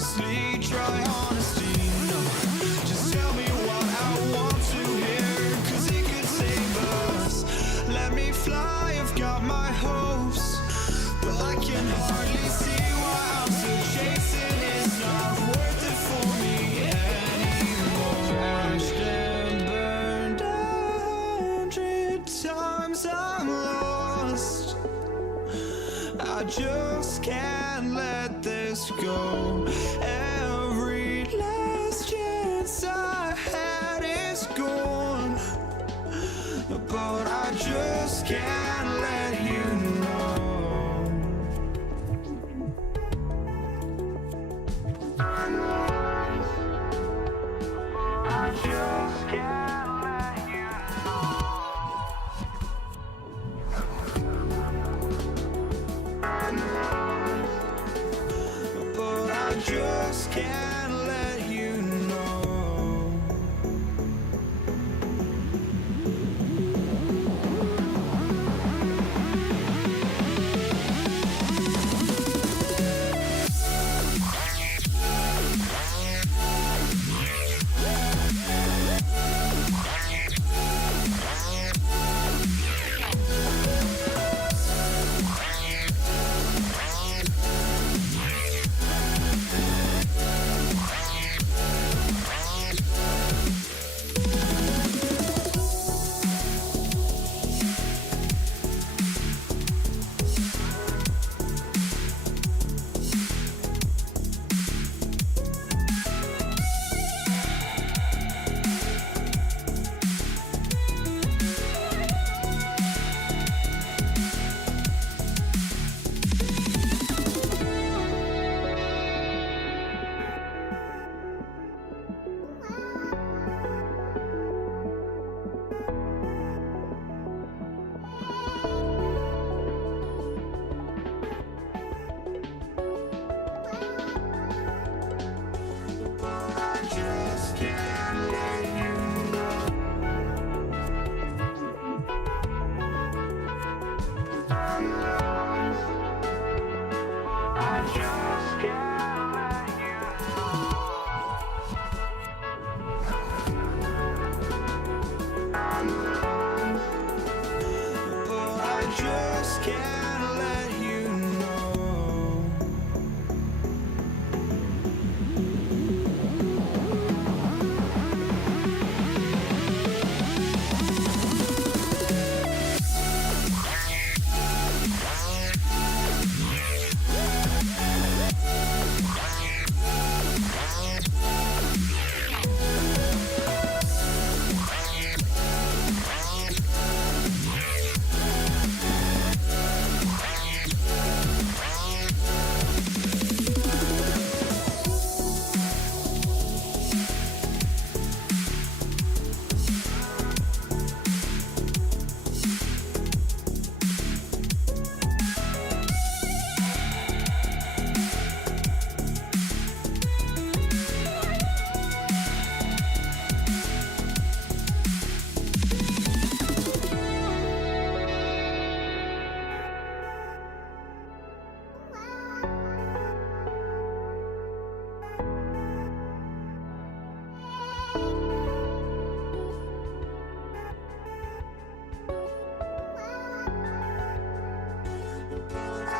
honestly try honesty. No, just tell me what I want to hear, 'cause it could save us. Let me fly, I've got my hopes, but I can hardly see why I'm still chasing. It's not worth it for me anymore. Crashed and burned 100 times, I'm lost. I just can't let this go. Every last chance I had is gone, but I just can't let you know. I just can't let you know. But I just can't let you know.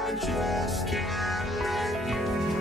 I just can't let you know.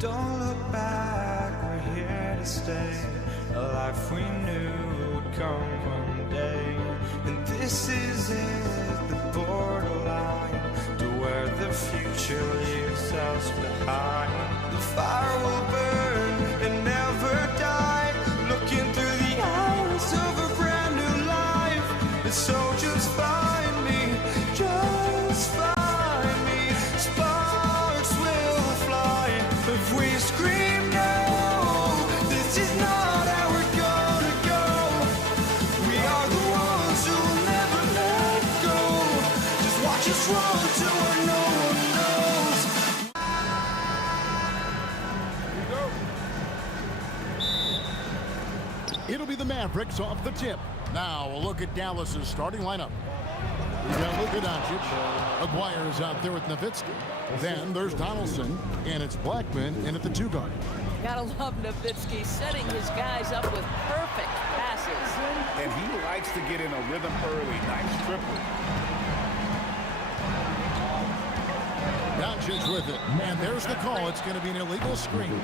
Don't look back, we're here to stay. A life we knew would come one day. And this is it, the borderline to where the future leaves us behind. The fire will burn and never die, looking through the eyes of a brand new life. And so just find me, just find me. Sparks will fly if we scream no. This is not how we're gonna go. We are the ones who will never let go. Just watch us run to where no one knows. It'll be the Mavericks off the tip. Now a look at Dallas's starting lineup. We got Luka Doncic. Aguirre is out there with Nowitzki. Then there's Donaldson, and it's Blackman in at the 2 guard. Gotta love Nowitzki setting his guys up with perfect passes. And he likes to get in a rhythm early. Nice triple. Doncic with it, and there's the call. It's going to be an illegal screen.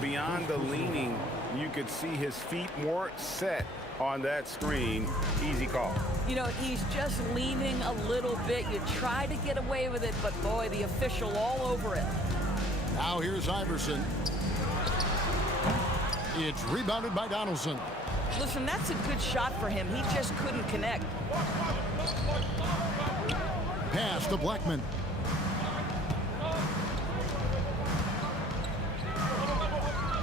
Beyond the leaning, you could see his feet weren't set on that screen. Easy call. You know, he's just leaning a little bit. You try to get away with it, but boy, the official all over it. Now here's Iverson. It's rebounded by Donaldson. Listen, that's a good shot for him. He just couldn't connect. Pass to Blackman.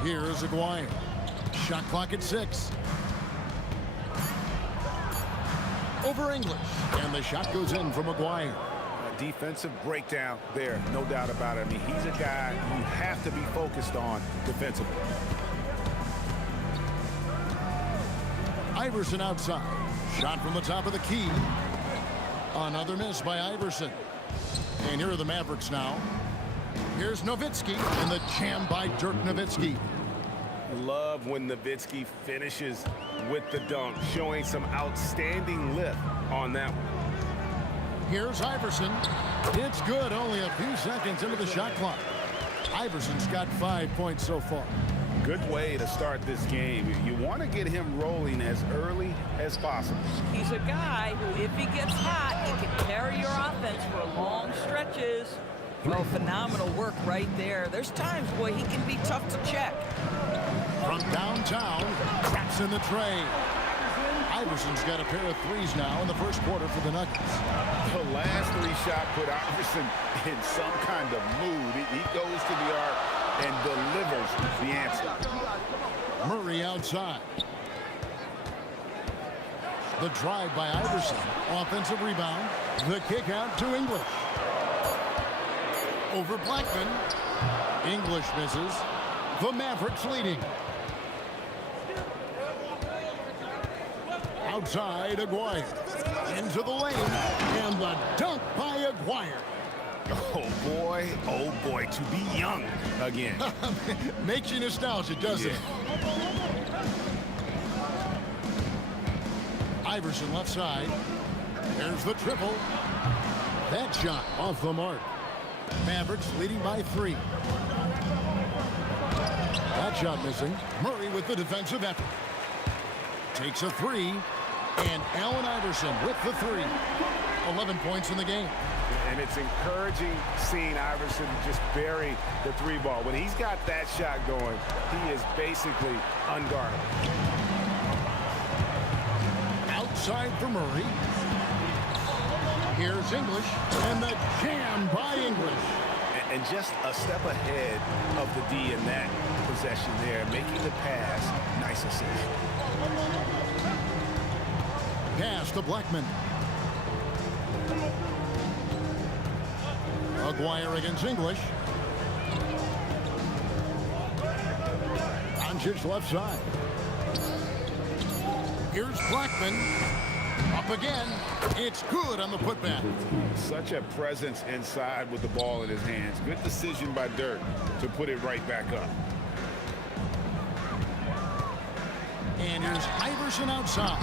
Here's Aguirre. Shot clock at 6. Over English. And the shot goes in from Aguirre. A defensive breakdown there, no doubt about it. I mean, he's a guy you have to be focused on defensively. Iverson outside. Shot from the top of the key. Another miss by Iverson. And here are the Mavericks now. Here's Nowitzki, and the jam by Dirk Nowitzki. Love when Nowitzki finishes with the dunk, showing some outstanding lift on that one. Here's Iverson. It's good, only a few seconds into the shot clock. Iverson's got 5 points so far. Good way to start this game. You want to get him rolling as early as possible. He's a guy who, if he gets hot, he can carry your offense for long stretches. Oh, phenomenal work right there. There's times, boy, he can be tough to check. From downtown, traps in the tray. Iverson's got a pair of threes now in the first quarter for the Nuggets. The last 3 shot put Iverson in some kind of mood. He goes to the arc and delivers the answer. Murray outside. The drive by Iverson. Offensive rebound. The kick out to English. Over Blackman. English misses. The Mavericks leading. Outside, Aguirre. Into the lane. And the dunk by Aguirre. Oh boy, to be young again. Makes you nostalgic, doesn't it? Iverson left side. There's the triple. That shot off the mark. Mavericks leading by 3. That shot missing. Murray with the defensive effort. Takes a 3. And Allen Iverson with the 3. 11 points in the game. And it's encouraging seeing Iverson just bury the 3 ball. When he's got that shot going, he is basically unguardable. Outside for Murray. Here's English. And the jam by English. And just a step ahead of the D in that possession there, making the pass. Nice assist. Pass to Blackman. Aguirre against English. Doncic left side. Here's Blackman. Up again. It's good on the putback. Such a presence inside with the ball in his hands. Good decision by Dirk to put it right back up. And here's Iverson outside.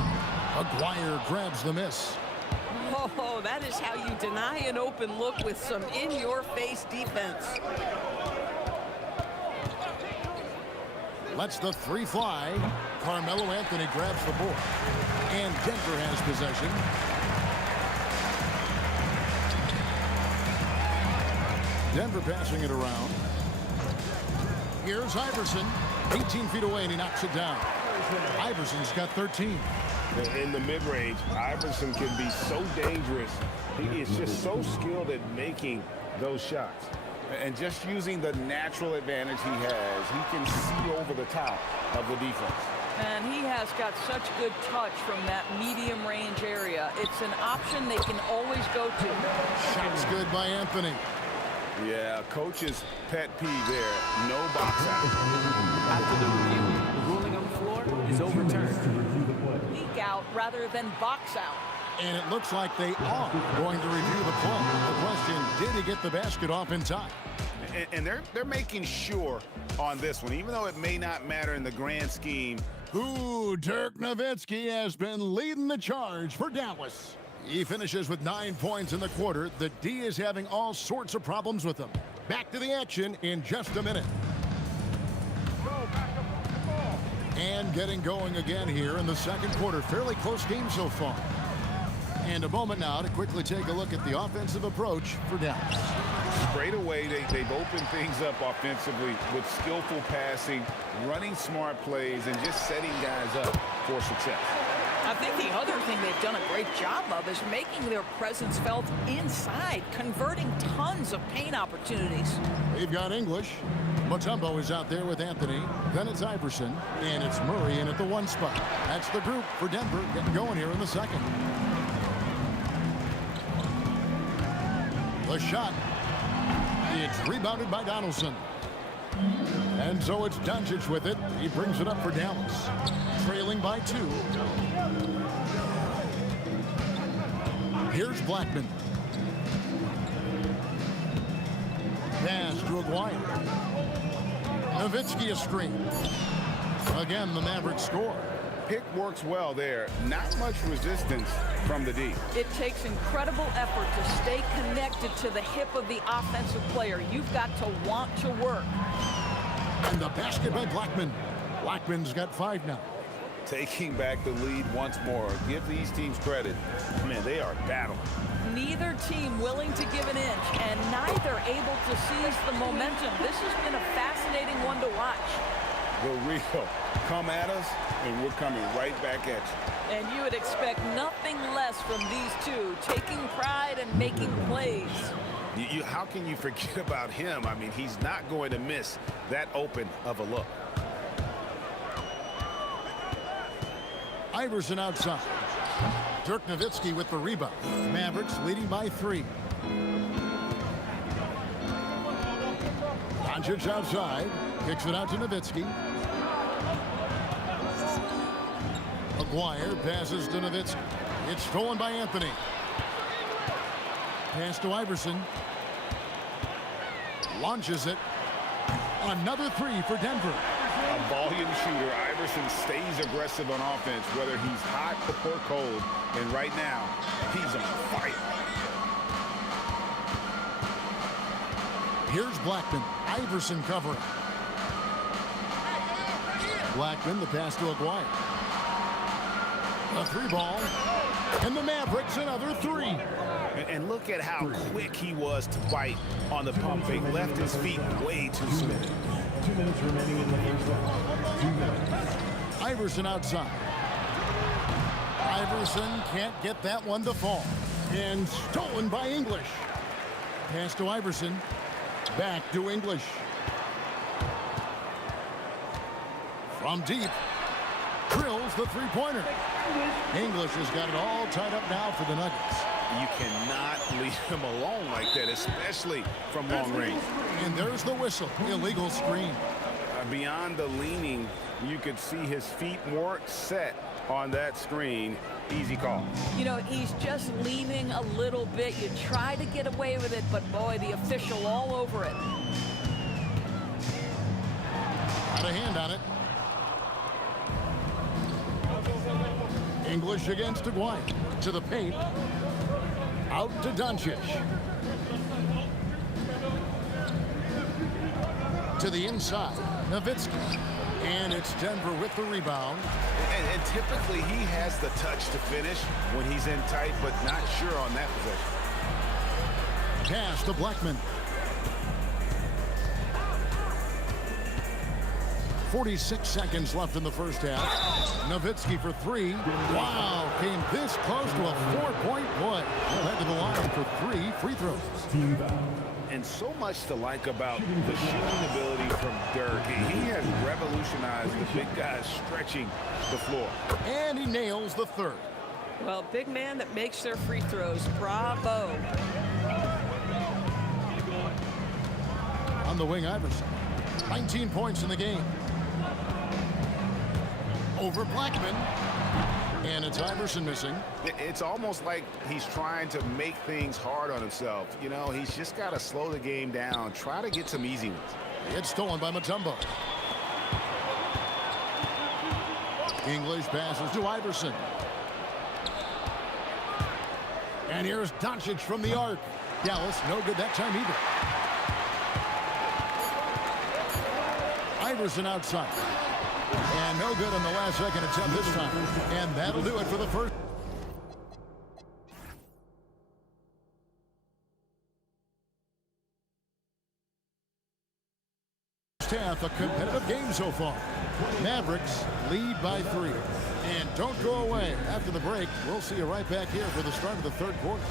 Aguirre grabs the miss. Oh, that is how you deny an open look with some in-your-face defense. Lets the 3 fly. Carmelo Anthony grabs the board. And Denver has possession. Denver passing it around. Here's Iverson. 18 feet away, and he knocks it down. Iverson's got 13. In the mid-range, Iverson can be so dangerous. He is just so skilled at making those shots. And just using the natural advantage he has, he can see over the top of the defense. And he has got such good touch from that medium range area. It's an option they can always go to. Shot's good by Anthony. Yeah, coach's pet peeve there. No box out. After the review, the ruling on the floor is overturned. Leak out rather than box out. And it looks like they are going to review the play. The question, did he get the basket off in time? And they're making sure on this one, even though it may not matter in the grand scheme. Ooh, Dirk Nowitzki has been leading the charge for Dallas. He finishes with 9 points in the quarter. The D is having all sorts of problems with him. Back to the action in just a minute. And getting going again here in the second quarter. Fairly close game so far. And a moment now to quickly take a look at the offensive approach for Dallas. Straight away, they've opened things up offensively with skillful passing, running smart plays, and just setting guys up for success. I think the other thing they've done a great job of is making their presence felt inside, converting tons of paint opportunities. They've got English. Mutombo is out there with Anthony. Then it's Iverson. And it's Murray in at the 1 spot. That's the group for Denver getting going here in the second. The shot. It's rebounded by Donaldson. And so it's Doncic with it. He brings it up for Dallas. Trailing by 2. Here's Blackman. Pass to Aguirre. Nowitzki a screen. Again, the Mavericks score. Pick works well there. Not much resistance from the D. It takes incredible effort to stay connected to the hip of the offensive player. You've got to want to work. And the basket by Blackman. Blackman's got 5 now. Taking back the lead once more. Give these teams credit. Man, they are battling. Neither team willing to give an inch, and neither able to seize the momentum. This has been a fascinating one to watch. The real come at us, and we're coming right back at you. And you would expect nothing less from these two, taking pride and making plays. How can you forget about him? I mean, he's not going to miss that open of a look. Iverson outside. Dirk Nowitzki with the rebound. Mavericks leading by 3. Doncic outside. Kicks it out to Nowitzki. Aguirre passes to Nowitzki. It's stolen by Anthony. Pass to Iverson. Launches it. Another 3 for Denver. A volume shooter. Iverson stays aggressive on offense, whether he's hot or cold. And right now, he's on fire. Here's Blackman. Iverson covering. Blackman, the pass to Aguirre. A 3-ball. And the Mavericks another 3. And look at how quick he was to bite on the pump fake. Left his feet way too soon. 2 minutes remaining in the first round. 2 minutes. Iverson outside. Iverson can't get that one to fall. And stolen by English. Pass to Iverson. Back to English. From deep. Drills the 3-pointer. English has got it all tied up now for the Nuggets. You cannot leave him alone like that, especially from long range. And there's the whistle. Illegal screen. Beyond the leaning, you could see his feet more set on that screen. Easy call. You know, he's just leaning a little bit. You try to get away with it, but boy, the official all over it. Got a hand on it. English against Aguirre. To the paint. Out to Doncic. To the inside. Nowitzki. And it's Denver with the rebound. And typically he has the touch to finish when he's in tight, but not sure on that possession. Pass to Blackman. 46 seconds left in the first half. Nowitzki for 3. Wow, came this close to a 4-point play. Head to the line for 3 free throws. And so much to like about the shooting ability from Dirk. He has revolutionized the big guys stretching the floor. And he nails the 3rd. Well, big man that makes their free throws. Bravo. On the wing, Iverson. 19 points in the game. Over Blackman. And it's Iverson missing. It's almost like he's trying to make things hard on himself. You know, he's just got to slow the game down. Try to get some easy ones. It's stolen by Mutombo. English passes to Iverson. And here's Doncic from the arc. Dallas, no good that time either. Iverson outside. And no good on the last second attempt this time. And that'll do it for the first half. A competitive game so far. Mavericks lead by 3. And don't go away. After the break, we'll see you right back here for the start of the 3rd quarter.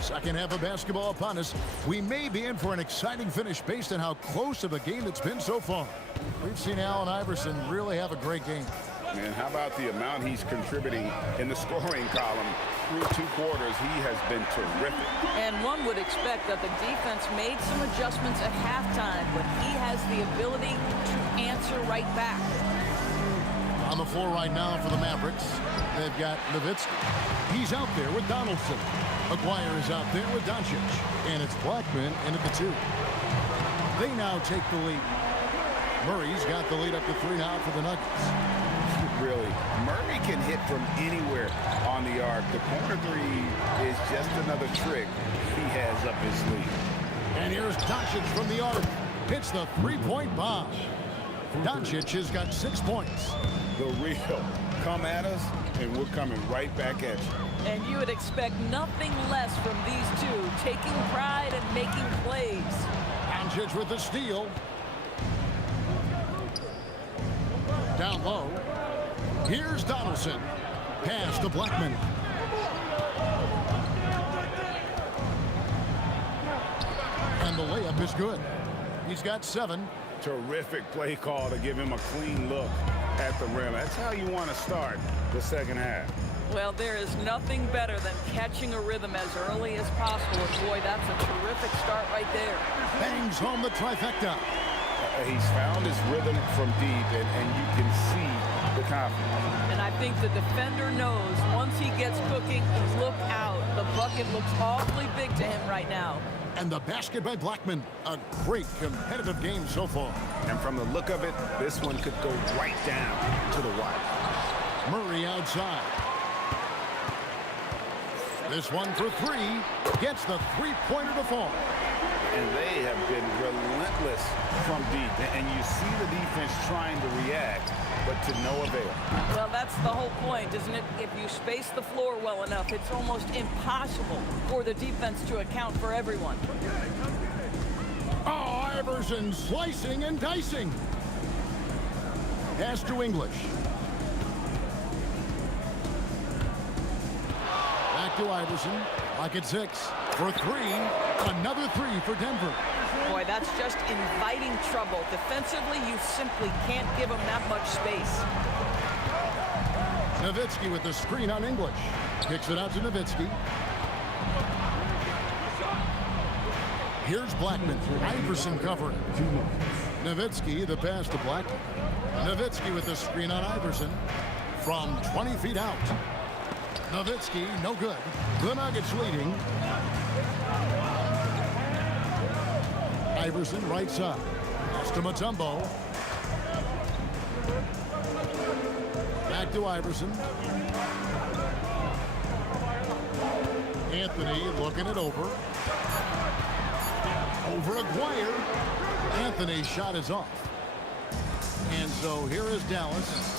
Second half of basketball upon us. We may be in for an exciting finish based on how close of a game it's been so far. We've seen Allen Iverson really have a great game. And how about the amount he's contributing in the scoring column? Through 2 quarters, he has been terrific. And one would expect that the defense made some adjustments at halftime, but he has the ability to answer right back. On the floor right now for the Mavericks, they've got Nowitzki. He's out there with Donaldson. Aguirre is out there with Doncic. And it's Blackman in at the 2. They now take the lead. Murray's got the lead up to 3 now for the Nuggets. Really, Murray can hit from anywhere on the arc. The corner 3 is just another trick he has up his sleeve. And here's Doncic from the arc. Hits the 3-point bomb. Doncic has got 6 points. The real come at us, and we're coming right back at you. And you would expect nothing less from these two, taking pride and making plays. Doncic with the steal. Down low. Here's Donaldson. Pass to Blackman. And the layup is good. He's got 7. Terrific play call to give him a clean look at the rim. That's how you want to start the second half. Well, there is nothing better than catching a rhythm as early as possible. And boy, that's a terrific start right there. Bangs home the trifecta. He's found his rhythm from deep, and you can see the confidence. And I think the defender knows once he gets cooking, look out. The bucket looks awfully big to him right now. And the basket by Blackman. A great competitive game so far. And from the look of it, this one could go right down to the wire. Murray outside. This one for 3. Gets the three-pointer to fall. And they have been relentless from deep. And you see the defense trying to react, but to no avail. Well, that's the whole point, isn't it? If you space the floor well enough, it's almost impossible for the defense to account for everyone. Oh, Iverson slicing and dicing. Pass to English. Back to Iverson. Pocket 6 for 3. Another 3 for Denver. Boy, that's just inviting trouble. Defensively, you simply can't give them that much space. Nowitzki with the screen on English. Kicks it out to Nowitzki. Here's Blackman. Iverson covering. Nowitzki, the pass to Blackman. Nowitzki with the screen on Iverson. From 20 feet out. Nowitzki, no good. The Nuggets leading. Iverson right side. Pass to Mutombo. Back to Iverson. Anthony looking it over. Over Aguirre. Anthony's shot is off. And so here is Dallas.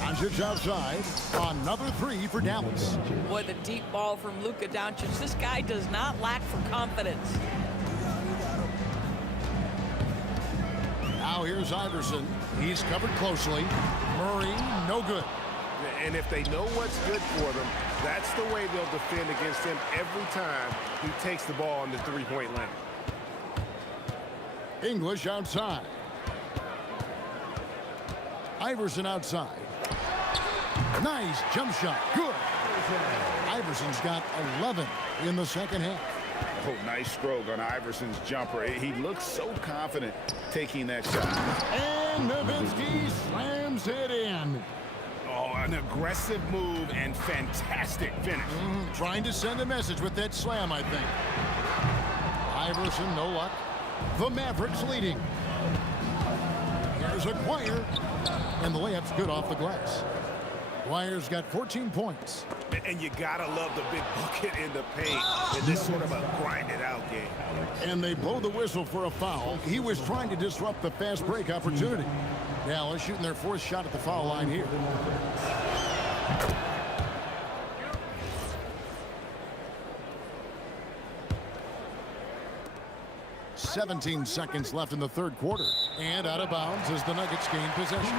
Doncic outside. Another 3 for Dallas. Boy, the deep ball from Luka Doncic. This guy does not lack for confidence. Now here's Iverson. He's covered closely. Murray, no good. And if they know what's good for them, that's the way they'll defend against him every time he takes the ball on the three-point line. English outside. Iverson outside. Nice jump shot. Good. Iverson's got 11 in the second half. Oh, nice stroke on Iverson's jumper. He looks so confident taking that shot. And Nowitzki slams it in. Oh, an aggressive move and fantastic finish. Trying to send a message with that slam, I think. Iverson, no luck. The Mavericks leading. Here's Aguirre. And the layup's good off the glass. Aguirre's got 14 points. And you gotta love the big bucket in the paint in this sort of a grinded-out game. And they blow the whistle for a foul. He was trying to disrupt the fast break opportunity. Dallas shooting their 4th shot at the foul line here. "17 seconds left in the third quarter. And out of bounds as the Nuggets gain possession.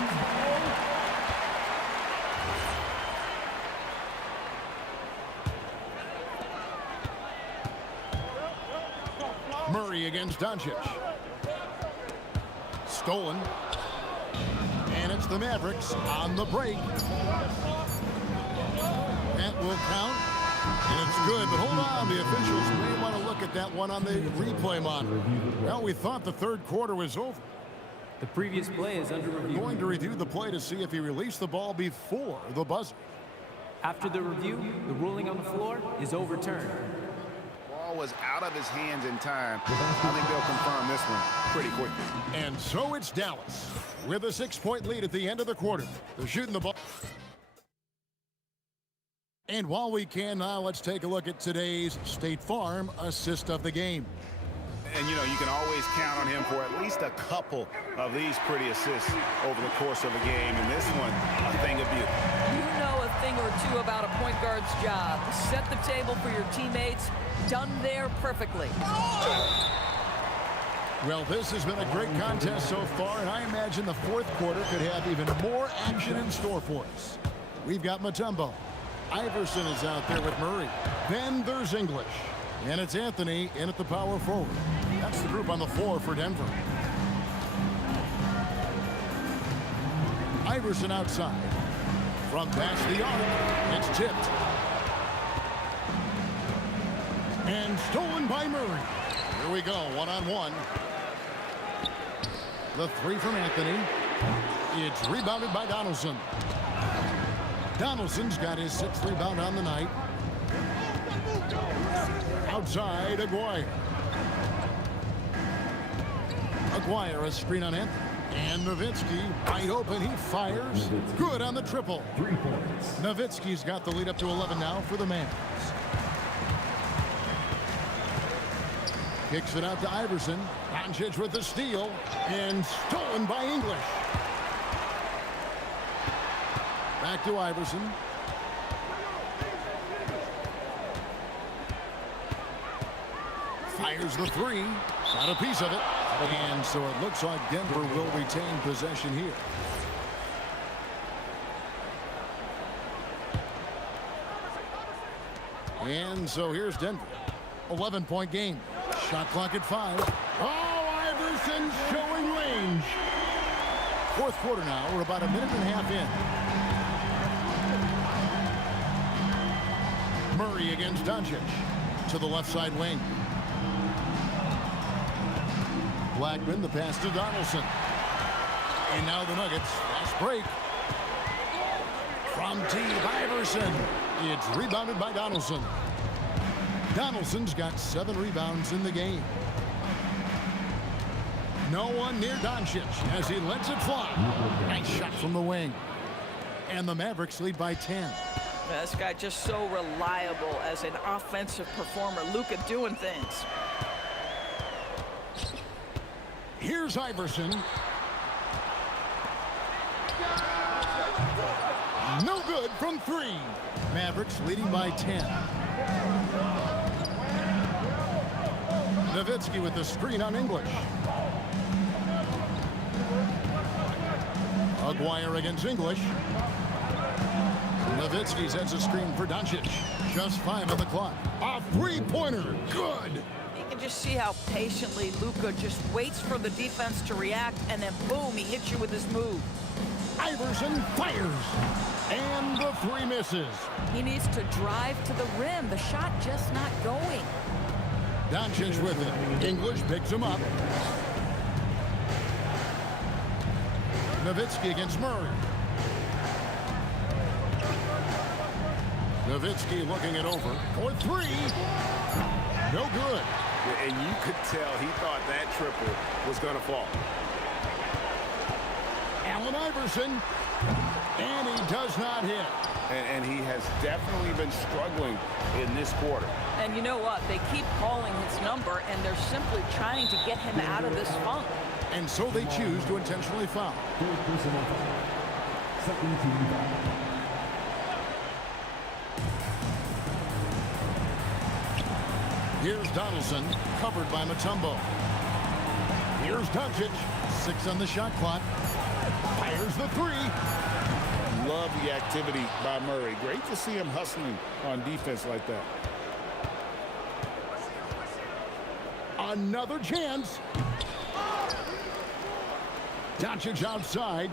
Murray against Doncic. Stolen. And it's the Mavericks on the break. That will count. And it's good, but hold on. The officials may want to look at that one on the replay monitor. Well, we thought the third quarter was over. The previous play is under review. Going to review the play to see if he released the ball before the buzzer. After the review, the ruling on the floor is overturned. Ball was out of his hands in time. I think they'll confirm this one pretty quickly. And so it's Dallas with a 6-point lead at the end of the quarter. They're shooting the ball. And while we can now, let's take a look at today's State Farm assist of the game. And, you know, you can always count on him for at least a couple of these pretty assists over the course of a game. And this one, a thing of beauty. You know a thing or two about a point guard's job. Set the table for your teammates. Done there perfectly. Well, this has been a great contest so far, and I imagine the fourth quarter could have even more action in store for us. We've got Mutombo. Iverson is out there with Murray. Then there's English. And it's Anthony in at the power forward. That's the group on the floor for Denver. Iverson outside. From past the arc, it's tipped. And stolen by Murray. Here we go, one-on-one. The three from Anthony. It's rebounded by Donaldson. Donaldson's got his sixth rebound on the night. Outside, Aguirre. Aguirre, a screen on Anthony. And Nowitzki, wide open, he fires. Good on the triple. 3 points. Nowitzki's got the lead up to 11 now for the Mavs. Kicks it out to Iverson. Doncic with the steal. And stolen by English. Back to Iverson. Fires the three. Got a piece of it. And so it looks like Denver will retain possession here. And so here's Denver. 11-point game. Shot clock at 5. Oh, Iverson showing range. Fourth quarter now. We're about a minute and a half in. Murray against Doncic. To the left side wing. Blackman, the pass to Donaldson. And now the Nuggets. Fast break. From deep, Iverson. It's rebounded by Donaldson. Donaldson's got 7 rebounds in the game. No one near Doncic as he lets it fly. Nice shot from the wing. And the Mavericks lead by 10. This guy just so reliable as an offensive performer. Luka doing things. Here's Iverson. No good from 3. Mavericks leading by 10. Nowitzki with the screen on English. Aguirre against English. Nowitzki sets a screen for Doncic. Just 5 on the clock. A three-pointer. Good. You can just see how patiently Luka just waits for the defense to react, and then boom, he hits you with his move. Iverson fires. And the 3 misses. He needs to drive to the rim. The shot just not going. Doncic with it. English picks him up. Nowitzki against Murray. Nowitzki looking it over for 3. No good. And you could tell he thought that triple was going to fall. Allen Iverson. And he does not hit. And he has definitely been struggling in this quarter. And you know what? They keep calling his number, and they're simply trying to get him out of this funk. And so they choose to intentionally foul. 4th personal foul. Second team foul. Here's Donaldson, covered by Mutombo. Here's Doncic, 6 on the shot clock. Fires the 3. Love the activity by Murray. Great to see him hustling on defense like that. Another chance. Doncic outside.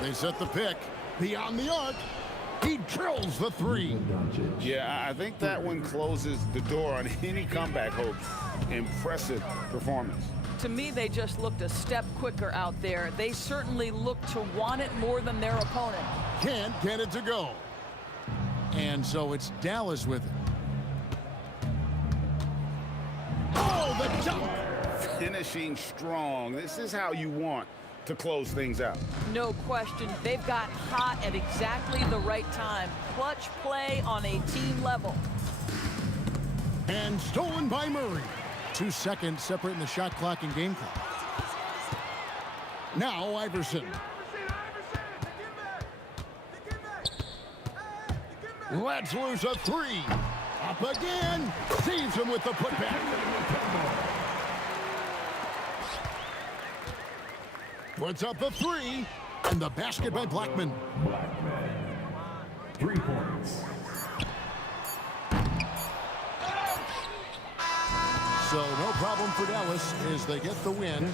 They set the pick. Beyond the arc. He drills the 3. Yeah, I think that one closes the door on any comeback hopes. Impressive performance. To me, they just looked a step quicker out there. They certainly looked to want it more than their opponent. Can't get it to go. And so it's Dallas with it. Oh, the dunk! Finishing strong. This is how you want to close things out. No question. They've got hot at exactly the right time. Clutch play on a team level. And stolen by Murray. 2 seconds separating the shot clock and game clock. Now Iverson. Lets loose a three. Up again. Sees him with the putback. Puts up the three. And the basket by Blackman. 3 points. So no problem for Dallas as they get the win.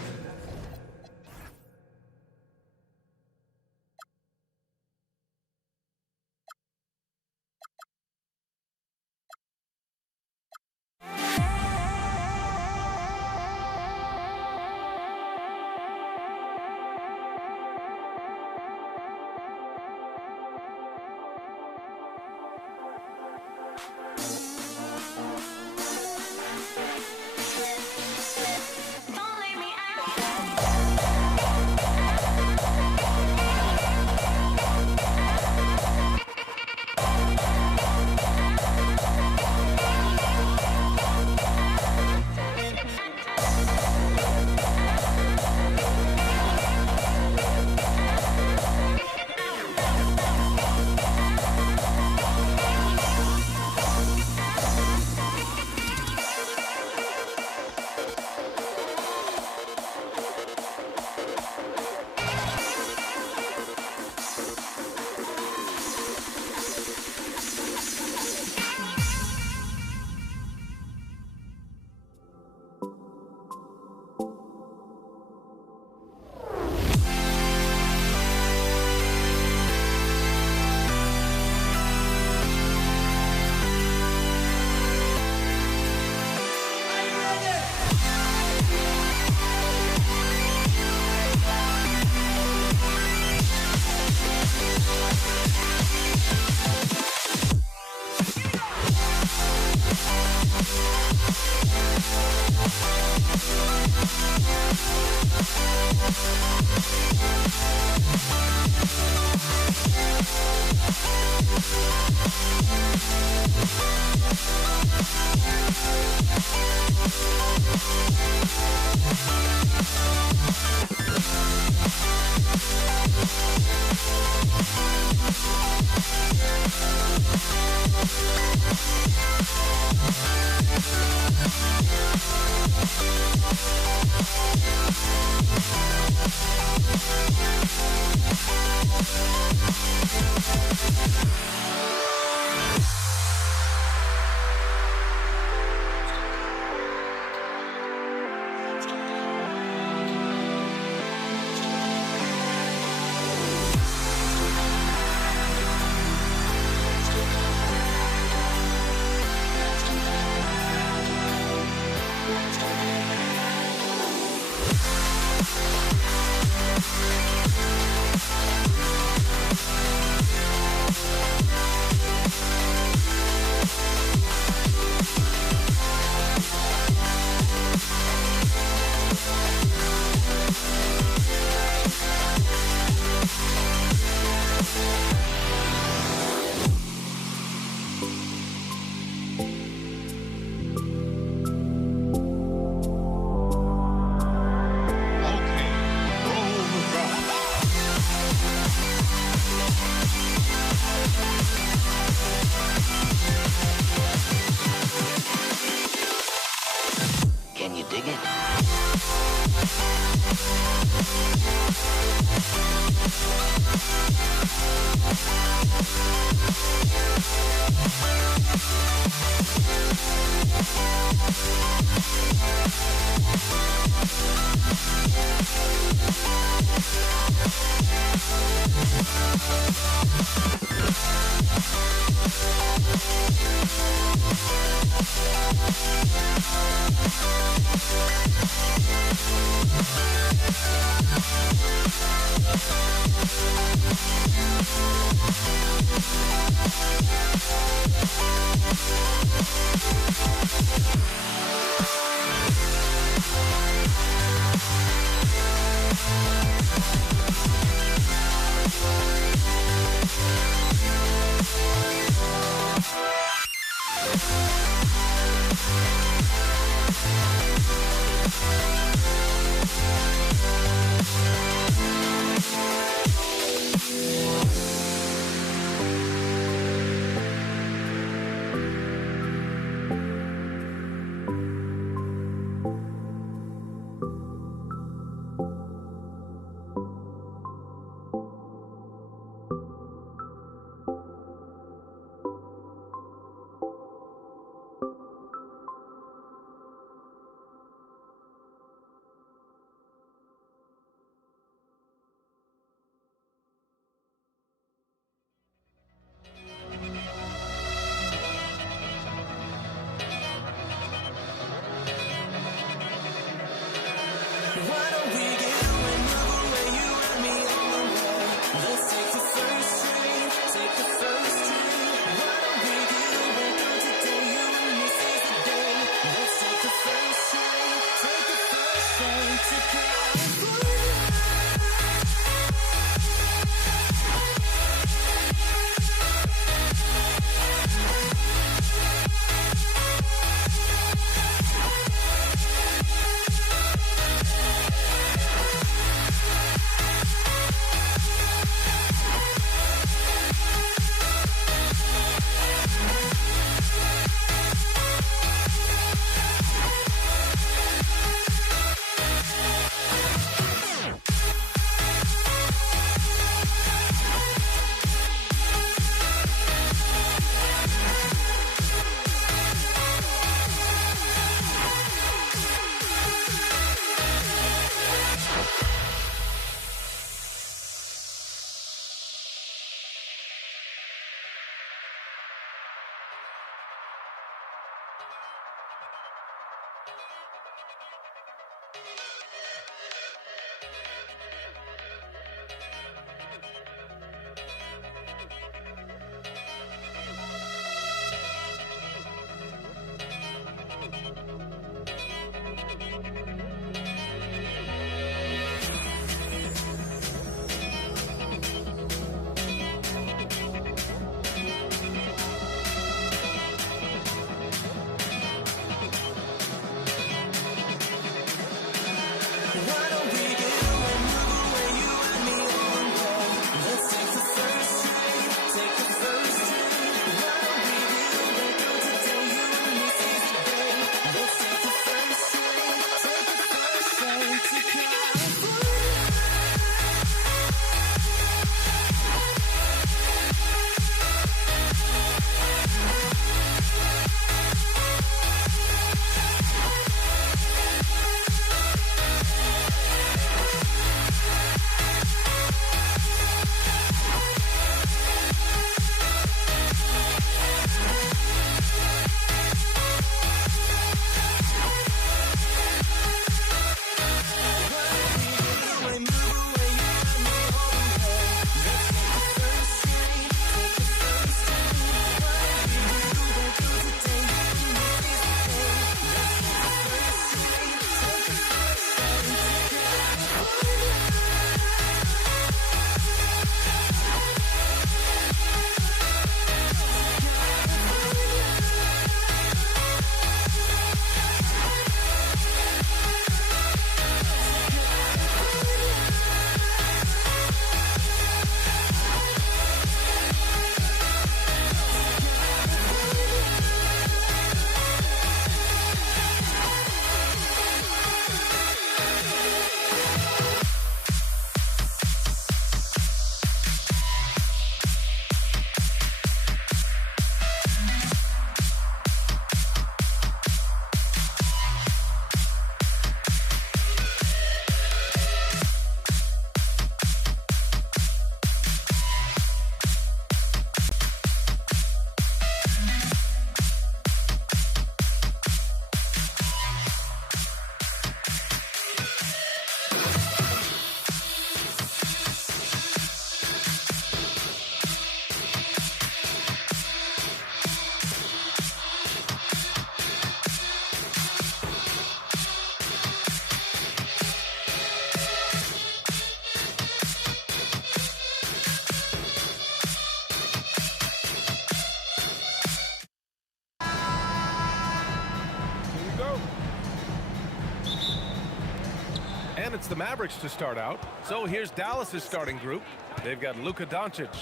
And it's the Mavericks to start out. So here's Dallas's starting group. They've got Luka Doncic.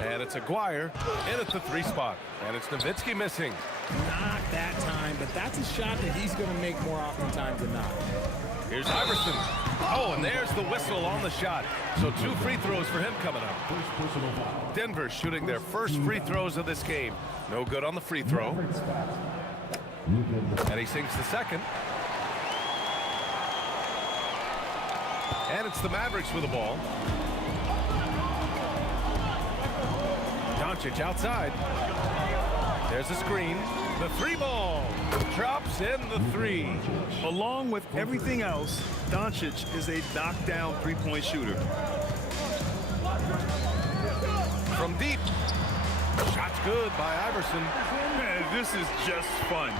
And it's Aguirre in at the 3 spot. And it's Nowitzki missing. Not that time, but that's a shot that he's going to make more oftentimes than not. Here's Iverson. Oh, and there's the whistle on the shot. So 2 free throws for him coming up. Denver shooting their first free throws of this game. No good on the free throw. And he sinks the second. And it's the Mavericks with the ball. Doncic outside. There's a screen. The 3 ball drops in the 3. Along with everything else, Doncic is a knockdown three-point shooter. From deep. Shot's good by Iverson. Man, this is just fun.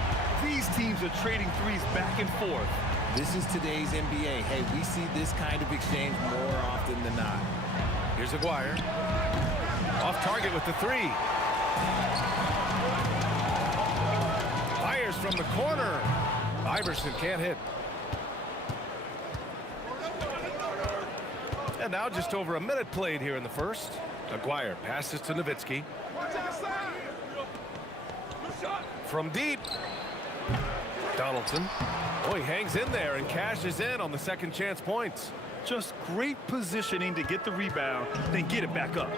These teams are trading threes back and forth. This is today's NBA. Hey, we see this kind of exchange more often than not. Here's Aguirre. Off target with the 3. Fires from the corner. Iverson can't hit. And now just over a minute played here in the first. Aguirre passes to Nowitzki. From deep. Donaldson. Oh, he hangs in there and cashes in on the second chance points. Just great positioning to get the rebound, then get it back up.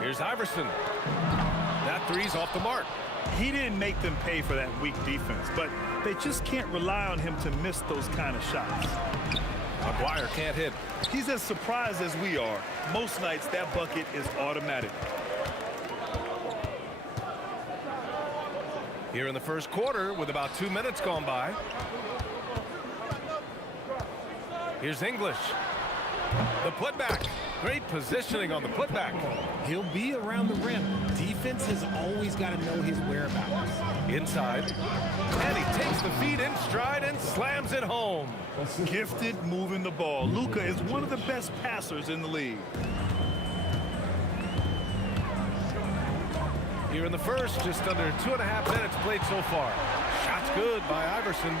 Here's Iverson. That 3's off the mark. He didn't make them pay for that weak defense, but they just can't rely on him to miss those kind of shots. Aguirre can't hit. He's as surprised as we are. Most nights, that bucket is automatic. Here in the first quarter with about 2 minutes gone by. Here's English. The putback. Great positioning on the putback. He'll be around the rim. Defense has always got to know his whereabouts. Inside. And he takes the feed in stride and slams it home. Gifted moving the ball. Luka is one of the best passers in the league. Here in the first, just under 2.5 minutes played so far. Shot's good by Iverson.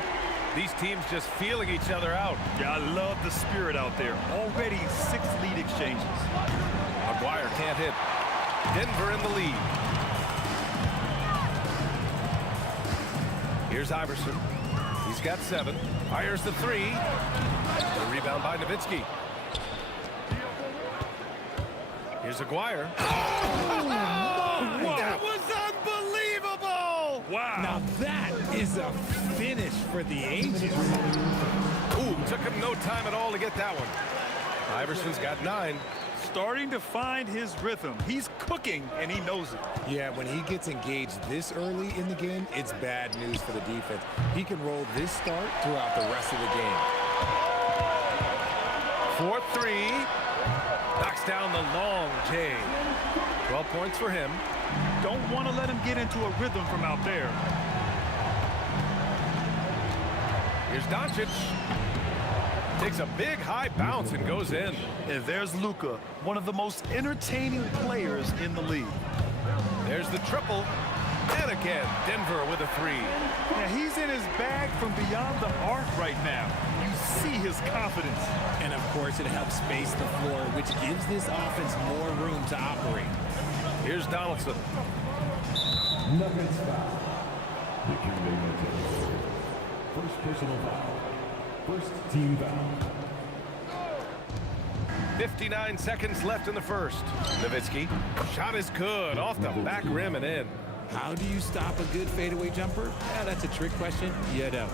These teams just feeling each other out. Yeah, I love the spirit out there. Already 6 lead exchanges. Aguirre can't hit. Denver in the lead. Here's Iverson. He's got 7. Fires the 3. The rebound by Nowitzki. Here's Aguirre. That was unbelievable! Wow. Now that is a finish for the ages. Ooh, took him no time at all to get that one. Iverson's got 9. Starting to find his rhythm. He's cooking, and he knows it. Yeah, when he gets engaged this early in the game, it's bad news for the defense. He can roll this start throughout the rest of the game. 4-3. Knocks down the long J. 12 points for him. Don't want to let him get into a rhythm from out there. Here's Doncic. Takes a big high bounce and goes in. And there's Luka, one of the most entertaining players in the league. There's the triple. And again, Denver with a 3. Yeah, he's in his bag from beyond the arc right now. You see his confidence. And of course, it helps space the floor, which gives this offense more room to operate. Here's Donaldson. Nuggets foul. The cumulative. First personal foul. First team foul. 59 seconds left in the first. Nowitzki. Shot is good. Off the back rim and in. How do you stop a good fadeaway jumper? Yeah, that's a trick question. You don't.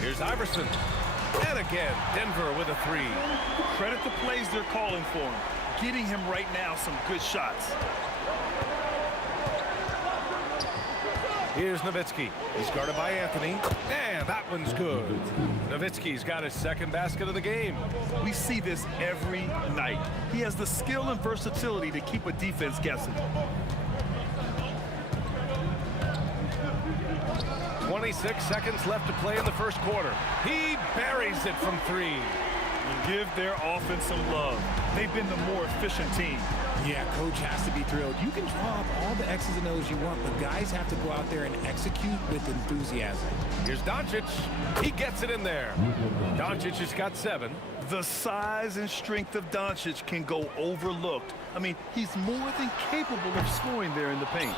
Here's Iverson. And again, Denver with a 3. Credit the plays they're calling for him. Getting him right now some good shots. Here's Nowitzki. He's guarded by Anthony. And that one's good. Nowitzki's got his second basket of the game. We see this every night. He has the skill and versatility to keep a defense guessing. 26 seconds left to play in the first quarter. He buries it from 3. And give their offense some love. They've been the more efficient team. Yeah, coach has to be thrilled. You can draw up all the X's and O's you want, but guys have to go out there and execute with enthusiasm. Here's Doncic. He gets it in there. Doncic has got 7. The size and strength of Doncic can go overlooked. I mean, he's more than capable of scoring there in the paint.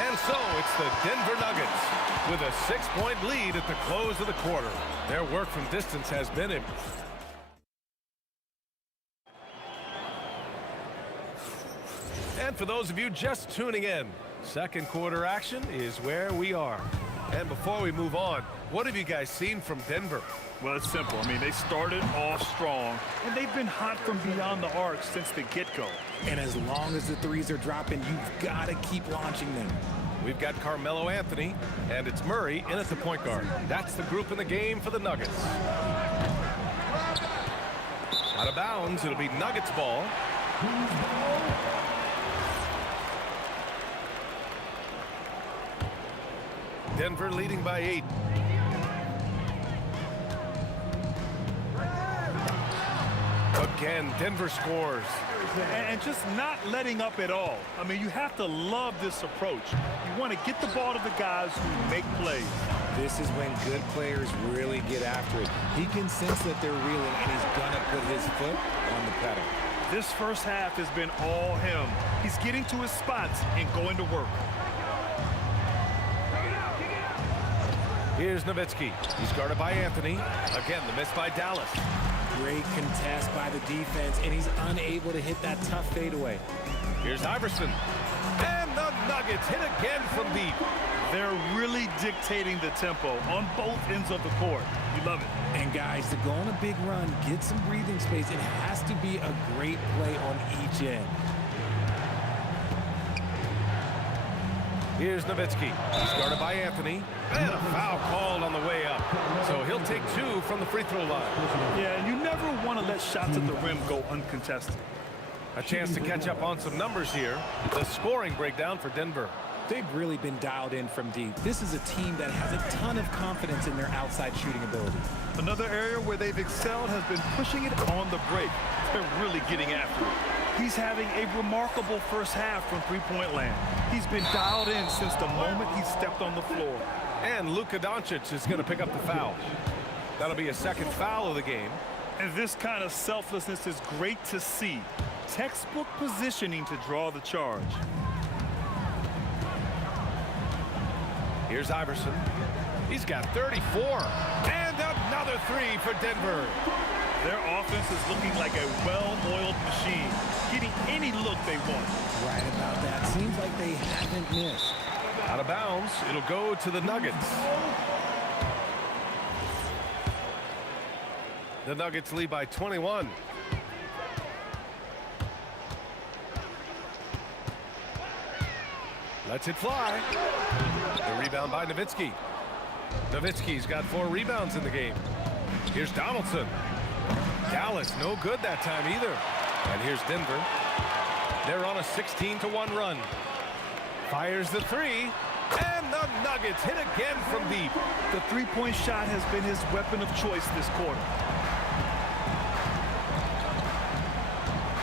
And so it's the Denver Nuggets with a 6-point lead at the close of the quarter. Their work from distance has been impressive. And for those of you just tuning in, second quarter action is where we are. And before we move on, what have you guys seen from Denver? Well, it's simple. I mean, they started off strong, and they've been hot from beyond the arc since the get-go. And as long as the threes are dropping, you've got to keep launching them. We've got Carmelo Anthony, and it's Murray in at the point guard. That's the group in the game for the Nuggets. Out of bounds, it'll be Nuggets ball. Denver leading by 8. Again, Denver scores. And just not letting up at all. I mean, you have to love this approach. You want to get the ball to the guys who make plays. This is when good players really get after it. He can sense that they're reeling, and he's going to put his foot on the pedal. This first half has been all him. He's getting to his spots and going to work. Here's Nowitzki. He's guarded by Anthony. Again, the miss by Dallas. Great contest by the defense, and he's unable to hit that tough fadeaway. Here's Iverson. And the Nuggets hit again from deep. They're really dictating the tempo on both ends of the court. You love it. And guys, to go on a big run, get some breathing space, it has to be a great play on each end. Here's Nowitzki. He's guarded by Anthony. And a foul called on the way up. So he'll take 2 from the free throw line. Yeah, you never want to let shots at the rim go uncontested. A chance to catch up on some numbers here. The scoring breakdown for Denver. They've really been dialed in from deep. This is a team that has a ton of confidence in their outside shooting ability. Another area where they've excelled has been pushing it on the break. They're really getting after it. He's having a remarkable first half from three-point land. He's been dialed in since the moment he stepped on the floor. And Luka Doncic is going to pick up the foul. That'll be a second foul of the game. And this kind of selflessness is great to see. Textbook positioning to draw the charge. Here's Iverson. He's got 34. And another 3 for Denver. Their offense is looking like a well-oiled machine, getting any look they want. Right about that. Seems like they haven't missed. Out of bounds, it'll go to the Nuggets. The Nuggets lead by 21. Lets it fly. The rebound by Nowitzki. Nowitzki's got 4 rebounds in the game. Here's Donaldson. Dallas, no good that time either. And here's Denver. They're on a 16-1 run. Fires the 3. And the Nuggets hit again from deep. The three-point shot has been his weapon of choice this quarter.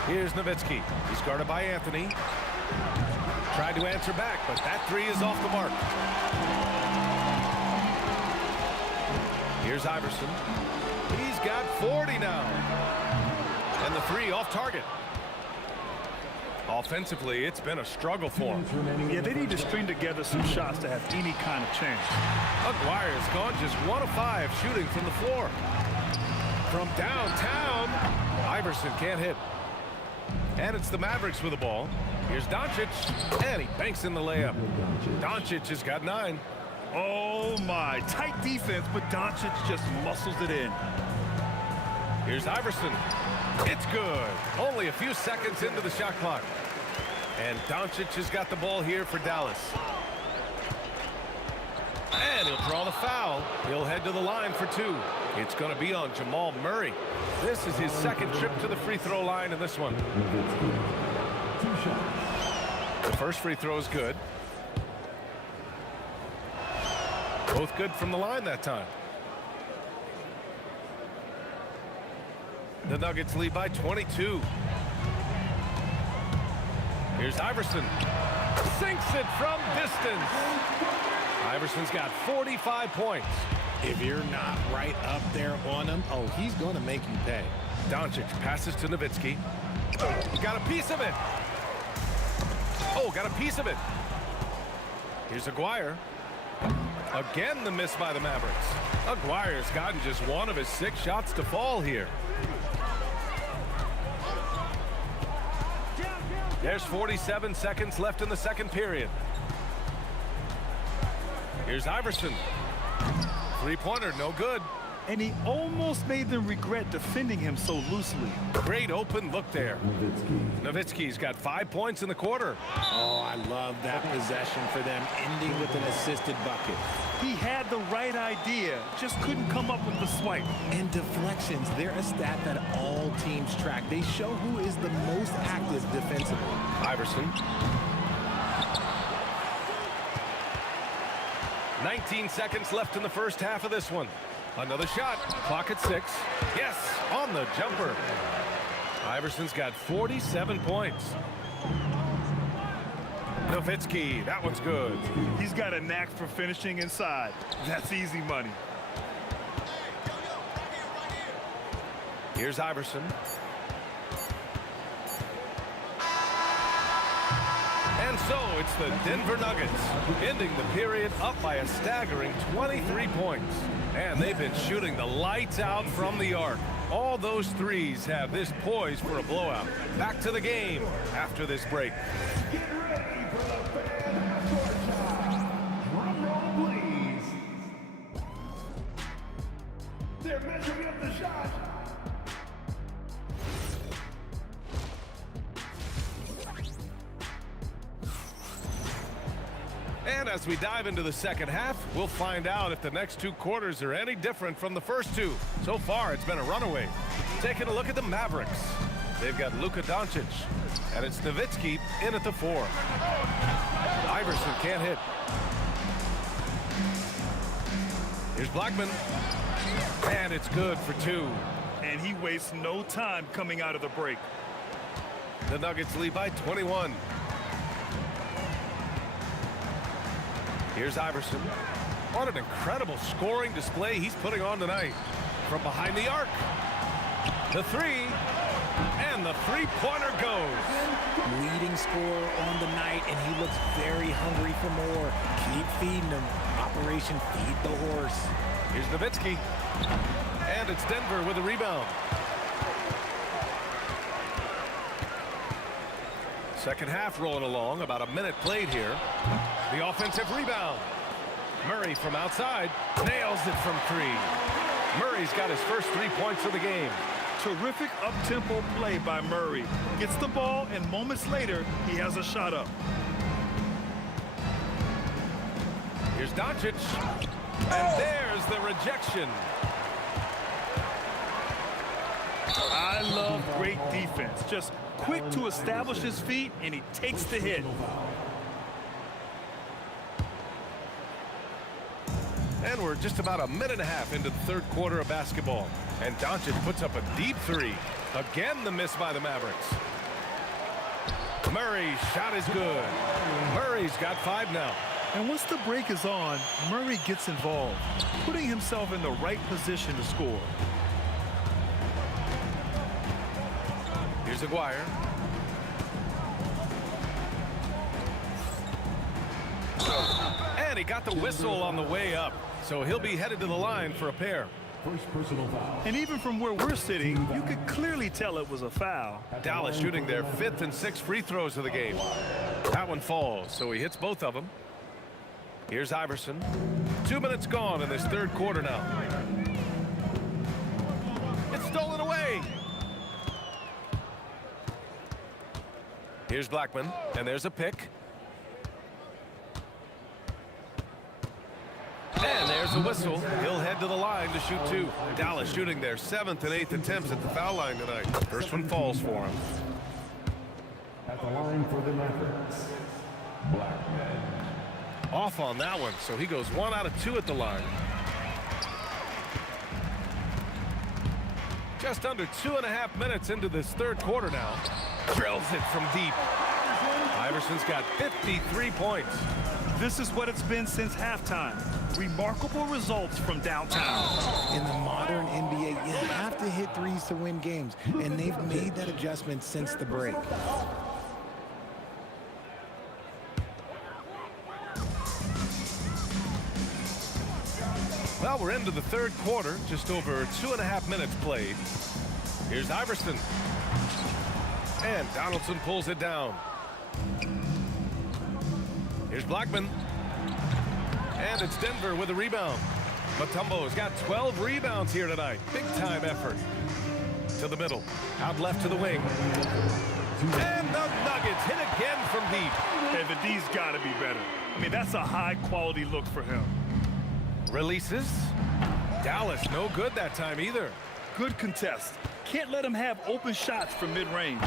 Here's Nowitzki. He's guarded by Anthony. Tried to answer back, but that 3 is off the mark. Here's Iverson. He's got 40 now. And the 3 off target. Offensively, it's been a struggle for him. Yeah, they need to string together some shots to have any kind of chance. Aguirre's gone just 1 of 5 shooting from the floor. From downtown, Iverson can't hit. And it's the Mavericks with the ball. Here's Doncic, and he banks in the layup. Doncic has got 9. Oh, my. Tight defense, but Doncic just muscles it in. Here's Iverson. It's good. Only a few seconds into the shot clock. And Doncic has got the ball here for Dallas. And he'll draw the foul. He'll head to the line for 2. It's going to be on Jamal Murray. This is his second trip to the free throw line in this one. The first free throw is good. Both good from the line that time. The Nuggets lead by 22. Here's Iverson. Sinks it from distance. Iverson's got 45 points. If you're not right up there on him, oh, he's going to make you pay. Doncic passes to Nowitzki. Got a piece of it. Oh, got a piece of it. Here's Aguirre. Again, the miss by the Mavericks. Aguirre's gotten just one of his 6 shots to fall here. There's 47 seconds left in the second period. Here's Iverson. Three-pointer, no good. And he almost made them regret defending him so loosely. Great open look there. Nowitzki's got 5 points in the quarter. Oh, I love that possession for them, ending with an assisted bucket. He had the right idea, just couldn't come up with the swipe. And deflections, they're a stat that all teams track. They show who is the most active defensively. Iverson. 19 seconds left in the first half of this one. Another shot. Clock at 6. Yes, on the jumper. Iverson's got 47 points. Nowitzki, that one's good. He's got a knack for finishing inside. That's easy money. Here's Iverson. And so it's the Denver Nuggets ending the period up by a staggering 23 points. And they've been shooting the lights out from the arc. All those threes have this poised for a blowout. Back to the game after this break. Get ready for the fan court shot. Drum roll, please. They're measuring up the shot. And as we dive into the second half, we'll find out if the next 2 quarters are any different from the first 2. So far, it's been a runaway. Taking a look at the Mavericks. They've got Luka Doncic, and it's Nowitzki in at the 4. Iverson can't hit. Here's Blackman, and it's good for 2. And he wastes no time coming out of the break. The Nuggets lead by 21. Here's Iverson. What an incredible scoring display he's putting on tonight. From behind the arc. The 3. And the three-pointer goes. Leading scorer on the night, and he looks very hungry for more. Keep feeding him. Operation Feed the Horse. Here's Nowitzki. And it's Denver with a rebound. Second half rolling along. About a minute played here. The offensive rebound. Murray from outside nails it from 3. Murray's got his first 3 points of the game. Terrific up-tempo play by Murray. Gets the ball, and moments later, he has a shot up. Here's Doncic. And there's the rejection. I love great defense. Just quick to establish his feet, and he takes the hit. And we're just about a minute and a half into the third quarter of basketball. And Doncic puts up a deep 3. Again, the miss by the Mavericks. Murray's shot is good. Murray's got 5 now. And once the break is on, Murray gets involved, putting himself in the right position to score. Here's Aguirre. And he got the whistle on the way up. So he'll be headed to the line for a pair. First personal foul. And even from where we're sitting, you could clearly tell it was a foul. Dallas shooting their 5th and 6th free throws of the game. That one falls, so he hits both of them. Here's Iverson. 2 minutes gone in this third quarter now. It's stolen away. Here's Blackman, and there's a pick. And there's a whistle. He'll head to the line to shoot 2. Dallas shooting their 7th and 8th attempts at the foul line tonight. First one falls for him. At the line for the Mavericks, Blackman. Off on that one, so he goes 1 out of 2 at the line. Just under 2.5 minutes into this third quarter now. Drills it from deep. Iverson's got 53 points. This is what it's been since halftime. Remarkable results from downtown. In the modern NBA, you have to hit threes to win games, and they've made that adjustment since the break. Well, we're into the third quarter, just over 2.5 minutes played. Here's Iverson. And Donaldson pulls it down. Here's Blackman. And it's Denver with a rebound. Mutombo's got 12 rebounds here tonight. Big time effort. To the middle. Out left to the wing. And the Nuggets hit again from deep. And the D's got to be better. I mean, that's a high-quality look for him. Releases. Dallas no good that time either. Good contest. Can't let him have open shots from mid-range.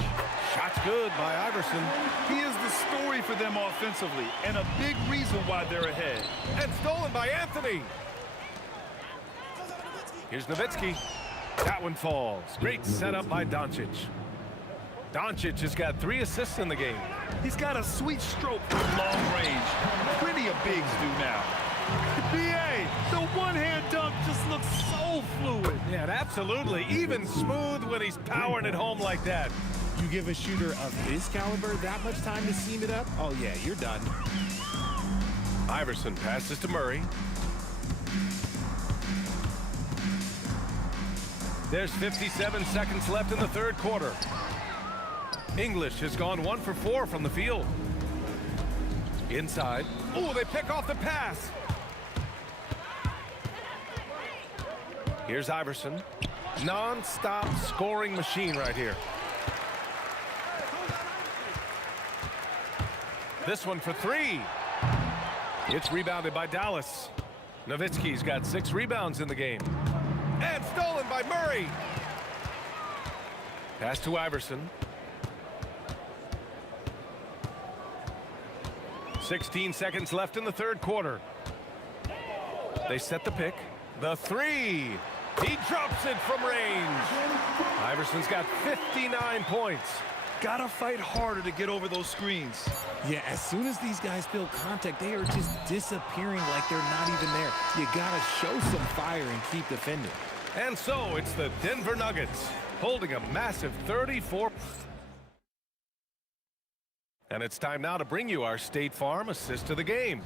Shots good by Iverson. He is the story for them offensively and a big reason why they're ahead. And stolen by Anthony. Here's Nowitzki. That one falls. Great setup by Doncic. Doncic has got 3 assists in the game. He's got a sweet stroke from long range. Plenty of bigs do now. BA, the one-hand dunk just looks so fluid. Yeah, absolutely. Even smooth when he's powering it home like that. You give a shooter of his caliber that much time to seam it up, oh yeah, you're done. Iverson passes to Murray. There's 57 seconds left in the third quarter. English has gone 1 for 4 from the field. Inside. Oh, they pick off the pass. Here's Iverson. Non-stop scoring machine right here. This one for 3. It's rebounded by Dallas. Nowitzki's got 6 rebounds in the game. And stolen by Murray. Pass to Iverson. 16 seconds left in the third quarter. They set the pick. The 3. He drops it from range. Iverson's got 59 points. Gotta fight harder to get over those screens. Yeah, as soon as these guys feel contact, they are just disappearing like they're not even there. You gotta show some fire and keep defending. And so it's the Denver Nuggets holding a massive 34. And it's time now to bring you our State Farm assist of the game.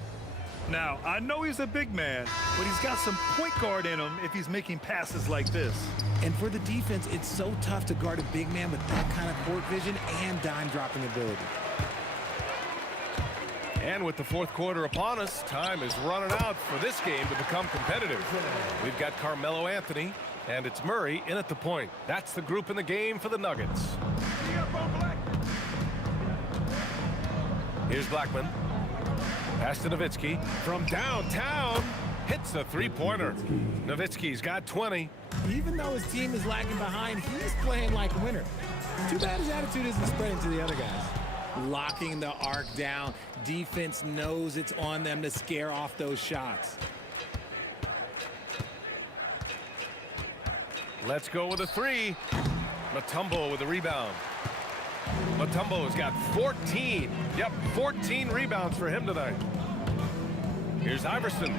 Now, I know he's a big man, but he's got some point guard in him if he's making passes like this. And for the defense, it's so tough to guard a big man with that kind of court vision and dime-dropping ability. And with the fourth quarter upon us, time is running out for this game to become competitive. We've got Carmelo Anthony, and it's Murray in at the point. That's the group in the game for the Nuggets. Here's Blackman. Pass to Nowitzki from downtown. Hits a three-pointer. Nowitzki's got 20. Even though his team is lagging behind, he's playing like a winner. Too bad his attitude isn't spreading to the other guys. Locking the arc down. Defense knows it's on them to scare off those shots. Let's go with a 3. Mutombo with a rebound. Mutombo's got 14. Yep, 14 rebounds for him tonight. Here's Iverson.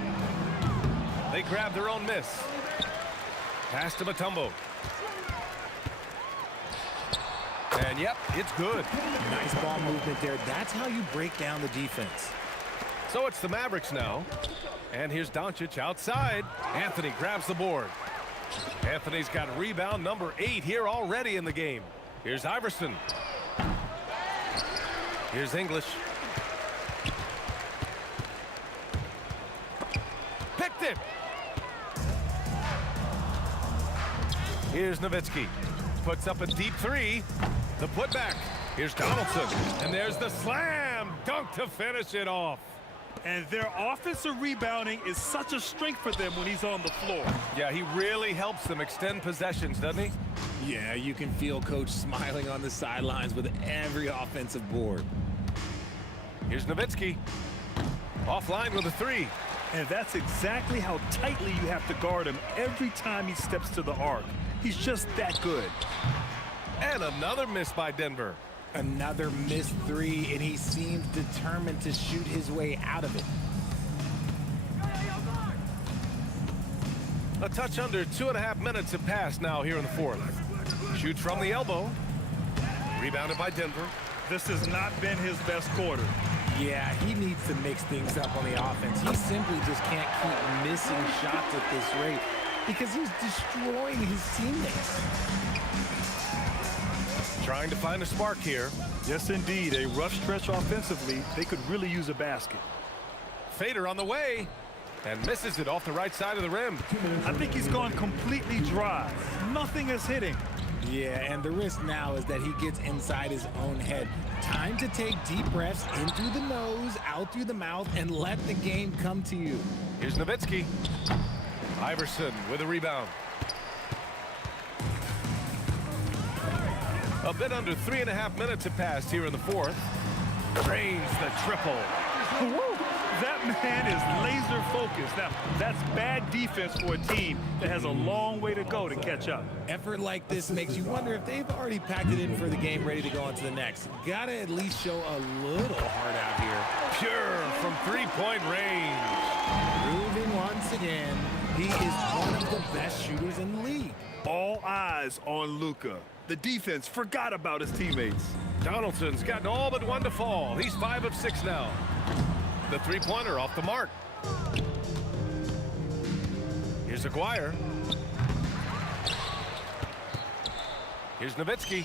They grab their own miss. Pass to Mutombo. And yep, it's good. Nice ball movement there. That's how you break down the defense. So it's the Mavericks now. And here's Doncic outside. Anthony grabs the board. Anthony's got rebound number 8 here already in the game. Here's Iverson. Here's English. Picked it. Here's Nowitzki. Puts up a deep 3. The putback. Here's Donaldson. And there's the slam dunk to finish it off. And their offensive rebounding is such a strength for them when he's on the floor. Yeah, he really helps them extend possessions, doesn't he? Yeah, you can feel Coach smiling on the sidelines with every offensive board. Here's Nowitzki. Offline with a 3. And that's exactly how tightly you have to guard him every time he steps to the arc. He's just that good. And another miss by Denver. Another missed three, and he seems determined to shoot his way out of it. A touch under 2.5 minutes have passed now here in the fourth. Shoot from the elbow. Rebounded by Denver. This has not been his best quarter. Yeah, he needs to mix things up on the offense. He simply just can't keep missing shots at this rate because he's destroying his teammates. Trying to find a spark here. Yes, indeed. A rough stretch offensively. They could really use a basket. Fader on the way. And misses it off the right side of the rim. I think he's gone completely dry. Nothing is hitting. Yeah, and the risk now is that he gets inside his own head. Time to take deep breaths in through the nose, out through the mouth, and let the game come to you. Here's Nowitzki. Iverson with a rebound. A bit under 3.5 minutes have passed here in the fourth. Drains the triple. That man is laser focused. Now, that's bad defense for a team that has a long way to go to catch up. Effort like this makes you wonder if they've already packed it in for the game, ready to go on to the next. Gotta at least show a little heart out here. Pure from three-point range. Proving once again, he is one of the best shooters in the league. All eyes on Luka. The defense forgot about his teammates. Donaldson's gotten all but one to fall. He's 5 of 6 now. The three-pointer off the mark. Here's Aguirre. Here's Nowitzki.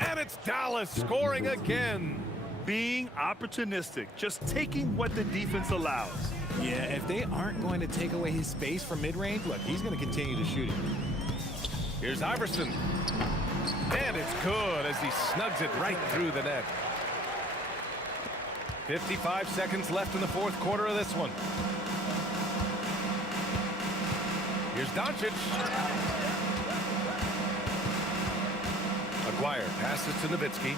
And it's Dallas scoring again. Being opportunistic, just taking what the defense allows. Yeah, if they aren't going to take away his space from mid-range, look, he's going to continue to shoot it. Here's Iverson. And it's good as he snugs it right through the net. 55 seconds left in the fourth quarter of this one. Here's Doncic. Aguirre passes to Nowitzki.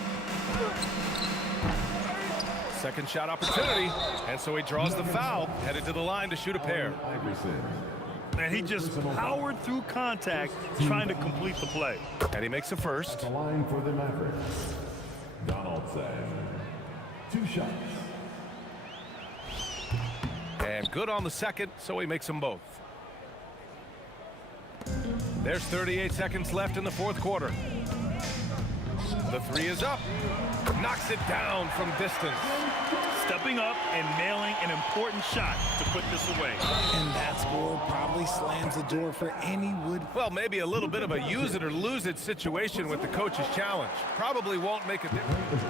Second shot opportunity, and so he draws the foul, headed to the line to shoot a pair. And he just powered through contact, trying to complete the play. And he makes the first. The line for the Mavericks. Donaldson. 2 shots. And good on the second, so he makes them both. There's 38 seconds left in the fourth quarter. The three is up. Knocks it down from distance. Stepping up and nailing an important shot to put this away. And that score probably slams the door for any would. Well, maybe a little bit of a use it or lose it situation with the coach's challenge. Probably won't make a difference.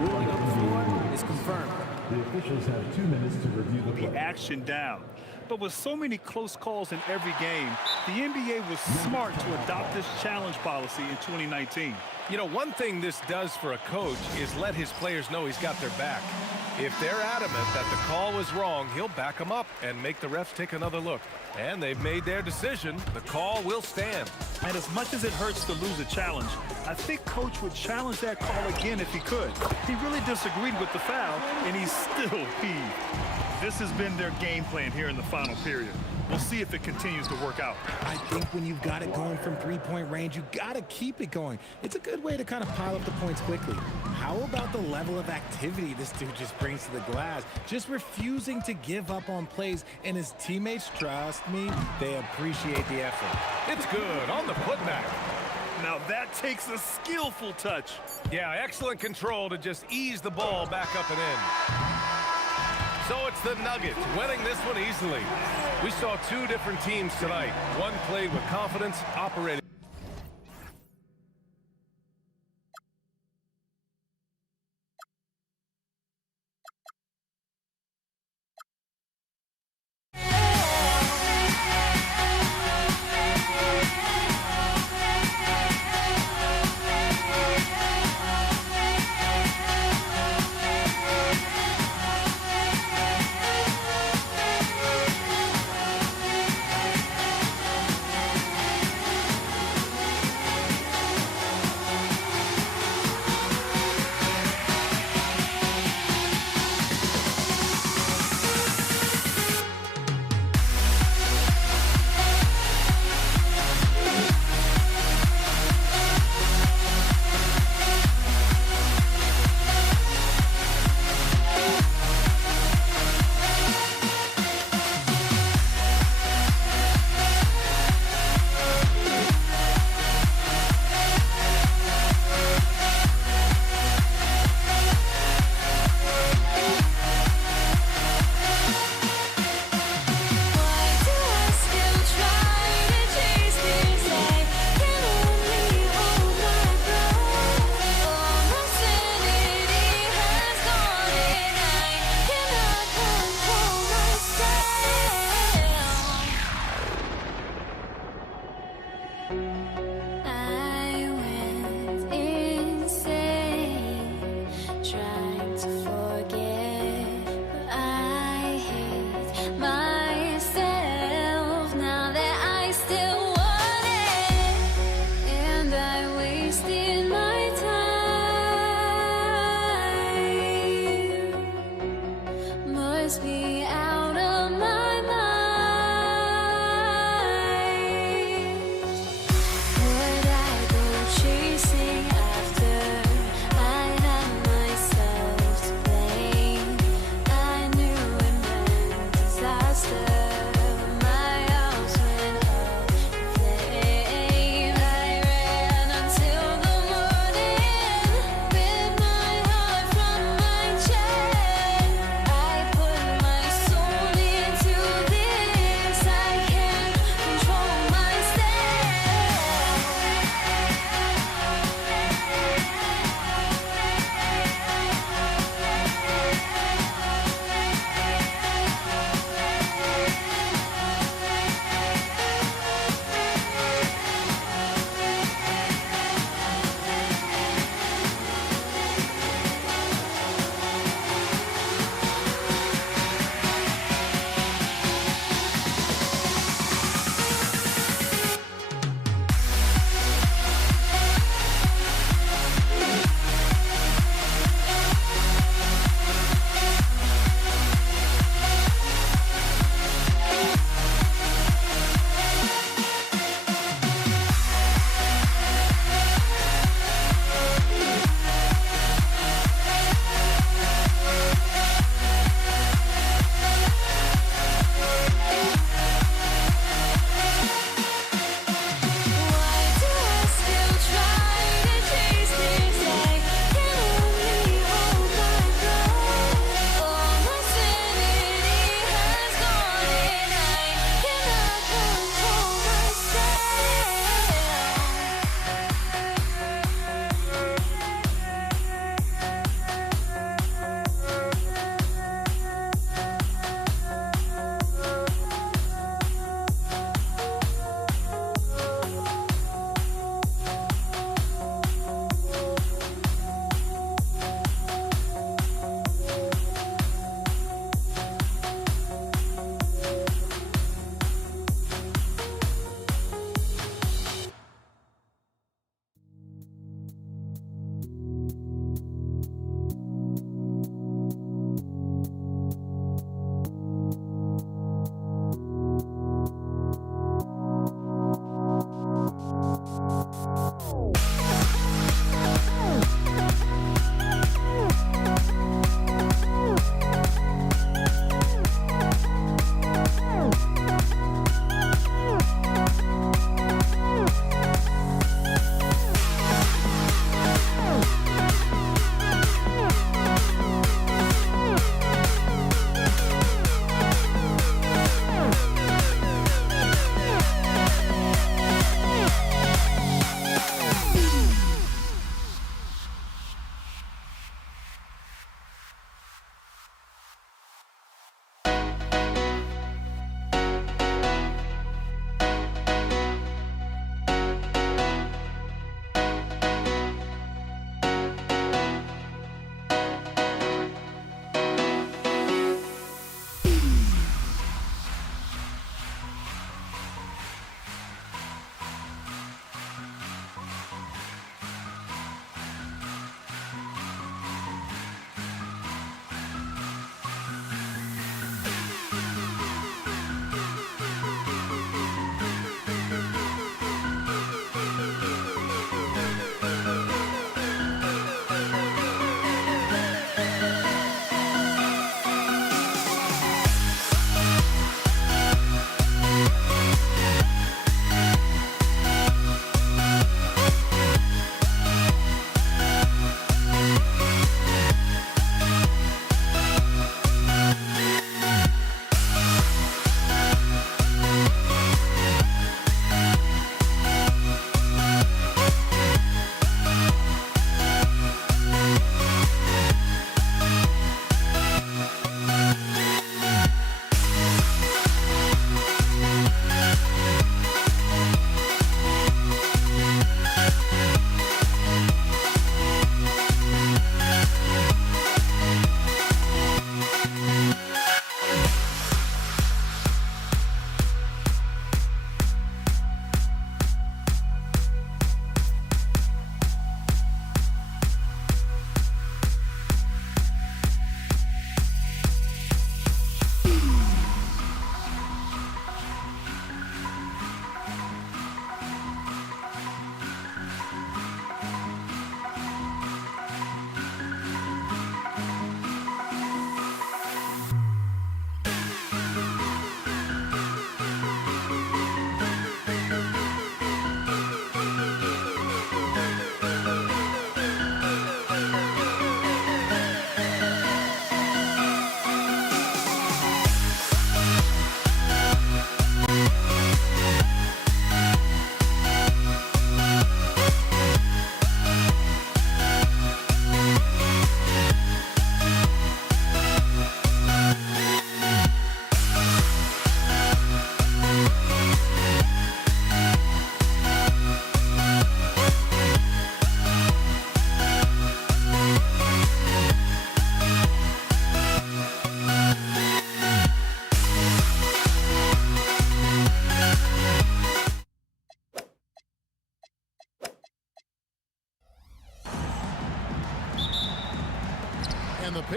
Ruling on the floor is confirmed. The officials have 2 minutes to review the play. The action down. But with so many close calls in every game, the NBA was smart to adopt this challenge policy in 2019. You know, one thing this does for a coach is let his players know he's got their back. If they're adamant that the call was wrong, he'll back them up and make the refs take another look. And they've made their decision. The call will stand. And as much as it hurts to lose a challenge, I think Coach would challenge that call again if he could. He really disagreed with the foul, and he's still peeved. This has been their game plan here in the final period. We'll see if it continues to work out. I think when you've got it going from three-point range, you got to keep it going. It's a good way to kind of pile up the points quickly. How about the level of activity this dude just brings to the glass? Just refusing to give up on plays, and his teammates, trust me, they appreciate the effort. It's good on the putback. Now that takes a skillful touch. Yeah, excellent control to just ease the ball back up and in. So it's the Nuggets winning this one easily. We saw two different teams tonight. One played with confidence, operated.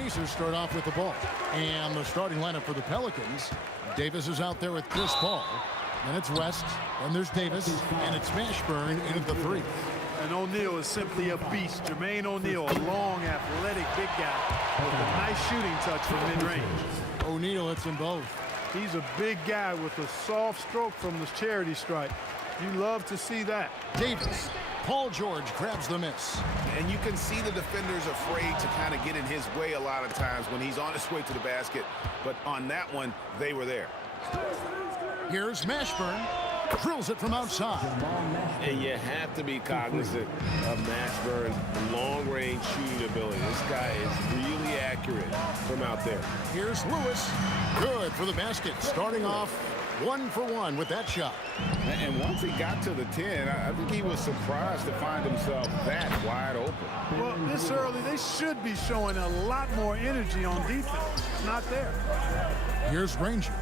Pacers start off with the ball. And the starting lineup for the Pelicans. Davis is out there with Chris Paul. Then it's West. Then there's Davis. And it's Mashburn in at the 3. And O'Neal is simply a beast. Jermaine O'Neal, a long, athletic, big guy with a nice shooting touch from mid-range. O'Neal hits them both. He's a big guy with a soft stroke from the charity stripe. You love to see that. Davis. Paul George grabs the miss. And you can see the defenders afraid to kind of get in his way a lot of times when he's on his way to the basket. But on that one, they were there. Here's Mashburn. Drills it from outside. And you have to be cognizant of Mashburn's long-range shooting ability. This guy is really accurate from out there. Here's Lewis. Good for the basket. Starting off 1 for 1 with that shot. And once he got to the 10, I think he was surprised to find himself that wide open. Well, this early, they should be showing a lot more energy on defense. It's not there. Here's Granger.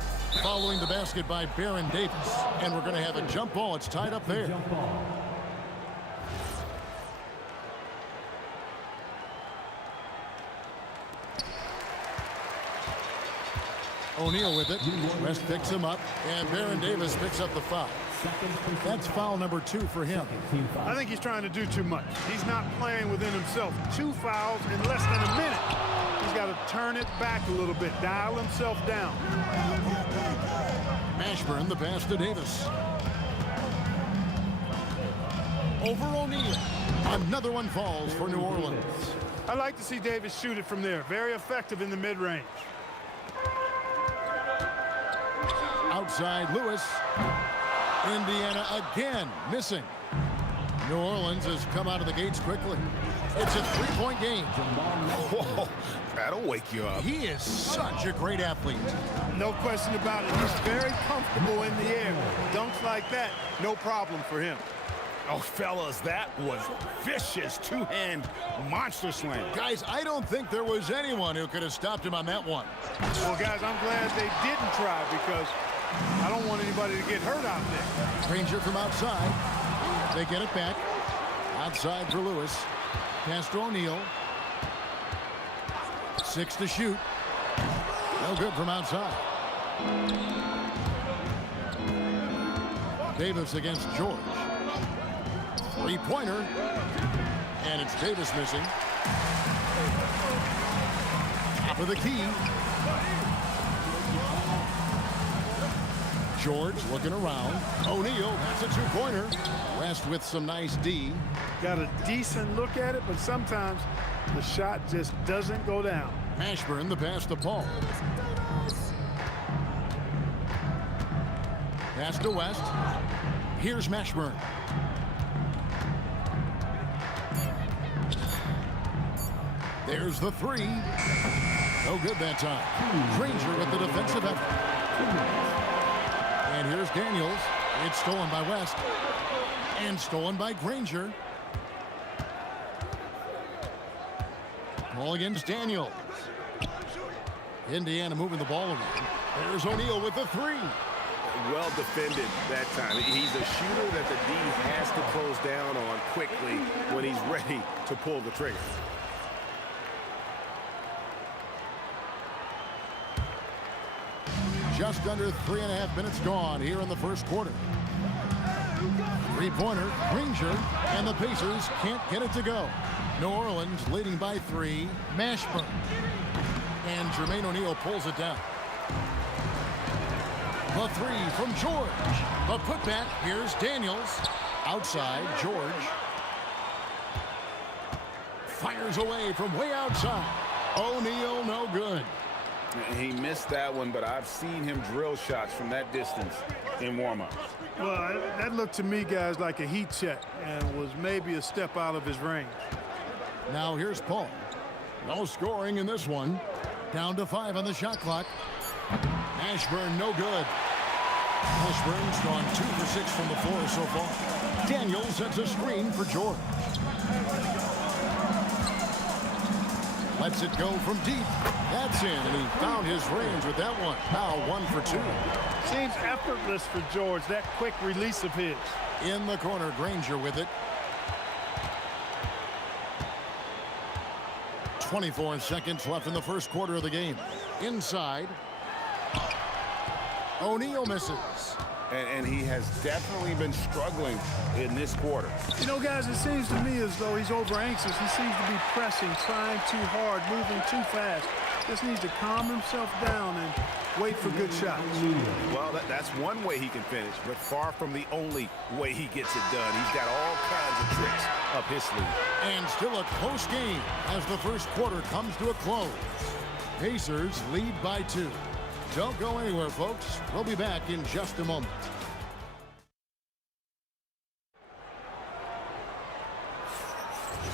Following the basket by Baron Davis. And we're going to have a jump ball. It's tied up there. O'Neal with it. West picks him up. And Baron Davis picks up the foul. That's foul number 2 for him. I think he's trying to do too much. He's not playing within himself. 2 fouls in less than a minute. He's got to turn it back a little bit, dial himself down. Mashburn, the pass to Davis. Over O'Neal. Another one falls for New Orleans. I like to see Davis shoot it from there. Very effective in the mid-range. Outside Lewis. Indiana again missing. New Orleans has come out of the gates quickly. It's a 3-point game. Whoa, that'll wake you up. He is such a great athlete. No question about it. He's very comfortable in the air. Dunks like that, no problem for him. Oh, fellas, that was vicious two-hand monster slam. Guys, I don't think there was anyone who could have stopped him on that one. Well, guys, I'm glad they didn't try because I don't want anybody to get hurt out there. Granger from outside. They get it back. Outside for Lewis. Pass to O'Neal. 6 to shoot. No good from outside. Davis against George. 3-pointer. And it's Davis missing. Top of the key. George looking around. O'Neal, that's a 2-pointer. West with some nice D. Got a decent look at it, but sometimes the shot just doesn't go down. Mashburn, the pass to Paul. Pass to West. Here's Mashburn. There's the 3. No good that time. Granger with the defensive effort. And here's Daniels. It's stolen by West. And stolen by Granger. Ball against Daniels. Indiana moving the ball around. There's O'Neal with the 3. Well defended that time. He's a shooter that the D has to close down on quickly when he's ready to pull the trigger. Just under 3.5 minutes gone here in the first quarter. 3-pointer, Granger, and the Pacers can't get it to go. New Orleans leading by 3. Mashburn. And Jermaine O'Neal pulls it down. The 3 from George. The putback, here's Daniels. Outside, George. Fires away from way outside. O'Neal, no good. He missed that one, but I've seen him drill shots from that distance in warm-up. Well, that looked to me, guys, like a heat check and was maybe a step out of his range. Now here's Paul. No scoring in this one. Down to 5 on the shot clock. Mashburn, no good. Mashburn's gone 2 for 6 from the floor so far. Daniels sets a screen for George. Lets it go from deep. That's in, and he found his range with that one. Now 1 for 2. Seems effortless for George, that quick release of his. In the corner, Granger with it. 24 seconds left in the first quarter of the game. Inside. O'Neal misses. And he has definitely been struggling in this quarter. You know, guys, it seems to me as though he's over anxious. He seems to be pressing, trying too hard, moving too fast. Just needs to calm himself down and wait for good shots. Well, that's one way he can finish, but far from the only way he gets it done. He's got all kinds of tricks up his sleeve. And still a close game as the first quarter comes to a close. Pacers lead by 2. Don't go anywhere, folks. We'll be back in just a moment.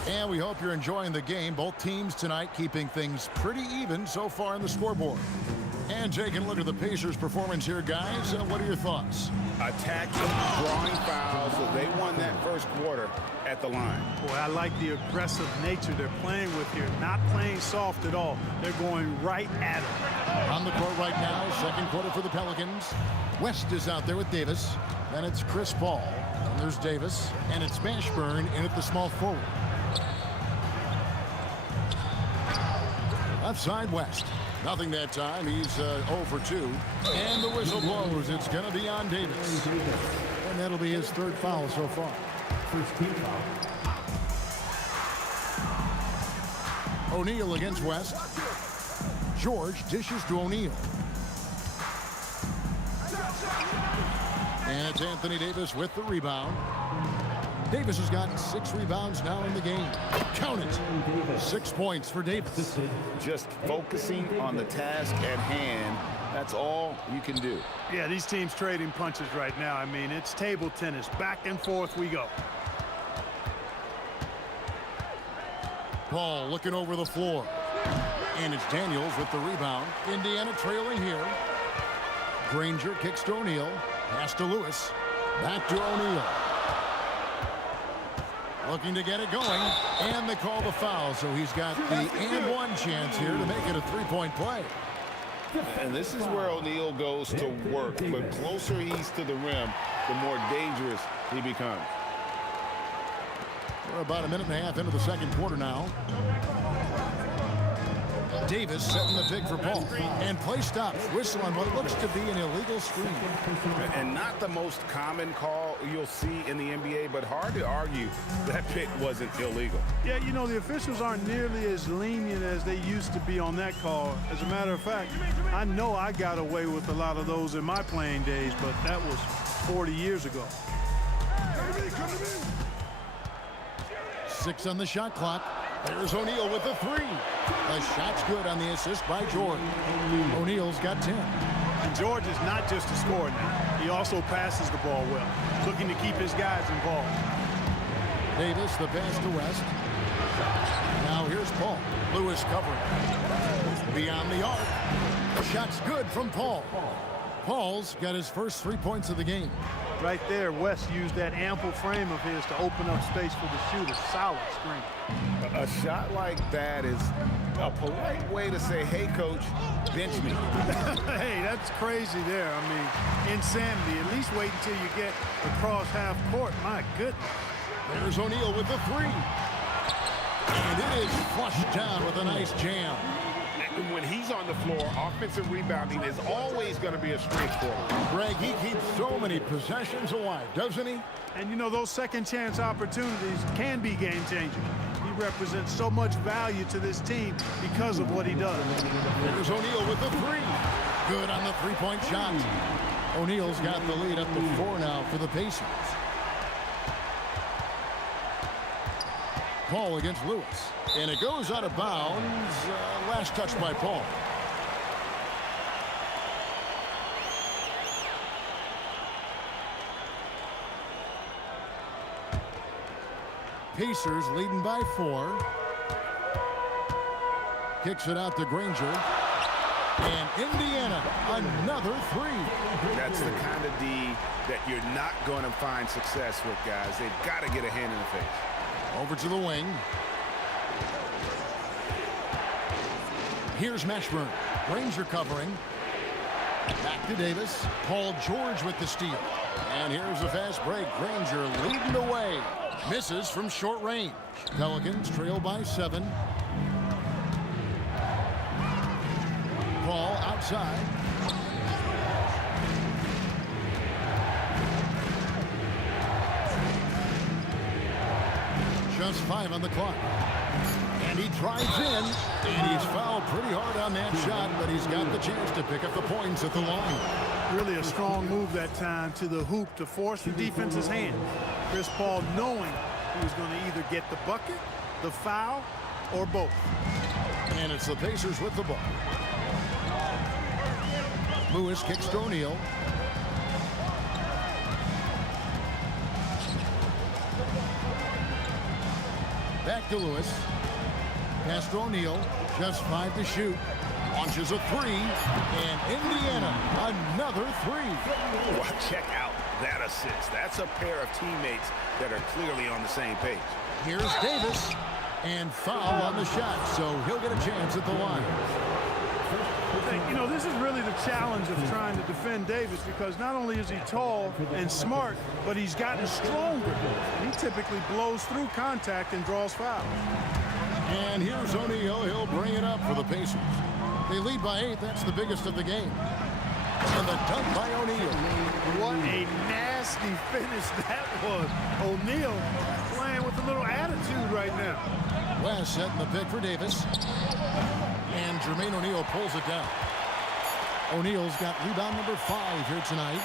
And we hope you're enjoying the game. Both teams tonight keeping things pretty even so far in the scoreboard. And taking a look at the Pacers' performance here, guys. What are your thoughts? Attacking, drawing fouls, so they won that first quarter at the line. Boy, I like the aggressive nature they're playing with here. Not playing soft at all. They're going right at it. On the court right now, second quarter for the Pelicans. West is out there with Davis. Then it's Chris Paul. And there's Davis. And it's Mashburn in at the small forward. Left side, West. Nothing that time. He's 0 for 2. And the whistle blows. It's going to be on Davis. And that'll be his third foul so far. First team foul. O'Neal against West. George dishes to O'Neal. And it's Anthony Davis with the rebound. Davis has got 6 rebounds now in the game. Count it. 6 points for Davis. Just focusing on the task at hand. That's all you can do. Yeah, these teams trading punches right now. I mean, it's table tennis. Back and forth we go. Paul looking over the floor. And it's Daniels with the rebound. Indiana trailing here. Granger kicks to O'Neal. Pass to Lewis. Back to O'Neal. Looking to get it going, and they call the foul, so he's got the and one chance here to make it a three-point play. And this is where O'Neal goes to work. The closer he's to the rim, the more dangerous he becomes. We're about a minute and a half into the second quarter now. Davis setting the pick for Paul. And play stops. Whistle on what looks to be an illegal screen. And not the most common call you'll see in the NBA, but hard to argue that pick wasn't illegal. Yeah, you know, the officials aren't nearly as lenient as they used to be on that call. As a matter of fact, I know I got away with a lot of those in my playing days, but that was 40 years ago. 6 on the shot clock. There's O'Neal with the 3. The shot's good on the assist by George. O'Neal's got 10. And George is not just a scorer now. He also passes the ball well, looking to keep his guys involved. Davis, the pass to West. Now here's Paul. Lewis covering. Beyond the arc. Shot's good from Paul. Paul's got his first 3 points of the game. Right there, West used that ample frame of his to open up space for the shooter. Solid screen. A shot like that is a polite way to say, hey, coach, bench me. Hey, that's crazy there. I mean, insanity. At least wait until you get across half court. My goodness. There's O'Neal with the 3. And it is flushed down with a nice jam. When he's on the floor, offensive rebounding is always going to be a strength for him. Greg, he keeps so many possessions alive, doesn't he? And, you know, those second chance opportunities can be game-changing. He represents so much value to this team because of what he does. There's O'Neal with the 3. Good on the three-point shot. O'Neal's got the lead up to 4 now for the Pacers. Paul against Lewis. And it goes out of bounds. Last touch by Paul. Pacers leading by 4. Kicks it out to Granger. And Indiana, another 3. That's the kind of D that you're not going to find success with, guys. They've got to get a hand in the face. Over to the wing. Here's Mashburn. Granger covering. Back to Davis. Paul George with the steal. And here's a fast break. Granger leading the way. Misses from short range. Pelicans trail by 7. ball outside. Just 5 on the clock. And he drives in, and he's fouled pretty hard on that shot, but he's got the chance to pick up the points at the line. Really a strong move that time to the hoop to force the defense's hand. Chris Paul knowing he was going to either get the bucket, the foul, or both. And it's the Pacers with the ball. Lewis kicks to O'Neal. Back to Lewis. Pass to O'Neal. Just 5 to shoot. Launches a 3. And Indiana, another 3. Well, check out that assist. That's a pair of teammates that are clearly on the same page. Here's Davis. And foul on the shot, so he'll get a chance at the line. You know, this is really the challenge of trying to defend Davis, because not only is he tall and smart, but he's gotten stronger. He typically blows through contact and draws fouls. And here's O'Neal. He'll bring it up for the Pacers. They lead by 8. That's the biggest of the game. And the dunk by O'Neal. What a nasty finish that was. O'Neal playing with a little attitude right now. West setting the pick for Davis. And Jermaine O'Neal pulls it down. O'Neal's got rebound number 5 here tonight.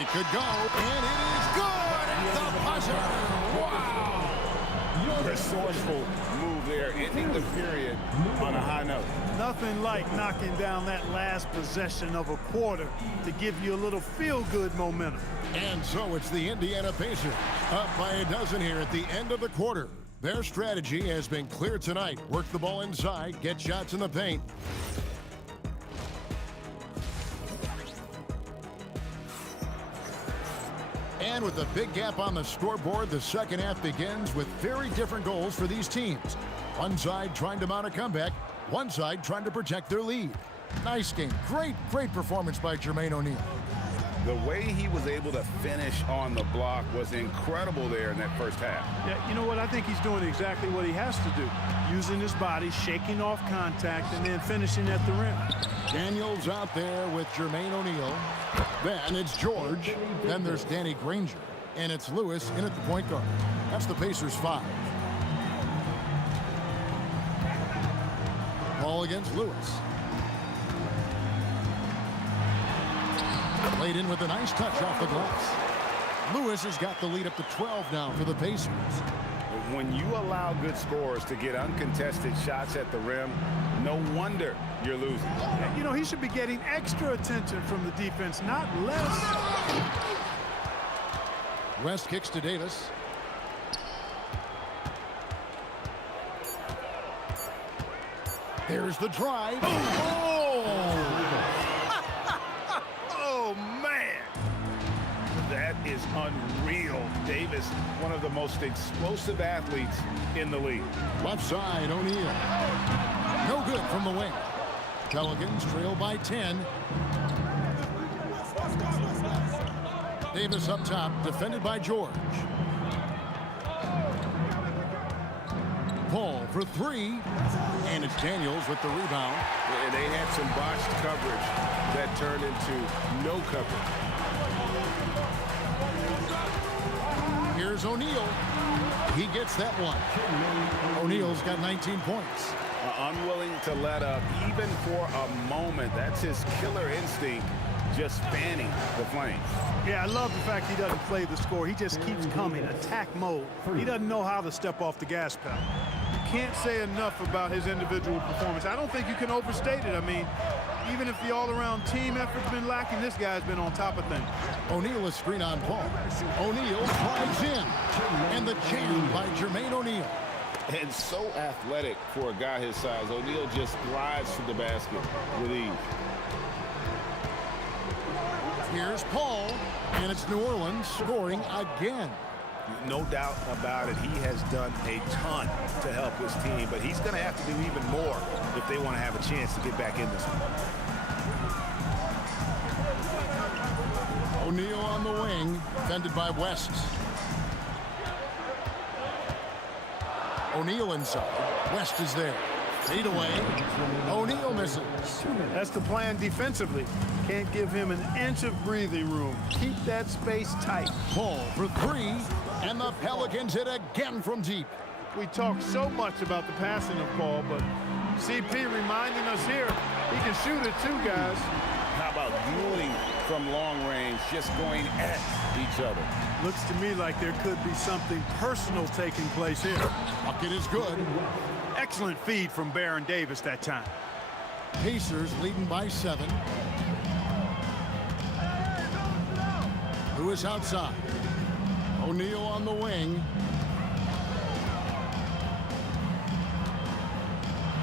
It could go, and it is good at the buzzer. Wow! Resourceful move there, ending the period on a high note. Nothing like knocking down that last possession of a quarter to give you a little feel-good momentum. And so it's the Indiana Pacers up by a dozen here at the end of the quarter. Their strategy has been clear tonight. Work the ball inside, get shots in the paint. And with a big gap on the scoreboard, the second half begins with very different goals for these teams. One side trying to mount a comeback, one side trying to protect their lead. Nice game. Great performance by Jermaine O'Neal. The way he was able to finish on the block was incredible there in that first half. Yeah, you know what? I think he's doing exactly what he has to do. Using his body, shaking off contact, and then finishing at the rim. Daniels out there with Jermaine O'Neal. Then it's George. Then there's Danny Granger. And it's Lewis in at the point guard. That's the Pacers 5. Ball against Lewis. Played in with a nice touch off the glass. Lewis has got the lead up to 12 now for the Pacers. When you allow good scorers to get uncontested shots at the rim, no wonder you're losing. You know, he should be getting extra attention from the defense, not less. West kicks to Davis. There's the drive. Oh! Oh, man! That is unreal. Davis, one of the most explosive athletes in the league. Left side, O'Neal. No good from the wing. Pelicans trail by 10. Davis up top, defended by George. Paul for 3. And it's Daniels with the rebound. And they had some botched coverage that turned into no coverage. Here's O'Neal. He gets that one. O'Neal's got 19 points. Unwilling to let up even for a moment. That's his killer instinct, just fanning the flames. Yeah, I love the fact he doesn't play the score. He just keeps coming, attack mode. He doesn't know how to step off the gas pedal. You can't say enough about his individual performance. I don't think you can overstate it. I mean, even if the all-around team effort's been lacking, this guy's been on top of things. O'Neal is screen on Paul. O'Neal drives in. And the jam by Jermaine O'Neal. And so athletic for a guy his size. O'Neal just glides to the basket with ease. Here's Paul, and it's New Orleans scoring again. No doubt about it. He has done a ton to help his team, but he's going to have to do even more if they want to have a chance to get back in this one. O'Neal on the wing, defended by West. O'Neal inside. West is there. Feed away. O'Neal misses. That's the plan defensively. Can't give him an inch of breathing room. Keep that space tight. Paul for three, and the Pelicans hit again from deep. We talk so much about the passing of Paul, but CP reminding us here, he can shoot it too, guys. How about dueling from long range, just going at each other? Looks to me like there could be something personal taking place here. Bucket is good. Excellent feed from Baron Davis that time. Pacers leading by 7. Lewis outside. O'Neal on the wing.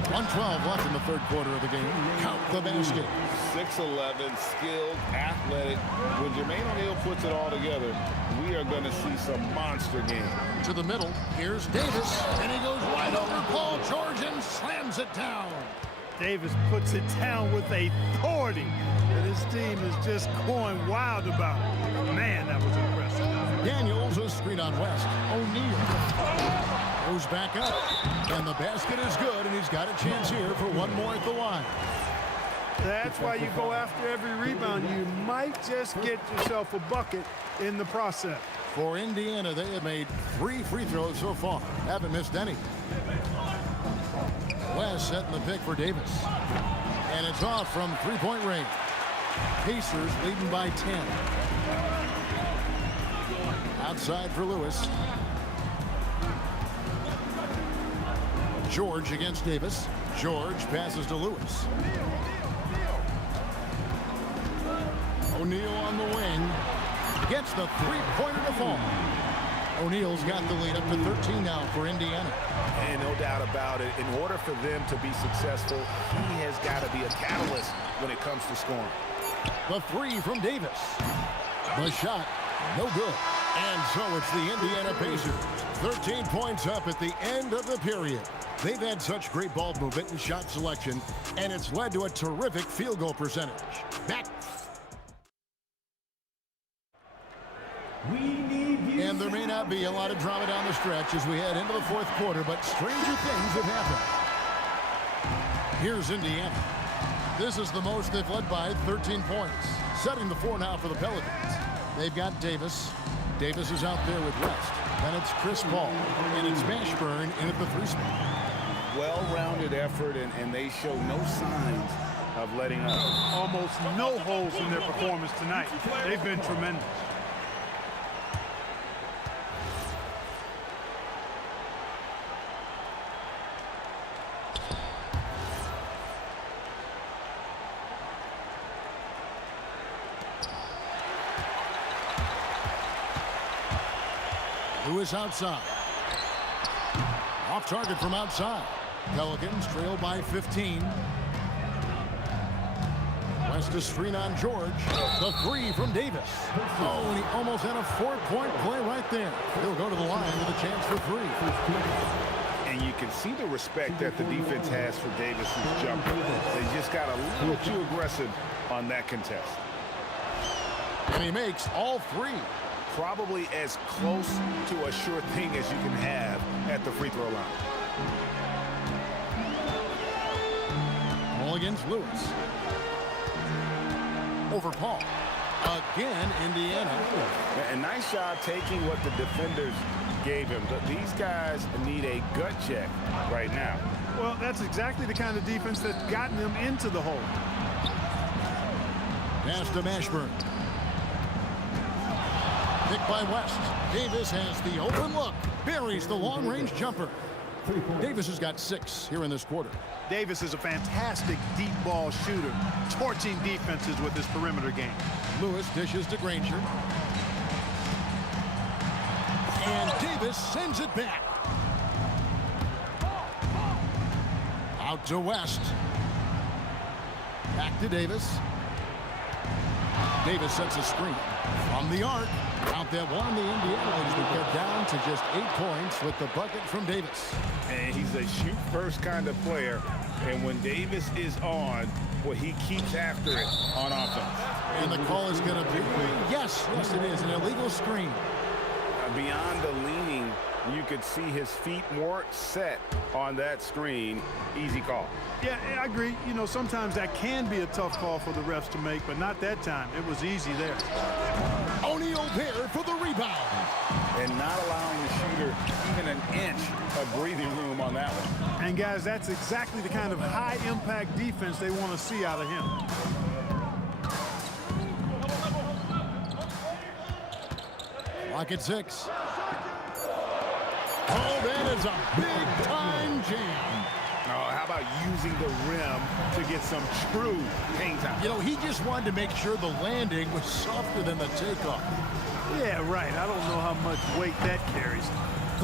1:12 left in the third quarter of the game. Count the basket. 6'11", skilled, athletic. When Jermaine O'Neal puts it all together, we are going to see some monster games. To the middle. Here's Davis, and he goes right over Paul George and slams it down. Davis puts it down with authority, and his team is just going wild about it. Man, that was impressive. Daniels a screen on West. O'Neal goes back up, and the basket is good, and he's got a chance here for one more at the line. That's why you go after every rebound. You might just get yourself a bucket in the process. For Indiana, they have made 3 free throws so far. Haven't missed any. West setting the pick for Davis. And it's off from three-point range. Pacers leading by 10. Outside for Lewis. George against Davis. George passes to Lewis. O'Neal on the wing. Gets the three-pointer to fall. O'Neal's got the lead up to 13 now for Indiana. And no doubt about it, in order for them to be successful, he has got to be a catalyst when it comes to scoring. The three from Davis. The shot, no good. And so it's the Indiana Pacers. 13 points up at the end of the period. They've had such great ball movement and shot selection, and it's led to a terrific field goal percentage. Back. And there may not be a lot of drama down the stretch as we head into the fourth quarter, but stranger things have happened. Here's Indiana. This is the most they've led by 13 points. Setting the floor now for the Pelicans. They've got Davis. Davis is out there with West. Then it's Chris Paul. And it's Mashburn in at the 3 spot. Well-rounded effort, and they show no signs of letting up. Almost no holes in their performance tonight. They've been tremendous. Lewis outside. Off target from outside. Pelicans trail by 15. West a screen on George. The 3 from Davis. Oh, and he almost had a 4-point play right there. He'll go to the line with a chance for 3. And you can see the respect that the defense has for Davis's jumper. They just got a little too aggressive on that contest. And he makes all 3. Probably as close to a sure thing as you can have at the free throw line. Paul against Lewis. Over Paul. Again, Indiana. A nice job taking what the defenders gave him. But these guys need a gut check right now. Well, that's exactly the kind of defense that's gotten them into the hole. Pass to Mashburn. Picked by West. Davis has the open look. Buries the long-range jumper. Davis has got 6 here in this quarter. Davis is a fantastic deep ball shooter, torching defenses with his perimeter game. Lewis dishes to Granger. And Davis sends it back. Out to West. Back to Davis. Davis sets a screen. From the arc. Out that one, the Indiana ladies would get down to just 8 points with the bucket from Davis. And he's a shoot-first kind of player. And when Davis is on, well, he keeps after it on offense. And the call is going to be, yes, it is, an illegal screen. Beyond the leaning, You could see his feet more set on that screen. Easy call. Yeah, I agree. You know, sometimes that can be a tough call for the refs to make, but not that time. It was easy there. O'Neal there for the rebound. And not allowing the shooter even an inch of breathing room on that one. And, guys, that's exactly the kind of high-impact defense they want to see out of him. Lock at 6. Oh, that is a big-time jam. Oh, how about using the rim to get some true hang time? You know, he just wanted to make sure the landing was softer than the takeoff. Yeah, right. I don't know how much weight that carries.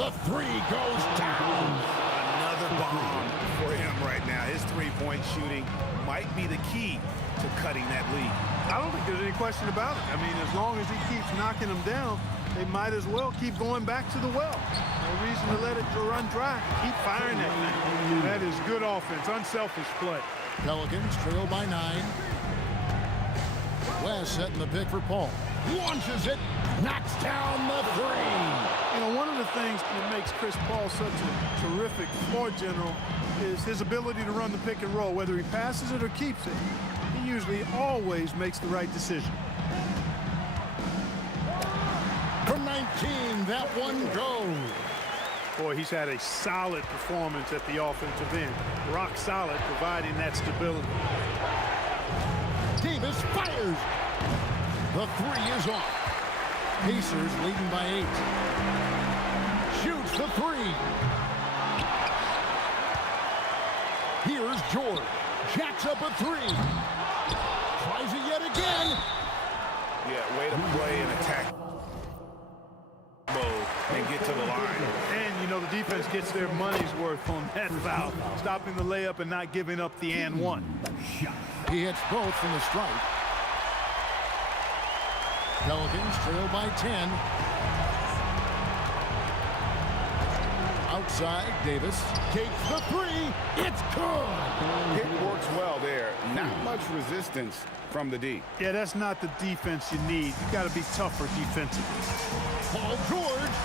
The 3 goes down. Another bomb for him right now. His three-point shooting might be the key to cutting that lead. I don't think there's any question about it. I mean, as long as he keeps knocking them down, they might as well keep going back to the well. No reason to let it run dry. Keep firing that thing. That is good offense, unselfish play. Pelicans trail by 9. West setting the pick for Paul. Launches it, knocks down the 3. You know, one of the things that makes Chris Paul such a terrific floor general is his ability to run the pick and roll. Whether he passes it or keeps it, he usually always makes the right decision. From 19, that one goes. Boy, he's had a solid performance at the offensive end. Rock solid, providing that stability. Davis fires. The 3 is off. Pacers leading by 8. Shoots the 3. Here's George. Jacks up a 3. Tries it yet again. Yeah, way to play and attack mode and get to the line. And, you know, the defense gets their money's worth on that foul. Stopping the layup and not giving up the and one. He hits both from the stripe. Pelicans trail by 10. Outside, Davis takes the 3. It's good. It works well there. Not much resistance from the D. Yeah, that's not the defense you need. You got to be tougher defensively. Paul George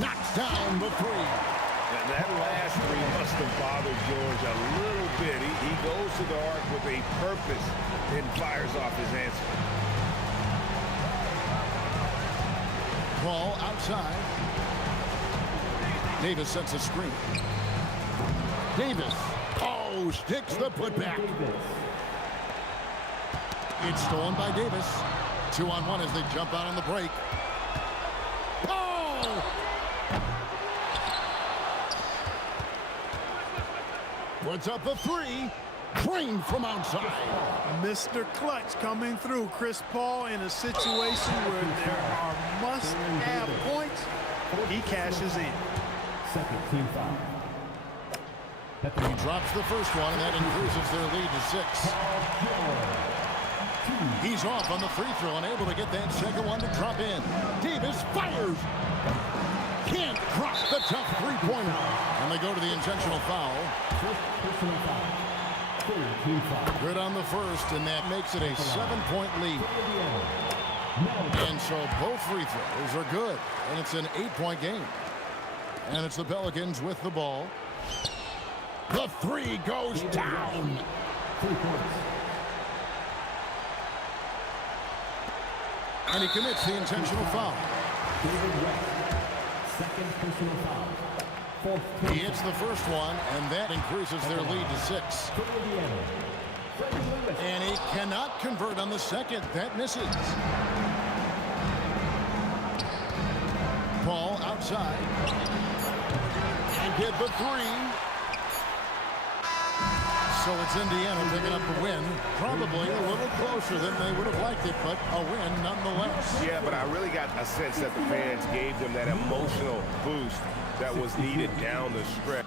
knocks down the 3. And that last 3 must have bothered George a little bit. He goes to the arc with a purpose and fires off his answer. Ball outside. Davis sets a screen. Davis. Oh, sticks the putback. It's stolen by Davis. 2-on-1 as they jump out on the break. Oh! Puts up a 3. Drained from outside. Mr. Clutch coming through. Chris Paul in a situation where there are must-have points. He cashes in. Second team foul. He drops the first one, and that increases their lead to 6. He's off on the free throw and able to get that second one to drop in. Davis fires. Can't drop the tough three-pointer. And they go to the intentional foul. First personal foul. Good on the first, and that makes it a 7-point lead. And so both free throws are good, and it's an 8-point game. And it's the Pelicans with the ball. The 3 goes down. 3 points. And he commits the intentional foul. Second personal foul. He hits the first one, and that increases their lead to 6. And he cannot convert on the second. That misses. Paul outside. And get the 3. So it's Indiana picking up the win. Probably a little closer than they would have liked it, but a win nonetheless. Yeah, but I really got a sense that the fans gave them that emotional boost that was needed down the stretch.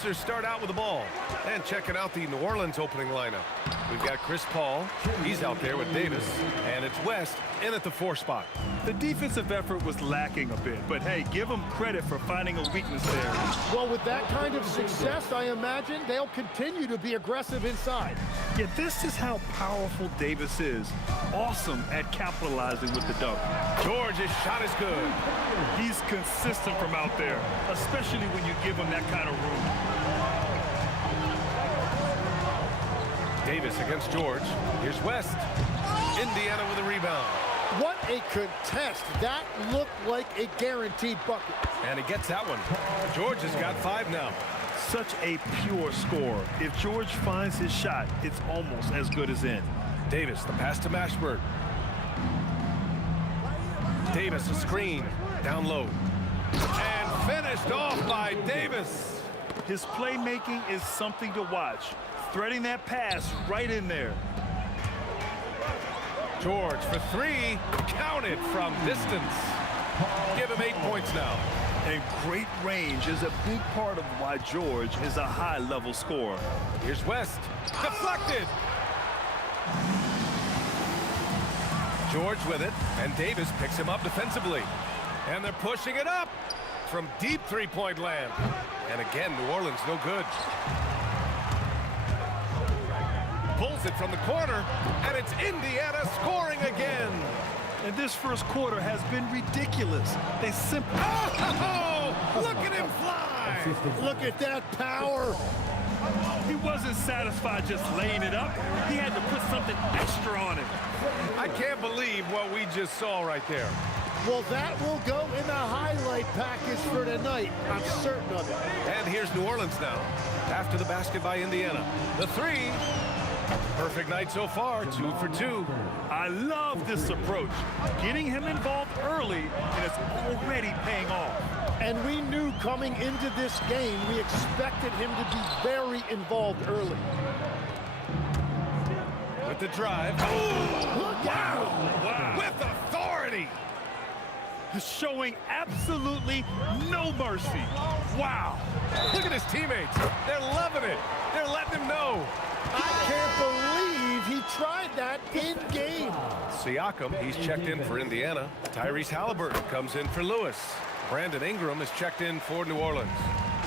Pacers start out with the ball. And checking out the New Orleans opening lineup. We've got Chris Paul. He's out there with Davis. And it's West in at the 4 spot. The defensive effort was lacking a bit, but hey, give them credit for finding a weakness there. Well, with that kind of success, I imagine they'll continue to be aggressive inside. Yeah, this is how powerful Davis is. Awesome at capitalizing with the dunk. George's shot is good. He's consistent from out there, especially when you give him that kind of room. Davis against George. Here's West. Indiana with a rebound. What a contest. That looked like a guaranteed bucket. And he gets that one. George has got 5 now. Such a pure score. If George finds his shot, it's almost as good as in. Davis, the pass to Mashburn. Davis, a screen. Down low. And finished off by Davis. His playmaking is something to watch. Threading that pass right in there. George for 3. Counted from distance. Give him 8 points now. And great range is a big part of why George is a high-level scorer. Here's West. Deflected. George with it, and Davis picks him up defensively. And they're pushing it up from deep three-point land. And again, New Orleans no good. Pulls it from the corner, and it's Indiana scoring again. And this first quarter has been ridiculous. They simply... Oh! Look at him fly! Look at that power. He wasn't satisfied just laying it up. He had to put something extra on it. I can't believe what we just saw right there. Well, that will go in the highlight package for tonight. I'm certain of it. And here's New Orleans now. After the basket by Indiana. The 3. Perfect night so far, 2 for 2. I love this approach. Getting him involved early, and it's already paying off. And we knew coming into this game, we expected him to be very involved early. With the drive. Ooh, look out! Wow. With authority. Showing absolutely no mercy. Wow. Look at his teammates. They're loving it. They're letting him know. I can't believe he tried that in game. Siakam, he's checked in for Indiana. Tyrese Halliburton comes in for Lewis. Brandon Ingram is checked in for New Orleans.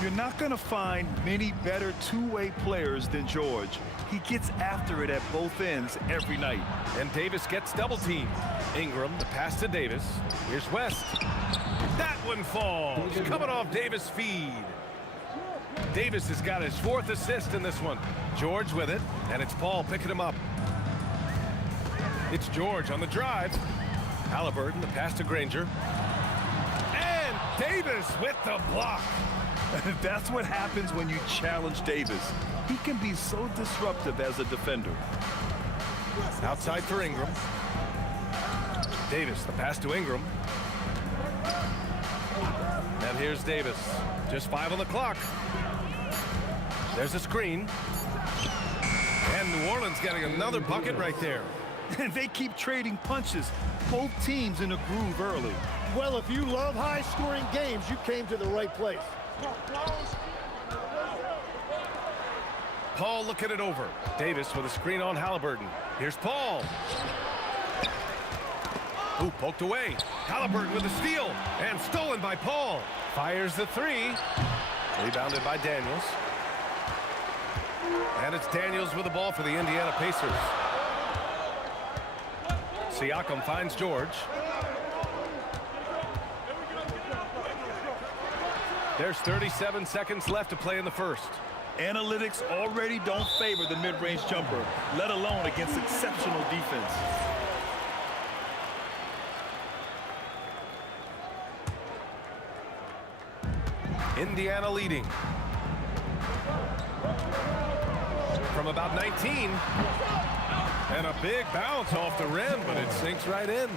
You're not going to find many better two-way players than George. He gets after it at both ends every night. And Davis gets double teamed. Ingram, the pass to Davis. Here's West. That one falls. Coming off Davis' feed. Davis has got his 4th assist in this one. George with it, and it's Paul picking him up. It's George on the drive. Halliburton, the pass to Granger. And Davis with the block. That's what happens when you challenge Davis. He can be so disruptive as a defender. Outside for Ingram. Davis, the pass to Ingram. And here's Davis. Just 5 on the clock. There's a screen. And New Orleans getting another bucket right there. And they keep trading punches. Both teams in a groove early. Well, if you love high-scoring games, you came to the right place. Paul looking it over. Davis with a screen on Halliburton. Here's Paul. Ooh, poked away. Halliburton with a steal. And stolen by Paul. Fires the 3. Rebounded by Daniels. And it's Daniels with the ball for the Indiana Pacers. Siakam finds George. There's 37 seconds left to play in the first. Analytics already don't favor the mid-range jumper, let alone against exceptional defense. Indiana leading. From about 19. And a big bounce off the rim, but it sinks right in.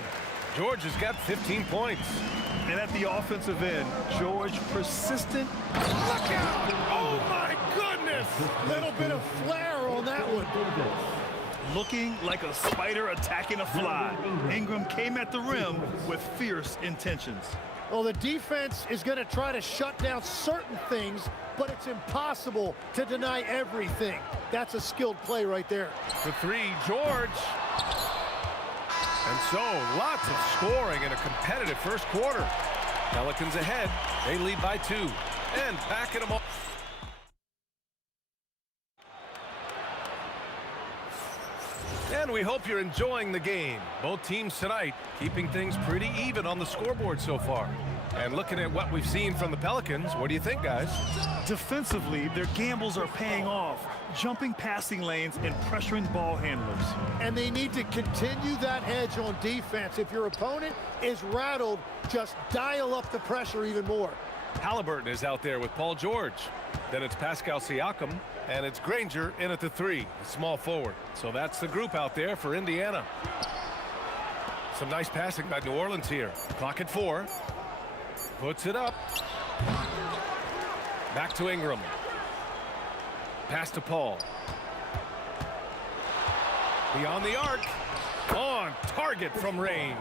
George has got 15 points. And at the offensive end, George persistent. Look out! Oh my goodness! Little bit of flair on that one. looking like a spider attacking a fly. Ingram came at the rim with fierce intentions. Well, the defense is going to try to shut down certain things, but it's impossible to deny everything. That's a skilled play right there. The three, George. And so, lots of scoring in a competitive first quarter. Pelicans ahead. They lead by 2. And back in a moment. And we hope you're enjoying the game. Both teams tonight keeping things pretty even on the scoreboard so far. And looking at what we've seen from the Pelicans, what do you think, guys? Defensively, their gambles are paying off, jumping passing lanes and pressuring ball handlers. And they need to continue that edge on defense. If your opponent is rattled, just dial up the pressure even more. Halliburton is out there with Paul George. Then it's Pascal Siakam, and it's Granger in at the 3, a small forward. So that's the group out there for Indiana. Some nice passing by New Orleans here. Clock at 4. Puts it up. Back to Ingram. Pass to Paul. Beyond the arc. On target from range.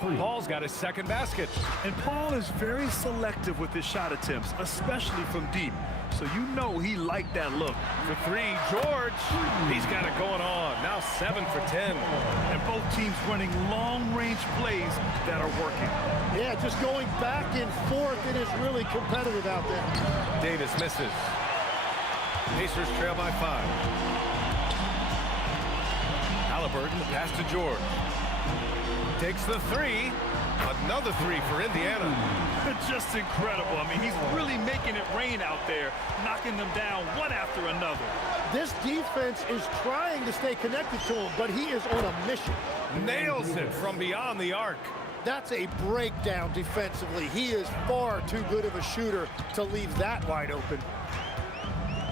Paul's got his second basket. And Paul is very selective with his shot attempts, especially from deep. So you know he liked that look. For 3, George. He's got it going on. Now 7 for 10. And both teams running long-range plays that are working. Yeah, just going back and forth. It is really competitive out there. Davis misses. Pacers trail by 5. Halliburton, the pass to George. Takes the 3. Another 3 for Indiana. Just incredible. I mean, he's really making it rain out there, knocking them down one after another. This defense is trying to stay connected to him, but he is on a mission. Nails it from beyond the arc. That's a breakdown defensively. He is far too good of a shooter to leave that wide open.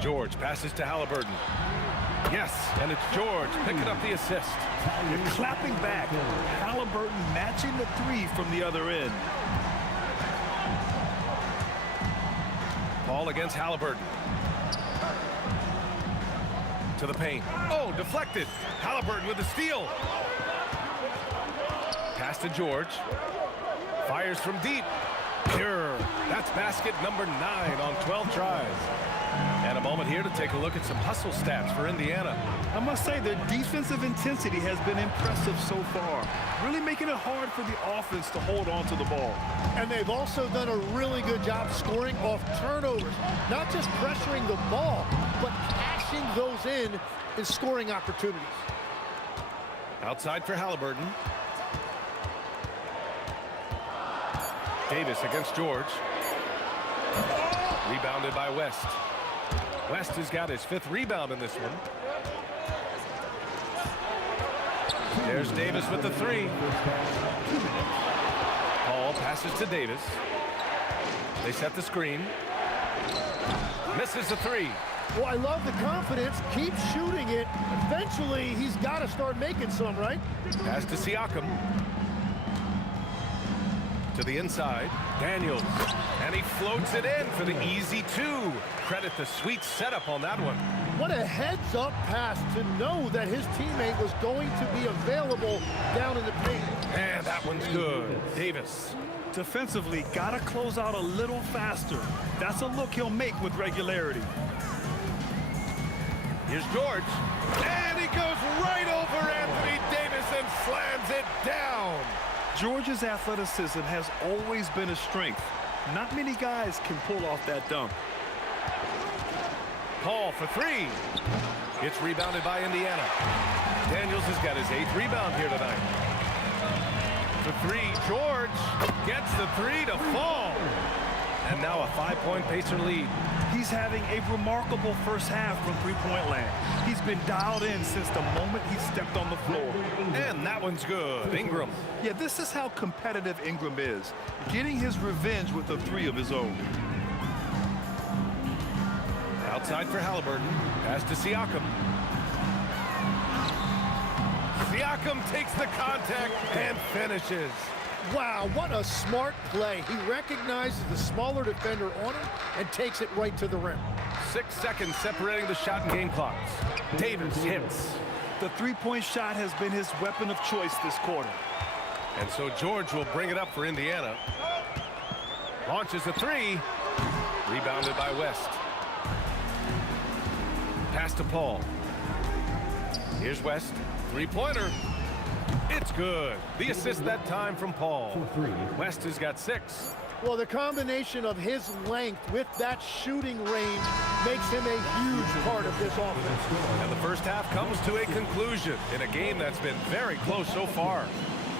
George passes to Halliburton. Yes, and it's George picking up the assist. And clapping back. Halliburton matching the 3 from the other end. Ball against Halliburton. To the paint. Oh, deflected. Halliburton with the steal. Pass to George. Fires from deep. Pure. That's basket number 9 on 12 tries. And a moment here to take a look at some hustle stats for Indiana. I must say their defensive intensity has been impressive so far, really making it hard for the offense to hold on to the ball. And they've also done a really good job scoring off turnovers, not just pressuring the ball, but cashing those in scoring opportunities. Outside for Halliburton. Davis against George. Rebounded by West. West has got his 5th rebound in this one. There's Davis with the 3. Paul passes to Davis. They set the screen. Misses the 3. Well, I love the confidence. Keep shooting it. Eventually, he's got to start making some, right? Pass to Siakam. To the inside. Daniels. And he floats it in for the easy 2. Credit the sweet setup on that one. What a heads-up pass to know that his teammate was going to be available down in the paint. And that one's good. Davis. Defensively, got to close out a little faster. That's a look he'll make with regularity. Here's George. And he goes right over Anthony Davis and slams it down. George's athleticism has always been a strength. Not many guys can pull off that dunk. Paul for 3. It's rebounded by Indiana. Daniels has got his 8th rebound here tonight. For 3, George gets the 3 to fall. And now a 5-point Pacer lead. He's having a remarkable first half from three-point land. He's been dialed in since the moment he stepped on the floor. And that one's good. Ingram. Yeah, this is how competitive Ingram is. Getting his revenge with a 3 of his own. Outside for Halliburton. Pass to Siakam. Siakam takes the contact and finishes. Wow, what a smart play. He recognizes the smaller defender on him and takes it right to the rim. 6 seconds separating the shot and game clocks. Davis hits. The three-point shot has been his weapon of choice this quarter. And so George will bring it up for Indiana. Launches a three. Rebounded by West. Pass to Paul. Here's West. Three-pointer. It's good. The assist that time from Paul. West has got 6. Well, the combination of his length with that shooting range makes him a huge part of this offense. And the first half comes to a conclusion in a game that's been very close so far.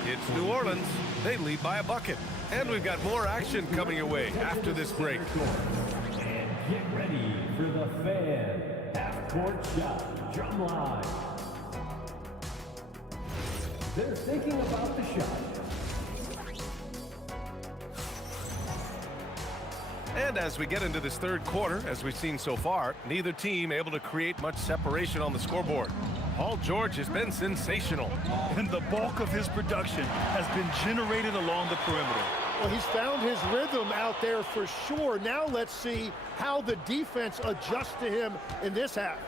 It's New Orleans. They lead by a bucket. And we've got more action coming your way after this break. And get ready for the Fan half-court shot drum line. They're thinking about the shot. And as we get into this third quarter, as we've seen so far, neither team able to create much separation on the scoreboard. Paul George has been sensational. And the bulk of his production has been generated along the perimeter. Well, he's found his rhythm out there for sure. Now let's see how the defense adjusts to him in this half.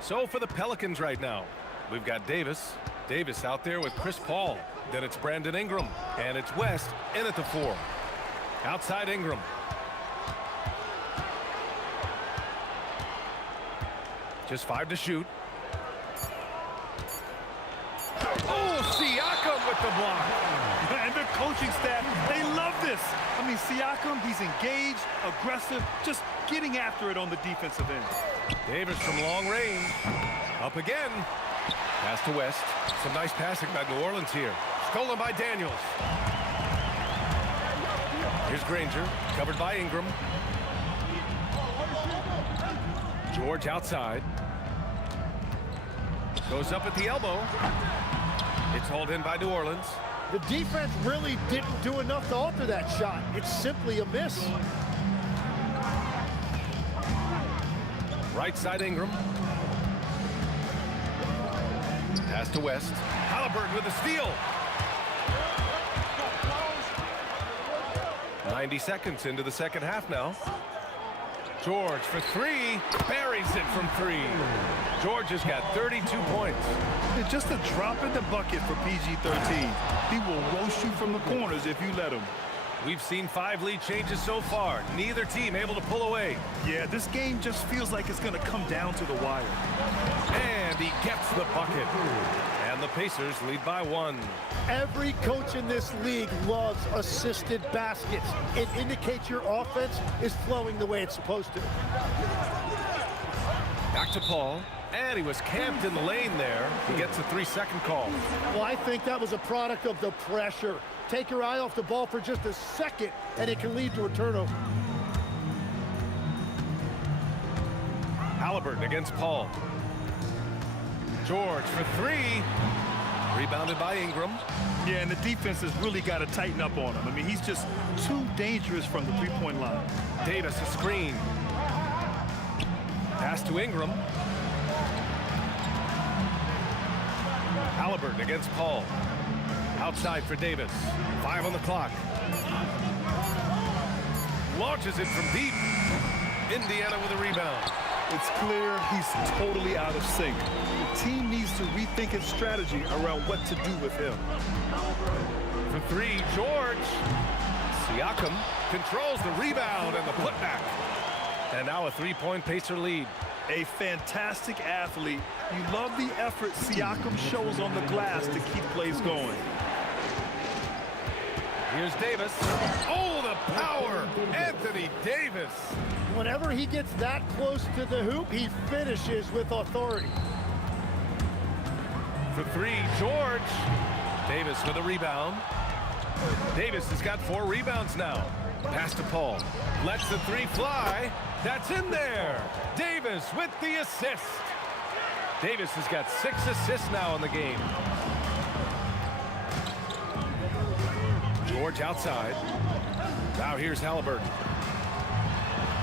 So for the Pelicans right now, we've got Davis. Davis out there with Chris Paul. Then it's Brandon Ingram. And it's West in at the 4. Outside Ingram. Just 5 to shoot. Oh, Siakam with the block. And the coaching staff, they love this. I mean, Siakam, he's engaged, aggressive, just getting after it on the defensive end. Davis from long range. Up again. Pass to West. Some nice passing by New Orleans here. Stolen by Daniels. Here's Granger, covered by Ingram. George outside. Goes up at the elbow. It's hauled in by New Orleans. The defense really didn't do enough to alter that shot. It's simply a miss. Right side Ingram. Pass to West. Halliburton with the steal. 90 seconds into the second half now. George for 3. Buries it from 3. George has got 32 points. It's just a drop in the bucket for PG-13. He will roast you from the corners if you let him. We've seen 5 lead changes so far. Neither team able to pull away. Yeah, this game just feels like it's going to come down to the wire. And he gets the bucket. And the Pacers lead by 1. Every coach in this league loves assisted baskets. It indicates your offense is flowing the way it's supposed to. Back to Paul. And he was camped in the lane there. He gets a 3-second call. Well, I think that was a product of the pressure. Take your eye off the ball for just a second, and it can lead to a turnover. Halliburton against Paul. George for 3. Rebounded by Ingram. Yeah, and the defense has really got to tighten up on him. I mean, he's just too dangerous from the three-point line. Davis a screen. Pass to Ingram. Halliburton against Paul. Outside for Davis. 5 on the clock. Launches it from deep. Indiana with a rebound. It's clear he's totally out of sync. The team needs to rethink its strategy around what to do with him. For 3, George. Siakam controls the rebound and the putback. And now a 3-point Pacer lead. A fantastic athlete. You love the effort Siakam shows on the glass to keep plays going. Here's Davis. Oh, the power! Anthony Davis. Whenever he gets that close to the hoop, he finishes with authority. For 3, George. Davis with a rebound. Davis has got 4 rebounds now. Pass to Paul. Lets the 3 fly. That's in there. Davis with the assist. Davis has got 6 assists now in the game. George outside. Now here's Halliburton.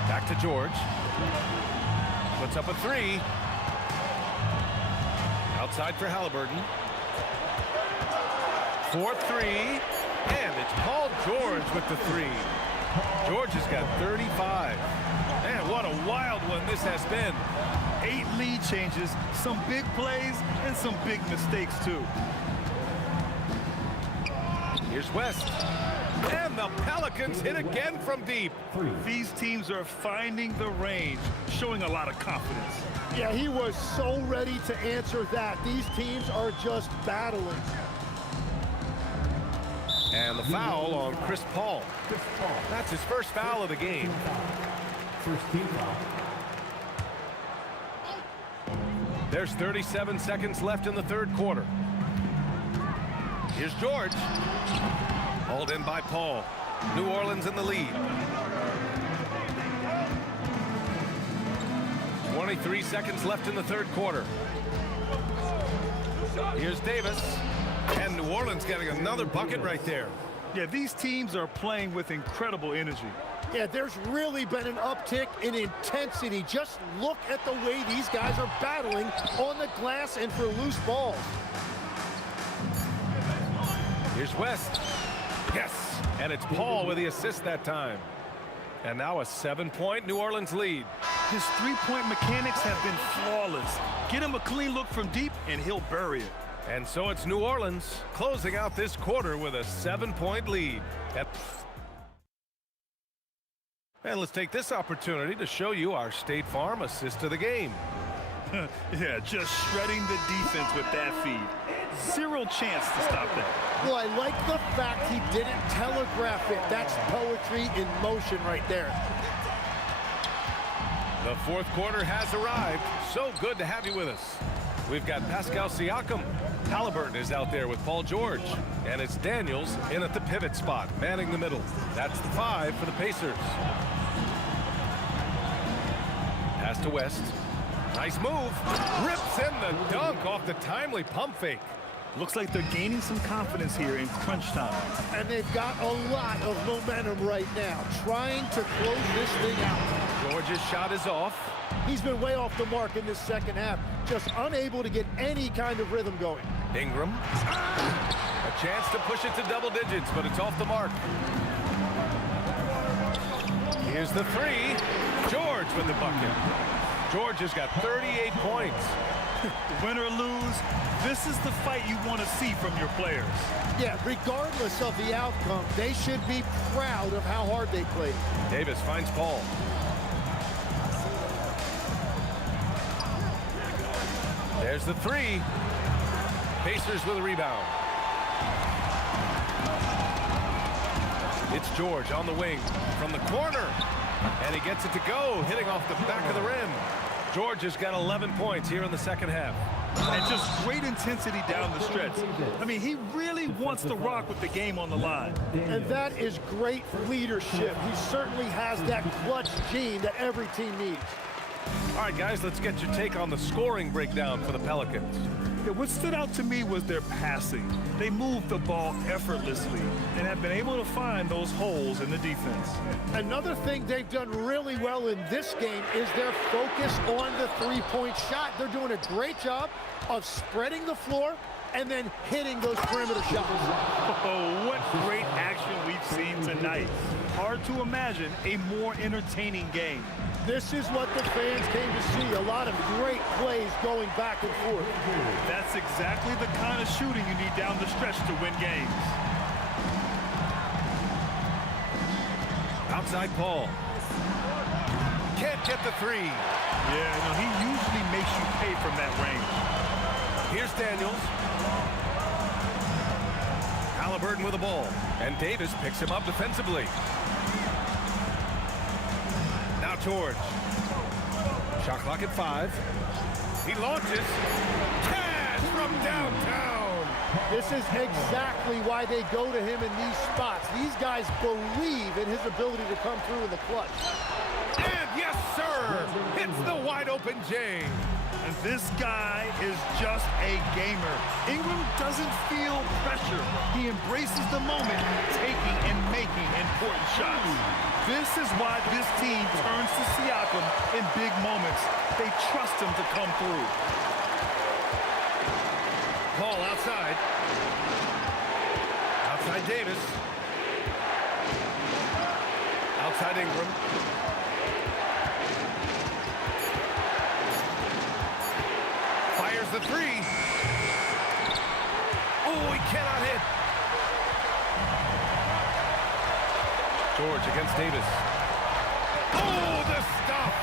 Back to George. Puts up a 3. Outside for Halliburton. 4-3. And it's Paul George with the 3. George has got 35. And what a wild one this has been. 8 lead changes, some big plays, and some big mistakes, too. Here's West. And the Pelicans hit again from deep. These teams are finding the range, showing a lot of confidence. Yeah, he was so ready to answer that. These teams are just battling. And the foul on Chris Paul. That's his first foul of the game. First team foul. There's 37 seconds left in the third quarter. Here's George. Hauled in by Paul. New Orleans in the lead. 23 seconds left in the third quarter. Here's Davis. And New Orleans getting another bucket right there. Yeah, these teams are playing with incredible energy. Yeah, there's really been an uptick in intensity. Just look at the way these guys are battling on the glass and for loose balls. Here's West. Yes, and it's Paul with the assist that time. And now a 7-point New Orleans lead. His three-point mechanics have been flawless. Get him a clean look from deep, and he'll bury it. And so it's New Orleans closing out this quarter with a 7-point lead. And let's take this opportunity to show you our State Farm assist of the game. Yeah, just shredding the defense with that feed. Zero chance to stop that. Well, I like the fact he didn't telegraph it. That's poetry in motion right there. The fourth quarter has arrived. So good to have you with us. We've got Pascal Siakam. Halliburton is out there with Paul George. And it's Daniels in at the pivot spot, manning the middle. That's the 5 for the Pacers. Pass to West. Nice move. Rips in the dunk off the timely pump fake. Looks like they're gaining some confidence here in crunch time. And they've got a lot of momentum right now, trying to close this thing out. George's shot is off. He's been way off the mark in this second half, just unable to get any kind of rhythm going. Ingram. A chance to push it to double digits, but it's off the mark. Here's the 3. George with the bucket. George has got 38 points. Win or lose, this is the fight you want to see from your players. Yeah, regardless of the outcome, they should be proud of how hard they played. Davis finds Paul. There's the 3. Pacers with a rebound. It's George on the wing from the corner. And he gets it to go, hitting off the back of the rim. George has got 11 points here in the second half. And just great intensity down the stretch. I mean, he really wants to rock with the game on the line. And that is great leadership. He certainly has that clutch gene that every team needs. All right, guys, let's get your take on the scoring breakdown for the Pelicans. Yeah, what stood out to me was their passing. They moved the ball effortlessly and have been able to find those holes in the defense. Another thing they've done really well in this game is their focus on the three-point shot. They're doing a great job of spreading the floor and then hitting those perimeter shots. Oh, what great action we've seen tonight. Hard to imagine a more entertaining game. This is what the fans came to see. A lot of great plays going back and forth. That's exactly the kind of shooting you need down the stretch to win games. Outside Paul. Can't get the 3. Yeah, no, he usually makes you pay from that range. Here's Daniels. Halliburton with the ball. And Davis picks him up defensively. Now George. Shot clock at 5. He launches. Cash from downtown. This is exactly why they go to him in these spots. These guys believe in his ability to come through in the clutch. And yes, sir, hits the wide open J. And this guy is just a gamer. Ingram doesn't feel pressure. He embraces the moment, taking and making important shots. This is why this team turns to Siakam in big moments. They trust him to come through. Paul outside. Outside Davis. Outside Ingram. the three. Oh, he cannot hit. George against Davis. Oh, the stop.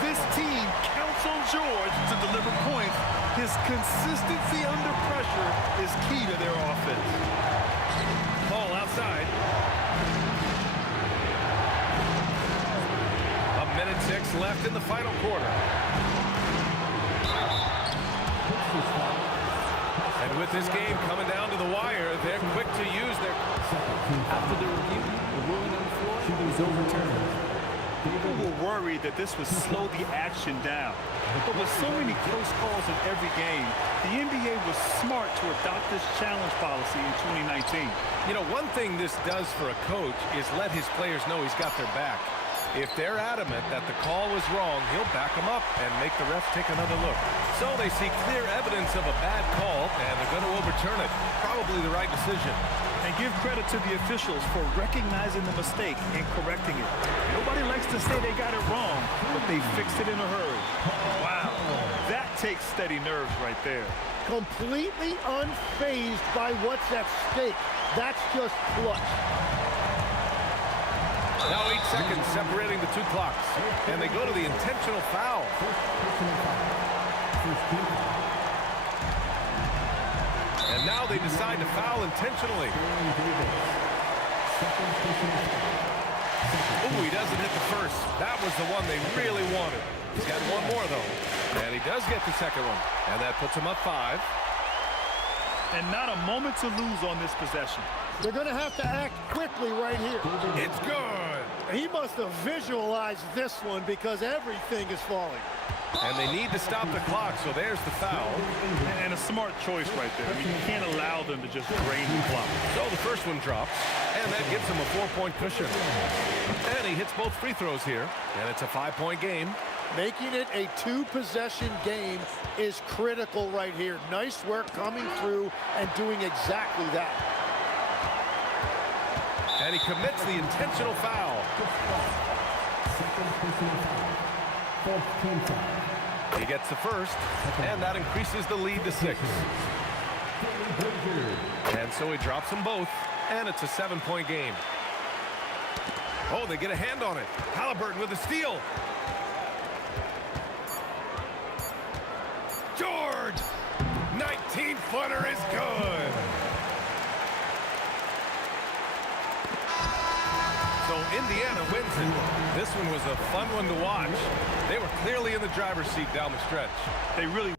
This team counts on George to deliver points. His consistency under pressure is key to their offense. Ball outside. A minute 6 left in the final quarter. And with this game coming down to the wire, they're quick to use their... After the review, the ruling on the floor was overturned. People were worried that this would slow the action down. But with so many close calls in every game, the NBA was smart to adopt this challenge policy in 2019. You know, one thing this does for a coach is let his players know he's got their back. If they're adamant that the call was wrong, he'll back them up and make the ref take another look. So they see clear evidence of a bad call, and they're going to overturn it. Probably the right decision. And give credit to the officials for recognizing the mistake and correcting it. Nobody likes to say they got it wrong, but they fixed it in a hurry. Wow, that takes steady nerves right there. Completely unfazed by what's at stake. That's just clutch. Now 8 seconds separating the two clocks. And they go to the intentional foul. And now they decide to foul intentionally. Oh, he doesn't hit the first. That was the one they really wanted. He's got one more, though. And he does get the second one. And that puts him up 5. And not a moment to lose on this possession. They're going to have to act quickly right here. It's good. He must have visualized this one because everything is falling. And they need to stop the clock, so there's the foul. And a smart choice right there. I mean, you can't allow them to just drain the clock. So the first one drops, and that gives him a 4-point cushion. And he hits both free throws here, and it's a 5-point game. Making it a 2-possession game is critical right here. Nice work coming through and doing exactly that. And he commits the intentional foul. He gets the first, and that increases the lead to 6. And so he drops them both, and it's a 7-point game. Oh, they get a hand on it. Halliburton with a steal. George! 19-footer is good. So Indiana wins it. This one was a fun one to watch. They were clearly in the driver's seat down the stretch. They really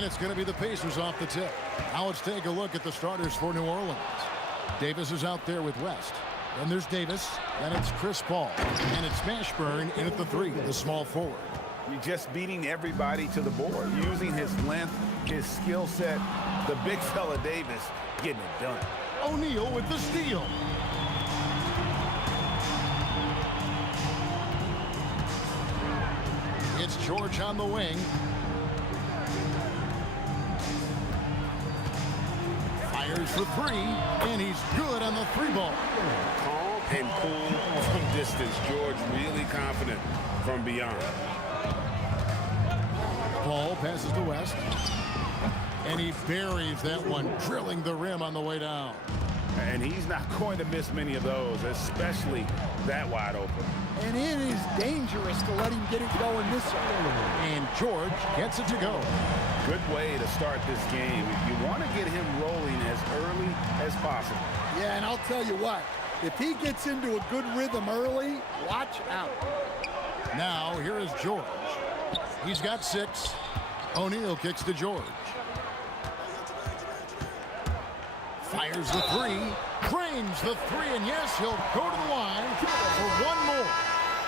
And it's going to be the Pacers off the tip. Now let's take a look at the starters for New Orleans. Davis is out there with West. Then there's Davis. Then it's Chris Paul. And it's Mashburn in at the 3, the small forward. You're just beating everybody to the board, using his length, his skill set. The big fella Davis getting it done. O'Neal with the steal. George on the wing. Fires for three, and he's good on the three ball. Calm and cool from distance. George really confident from beyond. Ball passes to West, and he buries that one, drilling the rim on the way down. And he's not going to miss many of those, especially that wide open. And it is dangerous to let him get it going this early. And George gets it to go. Good way to start this game. You want to get him rolling as early as possible. Yeah, and I'll tell you what, if he gets into a good rhythm early, watch out. Now, here is George. He's got 6. O'Neal kicks to George. Fires the 3. Drains the 3, and yes, he'll go to the line for one more.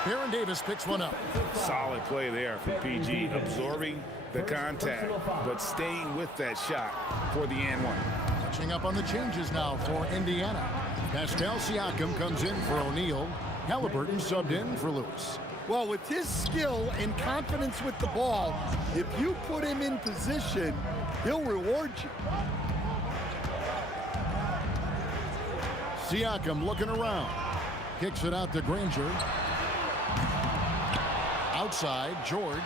Baron Davis picks one up. Solid play there for PG, absorbing the contact, but staying with that shot for the and one. Catching up on the changes now for Indiana. Pascal Siakam comes in for O'Neal. Halliburton subbed in for Lewis. Well, with his skill and confidence with the ball, if you put him in position, he'll reward you. Siakam looking around. Kicks it out to Granger. Outside, George.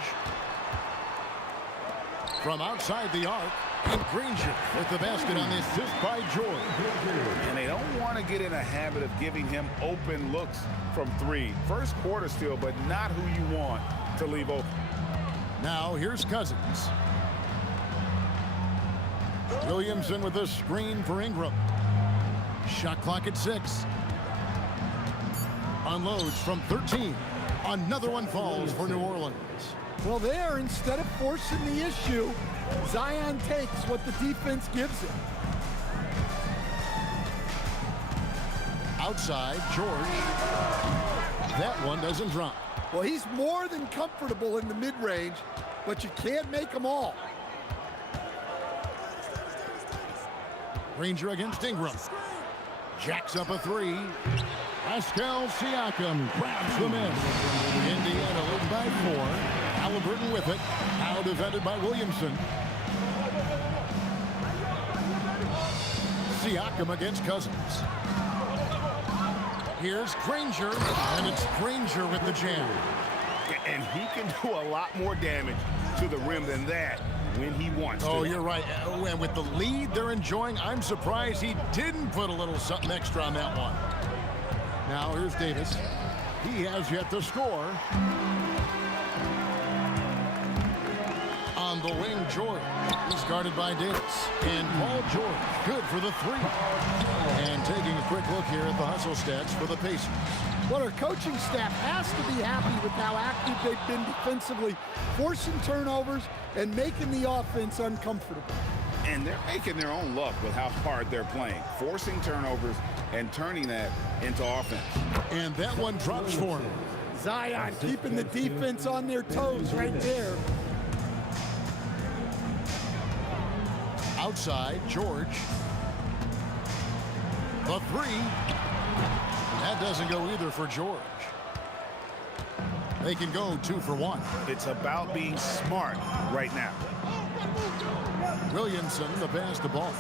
From outside the arc, and Granger with the basket on the assist by George. And they don't want to get in a habit of giving him open looks from 3. First quarter still, but not who you want to leave open. Now here's Cousins. Williamson with a screen for Ingram. Shot clock at 6. Unloads from 13. Another one falls for New Orleans. Well, there, instead of forcing the issue, Zion takes what the defense gives him. Outside, George. That one doesn't drop. Well, he's more than comfortable in the mid-range, but you can't make them all. Granger against Ingram. Jacks up a 3. Pascal Siakam grabs the miss. Indiana leading by 4. Halliburton with it. Now defended by Williamson. Siakam against Cousins. Here's Granger, and it's Granger with the jam. And he can do a lot more damage to the rim than that when he wants to. Oh, you're right. And with the lead they're enjoying, I'm surprised he didn't put a little something extra on that one. Now here's Davis. He has yet to score. On the wing, George. He's guarded by Davis. And Paul George, good for the 3. And taking a quick look here at the hustle stats for the Pacers. Well, our coaching staff has to be happy with how active they've been defensively, forcing turnovers and making the offense uncomfortable. And they're making their own luck with how hard they're playing, forcing turnovers and turning that into offense. And that one drops for him. Zion keeping the defense on their toes right there. Outside, George. The 3. That doesn't go either for George. They can go 2 for 1. It's about being smart right now. Williamson, the pass to ball.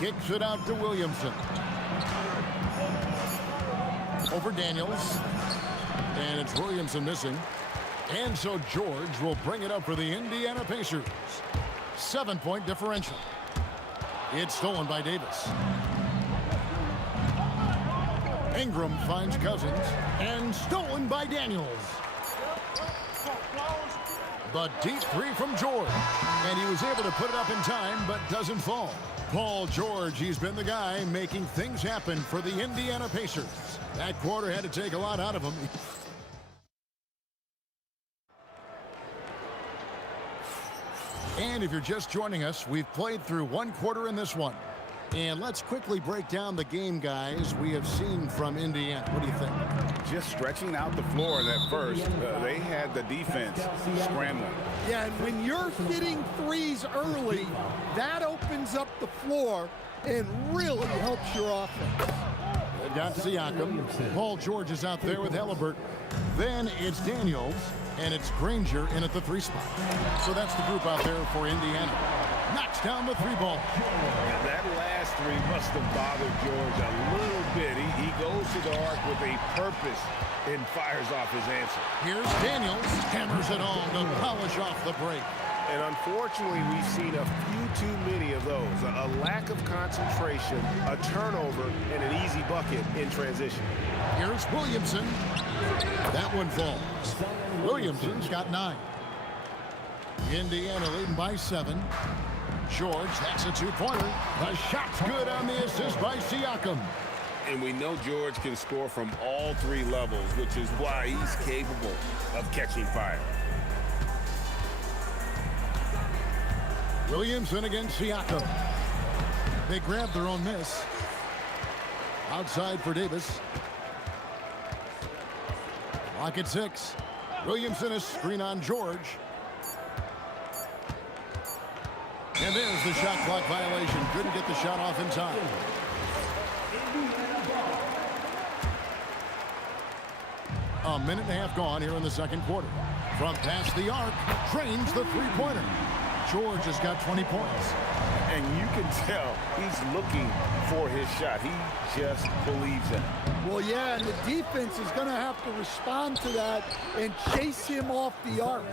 Kicks it out to Williamson. Over Daniels. And it's Williamson missing. And so George will bring it up for the Indiana Pacers. 7-point differential. It's stolen by Davis. Ingram finds Cousins. And stolen by Daniels. The deep 3 from George. And he was able to put it up in time, but doesn't fall. Paul George, he's been the guy making things happen for the Indiana Pacers. That quarter had to take a lot out of him. And if you're just joining us, we've played through 1 quarter in this one. And let's quickly break down the game, guys, we have seen from Indiana. What do you think? Just stretching out the floor at first. They had the defense scrambling. Yeah, and when you're hitting threes early, that opens up the floor and really helps your offense. Good They've got Siakam. Paul George is out there with Halliburton. Then it's Daniels, and it's Granger in at the 3 spot. So that's the group out there for Indiana. Knocks down the 3 ball. And that last 3 must have bothered George a little bit. He goes to the arc with a purpose and fires off his answer. Here's Daniels. Hammers it home to polish off the break. And unfortunately, we've seen a few too many of those. A lack of concentration, a turnover, and an easy bucket in transition. Here's Williamson. That one falls. Williamson's got 9. Indiana leading by 7. George, that's a 2-pointer. The shot's good on the assist by Siakam. And we know George can score from all 3 levels, which is why he's capable of catching fire. Williamson against Siakam. They grab their own miss. Outside for Davis. Clock at 6. Williamson a screen on George. And there's the shot clock violation. Couldn't get the shot off in time. A minute and a half gone here in the second quarter. From past the arc, trains the 3-pointer. George has got 20 points. And you can tell he's looking for his shot. He just believes in it. Well, yeah, and the defense is going to have to respond to that and chase him off the arc.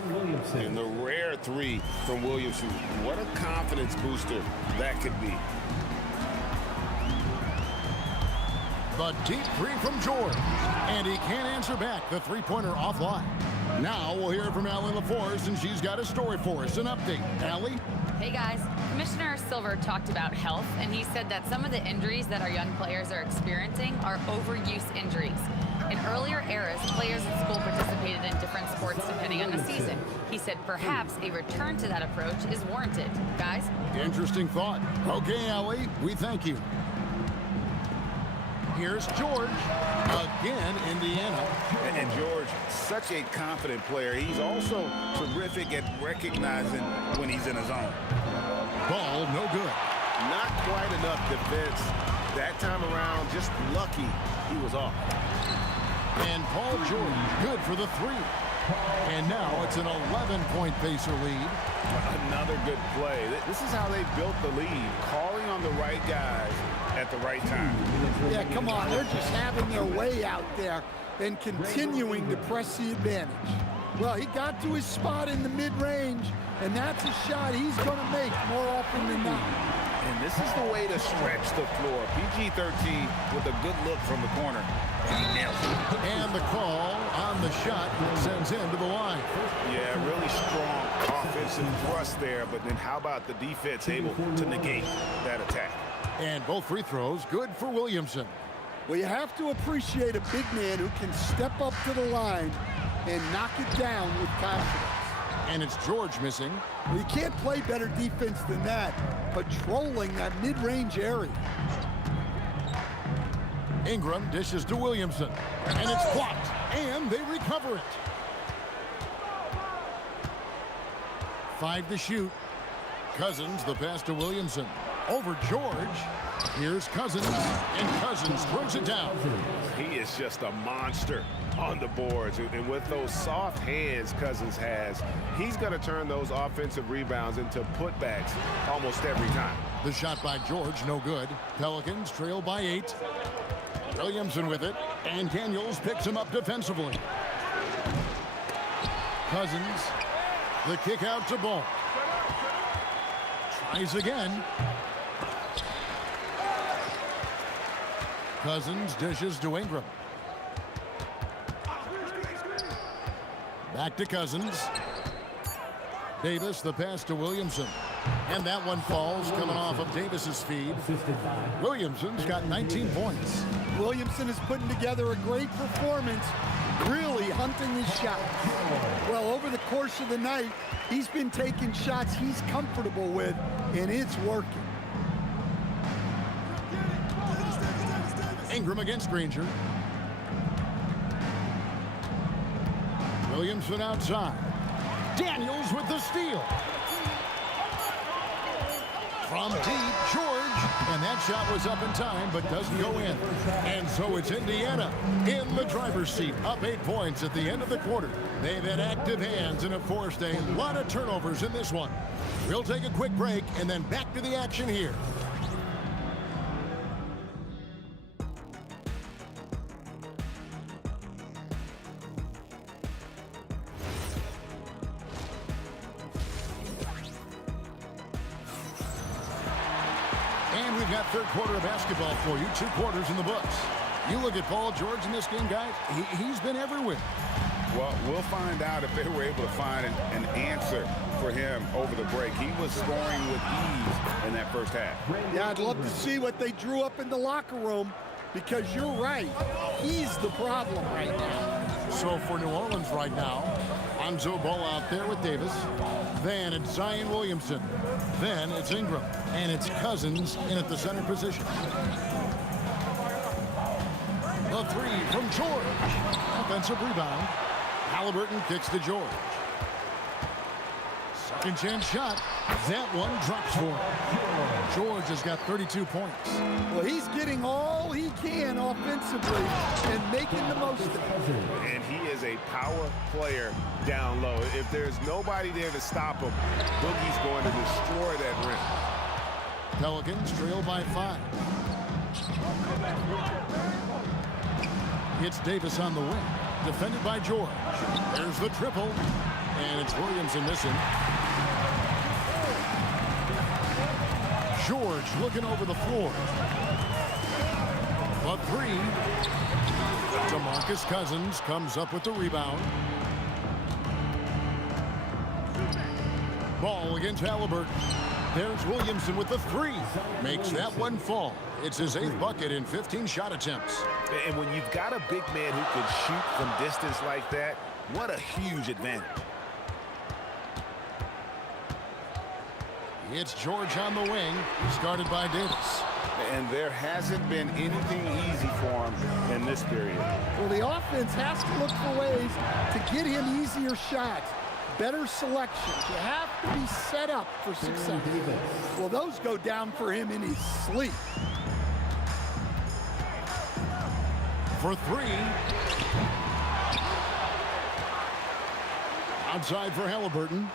And the rare 3 from Williamson. What a confidence booster that could be. The deep 3 from George. And he can't answer back. The 3-pointer offline. Now we'll hear from Allie LaForce, and she's got a story for us. An update. Allie? Hey guys, Commissioner Silver talked about health, and he said that some of the injuries that our young players are experiencing are overuse injuries. In earlier eras, players in school participated in different sports depending on the season. He said perhaps a return to that approach is warranted. Guys? Interesting thought. Okay, Allie, we thank you. Here's George. Again, Indiana. And George, such a confident player. He's also terrific at recognizing when he's in his zone. Ball, no good. Not quite enough defense. That time around, just lucky he was off. And Paul George, good for the 3. And now it's an 11-point Pacer lead. Another good play. This is how they built the lead, calling on the right guys at the right time. Yeah, come on. They're just having their way out there and continuing to press the advantage. Well, he got to his spot in the mid-range, and that's a shot he's going to make more often than not. And this is the way to stretch the floor. PG-13 with a good look from the corner. And he nails it. And the call on the shot sends him to the line. Yeah, really strong offensive thrust there, but then how about the defense able to negate that attack? And both free throws good for Williamson. Well, you have to appreciate a big man who can step up to the line and knock it down with confidence. And it's George missing. Well, you can't play better defense than that, patrolling that mid-range area. Ingram dishes to Williamson. And it's blocked. And they recover it. 5 to shoot. Cousins, the pass to Williamson. Over George. Here's Cousins. And Cousins throws it down. He is just a monster on the boards. And with those soft hands Cousins has, he's going to turn those offensive rebounds into putbacks almost every time. The shot by George, no good. Pelicans trail by 8. Williamson with it. And Daniels picks him up defensively. Cousins. The kick out to Ball. Tries again. Cousins dishes to Ingram. Back to Cousins. Davis, the pass to Williamson. And that one falls coming off of Davis's feed. Williamson's got 19 points. Williamson is putting together a great performance, really hunting his shots. Well, over the course of the night, he's been taking shots he's comfortable with, and it's working. Ingram against Granger. Williamson outside. Daniels with the steal. From deep, George. And that shot was up in time, but doesn't go in. And so it's Indiana in the driver's seat, up 8 points at the end of the quarter. They've had active hands and have forced a lot of turnovers in this one. We'll take a quick break and then back to the action here. And we've got third quarter of basketball for you, 2 quarters in the books. You look at Paul George in this game, guys, he's been everywhere. Well, we'll find out if they were able to find an answer for him over the break. He was scoring with ease in that first half. Yeah, I'd love to see what they drew up in the locker room, because you're right. He's the problem right now. So for New Orleans right now, Onzo Ball out there with Davis. Then it's Zion Williamson. Then it's Ingram. And it's Cousins in at the center position. The three from George. Offensive rebound. Halliburton kicks to George. Second chance shot. That one drops for him. George has got 32 points. Well, he's getting all he can offensively and making the most of it. And he is a power player down low. If there's nobody there to stop him, Boogie's going to destroy that rim. Pelicans trail by 5. It's Davis on the wing. Defended by George. There's the triple. And it's Williamson missing. George looking over the floor. A 3. DeMarcus Cousins comes up with the rebound. Ball against Halliburton. There's Williamson with the 3. Makes that one fall. It's his 8th bucket in 15 shot attempts. And when you've got a big man who can shoot from distance like that, what a huge advantage. It's George on the wing, started by Davis. And there hasn't been anything easy for him in this period. Well, the offense has to look for ways to get him easier shots, better selections. You have to be set up for success. Well, those go down for him in his sleep. For 3. Outside for Halliburton.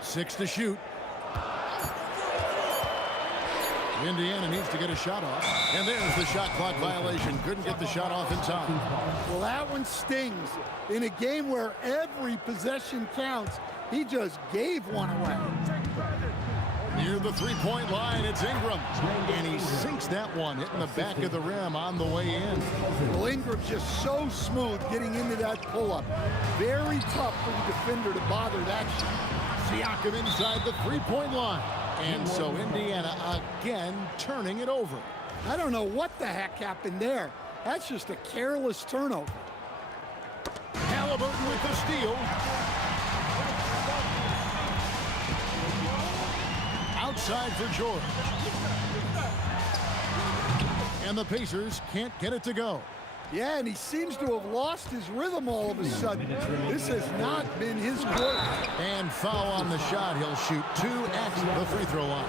6 to shoot. Indiana needs to get a shot off. And there's the shot clock violation. Couldn't get the shot off in time. Well, that one stings. In a game where every possession counts, he just gave one away. Near the three-point line, it's Ingram. And he sinks that one, hitting the back of the rim on the way in. Well, Ingram's just so smooth getting into that pull-up. Very tough for the defender to bother that shot. Siakam inside the three-point line. And so Indiana again turning it over. I don't know what the heck happened there. That's just a careless turnover. Halliburton with the steal. Outside for George. And the Pacers can't get it to go. Yeah, and he seems to have lost his rhythm all of a sudden. This has not been his quarter. And foul on the shot. He'll shoot 2 at the free throw line.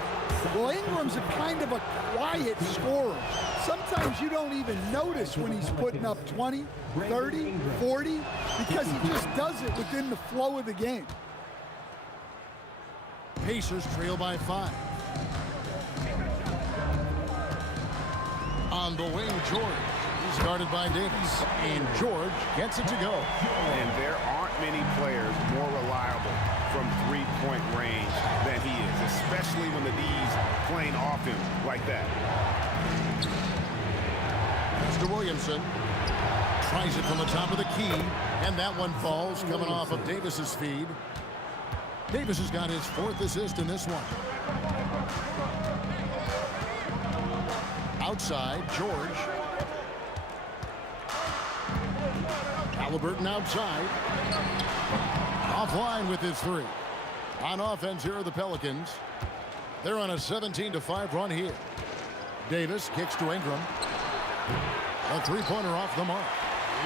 Well, Ingram's a kind of a quiet scorer. Sometimes you don't even notice when he's putting up 20, 30, 40, because he just does it within the flow of the game. Pacers trail by 5. On the wing, George. Started by Davis, and George gets it to go. And there aren't many players more reliable from three-point range than he is, especially when the D's playing off him like that. Mr. Williamson tries it from the top of the key, and that one falls coming off of Davis's feed. Davis has got his 4th assist in this one. Outside, George. Halliburton outside. Offline with his 3. On offense, here are the Pelicans. They're on a 17-5 run here. Davis kicks to Ingram. A three-pointer off the mark.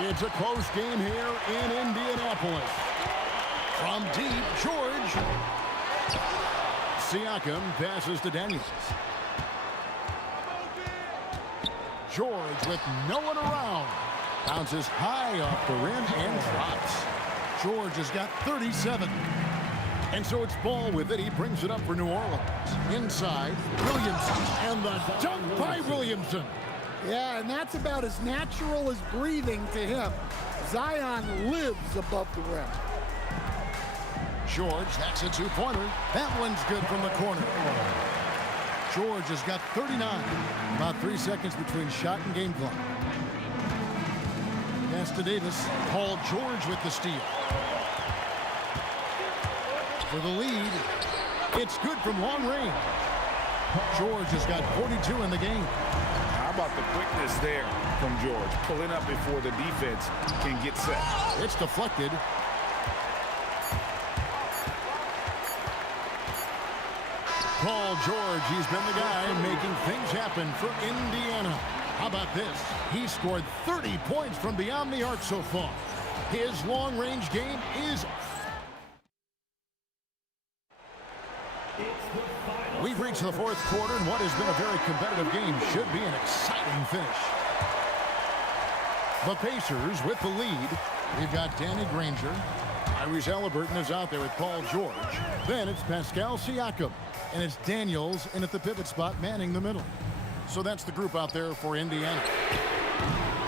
It's a close game here in Indianapolis. From deep, George. Siakam passes to Daniels. George with no one around. Bounces high off the rim and drops. George has got 37. And so it's ball with it. He brings it up for New Orleans. Inside, Williamson. And the dunk by Williamson. Yeah, and that's about as natural as breathing to him. Zion lives above the rim. George, that's a two-pointer. That one's good from the corner. George has got 39. About 3 seconds between shot and game clock. Pass to Davis. Paul George with the steal. For the lead, it's good from long range. George has got 42 in the game. How about the quickness there from George, pulling up before the defense can get set. It's deflected. Paul George, he's been the guy making things happen for Indiana. How about this? He scored 30 points from beyond the arc so far. His long-range game is... We've reached the fourth quarter, and what has been a very competitive game should be an exciting finish. The Pacers with the lead. We've got Danny Granger. Tyrese Halliburton is out there with Paul George. Then it's Pascal Siakam. And it's Daniels in at the pivot spot, manning the middle. So that's the group out there for Indiana.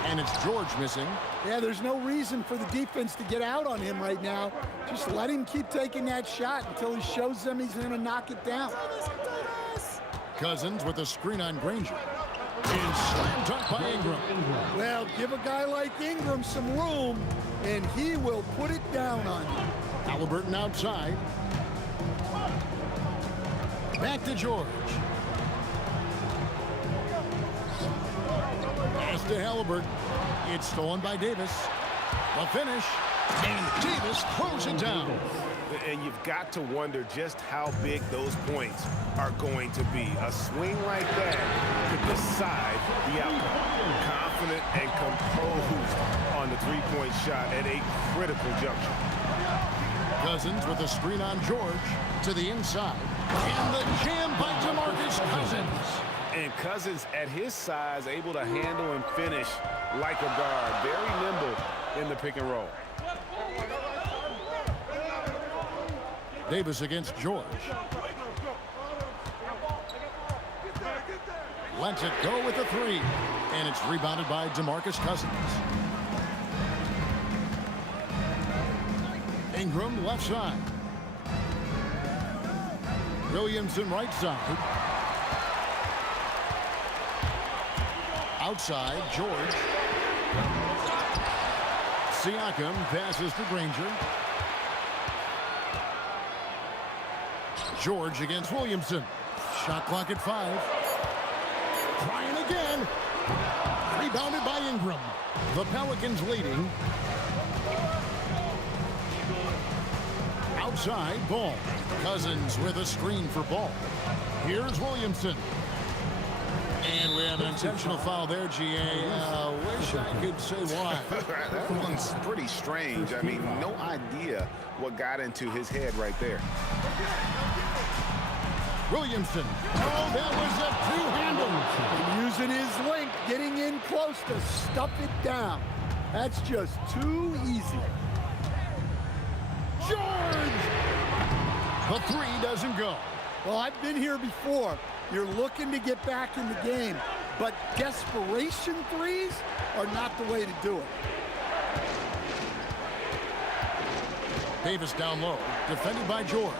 And it's George missing. Yeah, there's no reason for the defense to get out on him right now. Just let him keep taking that shot until he shows them he's going to knock it down. Cousins with a screen on Granger. And slam dunk by Ingram. Well, give a guy like Ingram some room, and he will put it down on you. Halliburton outside. Back to George. Pass to Halliburton. It's stolen by Davis. The finish. And Davis throws it down. And you've got to wonder just how big those points are going to be. A swing like that could decide the outcome. Confident and composed on the three-point shot at a critical juncture. Cousins with a screen on George to the inside. And the jam by DeMarcus Cousins. And Cousins, at his size, able to handle and finish like a guard. Very nimble in the pick and roll. Davis against George. Lets it go with a three. And it's rebounded by DeMarcus Cousins. Ingram left side. Williamson right side. Outside, George. Siakam passes to Granger. George against Williamson. Shot clock at 5. Trying again. Rebounded by Ingram. The Pelicans leading. Outside, Ball. Cousins with a screen for Ball. Here's Williamson. And we have an intentional foul there, GA. Wish I could say why. That one's pretty strange. I mean, no idea what got into his head right there. Williamson. Oh, that was a two-handle. Using his length, getting in close to stuff it down. That's just too easy. George! The three doesn't go. Well, I've been here before. You're looking to get back in the game, but desperation threes are not the way to do it. Davis down low, defended by George.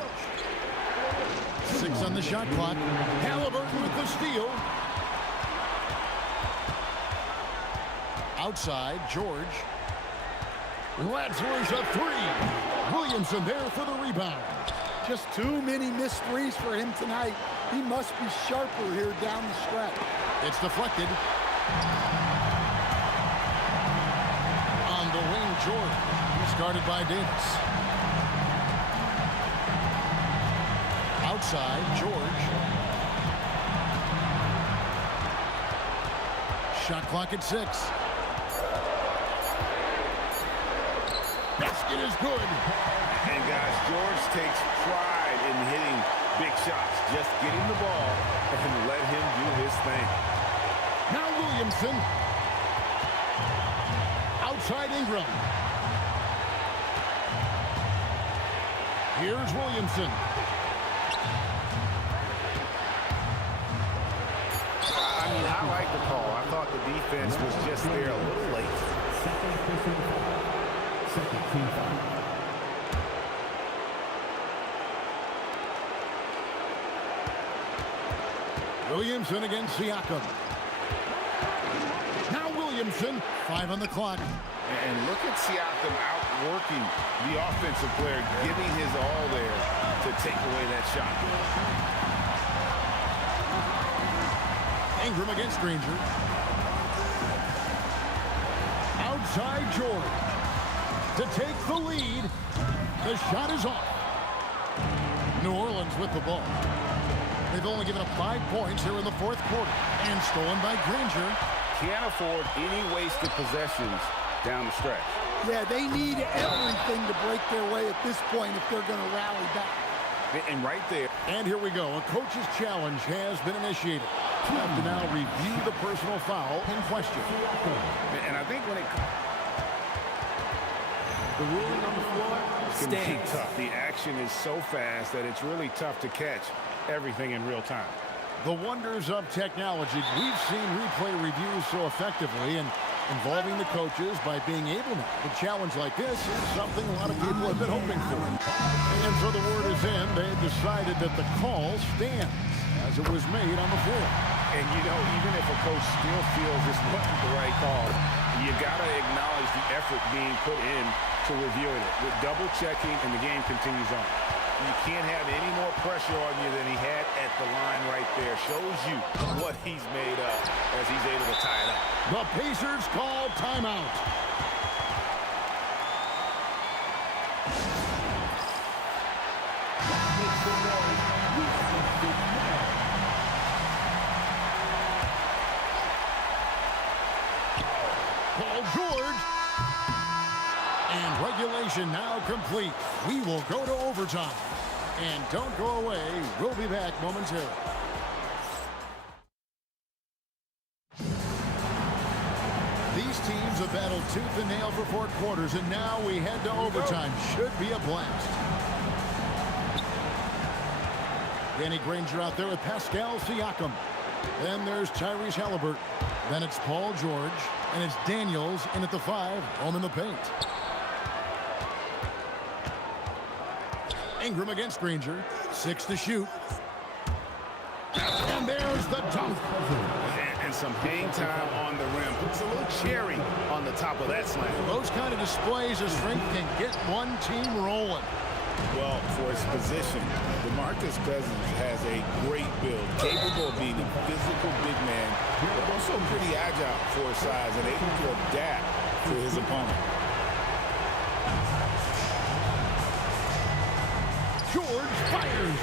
6 on the shot clock. Halliburton with the steal. Outside, George. Latzler's a three. Williamson there for the rebound. Just too many missed threes for him tonight. He must be sharper here down the stretch. It's deflected. On the wing, George. Started by Davis. Outside, George. Shot clock at 6. Basket is good. And guys, George takes pride pride in hitting big shots. Just get him the ball and let him do his thing. Now Williamson. Outside Ingram. Here's Williamson. I mean, I like the call. I thought the defense was just there a little late. Second team foul. Williamson against Siakam. Now Williamson, 5 on the clock. And look at Siakam outworking the offensive player, giving his all there to take away that shot. Ingram against Granger. Outside George. To take the lead. The shot is off. New Orleans with the ball. They've only given up 5 points here in the fourth quarter. And stolen by Granger. Can't afford any wasted possessions down the stretch. Yeah, they need everything to break their way at this point if they're going to rally back. And right there. And here we go. A coach's challenge has been initiated. You have to now review the personal foul in question. And I think when it The ruling on the floor can be stands. tough. The action is so fast that it's really tough to catch everything in real time. The wonders of technology. We've seen replay reviews so effectively and involving the coaches by being able to. A challenge like this is something a lot of people have been hoping for. And so the word is in. They've decided that the call stands as it was made on the floor. And, you know, even if a coach still feels this wasn't the right call, you got to acknowledge the effort being put in to reviewing it. With double checking, and the game continues on. You can't have any more pressure on you than he had at the line right there. Shows you what he's made up as he's able to tie it up. The Pacers call timeout. Paul George. And regulation now complete. We will go to overtime. And don't go away. We'll be back momentarily. These teams have battled tooth and nail for 4 quarters, and now we head to overtime. Should be a blast. Danny Granger out there with Pascal Siakam. Then there's Tyrese Halliburton. Then it's Paul George. And it's Daniels in at the 5, home in the paint. Ingram against Granger. 6 to shoot. And there's the dunk. And some hang time on the rim. Puts a little cherry on the top of that slam. Those kind of displays of strength can get one team rolling. Well, for his position, DeMarcus Cousins has a great build, capable of being a physical big man, but also pretty agile for his size and able to adapt to his opponent. George fires.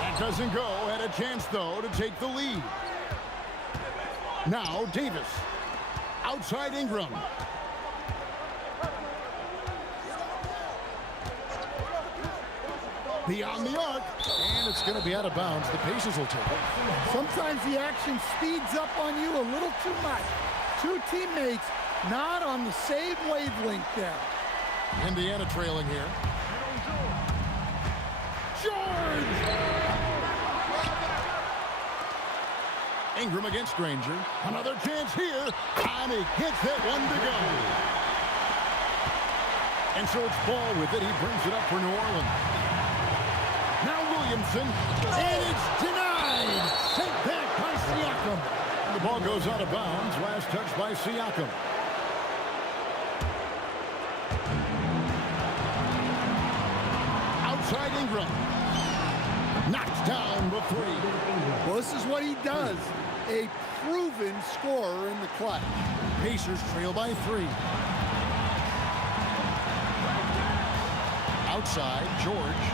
That doesn't go. Had a chance, though, to take the lead. Now Davis. Outside Ingram. Beyond the arc. And it's going to be out of bounds. The Pacers will take it. Sometimes the action speeds up on you a little too much. 2 teammates not on the same wavelength there. Indiana trailing here. George! Ingram against Granger. Another chance here. And he gets that one to go. And so it's Ball with it. He brings it up for New Orleans. Now Williamson. And it's denied. Sent back by Siakam. The ball goes out of bounds. Last touch by Siakam. Outside Ingram. Knocks down the 3. Well, this is what he does. A proven scorer in the clutch. Pacers trail by 3. Outside, George.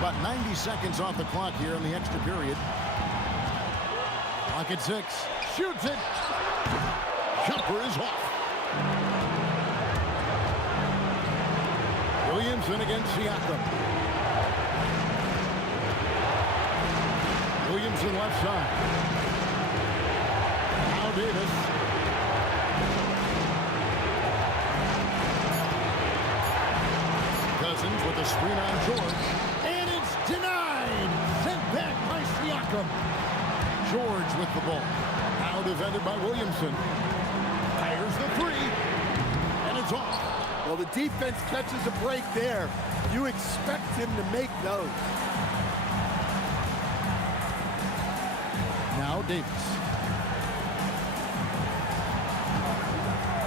About 90 seconds off the clock here in the extra period. Clock at 6. Shoots it. Jumper is off. Williamson against Siakam. Williamson left side. Now Davis. Cousins with a screen on George. And it's denied. Sent back by Siakam. George with the ball. Now defended by Williamson. Fires the three. And it's off. Well, the defense catches a break there. You expect him to make those. Now Davis.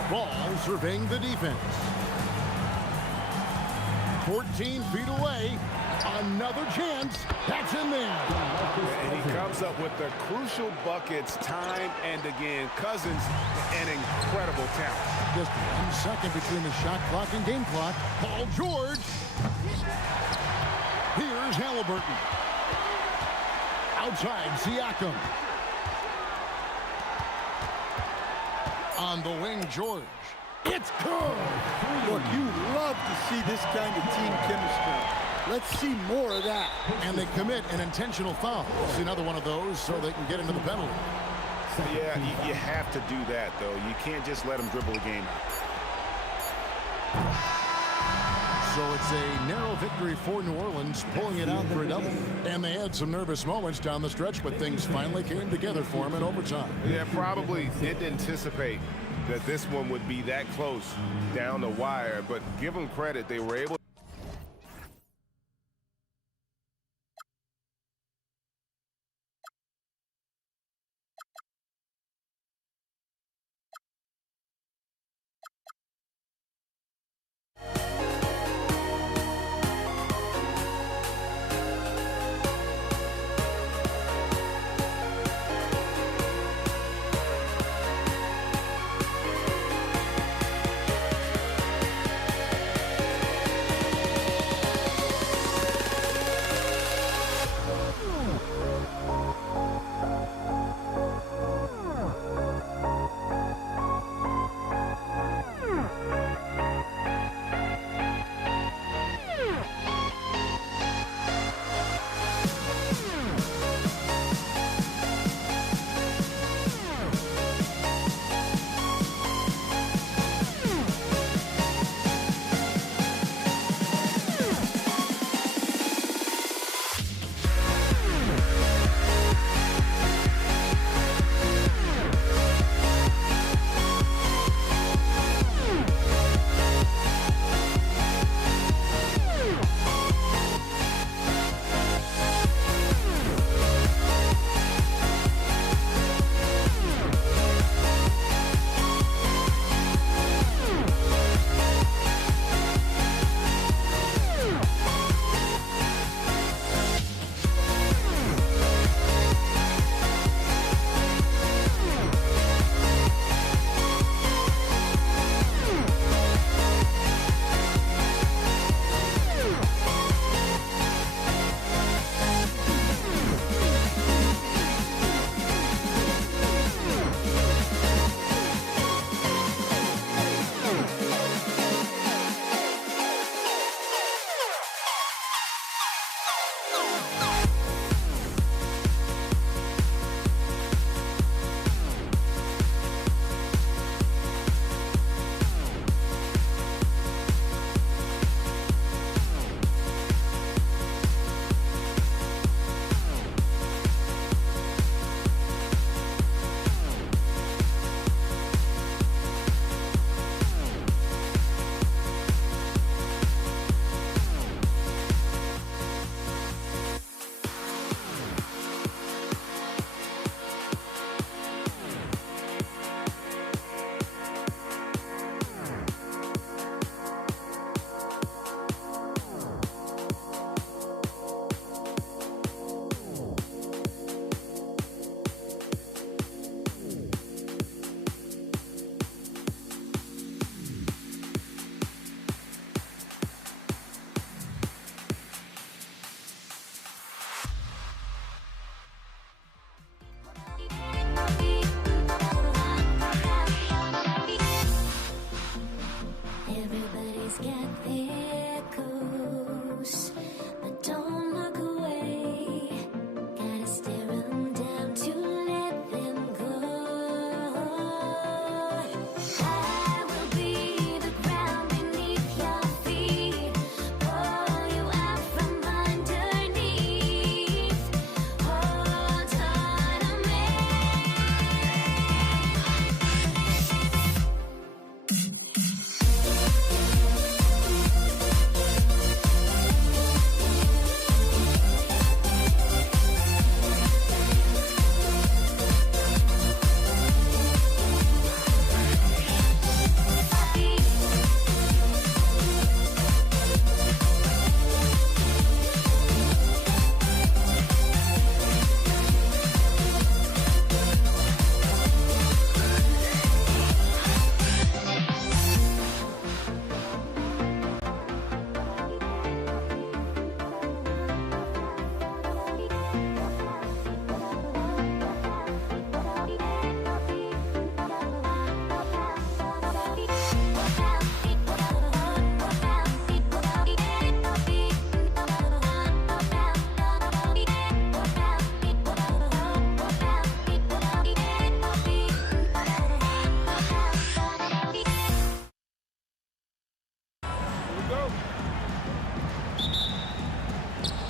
Ball surveying the defense. 14 feet away. Another chance. That's in there. And he comes up with the crucial buckets time and again. Cousins, an incredible talent. Just 1 second between the shot clock and game clock. Paul George. Here's Halliburton. Outside, Siakam. On the wing, George. It's good. Look, you love to see this kind of team chemistry. Let's see more of that. And they commit an intentional foul. See another one of those so they can get into the penalty. Yeah, you have to do that, though. You can't just let them dribble the game. So it's a narrow victory for New Orleans, pulling it out for a double. And they had some nervous moments down the stretch, but things finally came together for them in overtime. Yeah, probably didn't anticipate that this one would be that close down the wire, but give them credit. They were able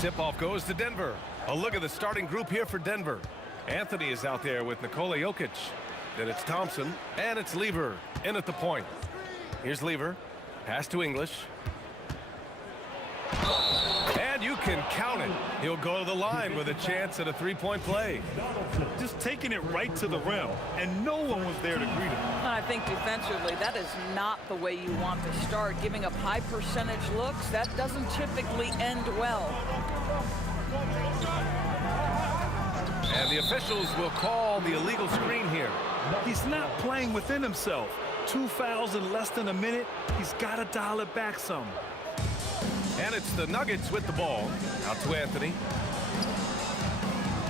Tip-off goes to Denver. A look at the starting group here for Denver. Anthony is out there with Nikola Jokic. Then it's Thompson, and it's Lever in at the point. Here's Lever. Pass to English. And you can count it. He'll go to the line with a chance at a three-point play. Just taking it right to the rim, and no one was there to greet him. I think defensively, that is not the way you want to start. Giving up high percentage looks, that doesn't typically end well. And the officials will call the illegal screen here. He's not playing within himself. 2 fouls in less than a minute. He's got to dial it back some. And it's the Nuggets with the ball. Out to Anthony.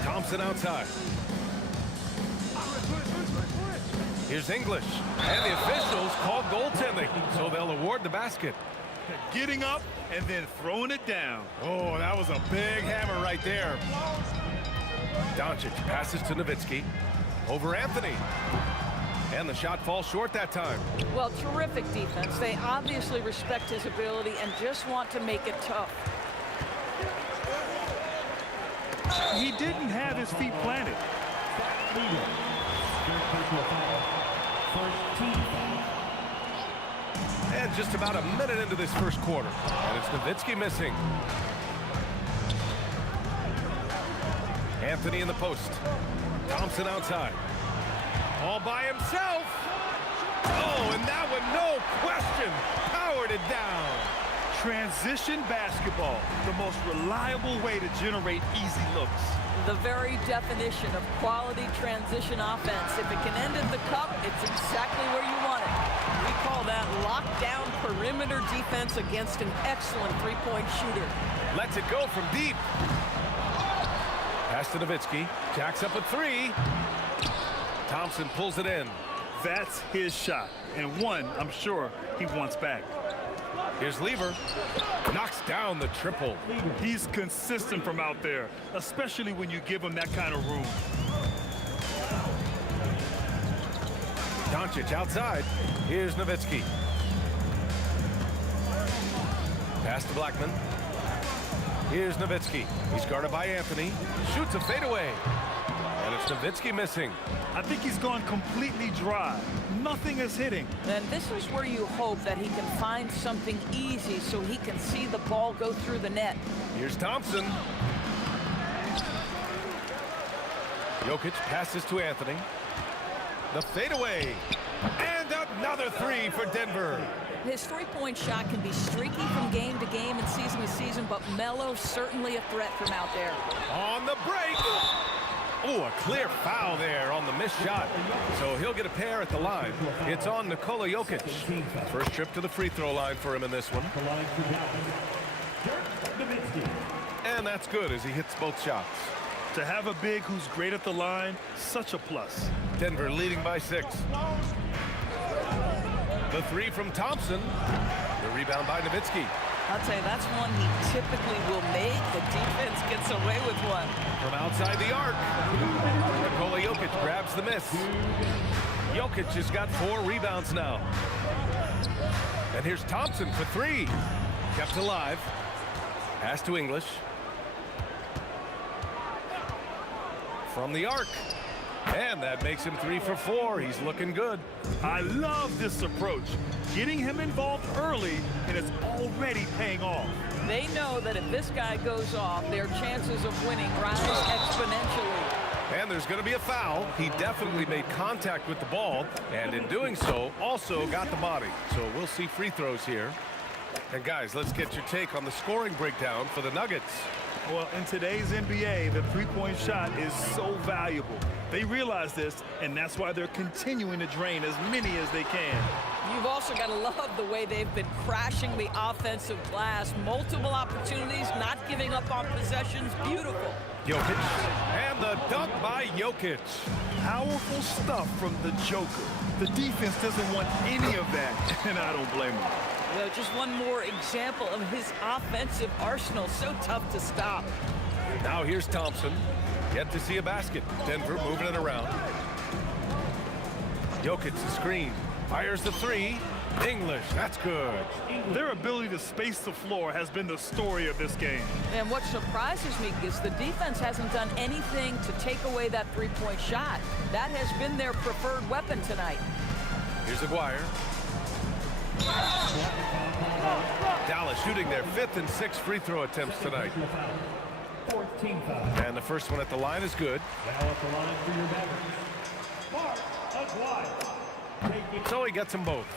Thompson outside. Here's English. And the officials called goaltending, so they'll award the basket. Getting up and then throwing it down. Oh, that was a big hammer right there. Doncic passes to Nowitzki. Over Anthony. And the shot falls short that time. Well, terrific defense. They obviously respect his ability and just want to make it tough. He didn't have his feet planted. And just about a minute into this first quarter. And it's Nowitzki missing. Anthony in the post. Thompson outside. All by himself. Oh, and that one, no question, powered it down. Transition basketball, the most reliable way to generate easy looks. The very definition of quality transition offense. If it can end at the cup, it's exactly where you want it. We call that lockdown perimeter defense against an excellent three-point shooter. Lets it go from deep. Pass to Nowitzki. Jacks up a three. Thompson pulls it in. That's his shot, and one I'm sure he wants back. Here's Lever. Knocks down the triple. He's consistent from out there, especially when you give him that kind of room. Doncic outside. Here's Nowitzki. Pass to Blackman. Here's Nowitzki. He's guarded by Anthony. Shoots a fadeaway. And it's Nowitzki missing. I think he's gone completely dry. Nothing is hitting. And this is where you hope that he can find something easy so he can see the ball go through the net. Here's Thompson. Jokic passes to Anthony. The fadeaway. And another three for Denver. His three-point shot can be streaky from game to game and season to season, but Melo certainly a threat from out there. On the break. Oh, a clear foul there on the missed shot. So he'll get a pair at the line. It's on Nikola Jokic. First trip to the free throw line for him in this one. And that's good as he hits both shots. To have a big who's great at the line, such a plus. Denver leading by 6. The three from Thompson. The rebound by Nowitzki. I'll tell you, that's one he typically will make. The defense gets away with one. From outside the arc. Nikola Jokic grabs the miss. Jokic has got 4 rebounds now. And here's Thompson for 3. Kept alive. Pass to English. From the arc. And that makes him 3 for 4. He's looking good. I love this approach. Getting him involved early, and it's already paying off. They know that if this guy goes off, their chances of winning rise exponentially. And there's going to be a foul. He definitely made contact with the ball, and in doing so, also got the body. So we'll see free throws here. And guys, let's get your take on the scoring breakdown for the Nuggets. Well, in today's NBA, the three-point shot is so valuable. They realize this, and that's why they're continuing to drain as many as they can. You've also got to love the way they've been crashing the offensive glass. Multiple opportunities, not giving up on possessions. Beautiful. Jokic, and the dunk by Jokic. Powerful stuff from the Joker. The defense doesn't want any of that, and I don't blame them. Well, just one more example of his offensive arsenal. So tough to stop. Now here's Thompson. Yet to see a basket. Denver moving it around. Jokic the screen. Fires the 3. English, that's good. Their ability to space the floor has been the story of this game. And what surprises me is the defense hasn't done anything to take away that three-point shot. That has been their preferred weapon tonight. Here's Aguirre. Dallas shooting their 5th and 6th free throw attempts tonight. And the first one at the line is good. So he gets them both.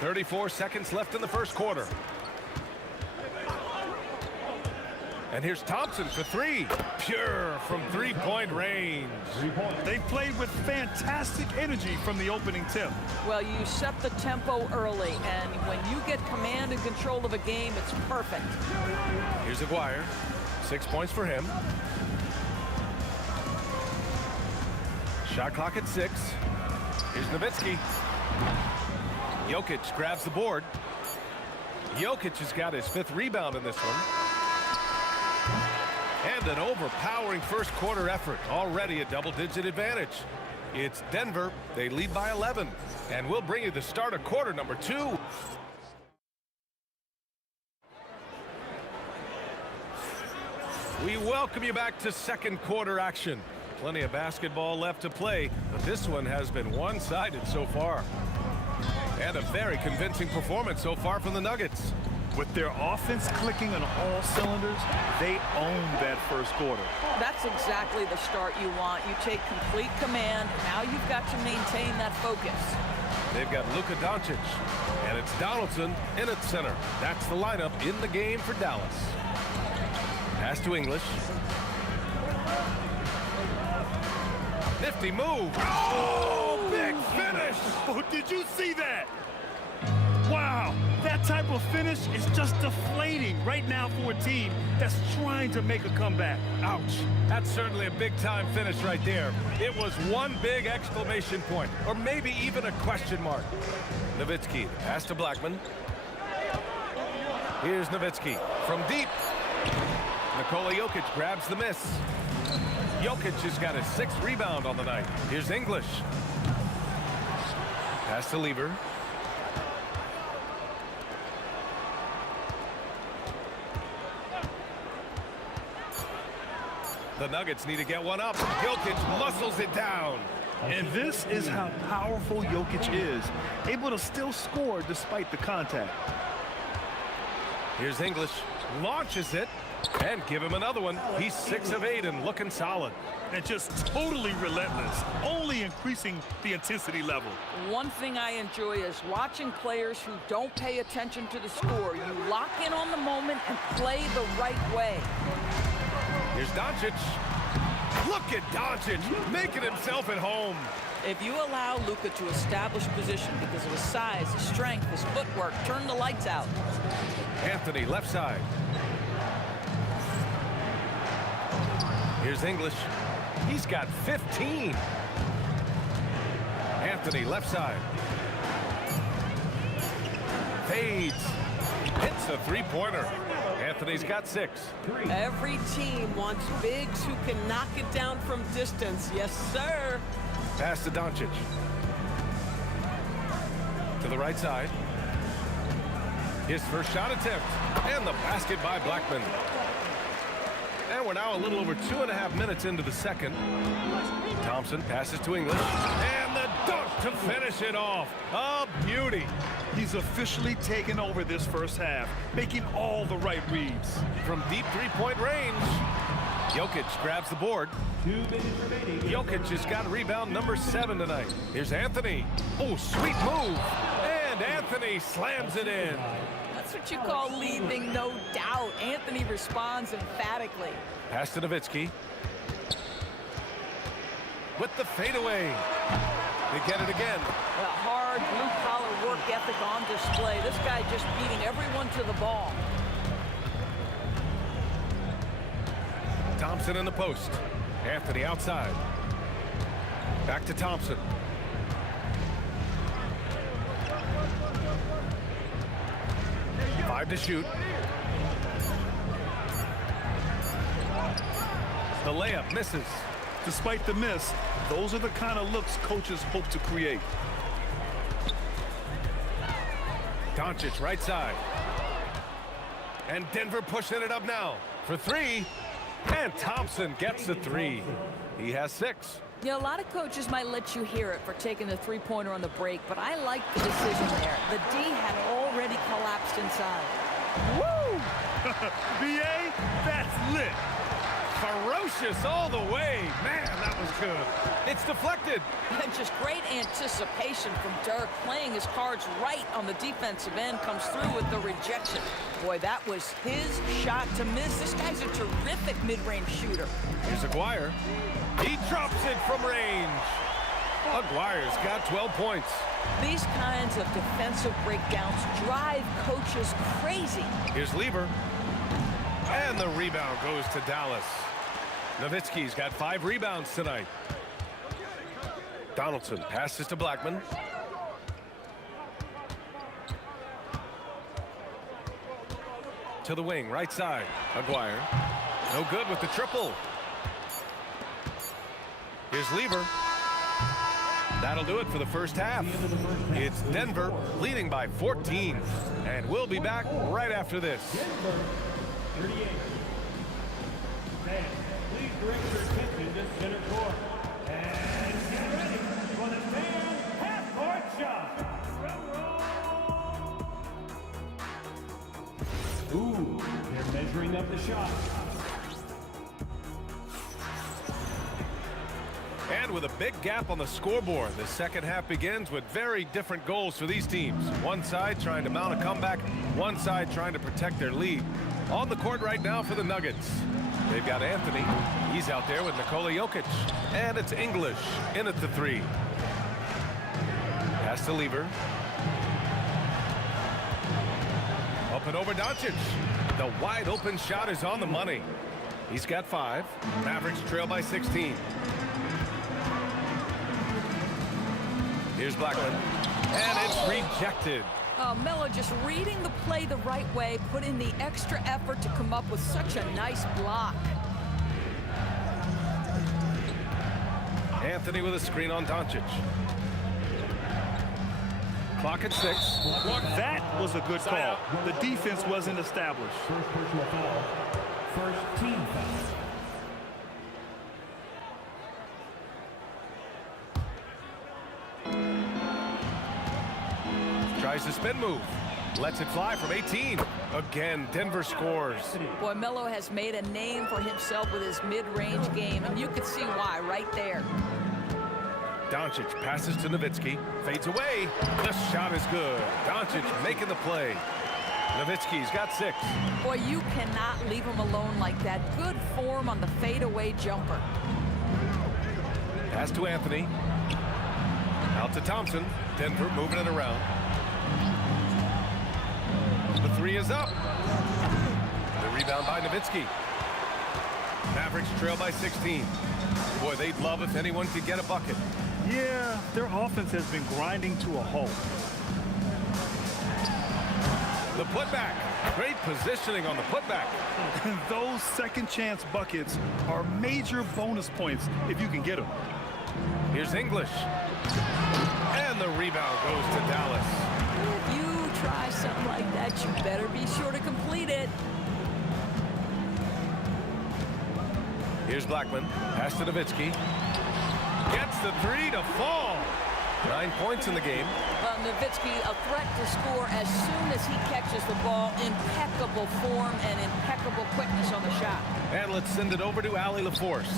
34 seconds left in the first quarter. And here's Thompson for 3. Pure from three-point range. They played with fantastic energy from the opening tip. Well, you set the tempo early, and when you get command and control of a game, it's perfect. Here's Aguirre. 6 points for him. Shot clock at 6. Here's Nowitzki. Jokic grabs the board. Jokic has got his 5th rebound in this one. And an overpowering first quarter effort. Already a double-digit advantage. It's Denver. They lead by 11. And we'll bring you the start of quarter number 2. We welcome you back to second quarter action. Plenty of basketball left to play, but this one has been one-sided so far. And a very convincing performance so far from the Nuggets. With their offense clicking on all cylinders, they own that first quarter. That's exactly the start you want. You take complete command. Now you've got to maintain that focus. They've got Luka Doncic, and it's Donaldson in at center. That's the lineup in the game for Dallas. Pass to English. Nifty move. Oh, big finish. Oh, did you see that? Wow, that type of finish is just deflating right now for a team that's trying to make a comeback. Ouch. That's certainly a big-time finish right there. It was one big exclamation point, or maybe even a question mark. Nowitzki, pass to Blackman. Here's Nowitzki from deep. Nikola Jokic grabs the miss. Jokic has got his 6th rebound on the night. Here's English. Pass to Lever. The Nuggets need to get one up. Jokic muscles it down. And this is how powerful Jokic is, able to still score despite the contact. Here's English, launches it, and give him another one. He's 6 of 8 and looking solid. And just totally relentless, only increasing the intensity level. One thing I enjoy is watching players who don't pay attention to the score. You lock in on the moment and play the right way. Here's Doncic. Look at Doncic making himself at home. If you allow Luka to establish position because of his size, his strength, his footwork, turn the lights out. Anthony, left side. Here's English. He's got 15. Anthony, left side. Fades. Hits a three-pointer. Anthony's got 6. Every team wants bigs who can knock it down from distance. Yes, sir. Pass to Doncic. To the right side. His first shot attempt. And the basket by Blackman. And we're now a little over 2.5 minutes into the second. Thompson passes to English. And the dunk to finish it off. A beauty. He's officially taken over this first half, making all the right reads. From deep three-point range, Jokic grabs the board. 2 minutes remaining. Jokic has got rebound number 7 tonight. Here's Anthony. Oh, sweet move. And Anthony slams it in. That's what you call leaving no doubt. Anthony responds emphatically. Pass to Nowitzki. With the fadeaway. They get it again. A hard blue-collar work ethic on display. This guy just beating everyone to the ball. Thompson in the post. Anthony outside. Back to Thompson. Five to shoot. The layup misses. Despite the miss, those are the kind of looks coaches hope to create. Doncic right side. And Denver pushing it up now for three. And Thompson gets the three. He has 6. Yeah, a lot of coaches might let you hear it for taking the three-pointer on the break, but I like the decision there. The D had already collapsed inside. Woo! BA, that's lit. Ferocious all the way. Man, that was good. It's deflected. And just great anticipation from Dirk, playing his cards right on the defensive end, comes through with the rejection. Boy, that was his shot to miss. This guy's a terrific mid-range shooter. Here's Aguirre. He drops it from range. Aguirre's got 12 points. These kinds of defensive breakdowns drive coaches crazy. Here's Lieber. And the rebound goes to Dallas. Nowitzki's got 5 rebounds tonight. Donaldson passes to Blackman. To the wing, right side. Aguirre. No good with the triple. Here's Lieber. That'll do it for the first half. It's Denver leading by 14. And we'll be back right after this. 38. Fans, please direct your attention to center court. And get ready for the fan half-court shot. Ooh, they're measuring up the shot. And with a big gap on the scoreboard, the second half begins with very different goals for these teams. One side trying to mount a comeback, one side trying to protect their lead. On the court right now for the Nuggets. They've got Anthony. He's out there with Nikola Jokic. And it's English in at the 3. Pass to Lieber. Up and over Doncic. The wide open shot is on the money. He's got 5. Mavericks trail by 16. Here's Blackman. And it's rejected. Melo just reading the play the right way, put in the extra effort to come up with such a nice block. Anthony with a screen on Doncic. Clock at 6. That was a good call. The defense wasn't established. First personal foul. First team foul. Tries the spin move. Lets it fly from 18. Again, Denver scores. Boy, Melo has made a name for himself with his mid-range game, and you can see why right there. Doncic passes to Nowitzki. Fades away. The shot is good. Doncic making the play. Nowitzki's got 6. Boy, you cannot leave him alone like that. Good form on the fadeaway jumper. Pass to Anthony. Out to Thompson. Denver moving it around. The 3 is up. The rebound by Nowitzki. Mavericks trail by 16. Boy, they'd love if anyone could get a bucket. Yeah, their offense has been grinding to a halt. The putback. Great positioning on the putback. Those second chance buckets are major bonus points if you can get them. Here's English. And the rebound goes to Dallas. If you try something like that, you better be sure to complete it. Here's Blackman. Pass to Nowitzki. Gets the 3 to fall. 9 points in the game. Nowitzki, a threat to score as soon as he catches the ball. Impeccable form and impeccable quickness on the shot. And let's send it over to Allie LaForce.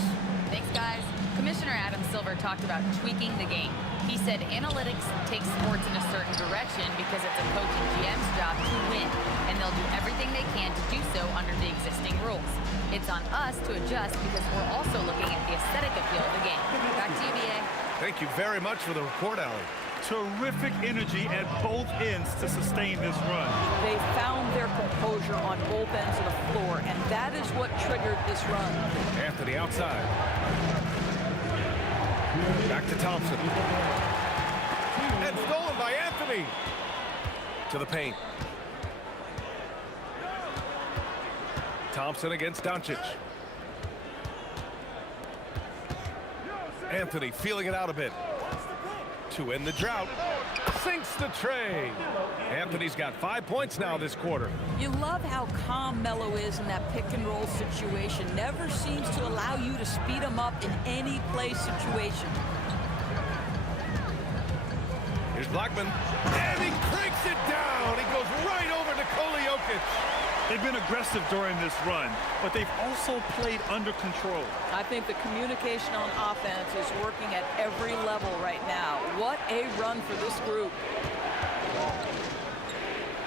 Thanks, guys. Commissioner Adam Silver talked about tweaking the game. He said analytics takes sports in a certain direction because it's a coach and GM's job to win, and they'll do everything they can to do so under the existing rules. It's on us to adjust because we're also looking at the aesthetic appeal of the game. Back to you, BA. Thank you very much for the report, Allie. Terrific energy at both ends to sustain this run. They found their composure on both ends of the floor, and that is what triggered this run. Anthony outside. Back to Thompson. And stolen by Anthony. To the paint. Thompson against Doncic. Anthony feeling it out a bit. To end the drought. Sinks the tray. Anthony's got 5 points now this quarter. You love how calm Melo is in that pick and roll situation. Never seems to allow you to speed him up in any play situation. Here's Blackman, and he cranks it down. He goes right over Nikola Jokic. They've been aggressive during this run, but they've also played under control. I think the communication on offense is working at every level right now. What a run for this group.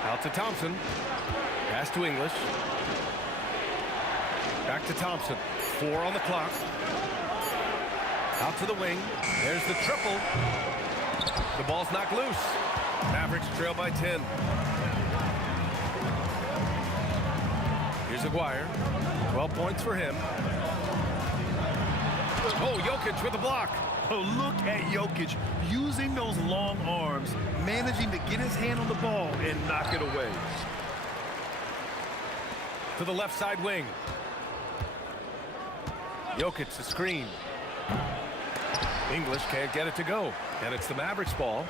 Out to Thompson. Pass to English. Back to Thompson. 4 on the clock. Out to the wing. There's the triple. The ball's knocked loose. Mavericks trail by 10. Here's Aguirre. 12 points for him. Oh, Jokic with the block. Oh, look at Jokic using those long arms, managing to get his hand on the ball and knock it away. To the left side wing. Jokic the screen. English can't get it to go. And it's the Mavericks ball.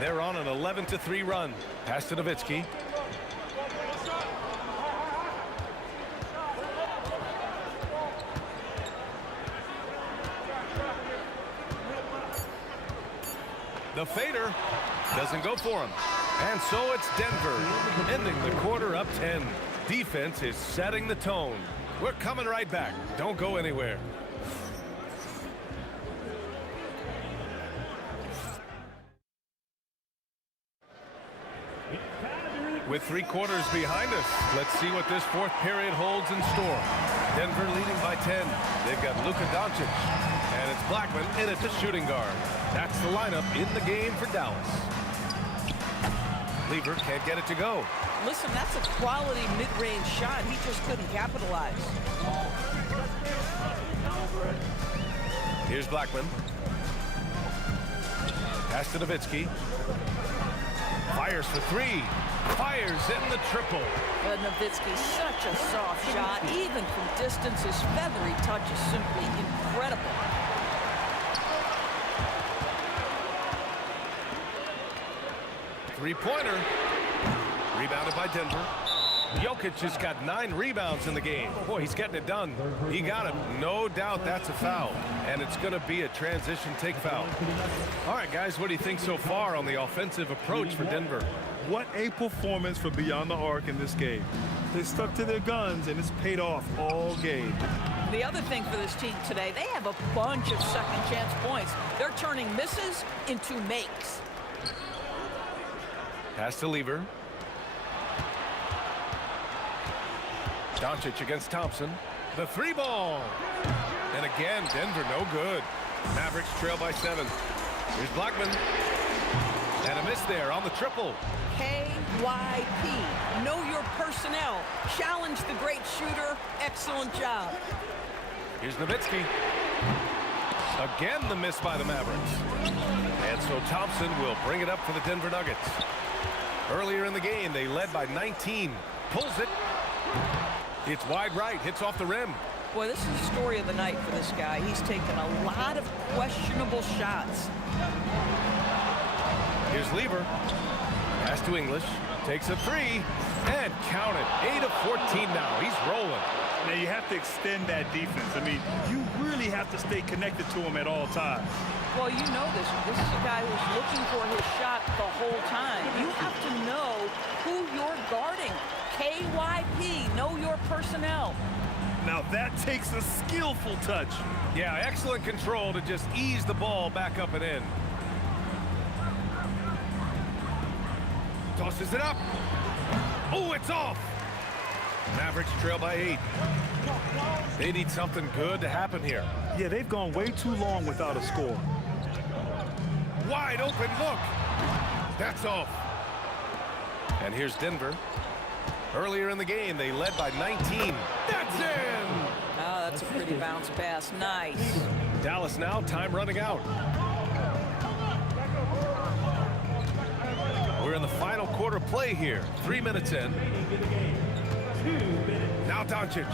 They're on an 11-3 run. Pass to Nowitzki. The fader doesn't go for him. And so it's Denver ending the quarter up 10. Defense is setting the tone. We're coming right back. Don't go anywhere. With 3 quarters behind us, let's see what this 4th period holds in store. Denver leading by 10. They've got Luka Doncic, and it's Blackman in at the shooting guard. That's the lineup in the game for Dallas. Lever can't get it to go. Listen, that's a quality mid-range shot. He just couldn't capitalize. Here's Blackman. Pass to Nowitzki. Fires for 3. Fires in the triple. But Nowitzki, such a soft shot. Even from distance, his feathery touch is simply incredible. Three-pointer. Rebounded by Denver. Jokic has got 9 rebounds in the game. Boy, he's getting it done. He got it. No doubt that's a foul. And it's going to be a transition take foul. All right, guys, what do you think so far on the offensive approach for Denver? What a performance for beyond the arc in this game. They stuck to their guns, and it's paid off all game. The other thing for this team today, they have a bunch of second chance points. They're turning misses into makes. Pass to Lever. Doncic against Thompson. The 3-ball. And again, Denver no good. Mavericks trail by 7. Here's Blackman. And a miss there on the triple. KYP. Know your personnel. Challenge the great shooter. Excellent job. Here's Nowitzki. Again, the miss by the Mavericks. And so Thompson will bring it up for the Denver Nuggets. Earlier in the game, they led by 19. Pulls it. It's wide right. Hits off the rim. Boy, this is the story of the night for this guy. He's taken a lot of questionable shots. Here's Lever. Pass to English. Takes a 3. And count it. 8 of 14 now. He's rolling. Now, you have to extend that defense. I mean, you really have to stay connected to him at all times. Well, you know this. This is a guy who's looking for his shot the whole time. You have to know who you're guarding. KYP, know your personnel. Now that takes a skillful touch. Yeah, excellent control to just ease the ball back up and in. Tosses it up. Oh, it's off. Mavericks trail by 8. They need something good to happen here. Yeah, they've gone way too long without a score. Wide open look. That's off. And here's Denver. Earlier in the game, they led by 19. That's in! Oh, that's a pretty bounce pass. Nice. Dallas now, time running out. We're in the final quarter play here. 3 minutes in. Now Doncic.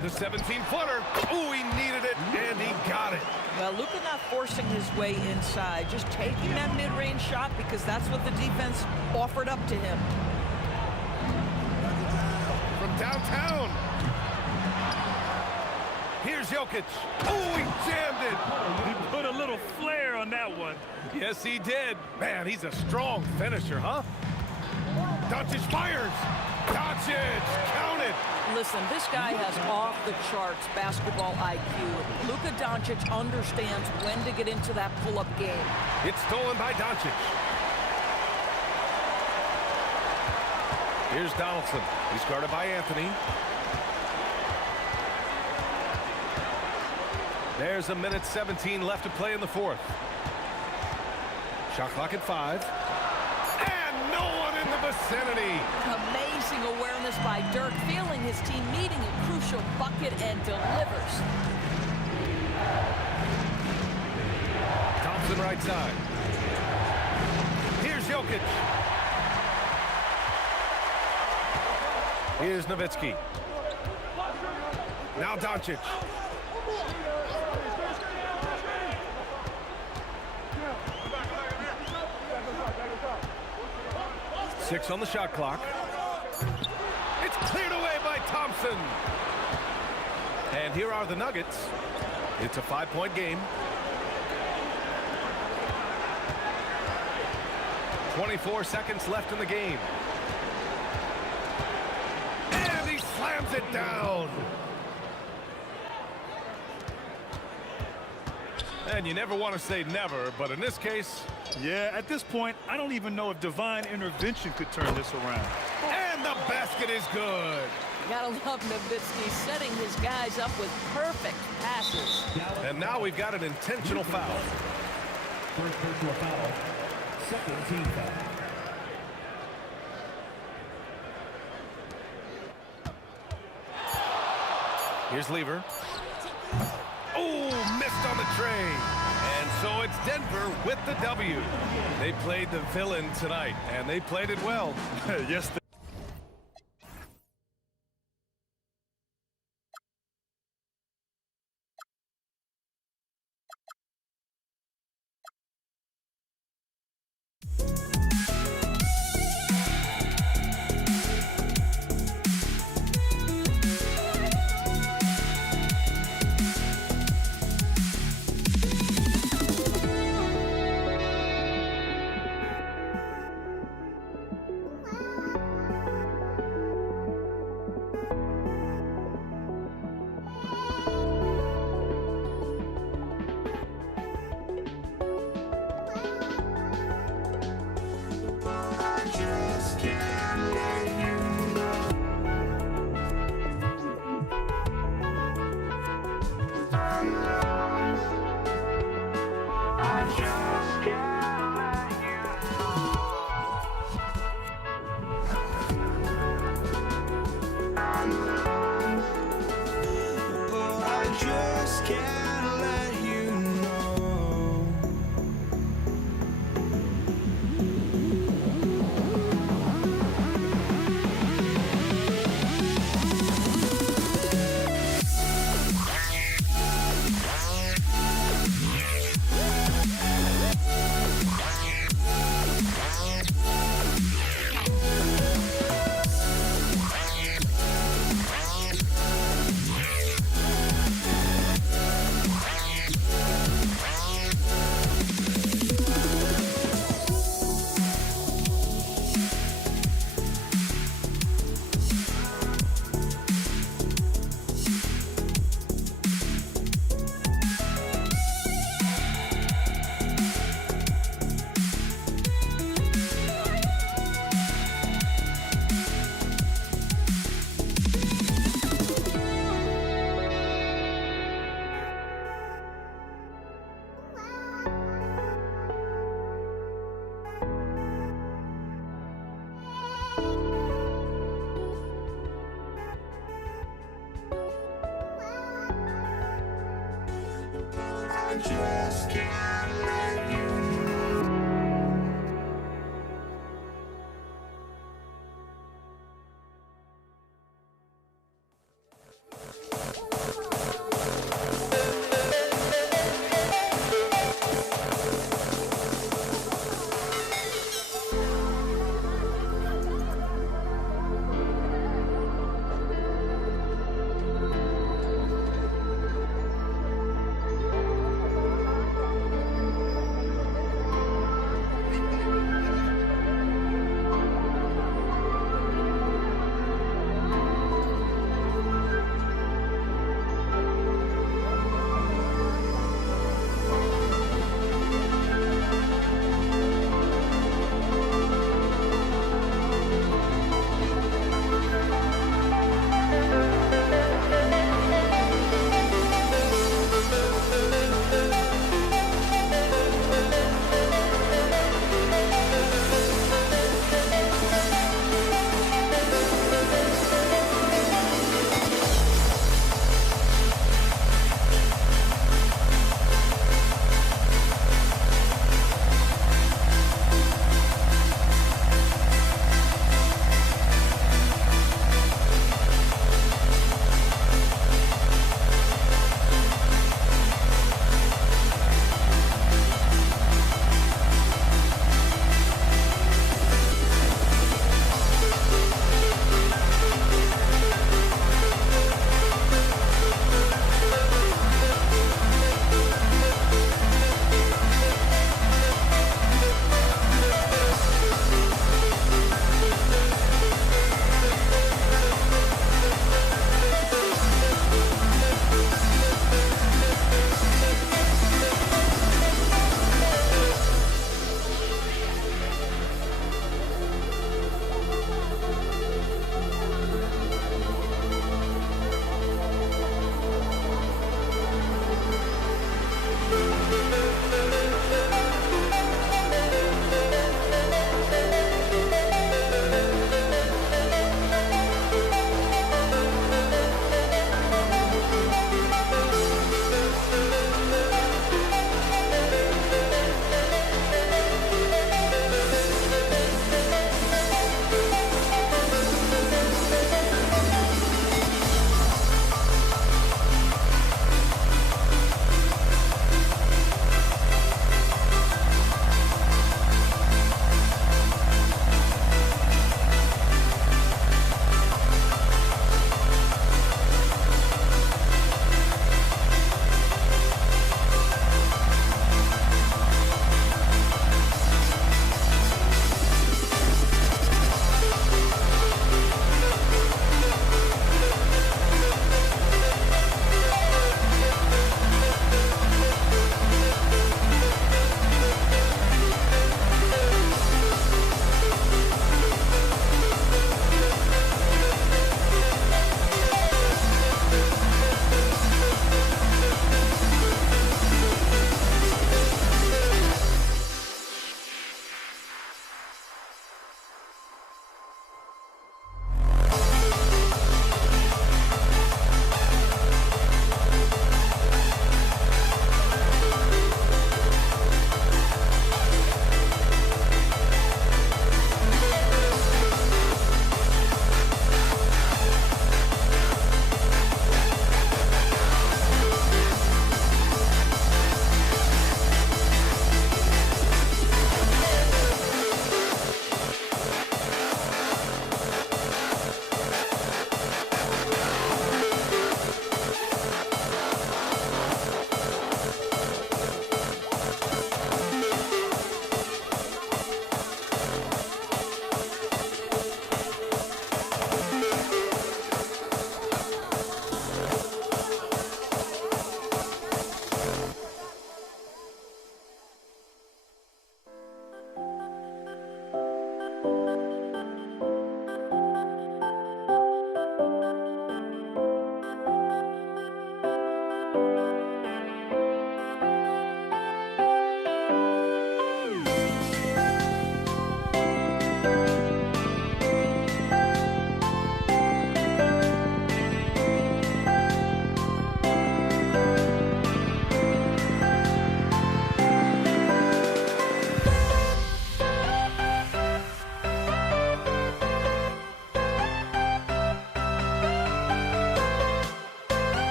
The 17-footer. Oh, he needed it, and he got it. Well, Luka not not forcing his way inside, just taking that mid-range shot because that's what the defense offered up to him. From downtown. Here's Jokic. Oh, he jammed it. He put a little flair on that one. Yes, he did. Man, he's a strong finisher, huh? Doncic fires. Doncic, count it. Listen, this guy has off-the-charts basketball IQ. Luka Doncic understands when to get into that pull-up game. It's stolen by Doncic. Here's Donaldson. He's guarded by Anthony. There's a minute 17 left to play in the fourth. Shot clock at 5. And no one in the vicinity. Amazing awareness by Dirk, feeling his team needing a crucial bucket and delivers. Thompson right side. Here's Jokic. Here's Nowitzki. Now Doncic. Six on the shot clock. It's cleared away by Thompson. And here are the Nuggets. It's a 5-point game. 24 seconds left in the game. And he slams it down. And you never want to say never, but in this case... Yeah, at this point, I don't even know if divine intervention could turn this around. And the basket is good. You gotta love Nowitzki setting his guys up with perfect passes. And now we've got an intentional foul. First personal foul. Second team foul. Here's Lever. Oh, missed on the tray. And so it's Denver with the W. They played the villain tonight, and they played it well. Yes, just can't let you know.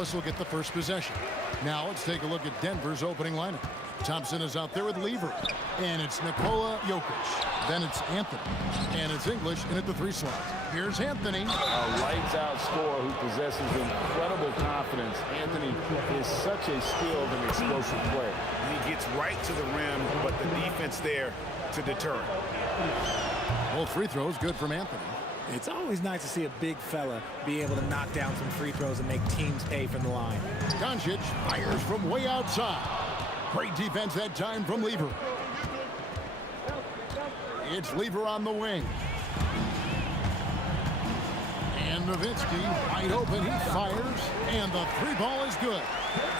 Dallas will get the first possession. Now let's take a look at Denver's opening lineup. Thompson is out there with Lever. And it's Nikola Jokic. Then it's Anthony. And it's English in at the 3 slot. Here's Anthony. A lights-out scorer who possesses incredible confidence. Anthony is such a skilled and explosive player. He gets right to the rim, but the defense there to deter him. Both free throws good from Anthony. It's always nice to see a big fella be able to knock down some free throws and make teams pay from the line. Doncic fires from way outside. Great defense that time from Lever. It's Lever on the wing. And Nowitzki wide open. He fires. And the 3 ball is good.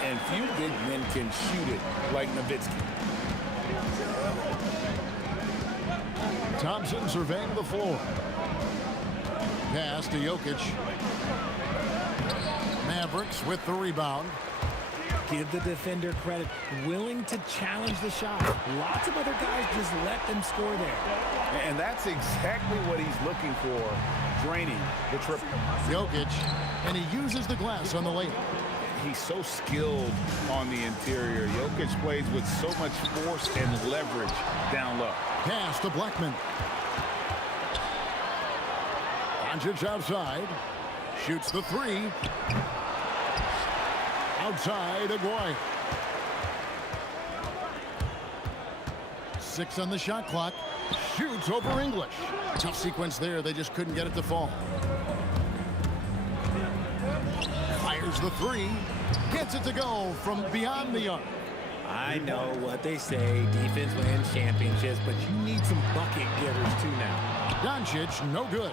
And few big men can shoot it like Nowitzki. Thompson surveying the floor. Pass to Jokic. Mavericks with the rebound. Give the defender credit. Willing to challenge the shot. Lots of other guys just let them score there. And that's exactly what he's looking for, draining the triple. Jokic, and he uses the glass on the layup. He's so skilled on the interior. Jokic plays with so much force and leverage down low. Pass to Blackman. Doncic outside. Shoots the 3. Outside, Aguirre. 6 on the shot clock. Shoots over English. Tough sequence there. They just couldn't get it to fall. Fires the 3. Gets it to go from beyond the arc. I know what they say. Defense wins championships, but you need some bucket getters too now. Doncic, no good.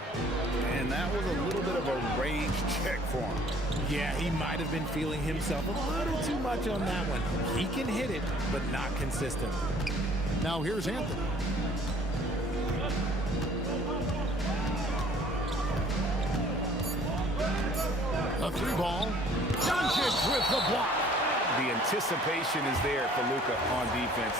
And that was a little bit of a rage check for him. Yeah, he might have been feeling himself a little too much on that one. He can hit it, but not consistent. Now here's Anthony. A 3 ball. Doncic with the block. The anticipation is there for Luka on defense.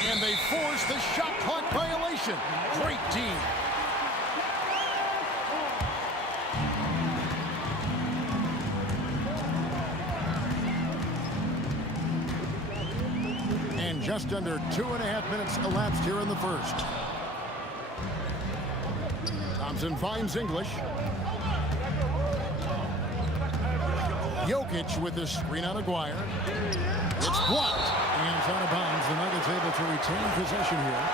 And they force the shot clock violation. Great D. And just under 2.5 minutes elapsed here in the first. Thompson finds English. Jokic with the screen on Aguirre. It's blocked. And it's out of bounds. The Nuggets able to retain possession here.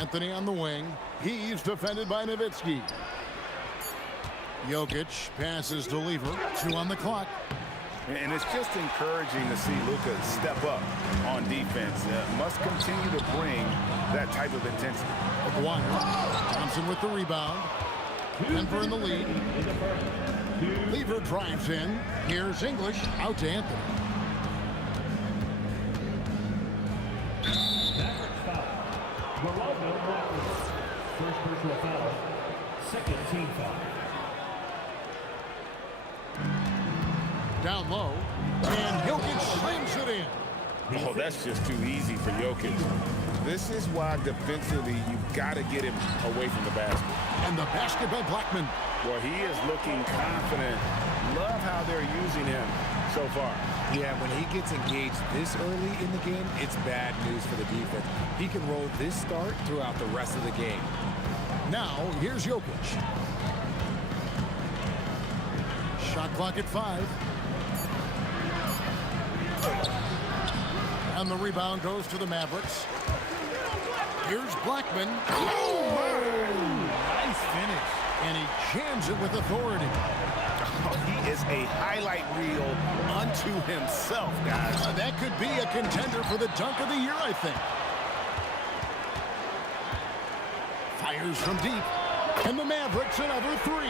Anthony on the wing. He's defended by Nowitzki. Jokic passes to Lever. 2 on the clock. And it's just encouraging to see Luka step up on defense. Must continue to bring that type of intensity. Aguirre. Thompson with the rebound. Denver in the lead. Lever drives in. Here's English. Out to Anthony. First personal foul. Second team foul. Down low. And Jokic slams it in. Oh, that's just too easy for Jokic. This is why defensively you've got to get him away from the basket. And the basket by Blackman. Well, he is looking confident. Love how they're using him so far. Yeah, when he gets engaged this early in the game, it's bad news for the defense. He can roll this start throughout the rest of the game. Now, here's Jokic. Shot clock at 5. And the rebound goes to the Mavericks. Here's Blackman. Oh, nice finish. And he jams it with authority. Oh, he is a highlight reel unto himself, guys. That could be a contender for the dunk of the year, I think. Fires from deep. And the Mavericks another 3.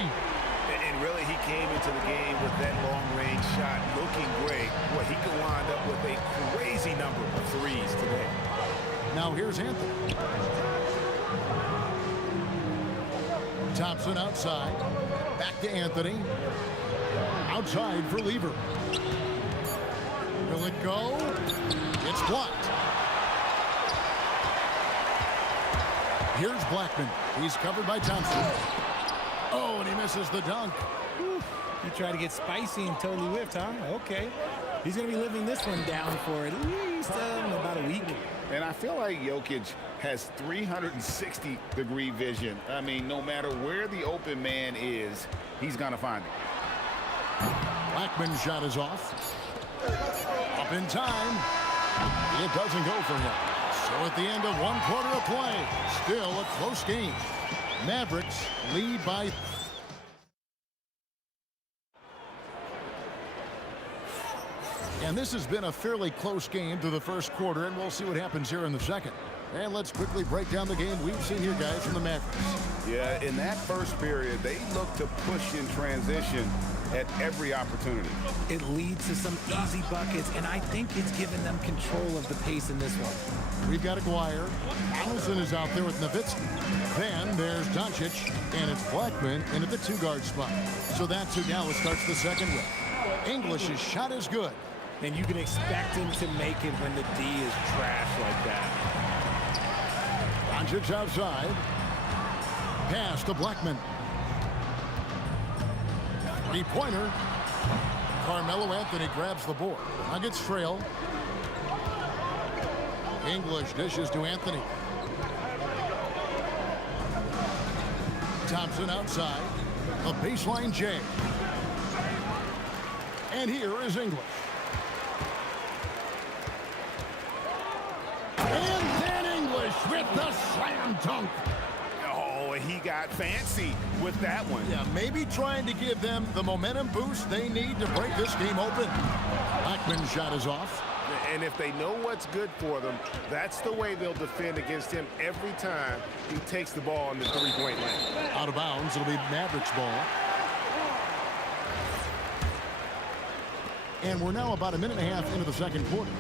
And really, he came into the game with that long-range shot looking great. Well, he could wind up with a crazy number of threes today. Now here's Anthony. Thompson outside. Back to Anthony. Outside for Lever. Will it go? It's blocked. Here's Blackman. He's covered by Thompson. Oh, and he misses the dunk. He tried to get spicy and totally whiffed, huh? Okay. He's going to be living this one down for at least about a week. And I feel like Jokic has 360-degree vision. I mean, no matter where the open man is, he's going to find it. Blackman's shot is off. Up in time. It doesn't go for him. So at the end of 1 quarter of play, still a close game. Mavericks lead by... And this has been a fairly close game through the first quarter, and we'll see what happens here in the second. And let's quickly break down the game we've seen here, guys, from the Mavericks. Yeah, in that first period, they looked to push in transition at every opportunity. It leads to some easy buckets, and I think it's given them control of the pace in this one. We've got Aguirre. Allison is out there with Nowitzki. Then there's Doncic, and it's Blackman in at the 2-guard spot. So that's who Dallas starts the second with. English's shot is good. And you can expect him to make it when the D is trash like that. Doncic outside. Pass to Blackman. 3-pointer. Carmelo Anthony grabs the board. Nuggets trail. English dishes to Anthony. Thompson outside. A baseline J. And here is English. And then English with the slam dunk. Oh, he got fancy with that one. Yeah, maybe trying to give them the momentum boost they need to break this game open. Blackman's shot is off. And if they know what's good for them, that's the way they'll defend against him every time he takes the ball in the three-point line. Out of bounds, it'll be Mavericks ball. And we're now about a minute and a half into the second quarter.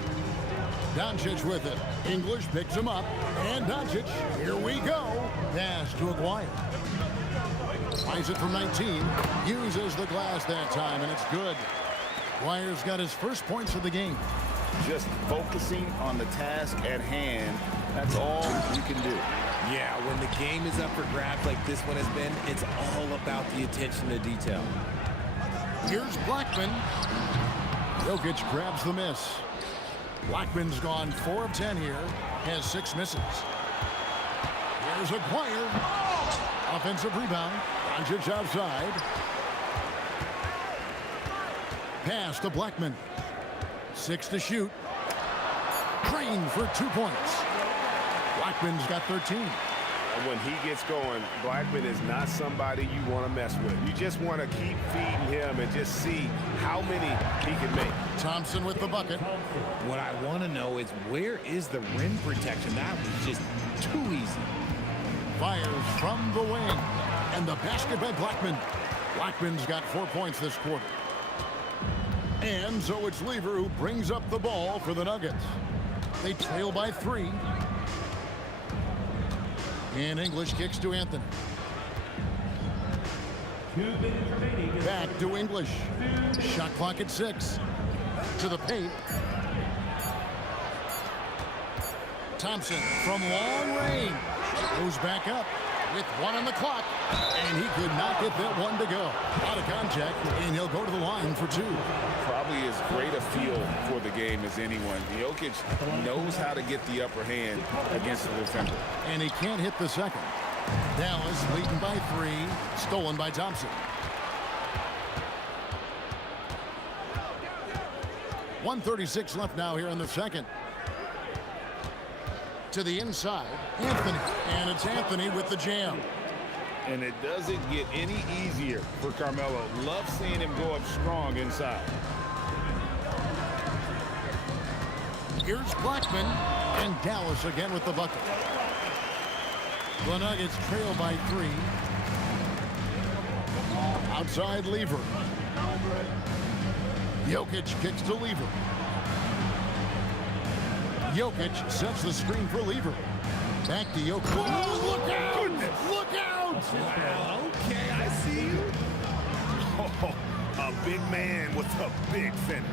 Doncic with it. English picks him up. And Doncic, here we go. Pass to Aguirre. Flies it from 19. Uses the glass that time, and it's good. Aguirre's got his first points of the game. Just focusing on the task at hand, that's all you can do. Yeah, when the game is up for grabs like this one has been, it's all about the attention to detail. Here's Blackman. Jokic grabs the miss. Blackman's gone 4 of 10 here. Has 6 misses. Here's Aguirre. Offensive rebound. Doncic outside. Pass to Blackman. 6 to shoot. Green for 2 points. Blackman's got 13. And when he gets going, Blackman is not somebody you want to mess with. You just want to keep feeding him and just see how many he can make. Thompson with the bucket. What I want to know is where is the rim protection? That was just too easy. Fires from the wing. And the basket by Blackman. Blackman's got 4 points this quarter. And so it's Lever who brings up the ball for the Nuggets. They trail by 3. And English kicks to Anthony. 2 minutes remaining. Back to English. Shot clock at 6. To the paint. Thompson from long range. Goes back up with 1 on the clock. And he could not get that one to go. Out of contact, and he'll go to the line for 2. Probably as great a feel for the game as anyone. Jokic knows how to get the upper hand against the defender. And he can't hit the second. Dallas leading by 3. Stolen by Thompson. 1:36 left now here in the second. To the inside, Anthony. And it's Anthony with the jam. And it doesn't get any easier for Carmelo. Love seeing him go up strong inside. Here's Blackman. And Dallas again with the bucket. The Nuggets trail by 3. Outside Lever. Jokic kicks to Lever. Jokic sets the screen for Lever. Back to Jokic. Oh, look out! Goodness. Look out! Wow, okay, I see you. Oh, a big man with a big finish.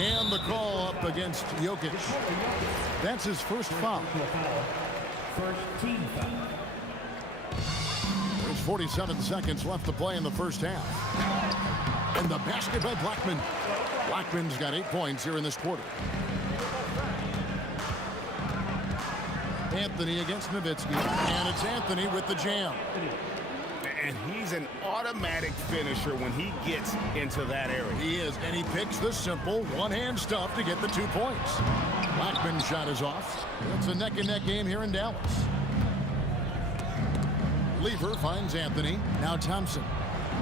And the call up against Jokic. That's his first foul. First team foul. There's 47 seconds left to play in the first half. And the basket by Blackman. Blackman's got 8 points here in this quarter. Anthony against Nowitzki. And it's Anthony with the jam. And he's an automatic finisher when he gets into that area. He is, and he picks the simple one-hand stuff to get the 2 points. Blackman's shot is off. It's a neck-and-neck game here in Dallas. Lever finds Anthony. Now Thompson.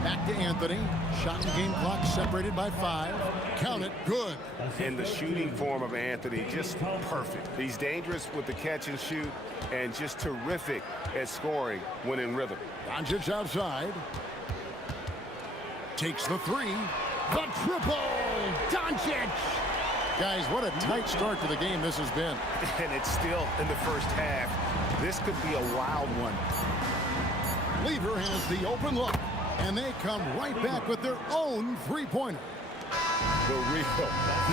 Back to Anthony. Shot and game clock separated by 5. Count it. Good. And the shooting form of Anthony, just perfect. He's dangerous with the catch and shoot and just terrific at scoring when in rhythm. Doncic outside. Takes the 3. The triple. Doncic. Guys, what a tight start to the game this has been. And it's still in the first half. This could be a wild one. Lever has the open look. And they come right back with their own three-pointer. The real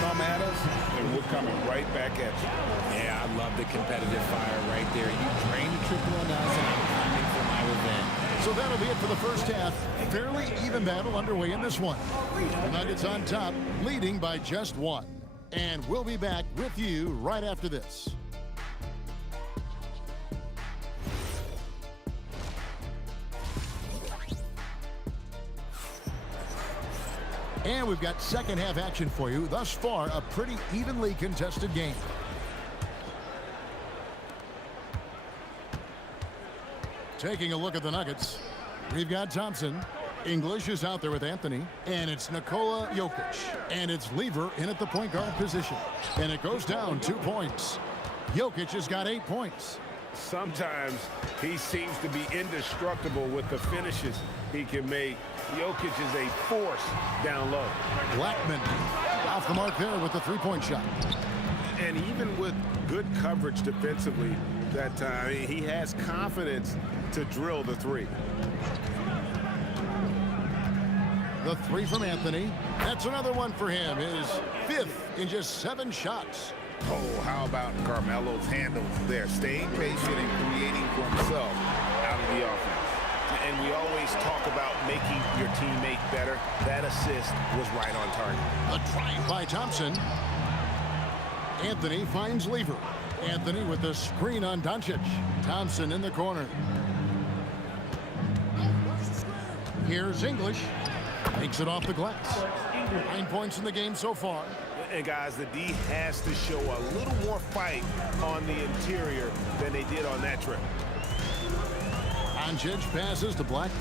come at us, and we're coming right back at you. Yeah, I love the competitive fire right there. You drain the triple on us, and I'm coming for my revenge. So that'll be it for the first half. Fairly even battle underway in this one. The Nuggets on top, leading by just 1. And we'll be back with you right after this. And we've got second half action for you. Thus far, a pretty evenly contested game. Taking a look at the Nuggets, we've got Thompson. English is out there with Anthony. And it's Nikola Jokic. And it's Lever in at the point guard position. And it goes down 2 points. Jokic has got 8 points. Sometimes he seems to be indestructible with the finishes he can make. Jokic is a force down low. Blackman off the mark there with the three-point shot. And even with good coverage defensively that time, he has confidence to drill the 3. The 3 from Anthony. That's another one for him. His 5th in just 7 shots. Oh, how about Carmelo's handle there, staying patient and creating for himself out of the offense. And we always talk about making your teammate better. That assist was right on target. A try by Thompson. Anthony finds Lever. Anthony with the screen on Doncic. Thompson in the corner. Here's English. Takes it off the glass. 9 points in the game so far. And guys, the D has to show a little more fight on the interior than they did on that trip. Doncic passes to Black.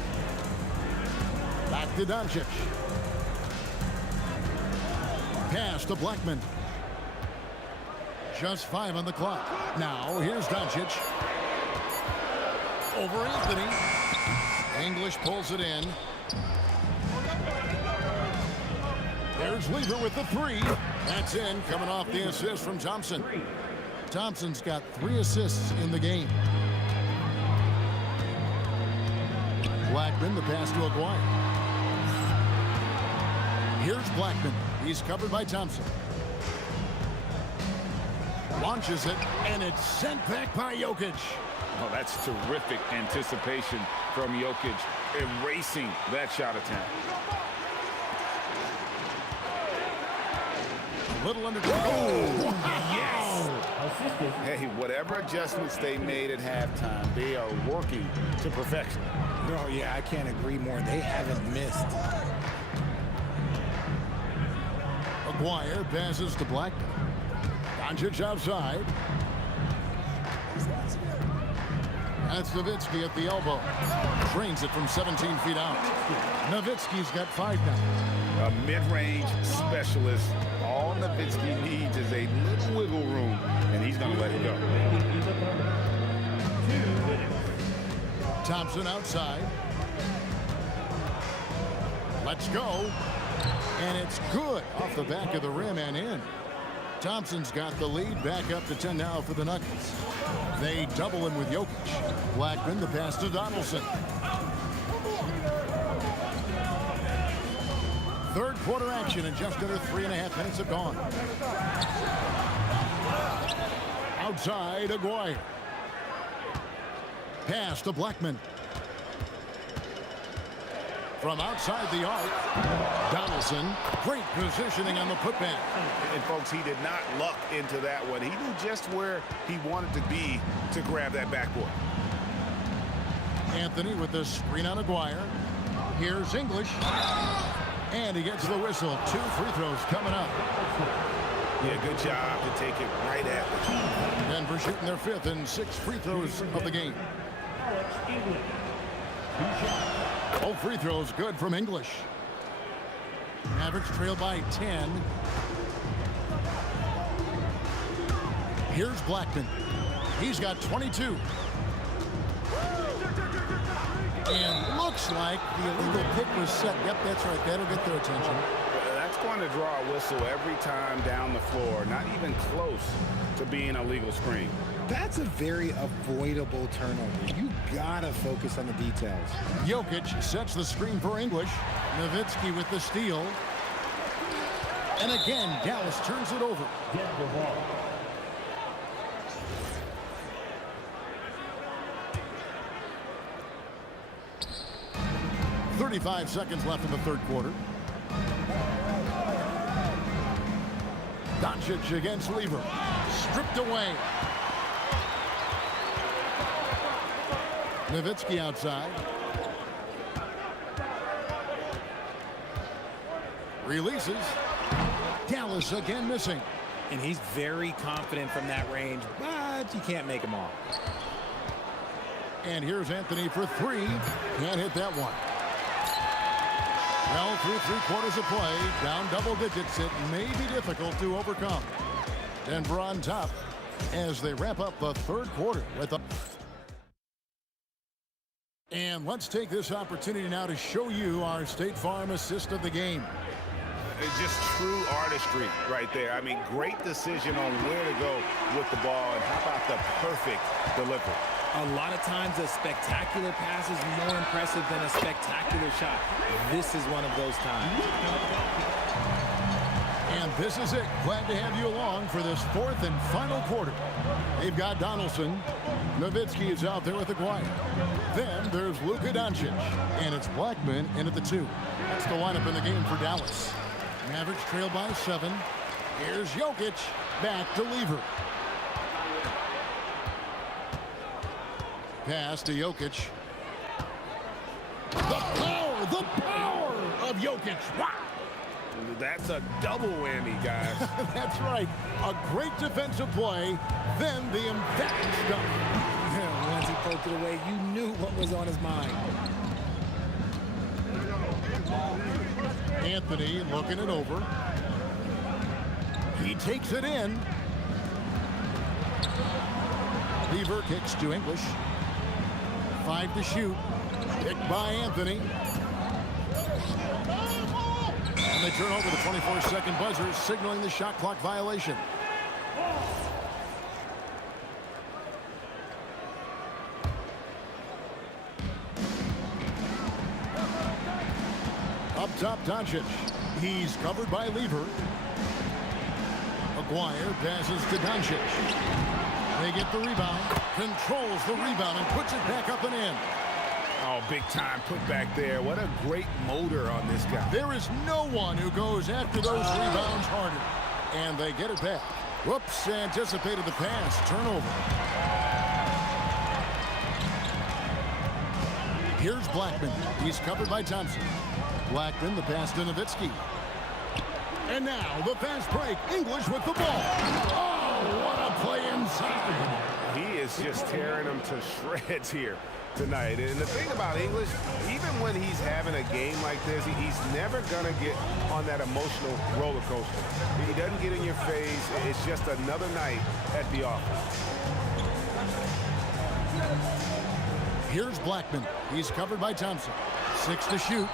Back to Doncic. Pass to Blackman. Just 5 on the clock. Now here's Doncic. Over Anthony. English pulls it in. There's Lever with the 3. That's in, coming off the assist from Thompson. Thompson's got 3 assists in the game. Blackman, the pass to Aguirre. Here's Blackman. He's covered by Thompson. Launches it, and it's sent back by Jokic. Oh, that's terrific anticipation from Jokic, erasing that shot attempt. A little under. Oh, yes! Hey, whatever adjustments they made at halftime, they are working to perfection. Oh, yeah, I can't agree more. They haven't missed. Aguirre passes to Blackman. Doncic outside. That's Nowitzki at the elbow. Drains it from 17 feet out. Nowitzki's got 5 now. A mid-range specialist. All Nowitzki needs is a little wiggle room, and he's going to let it go. Thompson outside. Let's go. And it's good off the back of the rim and in. Thompson's got the lead, back up to 10 now for the Nuggets. They double him with Jokic. Blackman, the pass to Donaldson. Third quarter action, and just under 3.5 minutes have gone. Outside, Aguirre. Pass to Blackman. From outside the arc, Donaldson. Great positioning on the putback. And folks, he did not luck into that one. He knew just where he wanted to be to grab that backboard. Anthony with the screen on Aguirre. Here's English. And he gets the whistle. 2 free throws coming up. Yeah, good job to take it right at the key. Denver shooting their 5th and 6th free throws of the game. All free throws good from English. Mavericks trail by 10. Here's Blackman. He's got 22. And looks like the illegal pick was set. Yep, that's right. That'll get their attention. That's going to draw a whistle every time down the floor. Not even close to being a legal screen. That's a very avoidable turnover. You gotta focus on the details. Jokic sets the screen for English. Nowitzki with the steal. And again, Dallas turns it over. 35 seconds left in the third quarter. Doncic against Lever. Stripped away. Nowitzki outside. Releases. Dallas again missing. And he's very confident from that range, but you can't make him all. And here's Anthony for 3. Can't hit that one. Well, through 3/4 of play, down double digits, it may be difficult to overcome. Denver on top as they wrap up the third quarter with a... And let's take this opportunity now to show you our State Farm assist of the game. It's just true artistry right there. I mean, great decision on where to go with the ball, and how about the perfect delivery. A lot of times a spectacular pass is more impressive than a spectacular shot. This is one of those times. And this is it. Glad to have you along for this fourth and final quarter. They've got Donaldson. Nowitzki is out there with Aguirre. Then there's Luka Doncic. And it's Blackman in at the 2. That's the lineup in the game for Dallas. Mavericks trail by 7. Here's Jokic. Back to Lever. Pass to Jokic. The power of Jokic. Wow. That's a double whammy, guys. That's right. A great defensive play, then the emphatic stuff. Once he poked it away, you knew what was on his mind. Anthony looking it over. He takes it in. Lever kicks to English. 5 to shoot. Picked by Anthony. And they turn over the 24-second buzzer, signaling the shot clock violation. Up top, Doncic. He's covered by Lever. Aguirre passes to Doncic. They get the rebound, controls the rebound, and puts it back up and in. Oh, big time put back there. What a great motor on this guy. There is no one who goes after those rebounds harder. And they get it back. Whoops, anticipated the pass. Turnover. Here's Blackman. He's covered by Thompson. Blackman, the pass to Nowitzki. And now the fast break. English with the ball. Oh, what a play inside. He is just tearing them to shreds here tonight. And the thing about English, even when he's having a game like this, he's never going to get on that emotional roller coaster. He doesn't get in your face. It's just another night at the office. Here's Blackman. He's covered by Thompson. 6 to shoot.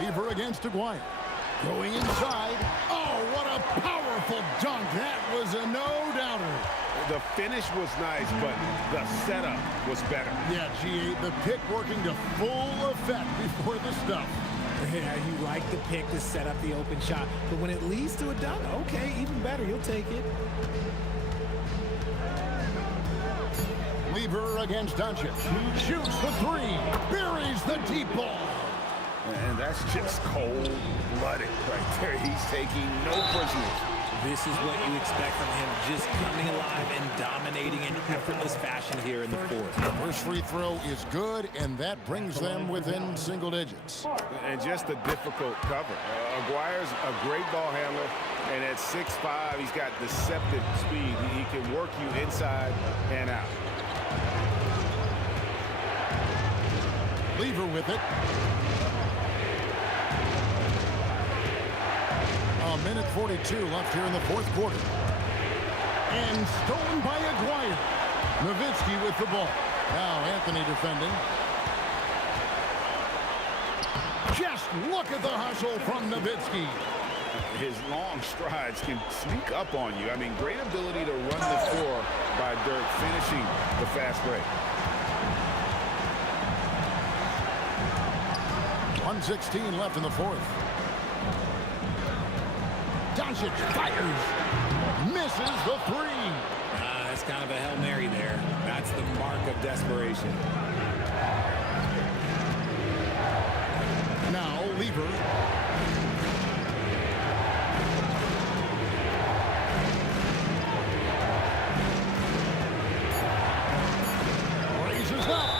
Lever against Aguirre. Going inside. Oh, what a powerful dunk. That was a no-doubter. The finish was nice, but the setup was better. Yeah, G8, the pick working to full effect before the stuff. Yeah, you like the pick to set up the open shot, but when it leads to a dunk, okay, even better, you'll take it. Lever against Doncic. Shoots the three. Buries the deep ball. And that's just cold-blooded right there. He's taking no prisoners. This is what you expect from him, just coming alive and dominating in effortless fashion here in the fourth. First free throw is good, and that brings them within single digits. And just a difficult cover. Aguirre's a great ball handler, and at 6'5", he's got deceptive speed. He can work you inside and out. Lever with it. A minute 42 left here in the fourth quarter. And stolen by Aguirre. Nowitzki with the ball. Now Anthony defending. Just look at the hustle from Nowitzki. His long strides can sneak up on you. I mean, great ability to run the floor by Dirk, finishing the fast break. 1:16 left in the fourth. Doncic fires. Misses the three. That's kind of a Hail Mary there. That's the mark of desperation. Now Lever. Raises up.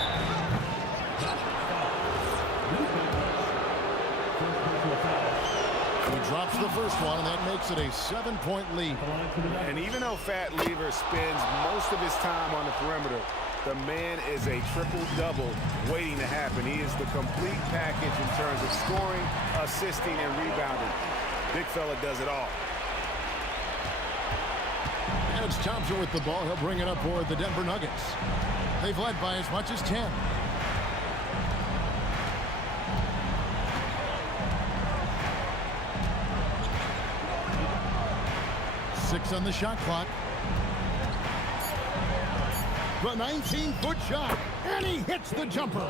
He drops the first one, and that makes it a 7-point lead. And even though Fat Lever spends most of his time on the perimeter, the man is a triple-double waiting to happen. He is the complete package in terms of scoring, assisting, and rebounding. Big fella does it all. And it's Thompson with the ball. He'll bring it up for the Denver Nuggets. They've led by as much as 10. Six on the shot clock. The 19-foot shot, and he hits the jumper.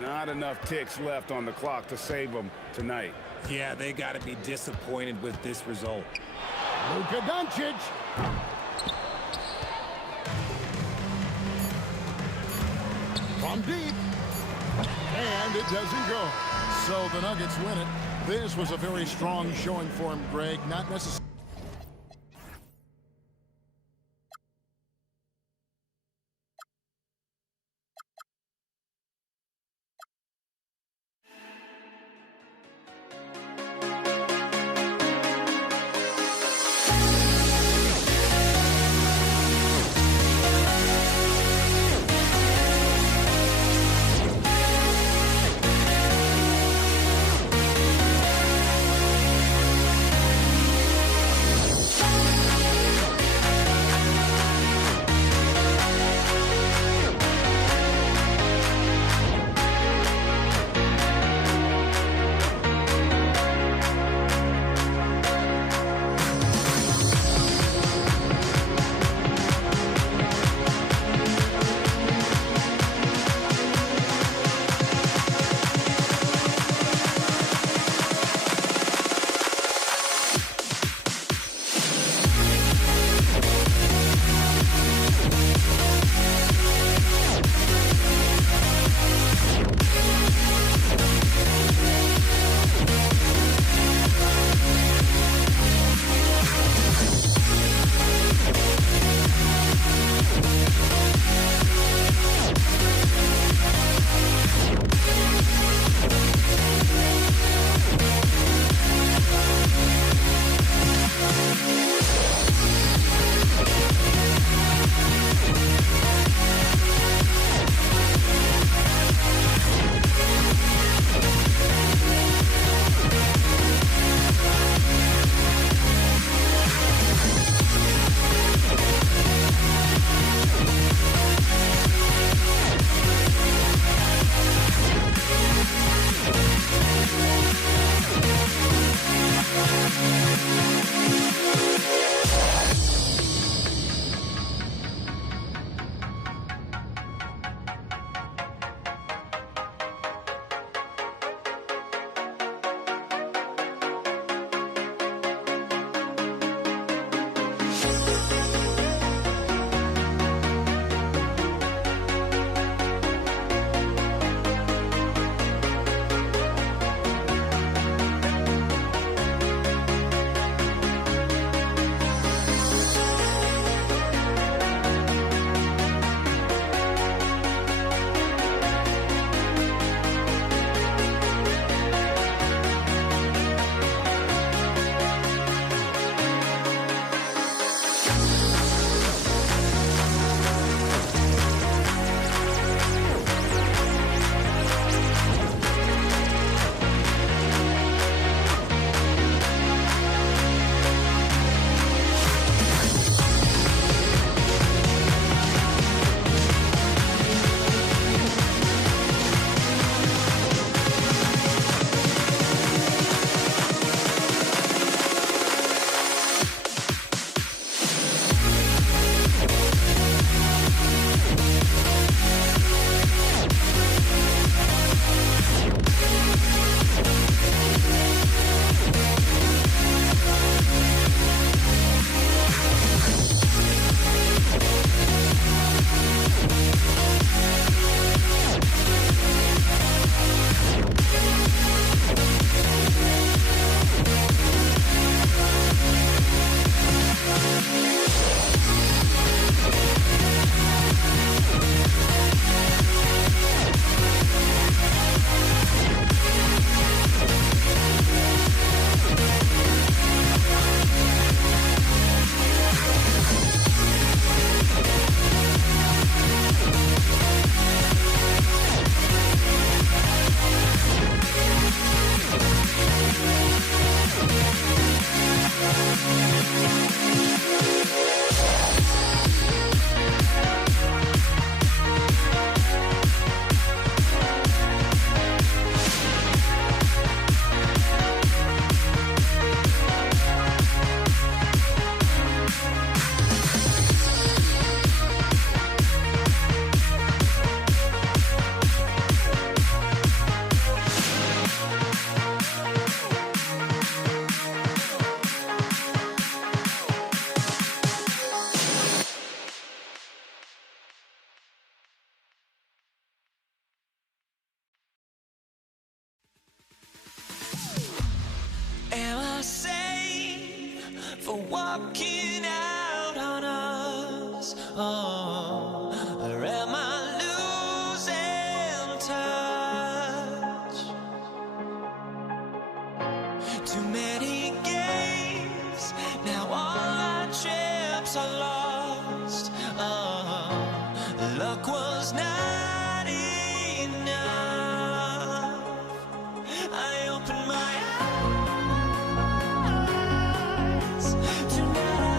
Not enough ticks left on the clock to save them tonight. Yeah, they got to be disappointed with this result. Luka Doncic. From deep. And it doesn't go. So the Nuggets win it. This was a very strong showing for him, Greg. Not necessarily. for walking out on us? Oh, or am I losing touch? Too many games, now all our chips are lost. Oh, luck was not enough. I opened my eyes tonight.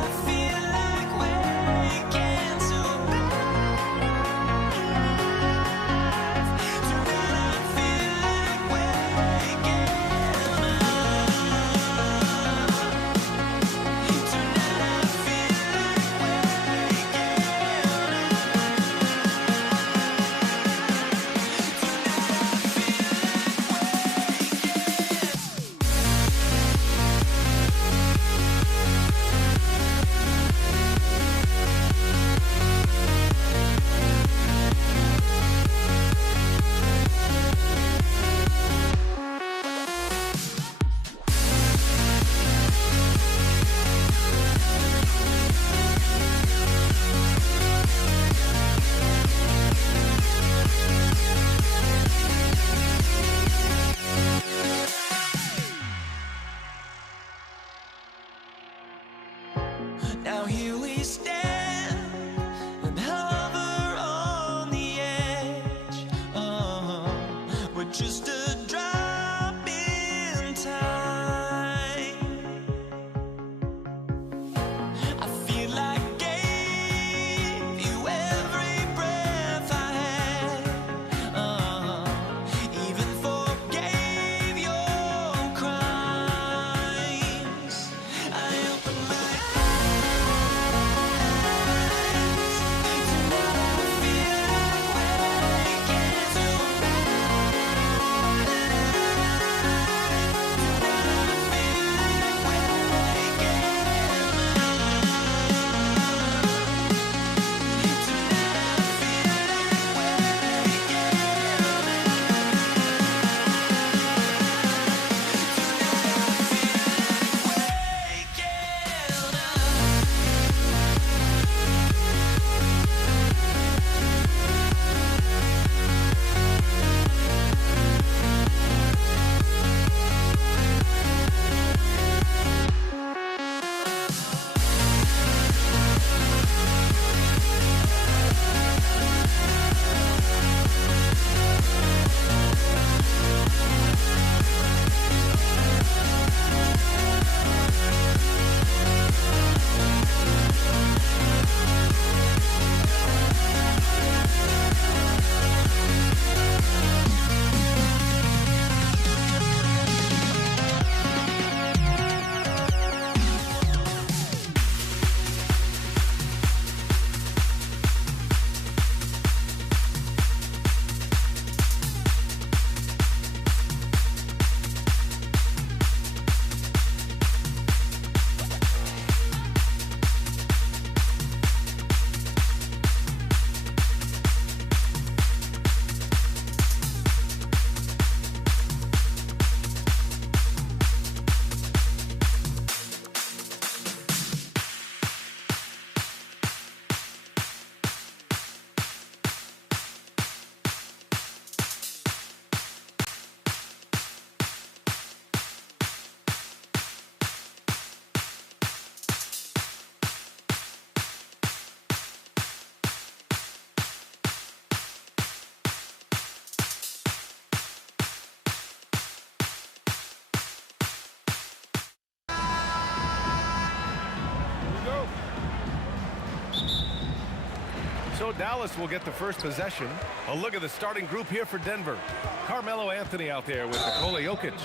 So Dallas will get the first possession. A look at the starting group here for Denver. Carmelo Anthony out there with Nikola Jokic.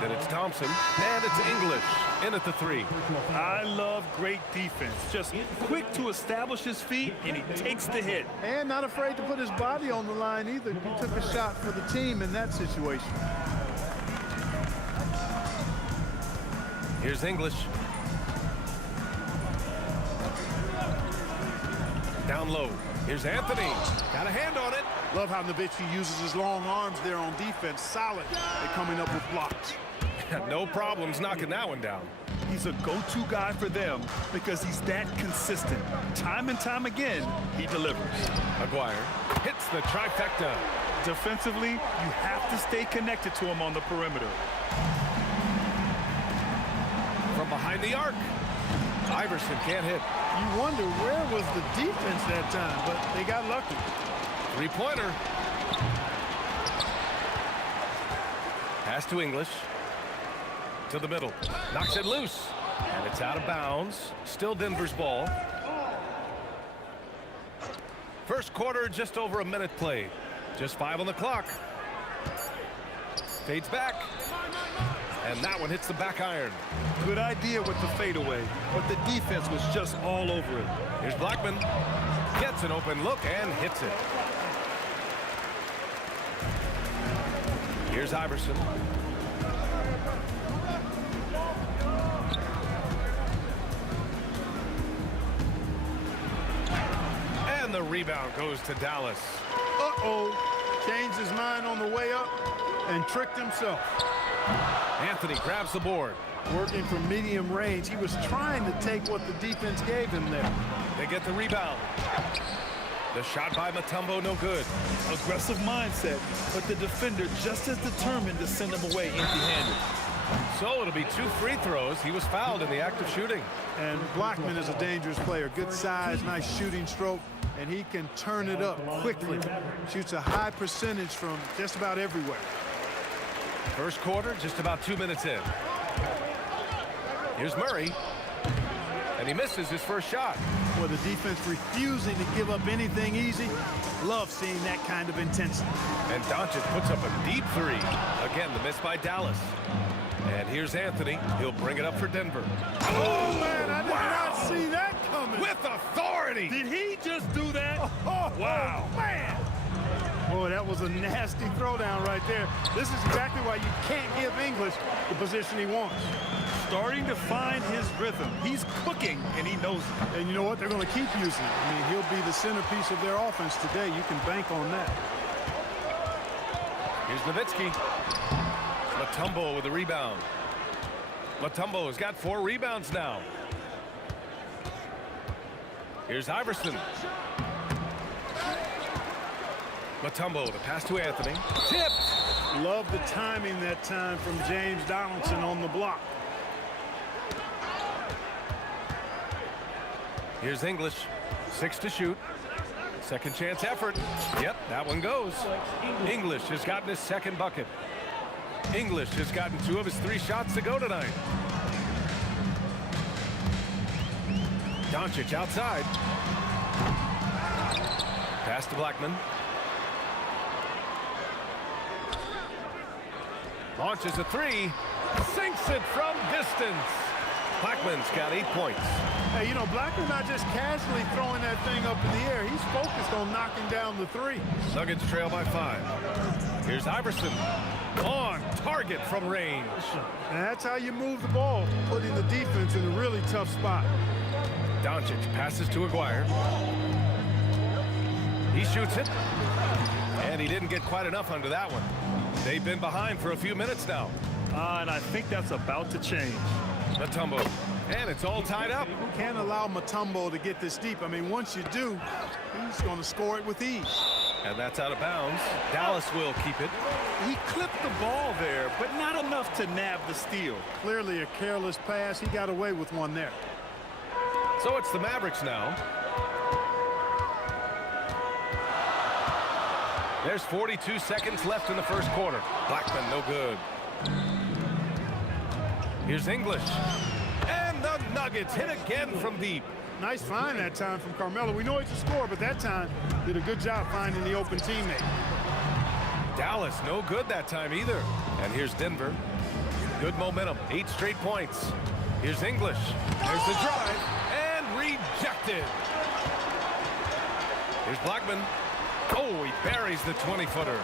Then it's Thompson, and it's English in at the 3. I love great defense. Just quick to establish his feet, and he takes the hit. And not afraid to put his body on the line either. He took a shot for the team in that situation. Here's English. Down low. Here's Anthony. Got a hand on it. Love how Nowitzki uses his long arms there on defense. Solid at coming up with blocks. No problems knocking that one down. He's a go-to guy for them because he's that consistent. Time and time again, he delivers. Aguirre hits the trifecta. Defensively, you have to stay connected to him on the perimeter. From behind the arc. Iverson can't hit. You wonder where was the defense that time, but they got lucky. 3-pointer. Pass to English. To the middle. Knocks it loose. And it's out of bounds. Still Denver's ball. First quarter, just over a minute played. Just 5 on the clock. Fades back. And that one hits the back iron. Good idea with the fadeaway, but the defense was just all over it. Here's Blackman. Gets an open look and hits it. Here's Iverson. And the rebound goes to Dallas. Uh-oh. Changed his mind on the way up and tricked himself. Anthony grabs the board. Working from medium range. He was trying to take what the defense gave him there. They get the rebound. The shot by Mutombo, no good. Aggressive mindset, but the defender just as determined to send him away empty-handed. So it'll be 2 free throws. He was fouled in the act of shooting. And Blackman is a dangerous player. Good size, nice shooting stroke, and he can turn it up quickly. Shoots a high percentage from just about everywhere. First quarter, just about 2 minutes in. Here's Murray. And he misses his first shot. Well, the defense refusing to give up anything easy. Love seeing that kind of intensity. And Doncic puts up a deep 3. Again, the miss by Dallas. And here's Anthony. He'll bring it up for Denver. Oh, man, I did not see that coming. With authority. Did he just do that? Wow. Man. Boy, that was a nasty throwdown right there. This is exactly why you can't give English the position he wants. Starting to find his rhythm. He's cooking, and he knows it. And you know what? They're going to keep using it. I mean, he'll be the centerpiece of their offense today. You can bank on that. Here's Nowitzki. Mutombo with a rebound. Mutombo has got 4 rebounds now. Here's Iverson. Mutombo, the pass to Anthony. Tipped. Love the timing that time from James Donaldson on the block. Here's English. 6 to shoot. Second chance effort. Yep, that one goes. English has gotten his second bucket. English has gotten 2 of his 3 shots to go tonight. Doncic outside. Pass to Blackman. Launches a 3. Sinks it from distance. Blackman's got 8 points. Hey, you know, Blackman not just casually throwing that thing up in the air. He's focused on knocking down the 3. Nuggets trail by 5. Here's Iverson. On target from range. And that's how you move the ball, putting the defense in a really tough spot. Doncic passes to Aguirre. He shoots it. And he didn't get quite enough under that one. They've been behind for a few minutes now. And I think that's about to change. Mutombo. And it's all tied up. Can't allow Mutombo to get this deep. I mean, once you do, he's going to score it with ease. And that's out of bounds. Dallas will keep it. He clipped the ball there, but not enough to nab the steal. Clearly a careless pass. He got away with one there. So it's the Mavericks now. There's 42 seconds left in the first quarter. Blackman, no good. Here's English. And the Nuggets hit again from deep. Nice find that time from Carmelo. We know he's a scorer, but that time did a good job finding the open teammate. Dallas, no good that time either. And here's Denver. Good momentum, 8 straight points. Here's English. There's the drive, and rejected. Here's Blackman. Oh, he buries the 20-footer.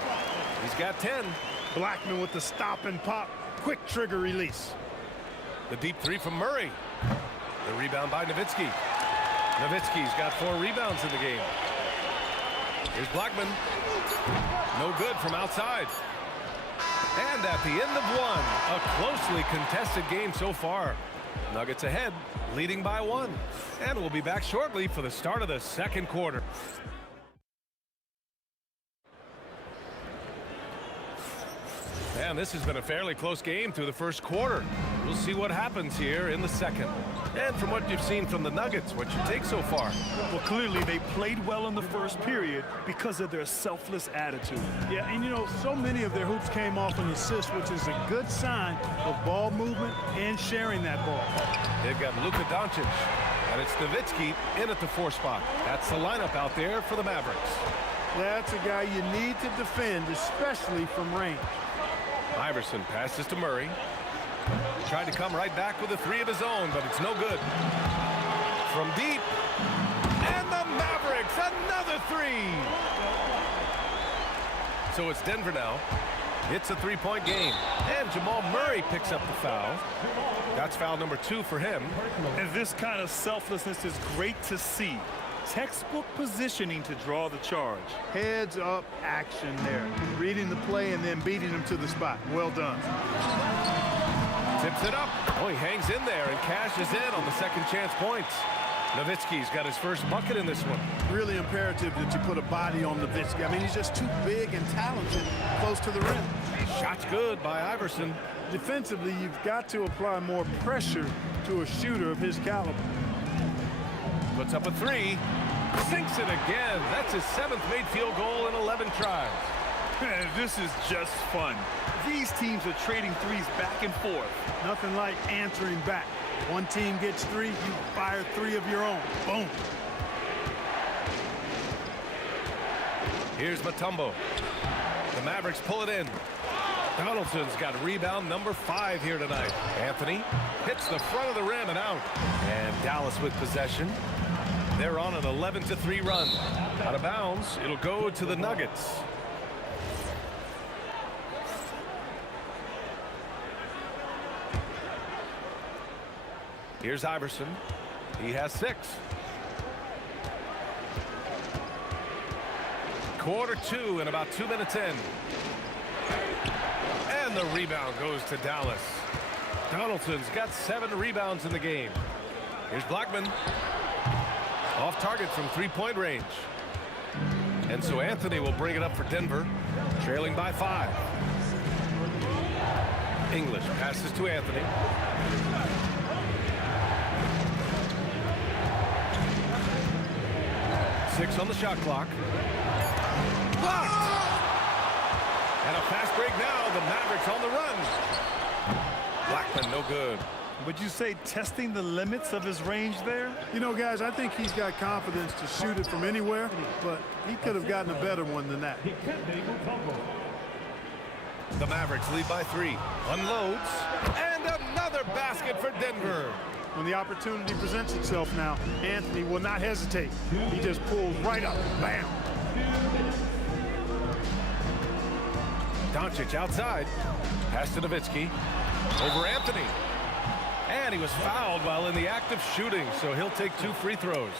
He's got 10. Blackman with the stop and pop. Quick trigger release. The deep 3 from Murray. The rebound by Nowitzki. Nowitzki's got 4 rebounds in the game. Here's Blackman. No good from outside. And at the end of 1, a closely contested game so far. Nuggets ahead, leading by 1. And we'll be back shortly for the start of the second quarter. And this has been a fairly close game through the first quarter. We'll see what happens here in the second. And from what you've seen from the Nuggets, what's your take so far? Well, clearly they played well in the first period because of their selfless attitude. Yeah, and you know, so many of their hoops came off an assist, which is a good sign of ball movement and sharing that ball. They've got Luka Doncic, and it's Nowitzki in at the 4 spot. That's the lineup out there for the Mavericks. That's a guy you need to defend, especially from range. Iverson passes to Murray. Tried to come right back with a 3 of his own, but it's no good. From deep. And the Mavericks, another 3. So it's Denver now. It's a 3-point game. And Jamal Murray picks up the foul. That's foul number 2 for him. And this kind of selflessness is great to see. Textbook positioning to draw the charge. Heads up action there. Reading the play and then beating him to the spot. Well done. Tips it up. Oh, he hangs in there and cashes in on the second chance points. Nowitzki's got his first bucket in this one. Really imperative that you put a body on Nowitzki. I mean, he's just too big and talented close to the rim. Shot's good by Iverson. Defensively, you've got to apply more pressure to a shooter of his caliber. Puts up a 3. Sinks it again. That's his 7th made field goal in 11 tries. This is just fun. These teams are trading threes back and forth. Nothing like answering back. One team gets 3, you fire 3 of your own. Boom. Here's Mutombo. The Mavericks pull it in. Donaldson's got rebound number 5 here tonight. Anthony hits the front of the rim and out. And Dallas with possession. They're on an 11-3 run. Out of bounds, it'll go to the Nuggets. Here's Iverson. He has 6. Quarter 2 and about 2 minutes in. And the rebound goes to Dallas. Donaldson's got 7 rebounds in the game. Here's Blackman. Off target from 3-point range. And so Anthony will bring it up for Denver, trailing by 5. English passes to Anthony. Six on the shot clock. Blocked! And a fast break now. The Mavericks on the run. Blackman no good. Would you say testing the limits of his range there? You know, guys, I think he's got confidence to shoot it from anywhere, but he could have gotten a better one than that. The Mavericks lead by 3. Unloads. And another basket for Denver. When the opportunity presents itself now, Anthony will not hesitate. He just pulls right up. Bam. Doncic outside. Pass to Nowitzki. Over Anthony. And he was fouled while in the act of shooting, so he'll take 2 free throws.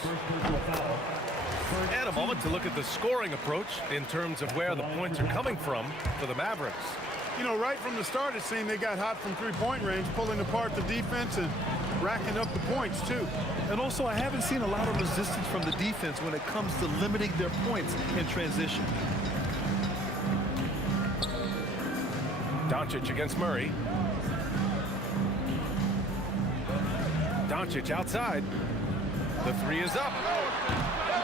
And a moment to look at the scoring approach in terms of where the points are coming from for the Mavericks. You know, right from the start, it seemed they got hot from 3-point range, pulling apart the defense and racking up the points, too. And also, I haven't seen a lot of resistance from the defense when it comes to limiting their points in transition. Doncic against Murray. Doncic outside. The 3 is up.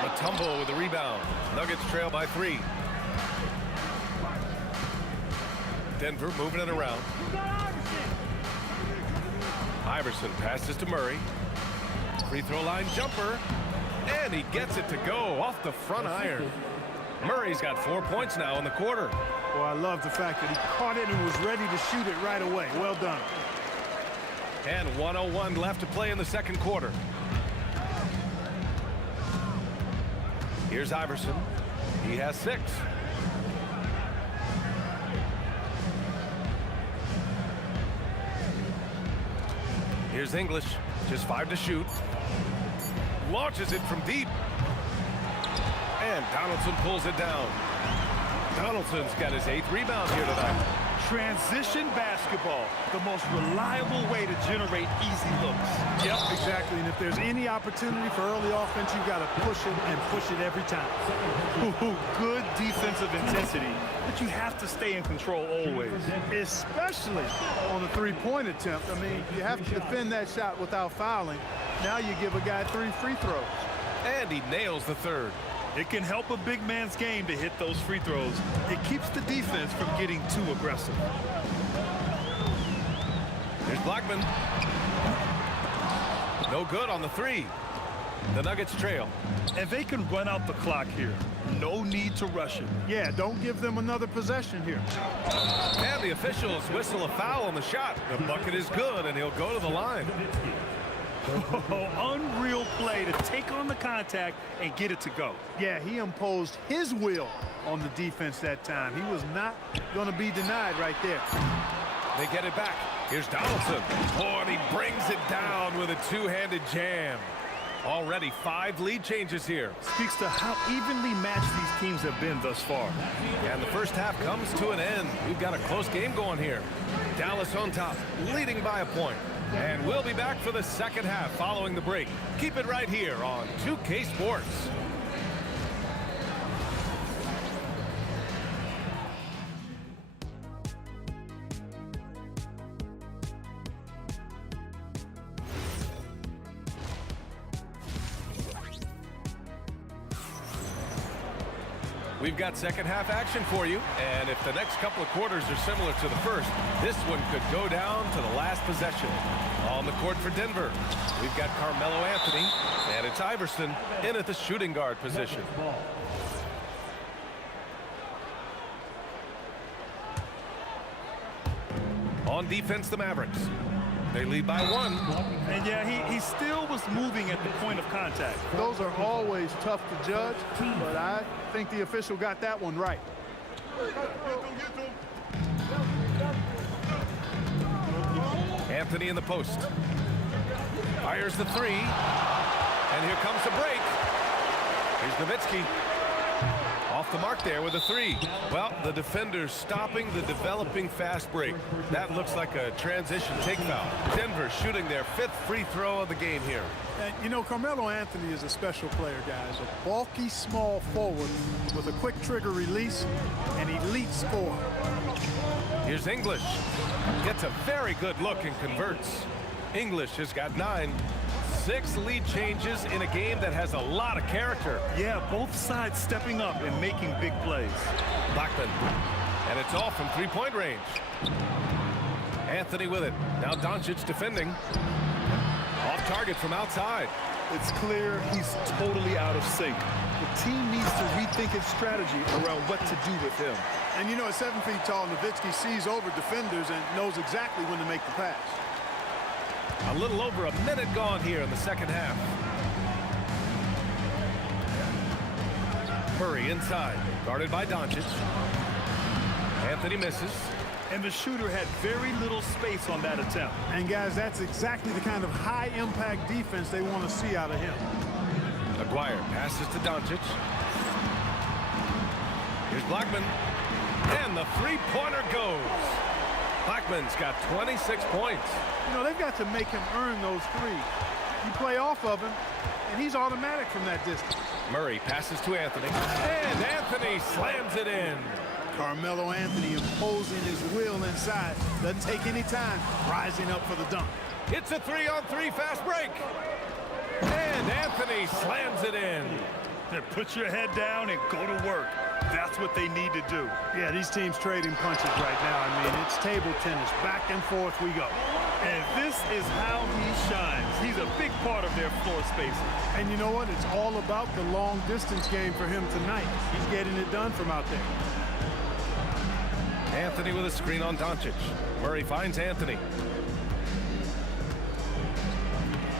Mutombo with the rebound. Nuggets trail by 3. Denver moving it around. Iverson passes to Murray. Free throw line jumper. And he gets it to go off the front iron. Murray's got 4 points now in the quarter. Well, I love the fact that he caught it and was ready to shoot it right away. Well done. And 1:01 left to play in the second quarter. Here's Iverson. He has 6. Here's English. Just 5 to shoot. Launches it from deep. And Donaldson pulls it down. Donaldson's got his 8th rebound here tonight. Transition basketball, the most reliable way to generate easy looks. Yep, exactly. And if there's any opportunity for early offense, you've got to push it and push it every time. Good defensive intensity, but you have to stay in control always. Especially on the three-point attempt. I mean, you have to defend that shot without fouling. Now you give a guy 3 free throws. And he nails the 3rd. It can help a big man's game to hit those free throws. It keeps the defense from getting too aggressive. Here's Blackman. No good on the 3. The Nuggets trail. And they can run out the clock here. No need to rush it. Yeah, don't give them another possession here. And the officials whistle a foul on the shot. The bucket is good, and he'll go to the line. Unreal play to take on the contact and get it to go. Yeah, he imposed his will on the defense that time. He was not going to be denied right there. They get it back. Here's Donaldson. Oh, and he brings it down with a 2-handed jam. Already 5 lead changes here. Speaks to how evenly matched these teams have been thus far. And the first half comes to an end. We've got a close game going here. Dallas on top, leading by a point. And we'll be back for the second half following the break. Keep it right here on 2K Sports. We've got second half action for you, and if the next couple of quarters are similar to the first, this one could go down to the last possession. On the court for Denver, we've got Carmelo Anthony, and it's Iverson in at the shooting guard position. On defense, the Mavericks. They lead by 1. And yeah, he still was moving at the point of contact. Those are always tough to judge, but I think the official got that one right. Anthony in the post. Fires the 3. And here comes the break. Here's Nowitzki. Off the mark there with a 3. Well, the defender's stopping the developing fast break. That looks like a transition take foul. Denver shooting their 5th free throw of the game here. And, you know, Carmelo Anthony is a special player, guys. A bulky, small forward with a quick trigger release and elite score. Here's English. Gets a very good look and converts. English has got 9. 6 lead changes in a game that has a lot of character. Yeah, both sides stepping up and making big plays. Blackman. And it's off from 3-point range. Anthony with it. Now Doncic defending. Off target from outside. It's clear he's totally out of sync. The team needs to rethink its strategy around what to do with him. And you know, at 7 feet tall, Nowitzki sees over defenders and knows exactly when to make the pass. A little over a minute gone here in the second half. Murray inside, guarded by Doncic. Anthony misses. And the shooter had very little space on that attempt. And guys, that's exactly the kind of high-impact defense they want to see out of him. Aguirre passes to Doncic. Here's Blackman. And the 3-pointer goes. Blackman's got 26 points. You know, they've got to make him earn those 3s. You play off of him, and he's automatic from that distance. Murray passes to Anthony. And Anthony slams it in. Carmelo Anthony imposing his will inside. Doesn't take any time rising up for the dunk. It's a 3-on-3 fast break. And Anthony slams it in. Put your head down and go to work. That's what they need to do. Yeah, these teams trading punches right now. I mean, it's table tennis. Back and forth we go. And this is how he shines. He's a big part of their floor spacing. And you know what? It's all about the long distance game for him tonight. He's getting it done from out there. Anthony with a screen on Doncic. Murray finds Anthony.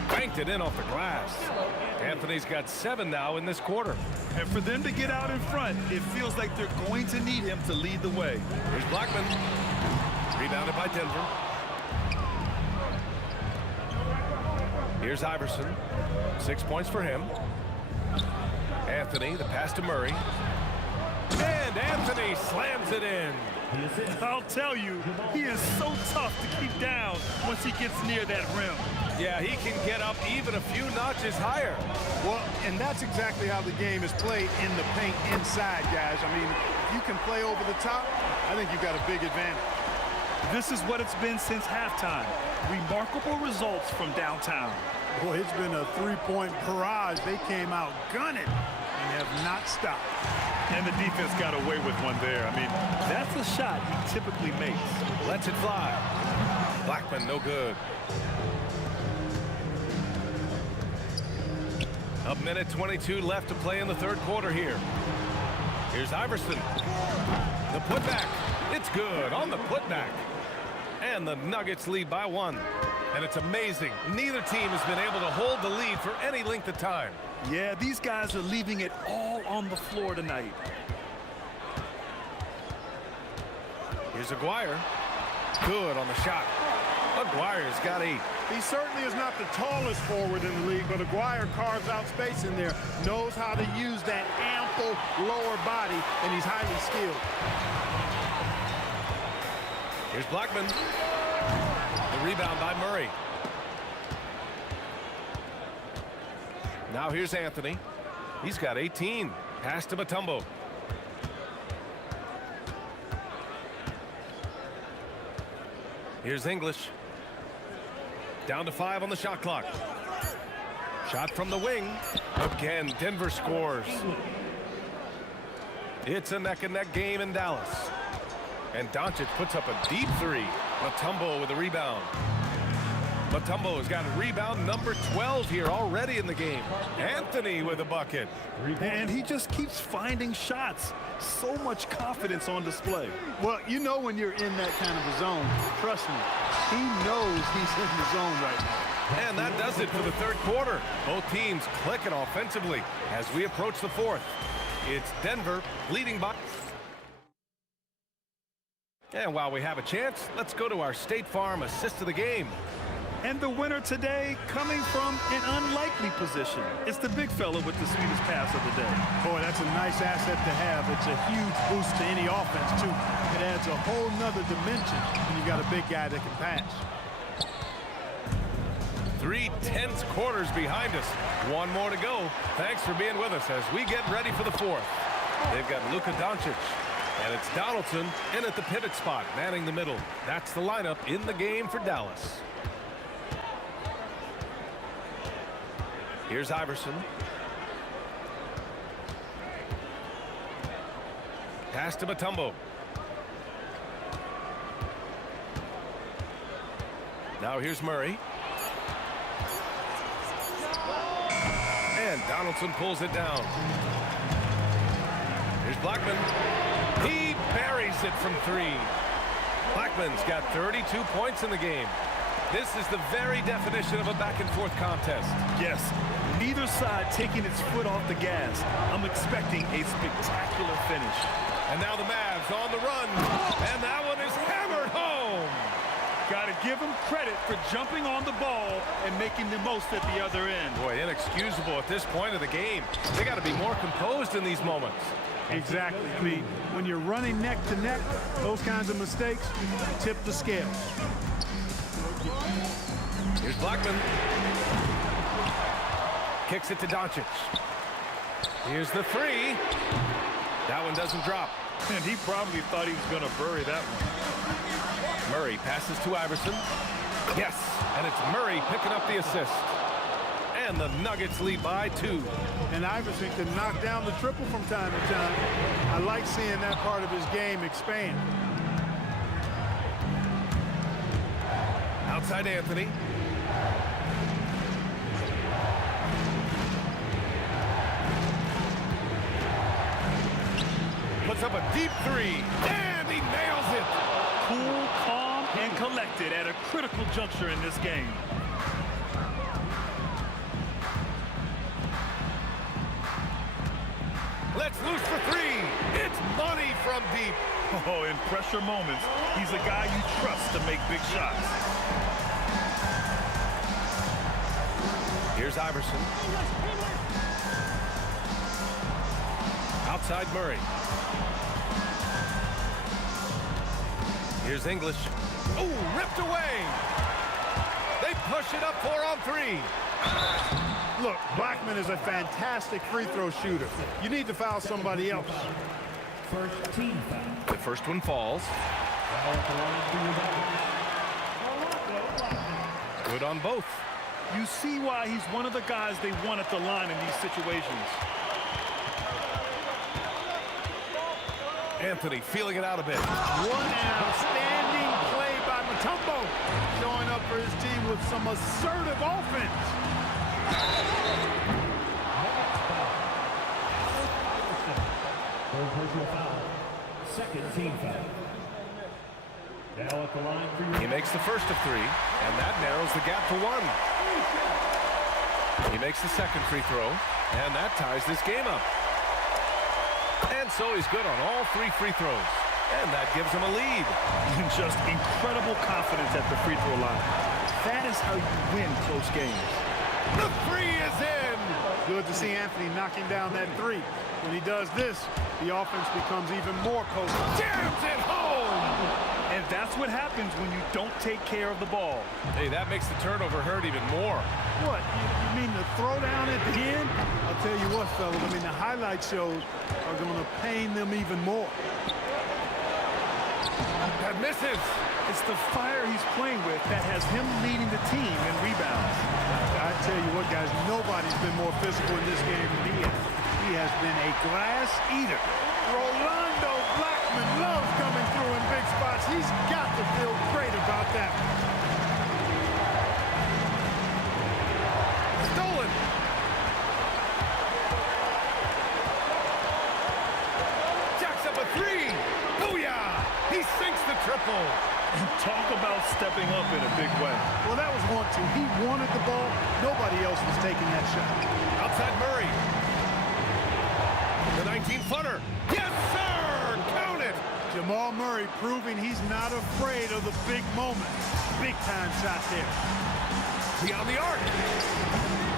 Banked it in off the glass. Anthony's got 7 now in this quarter. And for them to get out in front, it feels like they're going to need him to lead the way. Here's Blackman. Rebounded by Denver. Here's Iverson. 6 points for him. Anthony, the pass to Murray. And Anthony slams it in. I'll tell you, he is so tough to keep down once he gets near that rim. Yeah, he can get up even a few notches higher. Well, and that's exactly how the game is played in the paint inside, guys. I mean, if you can play over the top, I think you've got a big advantage. This is what it's been since halftime. Remarkable results from downtown. Boy, it's been a three-point barrage. They came out gunning and have not stopped. And the defense got away with one there. I mean, that's a shot he typically makes. Lets it fly. Blackman, no good. A minute 22 left to play in the third quarter here. Here's Iverson. The putback. It's good on the putback. And the Nuggets lead by 1. And it's amazing. Neither team has been able to hold the lead for any length of time. Yeah, these guys are leaving it all on the floor tonight. Here's Aguirre. Good on the shot. Aguirre's got 8. He certainly is not the tallest forward in the league, but Aguirre carves out space in there, knows how to use that ample lower body, and he's highly skilled. Here's Blackman. The rebound by Murray. Now here's Anthony. He's got 18. Pass to Mutombo. Here's English. Down to 5 on the shot clock. Shot from the wing. Again, Denver scores. It's a neck-and-neck game in Dallas. And Doncic puts up a deep 3. Mutombo with a rebound. Mutombo has got a rebound number 12 here already in the game. Anthony with a bucket. And he just keeps finding shots. So much confidence on display. Well, you know when you're in that kind of a zone, trust me, he knows he's in the zone right now. And that does it for the third quarter. Both teams clicking offensively as we approach the fourth. It's Denver leading by. And while we have a chance, let's go to our State Farm assist of the game. And the winner today coming from an unlikely position. It's the big fella with the sweetest pass of the day. Boy, that's a nice asset to have. It's a huge boost to any offense, too. It adds a whole nother dimension when you've got a big guy that can pass. 3 tense quarters behind us. 1 more to go. Thanks for being with us as we get ready for the fourth. They've got Luka Doncic. And it's Donaldson in at the pivot spot, manning the middle. That's the lineup in the game for Dallas. Here's Iverson. Pass to Mutombo. Now here's Murray. And Donaldson pulls it down. Here's Blackman. He buries it from 3. Blackman's got 32 points in the game. This is the very definition of a back-and-forth contest. Yes, neither side taking its foot off the gas. I'm expecting a spectacular finish. And now the Mavs on the run. And that one is hammered home. Got to give him credit for jumping on the ball and making the most at the other end. Boy, inexcusable at this point of the game. They got to be more composed in these moments. Exactly. I mean, when you're running neck to neck, those kinds of mistakes tip the scale. Here's Blackman. Kicks it to Doncic. Here's the 3. That one doesn't drop. And he probably thought he was going to bury that one. Murray passes to Iverson. Yes, and it's Murray picking up the assist. And the Nuggets lead by 2. And Iverson can knock down the triple from time to time. I like seeing that part of his game expand. Outside Anthony. Puts up a deep three, and he nails it. Cool, calm, and collected at a critical juncture in this game. Let's loose for three. It's money from deep. Oh, in pressure moments, he's a guy you trust to make big shots. Here's Iverson. Outside Murray. Here's English. Oh, ripped away. They push it up 4 on 3. Look, Blackman is a fantastic free throw shooter. You need to foul somebody else. First team foul. The first one falls. Good on both. You see why he's one of the guys they want at the line in these situations. Anthony feeling it out a bit. One outstanding play by Mutombo, showing up for his team with some assertive offense. Personal foul. Second team foul. Now at the line for your... He makes the first of 3, and that narrows the gap to 1. He makes the second free throw, and that ties this game up. And so he's good on all 3 free throws, and that gives him a lead. Just incredible confidence at the free throw line. That is how you win close games. The 3 is in. Good to see Anthony knocking down that 3. When he does this, the offense becomes even more potent. Jams it home. And that's what happens when you don't take care of the ball. Hey, that makes the turnover hurt even more. What? You mean the throwdown at the end? I'll tell you what, fellas. I mean, the highlight shows are going to pain them even more. That misses. It's the fire he's playing with that has him leading the team in rebounds. I tell you what, guys, nobody's been more physical in this game than he is. He has been a glass eater. Rolando Blackman loves coming through in big spots. He's got to feel great about that. Stolen. Jacks up a 3. Booyah! He sinks the triple. Talk about stepping up in a big way. Well, that was 1-2. He wanted the ball. Nobody else was taking that shot. Outside Murray. The 19-footer. Yes, sir! Count it! Jamal Murray proving he's not afraid of the big moment. Big-time shot there. Beyond the arc.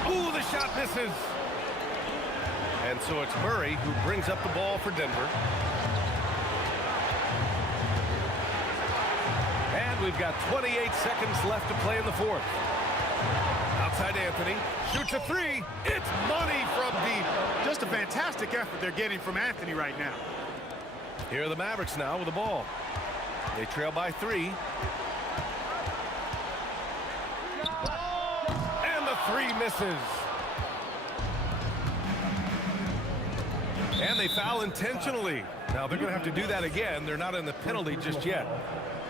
Ooh, the shot misses. And so it's Murray who brings up the ball for Denver. And we've got 28 seconds left to play in the 4th. Outside Anthony, shoots a 3. It's money from deep. Just a fantastic effort they're getting from Anthony right now. Here are the Mavericks now with the ball. They trail by 3. And the 3 misses. And they foul intentionally. Now they're going to have to do that again. They're not in the penalty just yet.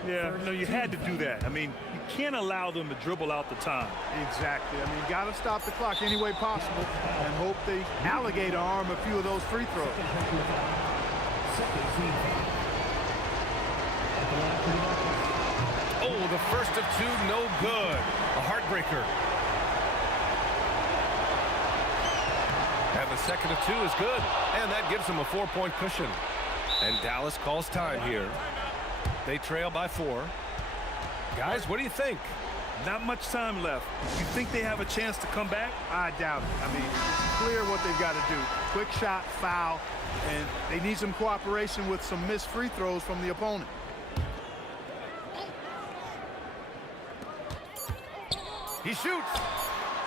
Yeah, no, you had to do that. I mean, you can't allow them to dribble out the time. Exactly. I mean, got to stop the clock any way possible and hope they alligator arm a few of those free throws. Oh, the first of 2, no good. A heartbreaker. And the second of 2 is good. And that gives them a 4-point cushion. And Dallas calls time here. They trail by 4. Guys, what do you think? Not much time left. You think they have a chance to come back? I doubt it. I mean, it's clear what they've got to do. Quick shot, foul, and they need some cooperation with some missed free throws from the opponent. He shoots.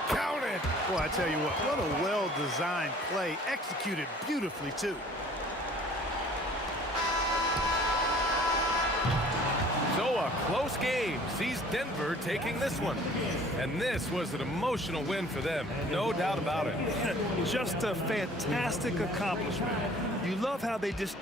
Count it. Boy, I tell you what a well-designed play, executed beautifully, too. So a close game sees Denver taking this one. And this was an emotional win for them. No doubt about it. Just a fantastic accomplishment. You love how they just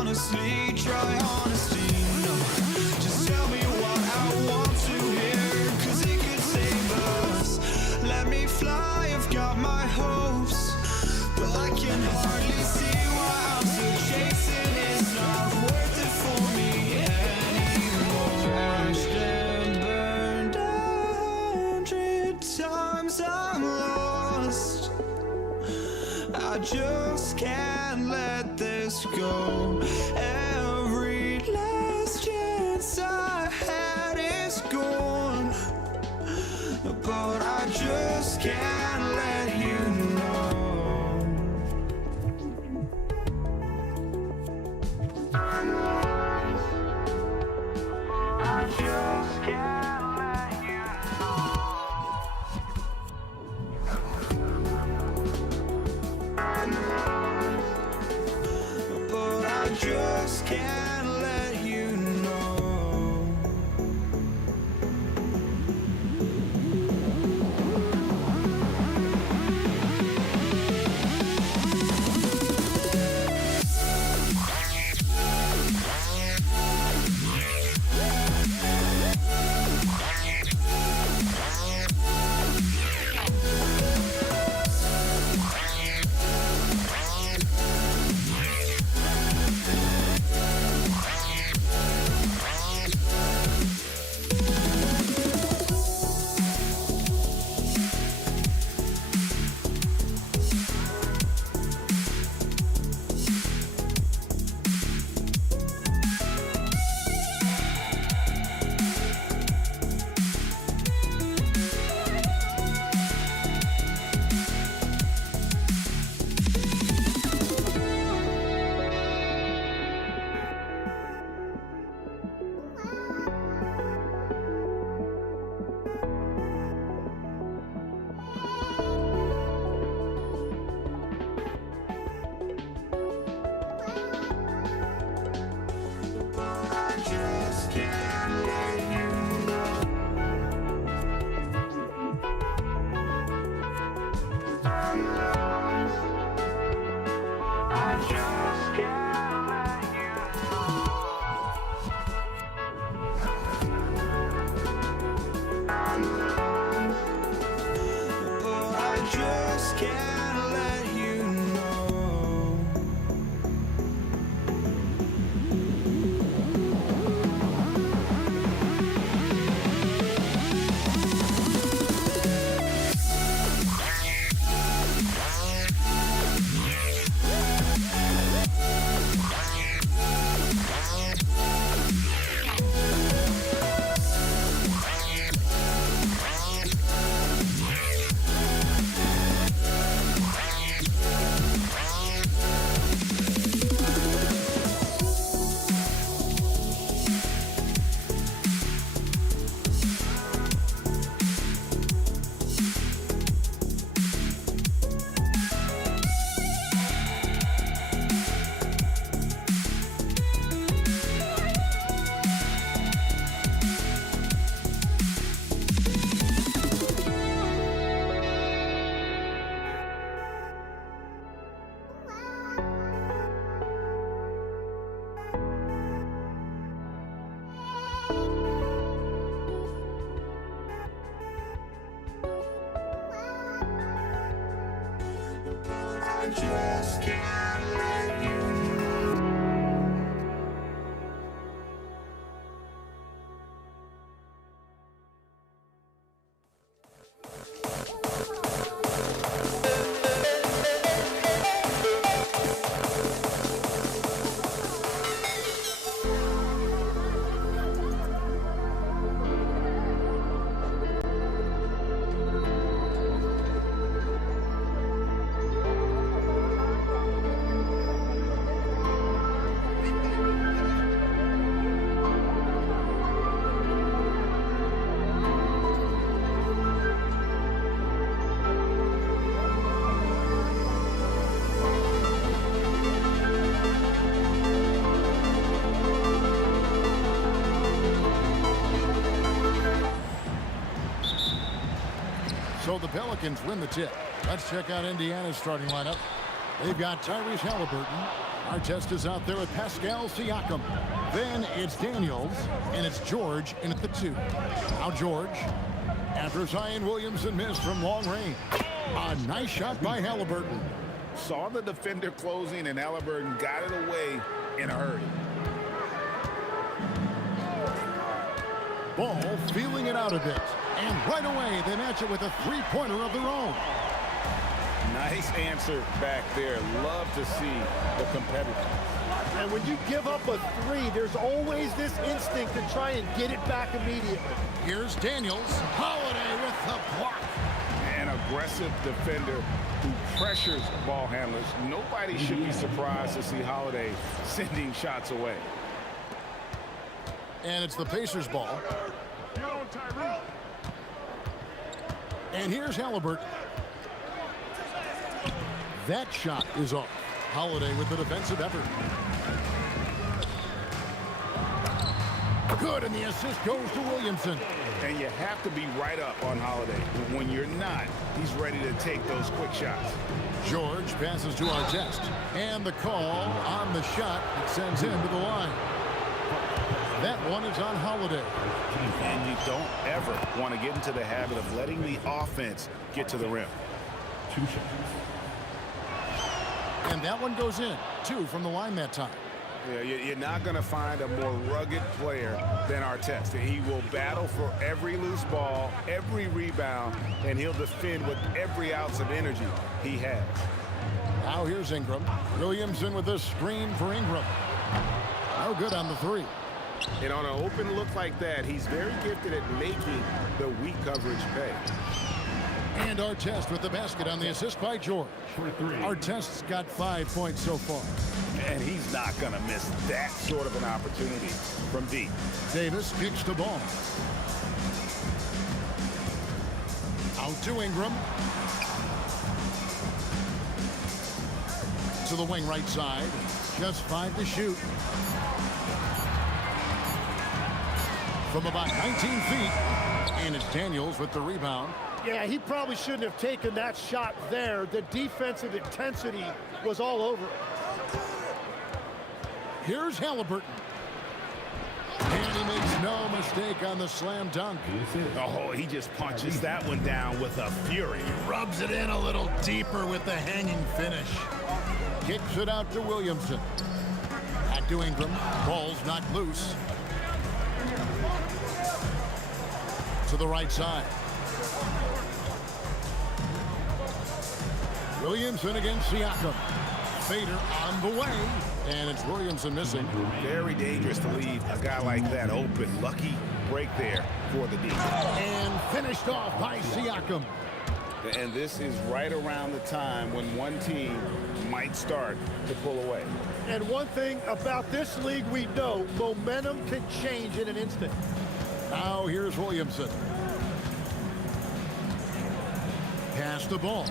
honestly, try honesty. No, just tell me what I want to hear, 'cause it could save us. Let me fly, I've got my hopes, but I can hardly see why I'm still chasing. It's not worth it for me anymore. Crashed and burned 100 times, I'm lost. I just can't let this go. Every last chance I had is gone, but I just can't let you know. I just can't let you know. But I just can't let you know. Just can't let you know. So the Pelicans win the tip. Let's check out Indiana's starting lineup. They've got Tyrese Halliburton, Artest is out there with Pascal Siakam. Then it's Daniels, and it's George in at the 2. Now George, after Zion Williamson missed from long range. A nice shot by Halliburton. Saw the defender closing, and Halliburton got it away in a hurry. Ball feeling it out a bit. And right away, they match it with a three-pointer of their own. Nice answer back there. Love to see the competitor. And when you give up a 3, there's always this instinct to try and get it back immediately. Here's Daniels. Holiday with the block. An aggressive defender who pressures ball handlers. Nobody should be surprised to see Holiday sending shots away. And it's the Pacers' ball. And here's Halliburton. That shot is off. Holiday with the defensive effort. Good, and the assist goes to Williamson. And you have to be right up on Holiday. When you're not, he's ready to take those quick shots. George passes to Artest. And the call on the shot. It sends him to the line. That one is on Holiday. And you don't ever want to get into the habit of letting the offense get to the rim. 2 shots. And that one goes in. 2 from the line that time. Yeah, you're not going to find a more rugged player than Artest. He will battle for every loose ball, every rebound, and he'll defend with every ounce of energy he has. Now here's Ingram. Williamson with a screen for Ingram. No good on the 3. And on an open look like that, he's very gifted at making the weak coverage pay. And Artest with the basket on the assist by George. Artest's got 5 points so far. And he's not going to miss that sort of an opportunity from deep. Davis kicks the ball. Out to Ingram. To the wing right side. Just 5 to shoot. From about 19 feet. And it's Daniels with the rebound. Yeah, he probably shouldn't have taken that shot there. The defensive intensity was all over it. Here's Halliburton. And he makes no mistake on the slam dunk. Oh, he just punches that one down with a fury. He rubs it in a little deeper with the hanging finish. Kicks it out to Williamson. Back to Ingram. Ball's knocked loose. To the right side. Williamson against Siakam. Fader on the way. And it's Williamson missing. Very dangerous to leave a guy like that open. Lucky break there for the D. And finished off by Siakam. And this is right around the time when one team might start to pull away. And one thing about this league we know, momentum can change in an instant. Now here's Williamson. Pass the ball.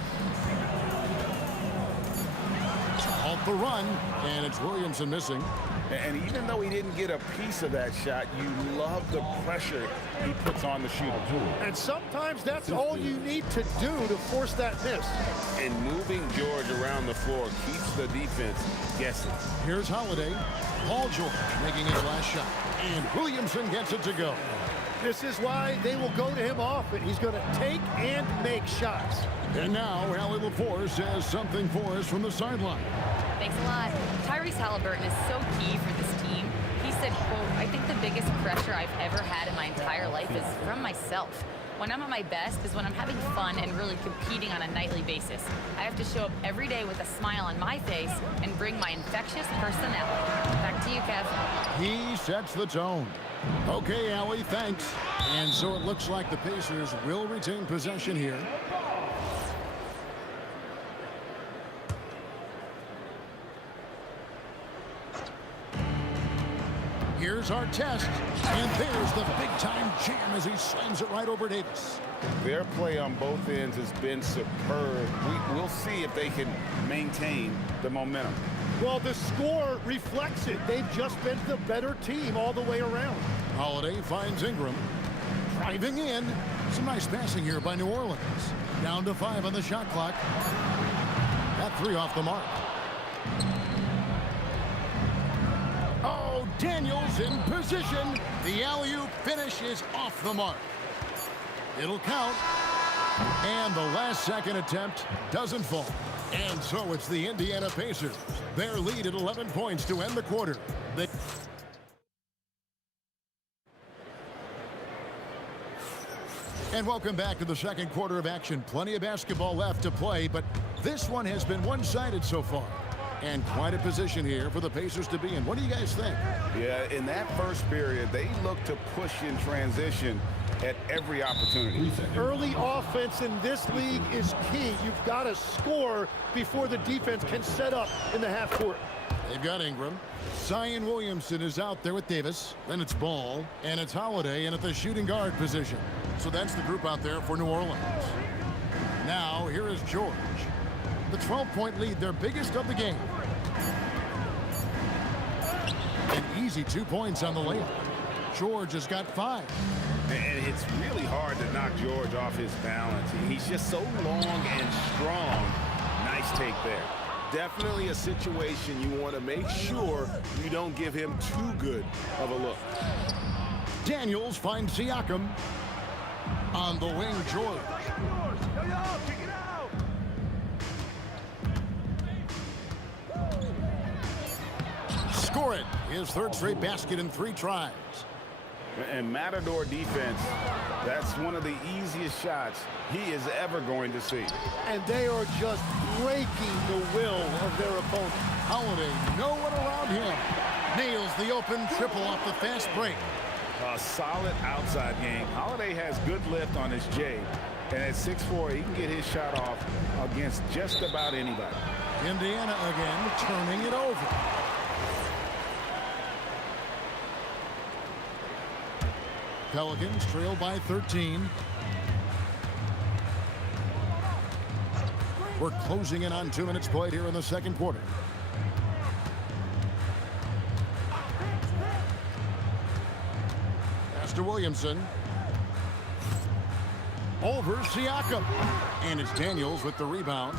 Off the run, and it's Williamson missing. And even though he didn't get a piece of that shot, you love the pressure he puts on the shooter. And sometimes that's all you need to do to force that miss. And moving George around the floor keeps the defense guessing. Here's Holiday. Paul George making his last shot. And Williamson gets it to go. This is why they will go to him often. He's going to take and make shots. And now, Allie LaForce has something for us from the sideline. Thanks a lot. Tyrese Halliburton is so key for this team. He said, quote, "I think the biggest pressure I've ever had in my entire life is from myself. When I'm at my best is when I'm having fun and really competing on a nightly basis. I have to show up every day with a smile on my face and bring my infectious personality." Back to you, Kev. He sets the tone. Okay, Allie, thanks. And so it looks like the Pacers will retain possession here. Here's Artest, and there's the big-time jam as he slams it right over Davis. Their play on both ends has been superb. We'll see if they can maintain the momentum. Well, the score reflects it. They've just been the better team all the way around. Holiday finds Ingram. Driving in. Some nice passing here by New Orleans. Down to 5 on the shot clock. That 3 off the mark. Daniels in position. The alley-oop finish is off the mark. It'll count. And the last second attempt doesn't fall. And so it's the Indiana Pacers. Their lead at 11 points to end the quarter. And welcome back to the second quarter of action. Plenty of basketball left to play, but this one has been one-sided so far. And quite a position here for the Pacers to be in. What do you guys think? Yeah, in that first period, they look to push in transition at every opportunity. Early offense in this league is key. You've got to score before the defense can set up in the half court. They've got Ingram. Zion Williamson is out there with Davis. Then it's Ball, and it's Holiday in at the shooting guard position. So that's the group out there for New Orleans. Now, here is George. The 12-point lead, their biggest of the game. An easy 2 points on the layup. George has got 5. And it's really hard to knock George off his balance. He's just so long and strong. Nice take there. Definitely a situation you want to make sure you don't give him too good of a look. Daniels finds Siakam. On the wing, George. Score it. His third straight basket in 3 tries. And Matador defense, that's one of the easiest shots he is ever going to see. And they are just breaking the will of their opponent. Holiday, no one around him. Nails the open triple off the fast break. A solid outside game. Holiday has good lift on his J. And at 6'4", he can get his shot off against just about anybody. Indiana again turning it over. Pelicans trail by 13. We're closing in on 2 minutes played here in the second quarter. Pass to Williamson. Over Siakam. And it's Daniels with the rebound.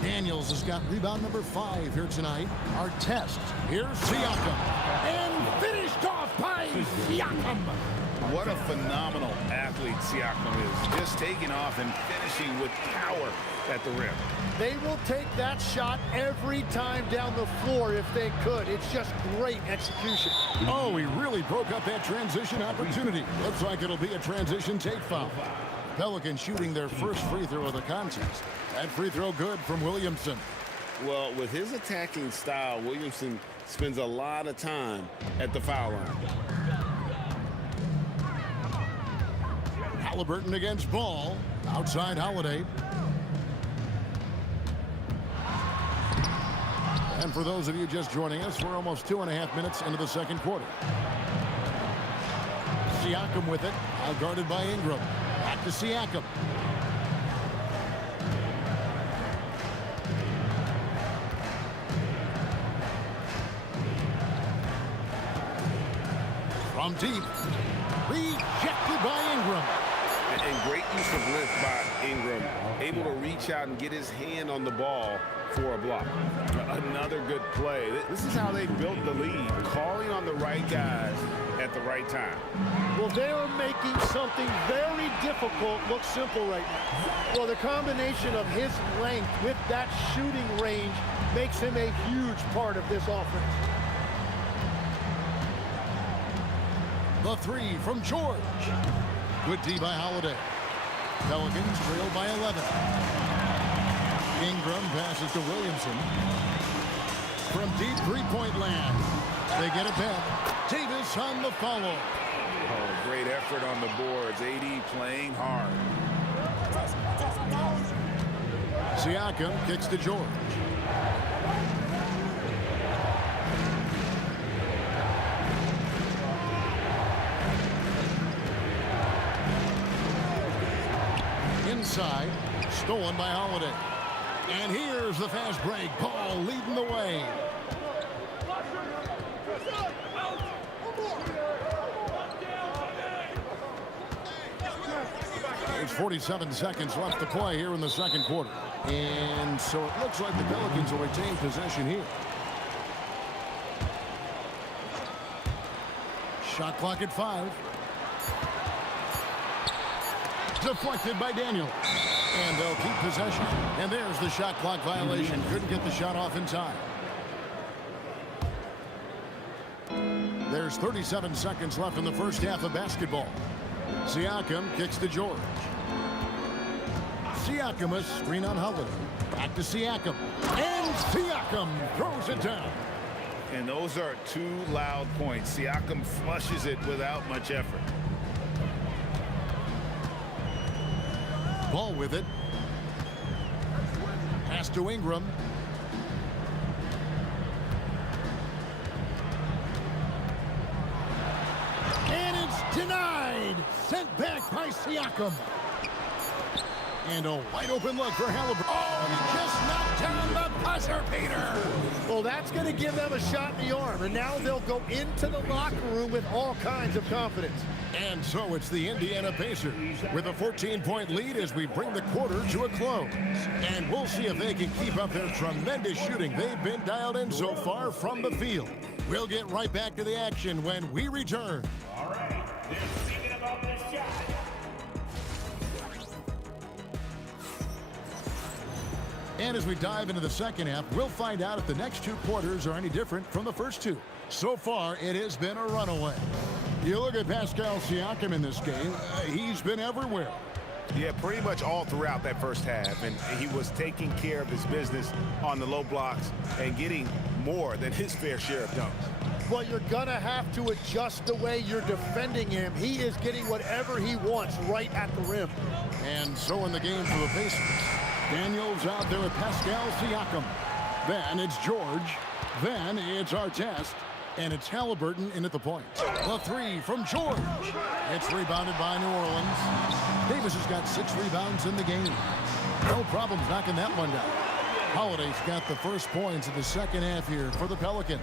Daniels has got rebound number 5 here tonight. Our test. Here's Siakam. And finished off by Siakam. What a phenomenal athlete Siakam is. Just taking off and finishing with power at the rim. They will take that shot every time down the floor if they could. It's just great execution. Oh, he really broke up that transition opportunity. Looks like it'll be a transition take foul. Pelicans shooting their first free throw of the contest. That free throw good from Williamson. Well, with his attacking style, Williamson spends a lot of time at the foul line. Halliburton against Ball. Outside Holiday. And for those of you just joining us, we're almost 2.5 minutes into the second quarter. Siakam with it. Out guarded by Ingram. Back to Siakam. From deep. Rejected by Ingram. And great use of lift by Ingram. Able to reach out and get his hand on the ball for a block. Another good play. This is how they built the lead. Calling on the right guys at the right time. Well, they are making something very difficult look simple right now. Well, the combination of his length with that shooting range makes him a huge part of this offense. The 3 from George. Good D by Holiday. Pelicans trail by 11. Ingram passes to Williamson. From deep three-point land. They get it back. Davis on the follow. Oh, great effort on the boards. AD playing hard. Siakam kicks to George. Inside, stolen by Holiday. And here's the fast break. Ball leading the way. There's 47 seconds left to play here in the second quarter. And so it looks like the Pelicans will retain possession here. Shot clock at 5. Deflected by Daniel. And they'll keep possession. And there's the shot clock violation. Couldn't get the shot off in time. There's 37 seconds left in the first half of basketball. Siakam kicks to George. Siakam, a screen on Holiday. Back to Siakam. And Siakam throws it down. And those are 2 loud points. Siakam flushes it without much effort. Ball with it. Pass to Ingram. And it's denied. Sent back by Siakam. And a wide open look for Halliburton. Oh, he just knocked down the buzzer beater. Well, that's going to give them a shot in the arm, and now they'll go into the locker room with all kinds of confidence. And so it's the Indiana Pacers with a 14-point lead as we bring the quarter to a close. And we'll see if they can keep up their tremendous shooting they've been dialed in so far from the field. We'll get right back to the action when we return. All right, they're thinking about this shot. And as we dive into the second half, we'll find out if the next 2 quarters are any different from the first 2. So far, it has been a runaway. You look at Pascal Siakam in this game, he's been everywhere. Yeah, pretty much all throughout that first half, and he was taking care of his business on the low blocks and getting more than his fair share of dunks. Well, you're going to have to adjust the way you're defending him. He is getting whatever he wants right at the rim. And so in the game for the Pacers, Daniels out there with Pascal Siakam. Then it's George. Then it's Artest. And it's Halliburton in at the point. The 3 from George. It's rebounded by New Orleans. Davis has got 6 rebounds in the game. No problems knocking that one down. Holiday's got the first points of the second half here for the Pelicans.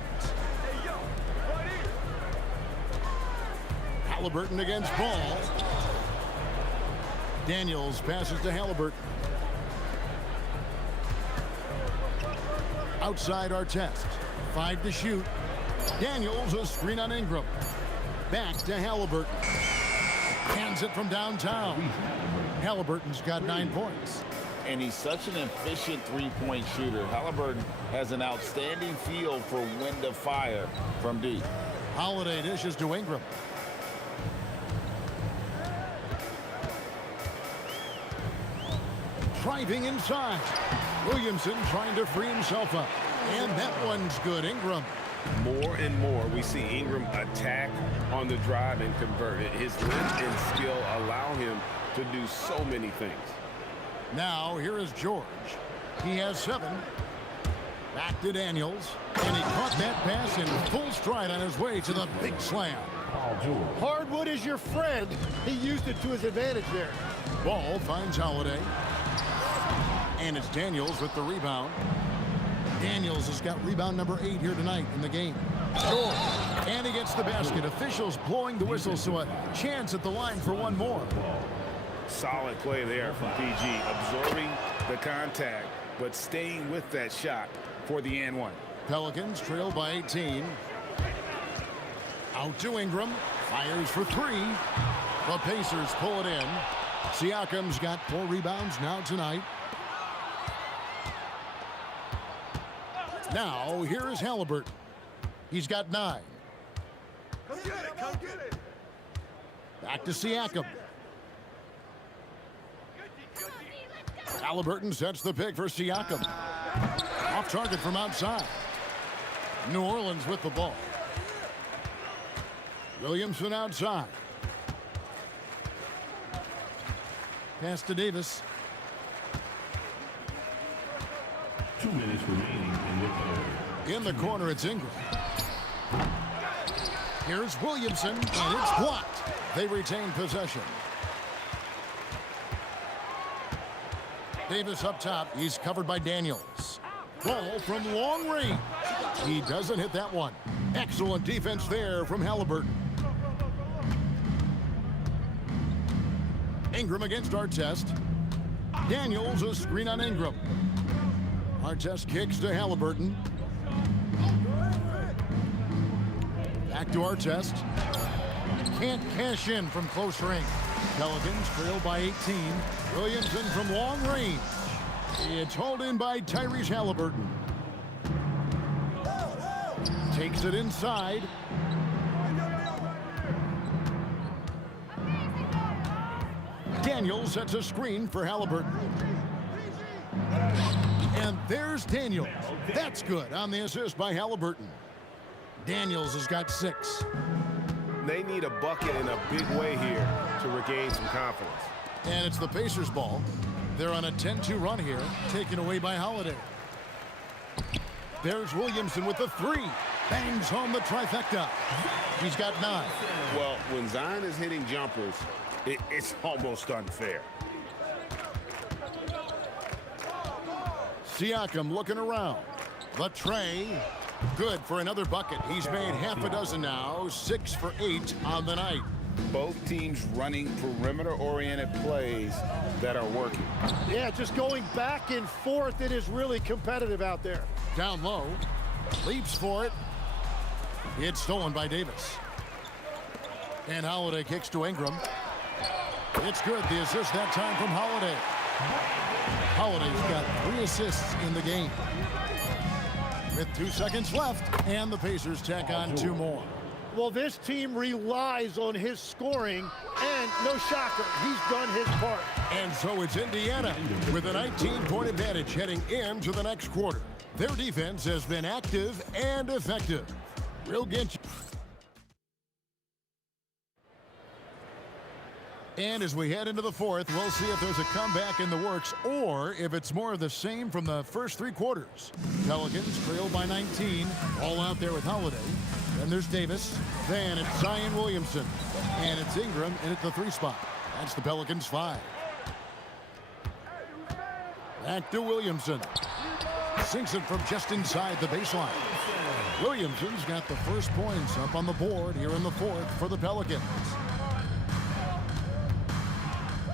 Halliburton against Ball. Daniels passes to Halliburton. Outside Artest. 5 to shoot. Daniels, a screen on Ingram. Back to Halliburton. Hands it from downtown. Halliburton's got 9 points. And he's such an efficient 3-point shooter. Halliburton has an outstanding feel for when to fire from deep. Holiday dishes to Ingram. Driving inside. Williamson trying to free himself up. And that one's good. Ingram. More and more, we see Ingram attack on the drive and convert it. His length and skill allow him to do so many things. Now, here is George. He has 7. Back to Daniels. And he caught that pass in full stride on his way to the big slam. Hardwood is your friend. He used it to his advantage there. Ball finds Holiday. And it's Daniels with the rebound. Daniels has got rebound number 8 here tonight in the game. George. And he gets the basket. Officials blowing the whistle, so a chance at the line for one more. Solid play there from PG, absorbing the contact, but staying with that shot for the and one. Pelicans trail by 18. Out to Ingram. Fires for 3. The Pacers pull it in. Siakam's got 4 rebounds now tonight. Now, here is Halliburton. He's got 9. Come get it, come get it. Back to Siakam. Halliburton sets the pick for Siakam. Off target from outside. New Orleans with the ball. Williamson outside. Pass to Davis. 2 minutes remaining in the third. In the corner, it's Ingram. Here's Williamson, and it's blocked. They retain possession. Davis up top. He's covered by Daniels. Ball from long range. He doesn't hit that one. Excellent defense there from Halliburton. Ingram against Artest. Daniels, a screen on Ingram. Artest kicks to Halliburton. Back to Artest. can't cash in from close range. Pelicans trail by 18. Williamson from long range. It's hauled in by Tyrese Halliburton. Takes it inside. Daniel sets a screen for Halliburton. And there's Daniels. That's good on the assist by Halliburton. Daniels has got 6. They need a bucket in a big way here to regain some confidence. And it's the Pacers' ball. They're on a 10-2 run here, taken away by Holiday. There's Williamson with the 3. Bangs home the trifecta. He's got 9. Well, when Zion is hitting jumpers, it's almost unfair. Siakam looking around. The tray. Good for another bucket. He's made half a dozen now. 6 for 8 on the night. Both teams running perimeter-oriented plays that are working. Yeah, just going back and forth. It is really competitive out there. Down low. Leaps for it. It's stolen by Davis. And Holiday kicks to Ingram. It's good. The assist that time from Holiday. Holiday's got 3 assists in the game. With 2 seconds left, and the Pacers tack on 2 more. Well, this team relies on his scoring, and no shocker, he's done his part. And so it's Indiana with a 19-point advantage heading into the next quarter. Their defense has been active and effective. We'll get you. And as we head into the 4th, we'll see if there's a comeback in the works or if it's more of the same from the first 3 quarters. Pelicans trail by 19. All out there with Holiday. Then there's Davis. Then it's Zion Williamson. And it's Ingram in at the 3 spot. That's the Pelicans' 5. Back to Williamson. Sinks it from just inside the baseline. Williamson's got the first points up on the board here in the 4th for the Pelicans.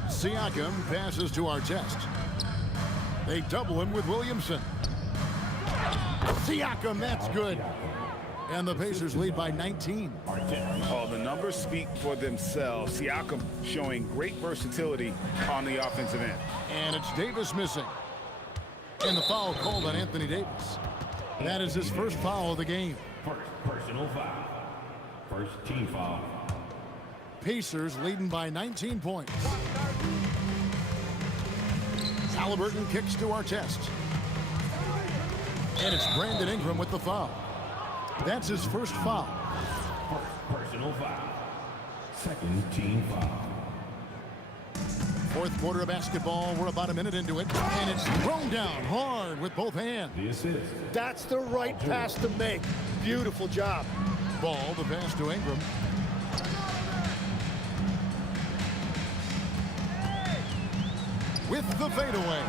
Siakam passes to Artest. They double him with Williamson. Siakam, that's good. And the Pacers lead by 19. Oh, the numbers speak for themselves. Siakam showing great versatility on the offensive end. And it's Davis missing. And the foul called on Anthony Davis. That is his first foul of the game. First personal foul. First team foul. Pacers leading by 19 points. Halliburton kicks to Artest. And it's Brandon Ingram with the foul. That's his first foul. First personal foul. Second team foul. 4th quarter of basketball. We're about a minute into it. And it's thrown down hard with both hands. The assist. That's the right pass to make. Beautiful job. Ball, the pass to Ingram. With the fadeaway.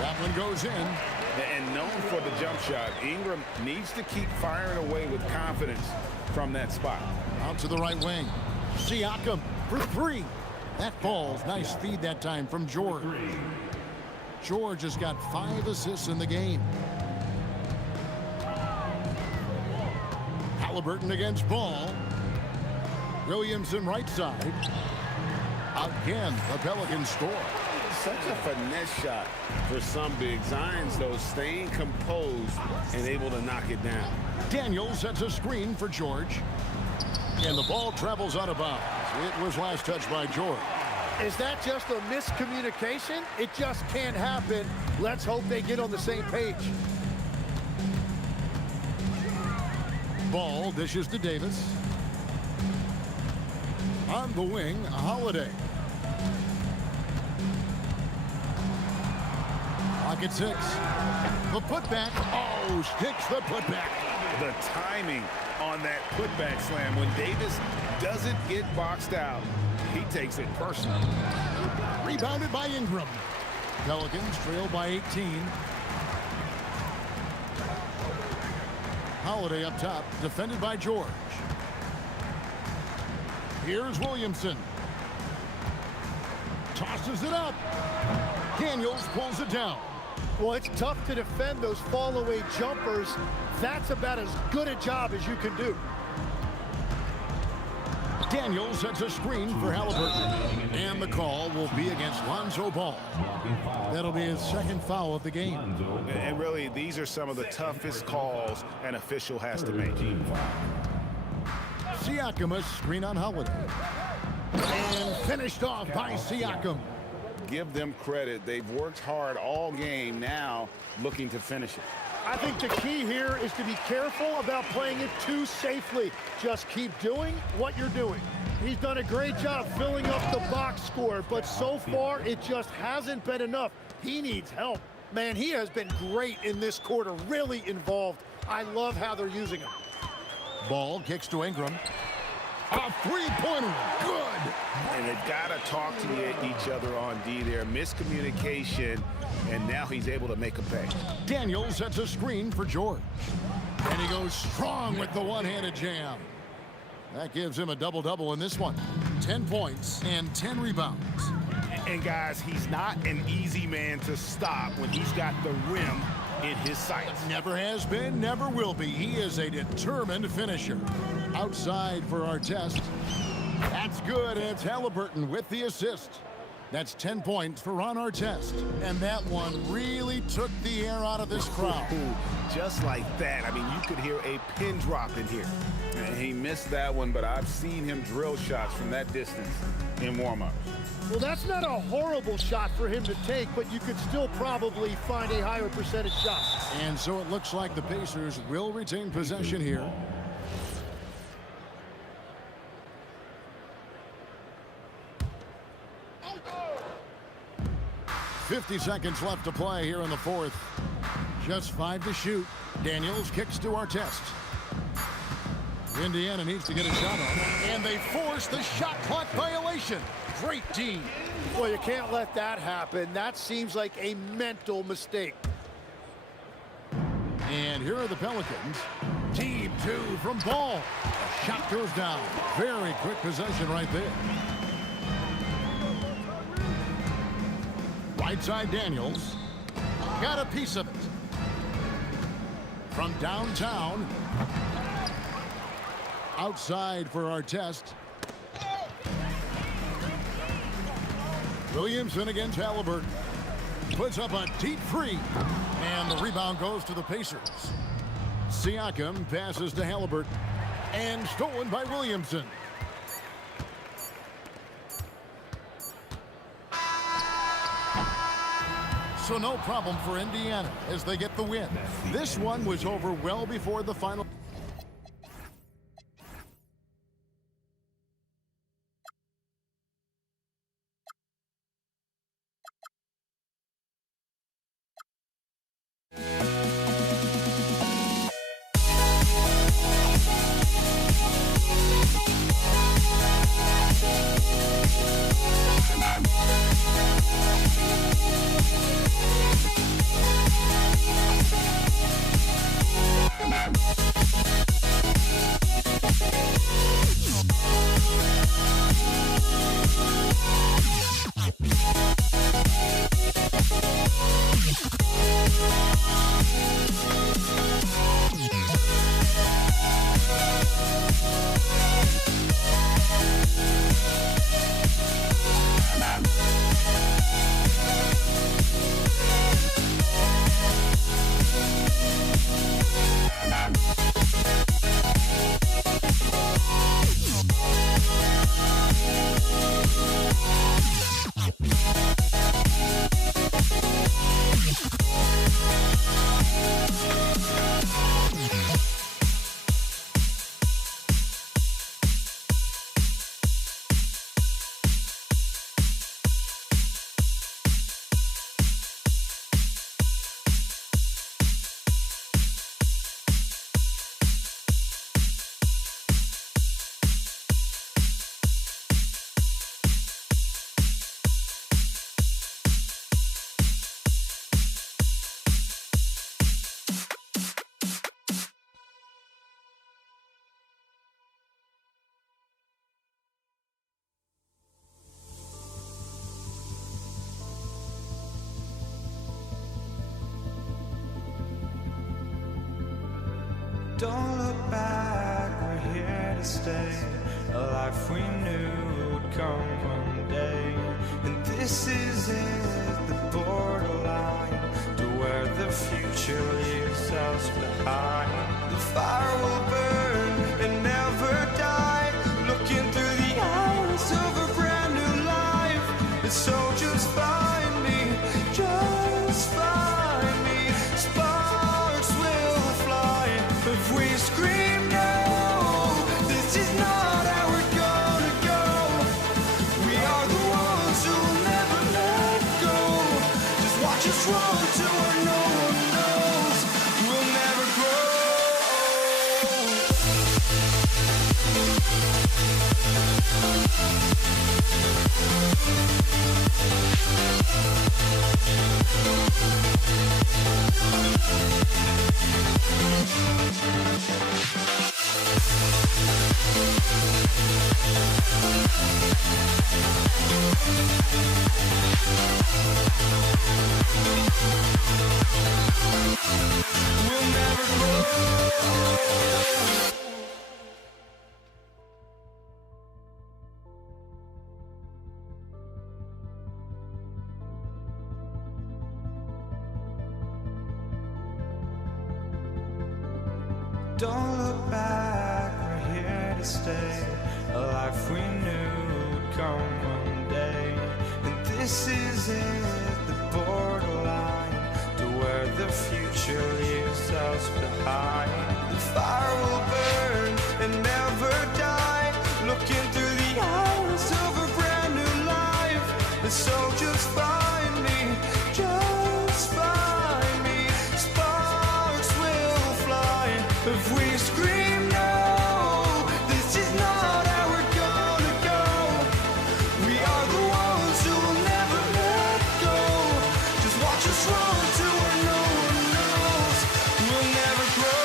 That one goes in. And known for the jump shot, Ingram needs to keep firing away with confidence from that spot. Out to the right wing. Siakam for 3. That falls. Nice feed that time from George. George has got 5 assists in the game. Halliburton against Ball. Williamson right side. Again, the Pelicans score. Such a finesse shot for some big. Zion's, though, staying composed and able to knock it down. Daniel sets a screen for George. And the ball travels out of bounds. It was last touched by George. Is that just a miscommunication? It just can't happen. Let's hope they get on the same page. Ball dishes to Davis. On the wing, Holiday. Pocket 6. The putback. Oh, sticks the putback. The timing on that putback slam. When Davis doesn't get boxed out, he takes it personal. Rebounded by Ingram. Pelicans trail by 18. Holiday up top, defended by George. Here's Williamson. Tosses it up. Daniels pulls it down. Well, it's tough to defend those fall-away jumpers. That's about as good a job as you can do. Daniels sets a screen for Halliburton. And the call will be against Lonzo Ball. That'll be his second foul of the game. And really, these are some of the toughest calls an official has to make. Siakam a screen on Holiday. And finished off by Siakam. Give them credit. They've worked hard all game, now looking to finish it. I think the key here is to be careful about playing it too safely. Just keep doing what you're doing. He's done a great job filling up the box score, but so far it just hasn't been enough. He needs help. Man, he has been great in this quarter, really involved. I love how they're using him. Ball kicks to Ingram. A three-pointer, good. And they've got to talk to each other on D there. Miscommunication, and now he's able to make a pay. Daniels sets a screen for George. And he goes strong with the one-handed jam. That gives him a double-double in this one. 10 points and 10 rebounds. And guys, he's not an easy man to stop when he's got the rim in his sights. Never has been, never will be. He is a determined finisher. Outside for Artest. That's good, and it's Halliburton with the assist. That's 10 points for Ron Artest. And that one really took the air out of this crowd. Just like that. I mean, you could hear a pin drop in here. And he missed that one, but I've seen him drill shots from that distance in warm-ups. Well, that's not a horrible shot for him to take, but you could still probably find a higher percentage shot. And so it looks like the Pacers will retain possession here. .50 seconds left to play here in the fourth. Just 5 to shoot. Daniels kicks to Artest. Indiana needs to get a shot on. And they force the shot clock violation. Great D. Well, you can't let that happen. That seems like a mental mistake. And here are the Pelicans. Team 2 from Ball. Shot goes down. Very quick possession right there. Right side Daniels. Got a piece of it. From downtown. Outside for Artest. Williamson against Halliburton. Puts up a deep three. And the rebound goes to the Pacers. Siakam passes to Halliburton. And stolen by Williamson. So no problem for Indiana as they get the win. This one was over well before the final. Don't look back, we're here to stay. a life we knew would come one day. And this is it, the borderline to where the future leaves us behind. The fire will burn and never die, looking through the eyes of a brand new life. And so just find me, just find me. Sparks will fly if we scream no. This is not how we're gonna go. We are the ones who'll never let go. Just watch us run to where no one knows. We'll never grow. We'll never grow. Don't look back, we're here to stay. A life we knew would come one day. And this is it, the borderline to where the future leaves us behind. The fire will burn and never die, looking through the eyes of a brand new life. And so just find me, just find me. Sparks will fly if we scream no. This is not how we're gonna go. We are the ones who will never let go. Just watch us run to where no one knows. We'll never grow.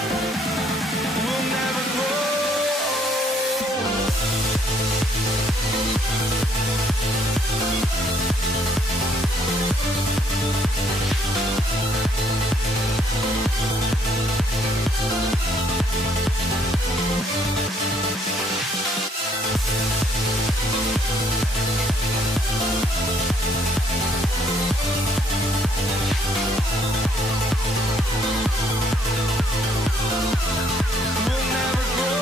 We'll never grow. We'll never grow.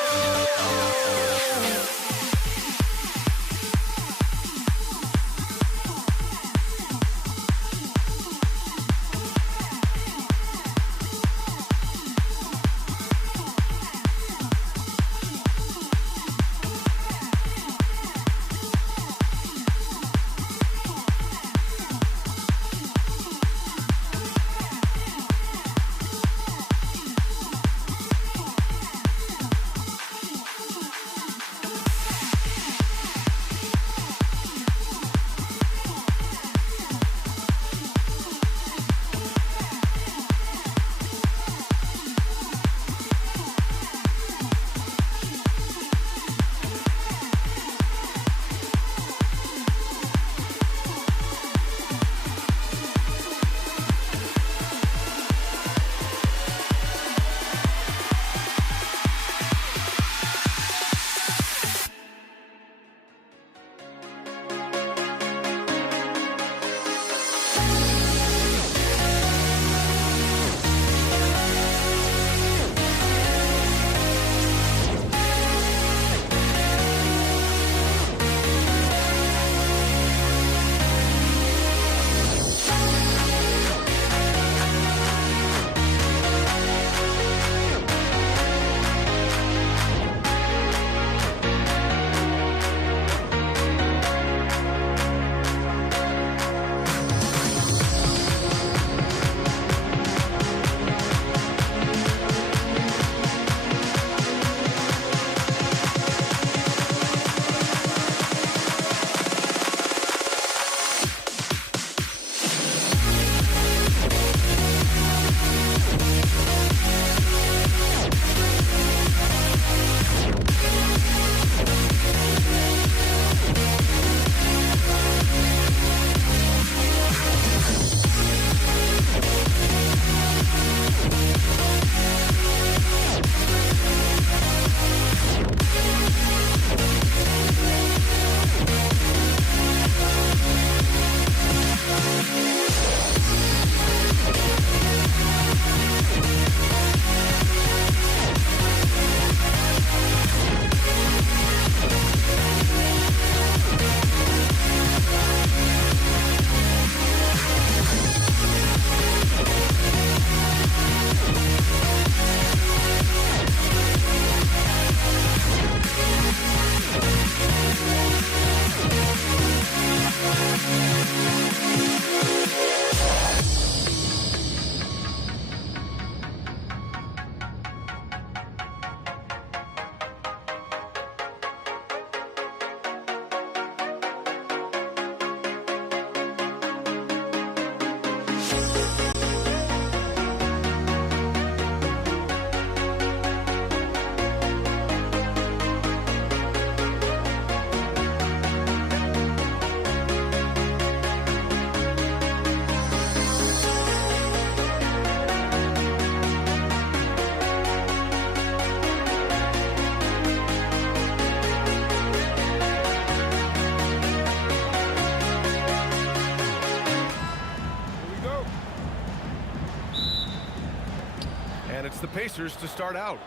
And it's the Pacers to start out.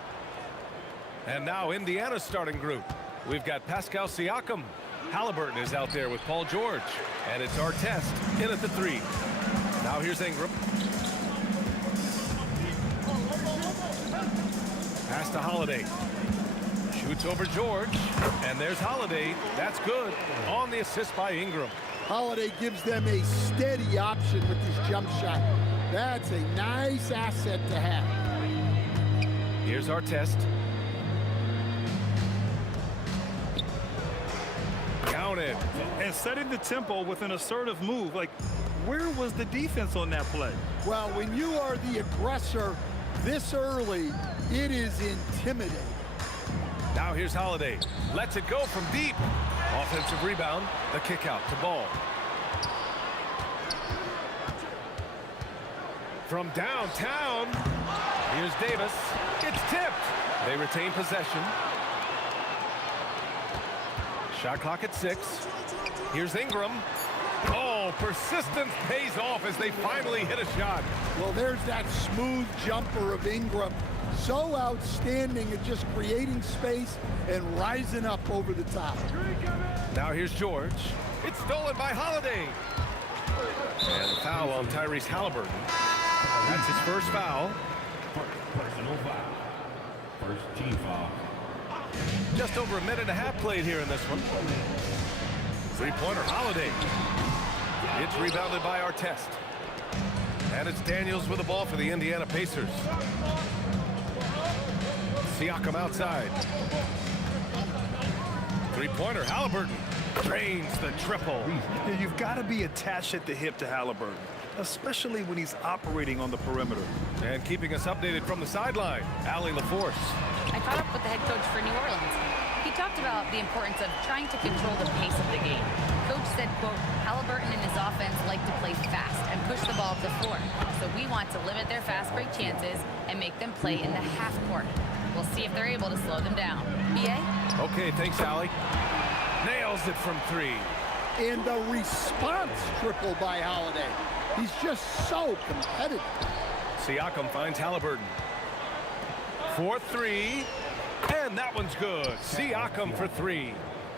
And now Indiana's starting group. We've got Pascal Siakam. Halliburton is out there with Paul George. And it's Artest in at the 3. Now here's Ingram. Pass to Holiday. Shoots over George. And there's Holiday. That's good. On the assist by Ingram. Holiday gives them a steady option with his jump shot. That's a nice asset to have. Here's Artest. Counted. And setting the tempo with an assertive move. Like, where was the defense on that play? Well, when you are the aggressor this early, it is intimidating. Now here's Holiday. Lets it go from deep. Offensive rebound. The kick out to Ball. From downtown, here's Davis. It's tipped. They retain possession. Shot clock at 6. Here's Ingram. Oh, persistence pays off as they finally hit a shot. Well, there's that smooth jumper of Ingram. So outstanding at just creating space and rising up over the top. Now here's George. It's stolen by Holiday. And a foul on Tyrese Halliburton. That's his first foul. Personal foul. First team foul. Just over a minute and a half played here in this one. Three-pointer Holiday. It's rebounded by Artest. And it's Daniels with the ball for the Indiana Pacers. Siakam outside. Three-pointer Halliburton drains the triple. You've got to be attached at the hip to Halliburton, especially when he's operating on the perimeter. And keeping us updated from the sideline, Allie LaForce. I caught up with the head coach for New Orleans. He talked about the importance of trying to control the pace of the game. Coach said, quote, Halliburton and his offense like to play fast and push the ball up the floor. So we want to limit their fast break chances and make them play in the half court. We'll see if they're able to slow them down. BA? Okay, thanks, Allie. Nails it from 3. And the response triple by Holiday. He's just so competitive. Siakam finds Halliburton. 4-3. And that one's good. Siakam for 3.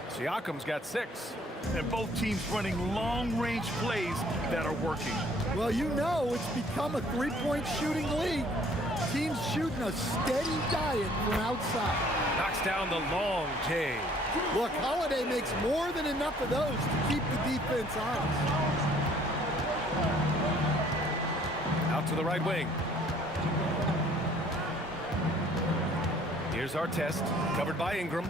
Siakam's got 6. And both teams running long-range plays that are working. Well, you know it's become a three-point shooting league. Teams shooting a steady diet from outside. Knocks down the long J. Look, Holiday makes more than enough of those to keep the defense honest. Out to the right wing. Here's Artest, covered by Ingram.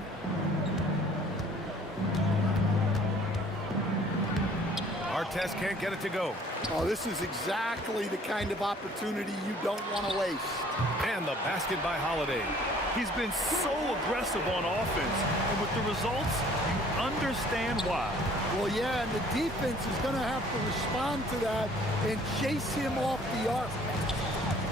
Artest can't get it to go. Oh, this is exactly the kind of opportunity you don't want to waste. And the basket by Holiday. He's been so aggressive on offense, and with the results, you understand why. Well, yeah, and the defense is going to have to respond to that and chase him off the arc.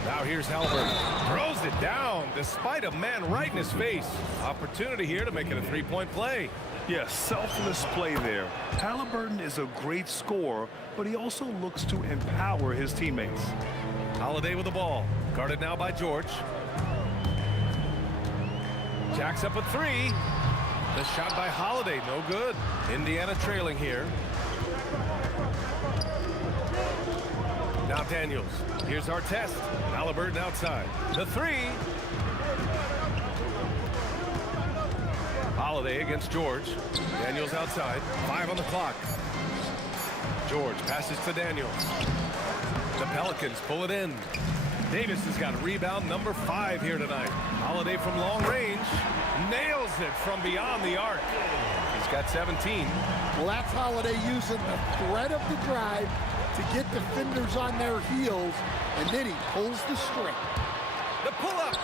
Now here's Halliburton. Throws it down despite a man right in his face. Opportunity here to make it a three-point play. Yeah, selfless play there. Halliburton is a great scorer, but he also looks to empower his teammates. Holiday with the ball. Guarded now by George. Jacks up a 3. The shot by Holiday, no good. Indiana trailing here. Now Daniels. Here's Artest. Halliburton outside. The 3. Holiday against George. Daniels outside. 5 on the clock. George passes to Daniels. The Pelicans pull it in. Davis has got rebound number 5 here tonight. Holiday from long range. Nails it from beyond the arc. He's got 17. Well, that's Holiday using the threat of the drive to get defenders on their heels, and then he pulls the string. The pull-up.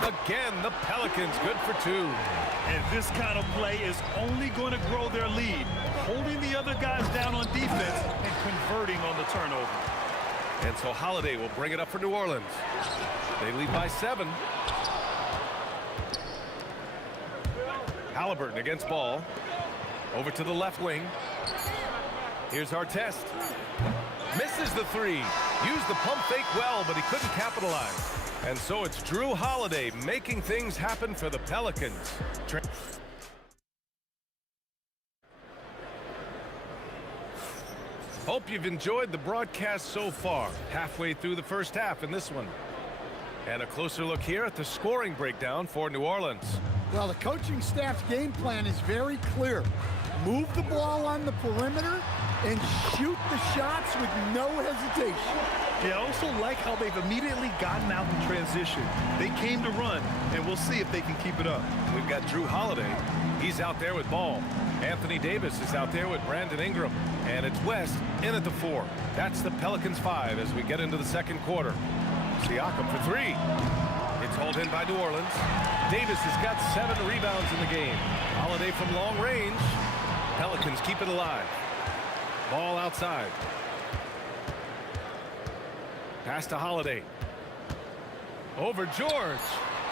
Again, the Pelicans good for 2. And this kind of play is only going to grow their lead, holding the other guys down on defense and converting on the turnover. And so Holiday will bring it up for New Orleans. They lead by 7. Halliburton against Ball. Over to the left wing. Here's Artest. Misses the 3. Used the pump fake well, but he couldn't capitalize. And so it's Drew Holiday making things happen for the Pelicans. Hope you've enjoyed the broadcast so far. Halfway through the first half in this one. And a closer look here at the scoring breakdown for New Orleans. Well, the coaching staff's game plan is very clear. Move the ball on the perimeter and shoot the shots with no hesitation. Yeah, I also like how they've immediately gotten out in transition. They came to run, and we'll see if they can keep it up. We've got Drew Holiday. He's out there with Ball. Anthony Davis is out there with Brandon Ingram. And it's West in at the 4. That's the Pelicans 5 as we get into the second quarter. Siakam for 3. It's hauled in by New Orleans. Davis has got 7 rebounds in the game. Holiday from long range. Pelicans keep it alive. Ball outside. Pass to Holiday. Over George.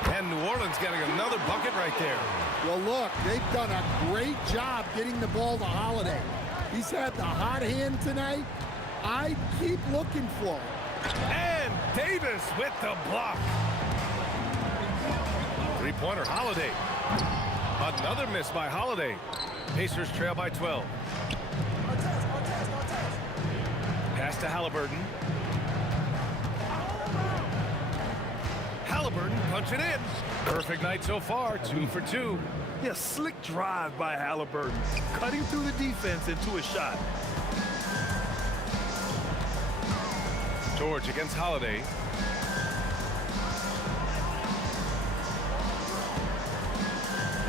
And New Orleans getting another bucket right there. Well, look, they've done a great job getting the ball to Holiday. He's had the hot hand tonight. I keep looking for him. And Davis with the block. Three-pointer, Holiday. Another miss by Holiday. Pacers trail by 12. Pass to Halliburton. Halliburton punching in. Perfect night so far, 2 for 2. Yeah, slick drive by Halliburton, cutting through the defense into a shot. George against Holiday.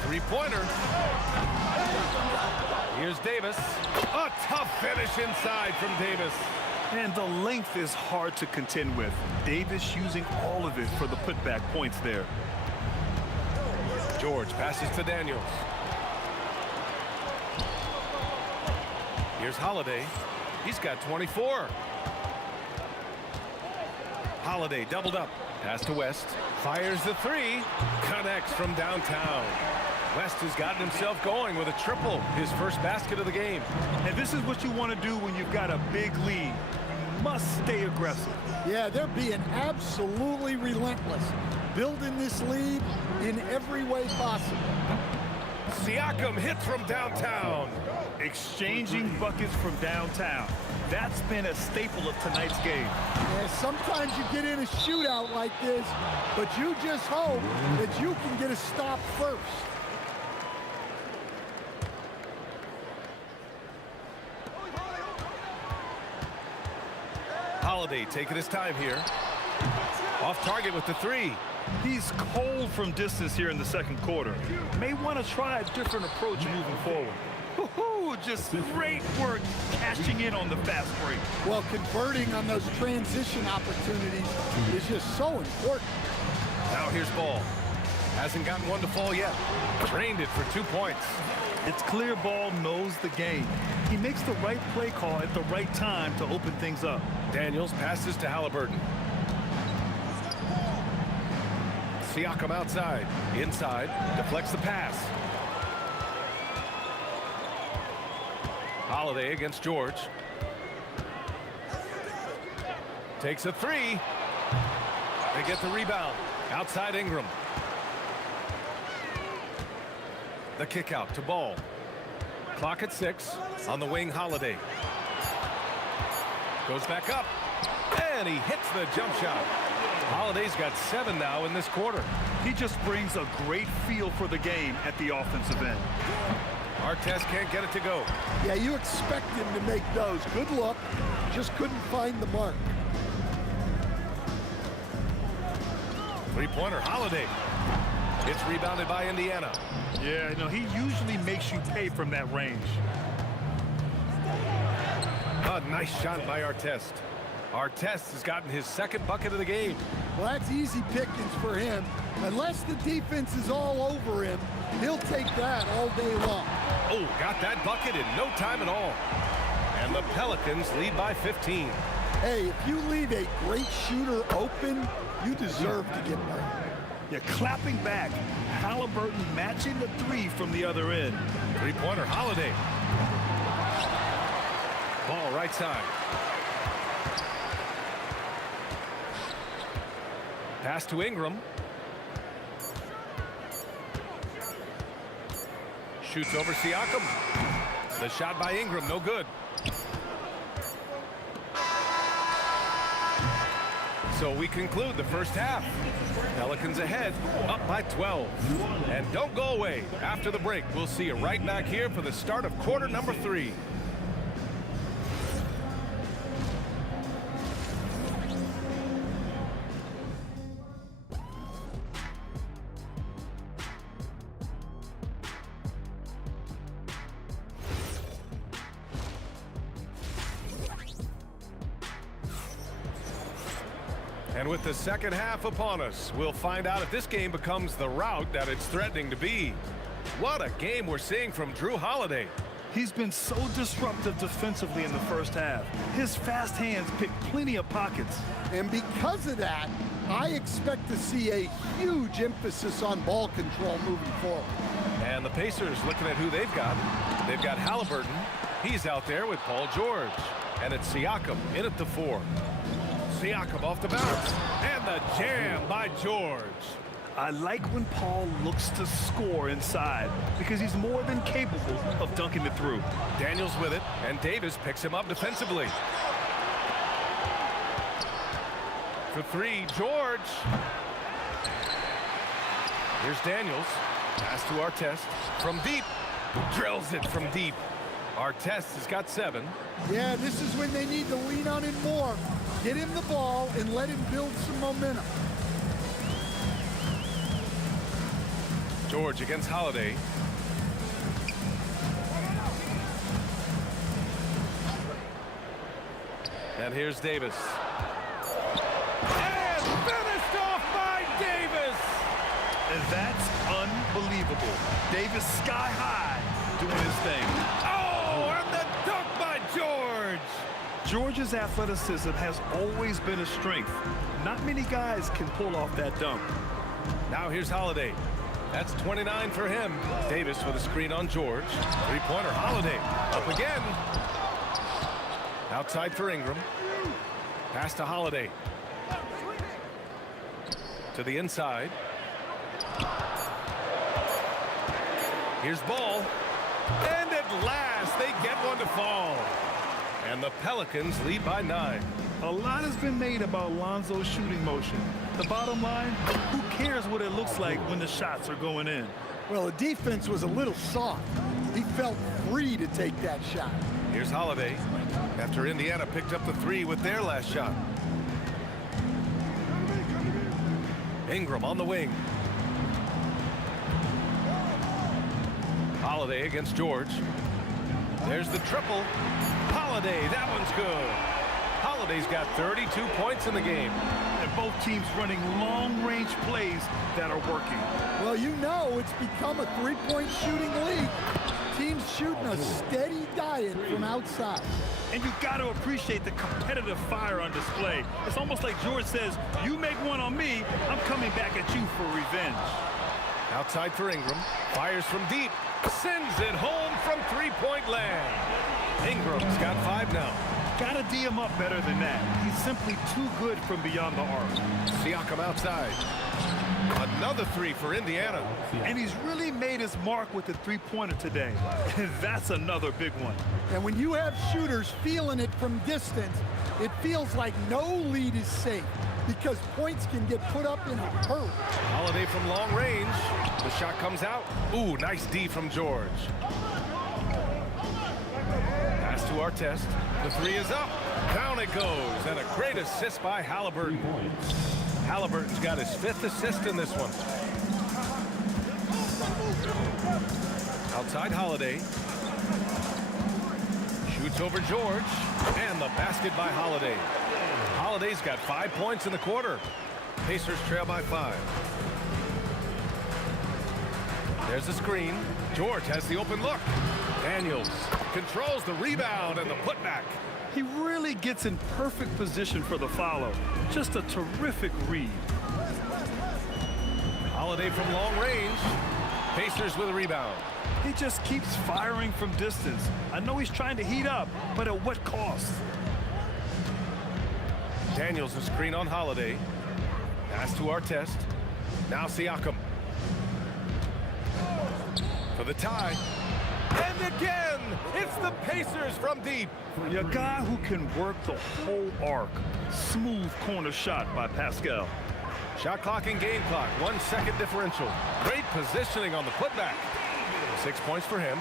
Three-pointer. Here's Davis. A tough finish inside from Davis. And the length is hard to contend with. Davis using all of it for the putback points there. George passes to Daniels. Here's Holiday. He's got 24. Holiday doubled up. Pass to West. Fires the 3. Connects from downtown. West has gotten himself going with a triple. His first basket of the game. And this is what you want to do when you've got a big lead. You must stay aggressive. Yeah, they're being absolutely relentless. Building this lead in every way possible. Siakam hits from downtown. Exchanging buckets from downtown. That's been a staple of tonight's game. Yeah, sometimes you get in a shootout like this, but you just hope that you can get a stop first. Holiday taking his time here. Off target with the 3. He's cold from distance here in the second quarter. May want to try a different approach moving forward. Just great work cashing in on the fast break. Well, converting on those transition opportunities is just so important. Now here's Ball. Hasn't gotten one to fall yet. Drained it for 2 points. It's clear Ball knows the game. He makes the right play call at the right time to open things up. Daniels passes to Halliburton. Siakam outside. Inside. Deflects the pass. Holiday against George. Takes a 3. They get the rebound. Outside Ingram. The kick out to Ball. Clock at 6. On the wing, Holiday. Goes back up. And he hits the jump shot. Holiday's got 7 now in this quarter. He just brings a great feel for the game at the offensive end. Artest can't get it to go. Yeah, you expect him to make those. Good luck. Just couldn't find the mark. Three-pointer, Holiday. It's rebounded by Indiana. Yeah, he usually makes you pay from that range. A nice shot by Artest. Artest has gotten his second bucket of the game. Well, that's easy pickings for him. Unless the defense is all over him, he'll take that all day long. Oh, got that bucket in no time at all. And the Pelicans lead by 15. Hey, if you leave a great shooter open, you deserve to get burned. Yeah, clapping back. Halliburton matching the three from the other end. Three-pointer, Holiday. Ball right side. Pass to Ingram. Shoots over Siakam. The shot by Ingram, no good. So we conclude the first half. Pelicans ahead, up by 12. And don't go away. After the break, we'll see you right back here for the start of quarter number 3. And with the second half upon us, we'll find out if this game becomes the rout that it's threatening to be. What a game we're seeing from Drew Holiday. He's been so disruptive defensively in the first half. His fast hands pick plenty of pockets. And because of that, I expect to see a huge emphasis on ball control moving forward. And the Pacers looking at who they've got. They've got Halliburton. He's out there with Paul George. And it's Siakam in at the 4. Siakam off the bounce. And the jam by George. I like when Paul looks to score inside because he's more than capable of dunking it through. Daniels with it, and Davis picks him up defensively. For 3, George. Here's Daniels. Pass to Artest. From deep. Drills it from deep. Artest has got 7. Yeah, this is when they need to lean on him more. Get him the ball and let him build some momentum. George against Holiday. And here's Davis. And finished off by Davis! And that's unbelievable. Davis sky high doing his thing. Oh, and the dunk by George! George's athleticism has always been a strength. Not many guys can pull off that dunk. Now here's Holiday. That's 29 for him. Davis with a screen on George. Three-pointer, Holiday. Up again. Outside for Ingram. Pass to Holiday. To the inside. Here's Ball. And at last, they get one to fall. And the Pelicans lead by 9. A lot has been made about Lonzo's shooting motion. The bottom line, who cares what it looks like when the shots are going in? Well, the defense was a little soft. He felt free to take that shot. Here's Holiday after Indiana picked up the 3 with their last shot. Ingram on the wing. Holiday against George. There's the triple. Holiday, that one's good. Holiday's got 32 points in the game. And both teams running long-range plays that are working. Well, you know it's become a three-point shooting league. Teams shooting a steady diet from outside. And you got to appreciate the competitive fire on display. It's almost like George says, you make one on me, I'm coming back at you for revenge. Outside for Ingram. Fires from deep. Sends it home from three-point land. Ingram's got 5 now. Gotta D him up better than that. He's simply too good from beyond the arc. Siakam outside. Another 3 for Indiana. And he's really made his mark with the three-pointer today. That's another big one. And when you have shooters feeling it from distance, it feels like no lead is safe because points can get put up in a hurry. Holiday from long range. The shot comes out. Ooh, nice D from George. Pass to Artest. The 3 is up. Down it goes. And a great assist by Halliburton. Halliburton's got his 5th assist in this one. Outside Holiday. Shoots It's over George. And the basket by Holiday. Holiday's got 5 points in the quarter. Pacers trail by 5. There's a screen. George has the open look. Daniels controls the rebound and the putback. He really gets in perfect position for the follow. Just a terrific read. Holiday from long range. Pacers with a rebound. He just keeps firing from distance. I know he's trying to heat up, but at what cost? Daniels a screen on Holiday. Pass to Artest. Now Siakam. For the tie. And again, it's the Pacers from deep. A guy who can work the whole arc. Smooth corner shot by Pascal. Shot clock and game clock. 1 second differential. Great positioning on the putback. 6 points for him.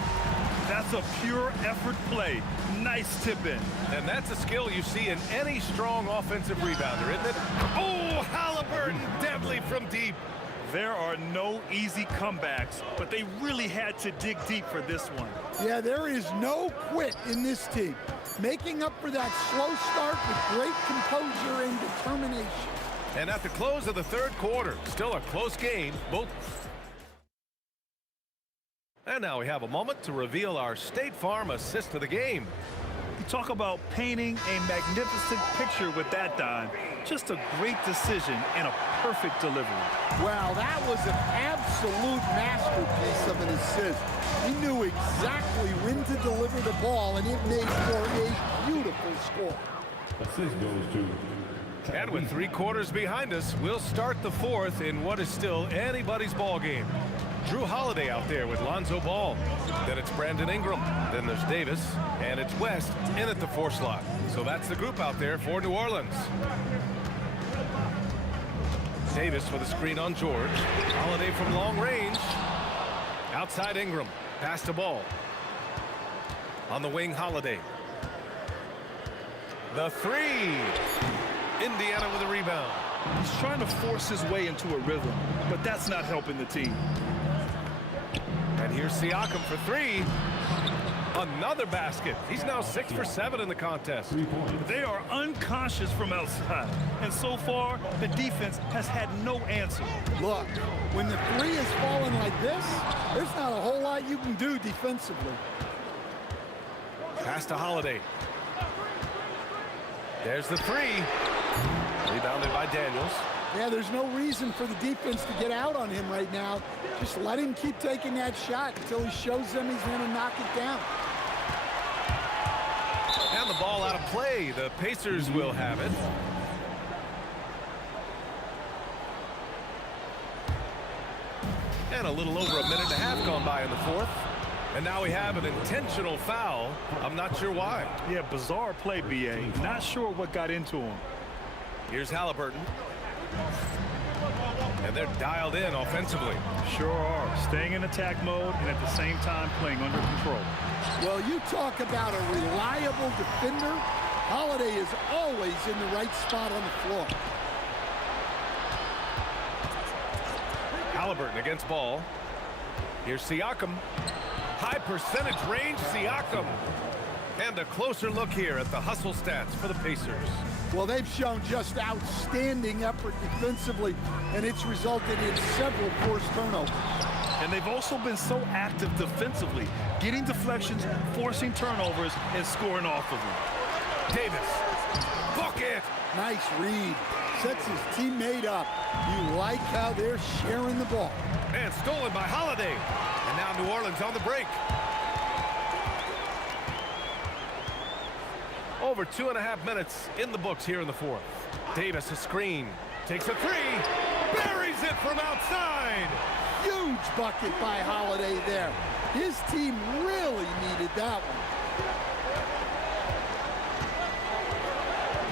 That's a pure effort play. Nice tip in. And that's a skill you see in any strong offensive rebounder, isn't it? Oh, Halliburton, deadly from deep. There are no easy comebacks, but they really had to dig deep for this one. Yeah, there is no quit in this team. Making up for that slow start with great composure and determination. And at the close of the third quarter, still a close game. And now we have a moment to reveal our State Farm assist of the game. You talk about painting a magnificent picture with that, Don. Just a great decision and a perfect delivery. Wow, that was an absolute masterpiece of an assist. He knew exactly when to deliver the ball, and it made for a beautiful score. Assist goes to... And with 3 quarters behind us, we'll start the fourth in what is still anybody's ball game. Drew Holiday out there with Lonzo Ball. Then it's Brandon Ingram. Then there's Davis. And it's West in at the 4 slot. So that's the group out there for New Orleans. Davis with a screen on George. Holiday from long range. Outside Ingram. Pass to Ball. On the wing, Holiday. The 3. Indiana with a rebound. He's trying to force his way into a rhythm, but that's not helping the team. And here's Siakam for 3. Another basket. He's now 6 for 7 in the contest. They are unconscious from outside, and so far, the defense has had no answer. Look, when the 3 is falling like this, there's not a whole lot you can do defensively. Pass to Holiday. There's the 3. Rebounded by Daniels. Yeah, there's no reason for the defense to get out on him right now. Just let him keep taking that shot until he shows them he's going to knock it down. And the ball out of play. The Pacers will have it. And a little over a minute and a half gone by in the fourth. And now we have an intentional foul. I'm not sure why. Yeah, bizarre play, B.A. Not sure what got into him. Here's Halliburton. And they're dialed in offensively. Sure are. Staying in attack mode and at the same time playing under control. Well, you talk about a reliable defender. Holiday is always in the right spot on the floor. Halliburton against Ball. Here's Siakam. High percentage range, Siakam. And a closer look here at the hustle stats for the Pacers. Well, they've shown just outstanding effort defensively, and it's resulted in several forced turnovers. And they've also been so active defensively, getting deflections, forcing turnovers, and scoring off of them. Davis. Book it. Nice read. Sets his teammate up. You like how they're sharing the ball. And stolen by Holiday. And now New Orleans on the break. Over 2.5 minutes in the books here in the fourth. Davis a screen. Takes a 3. Buries it from outside. Huge bucket by Holiday there. His team really needed that one.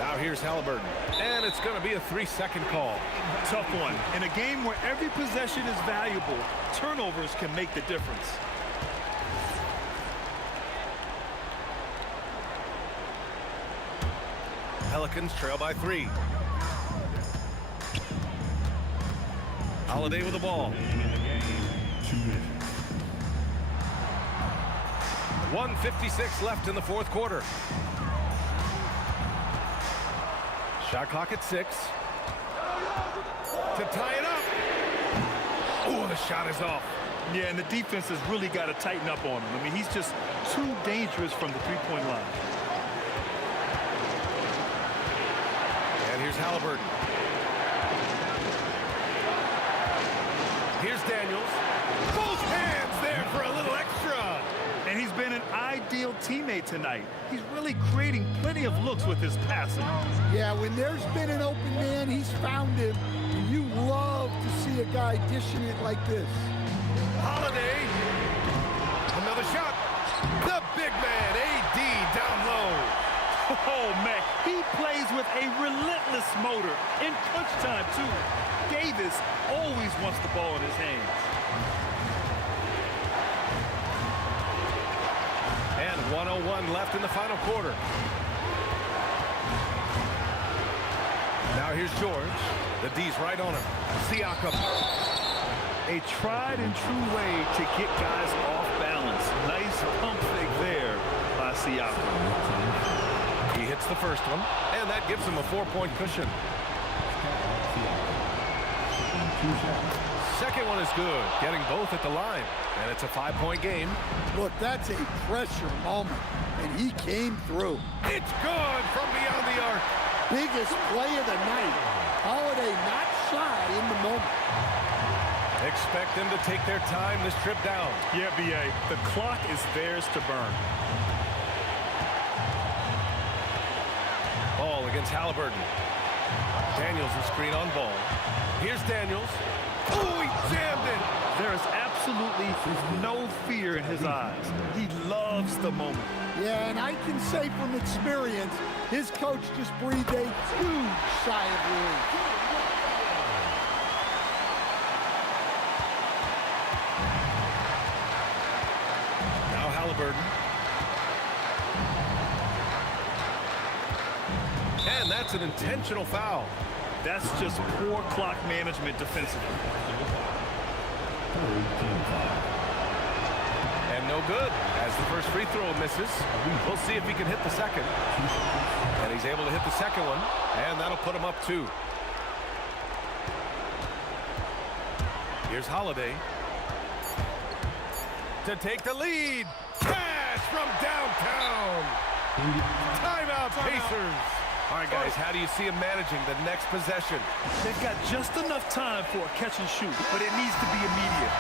Now here's Halliburton. And it's going to be a 3-second call. Tough one. In a game where every possession is valuable, turnovers can make the difference. Pelicans trail by 3. Holiday with the ball. 1:56 left in the fourth quarter. Shot clock at 6. To tie it up. Oh, the shot is off. Yeah, and the defense has really got to tighten up on him. I mean, he's just too dangerous from the three-point line. And here's Halliburton. Here's Daniels. Both hands there for a little extra. And he's been an ideal teammate tonight. He's really creating plenty of looks with his passing. Yeah, when there's been an open man, he's found him. And you love to see a guy dishing it like this. Holiday. Another shot. The big man, AD, down low. Oh, man, he plays with a relentless motor. In crunch time, too. Davis always wants the ball in his hands. And 1:01 left in the final quarter. Now here's George. The D's right on him. Siakam. A tried and true way to get guys off balance. Nice pump fake there by Siakam. He hits the first one, and that gives him a 4-point cushion. Second one is good, getting both at the line, and it's a 5-point game. Look, that's a pressure moment, and he came through. It's good from beyond the arc. Biggest play of the night. Holiday not shy in the moment. Expect them to take their time this trip down. Yeah, B.A., the clock is theirs to burn. Ball against Halliburton. Daniels is screen on ball. Here's Daniels. Oh, he jammed it. There is absolutely no fear in his eyes. He loves the moment. Yeah, and I can say from experience, his coach just breathed a huge sigh of relief. Now Halliburton. And that's an intentional foul. That's just poor clock management defensively. And no good, as the first free throw misses. We'll see if he can hit the second. And he's able to hit the second one, and that'll put him up 2. Here's Holiday. To take the lead. Cash from downtown. Timeout, Pacers. All right, guys, how do you see him managing the next possession? They've got just enough time for a catch and shoot, but it needs to be immediate.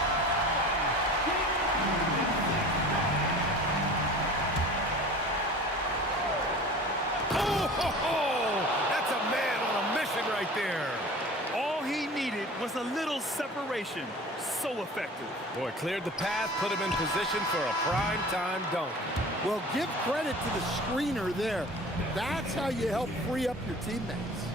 Oh, that's a man on a mission right there. All he needed was a little separation. So effective. Boy, cleared the path, put him in position for a prime-time dunk. Well, give credit to the screener there. That's how you help free up your teammates.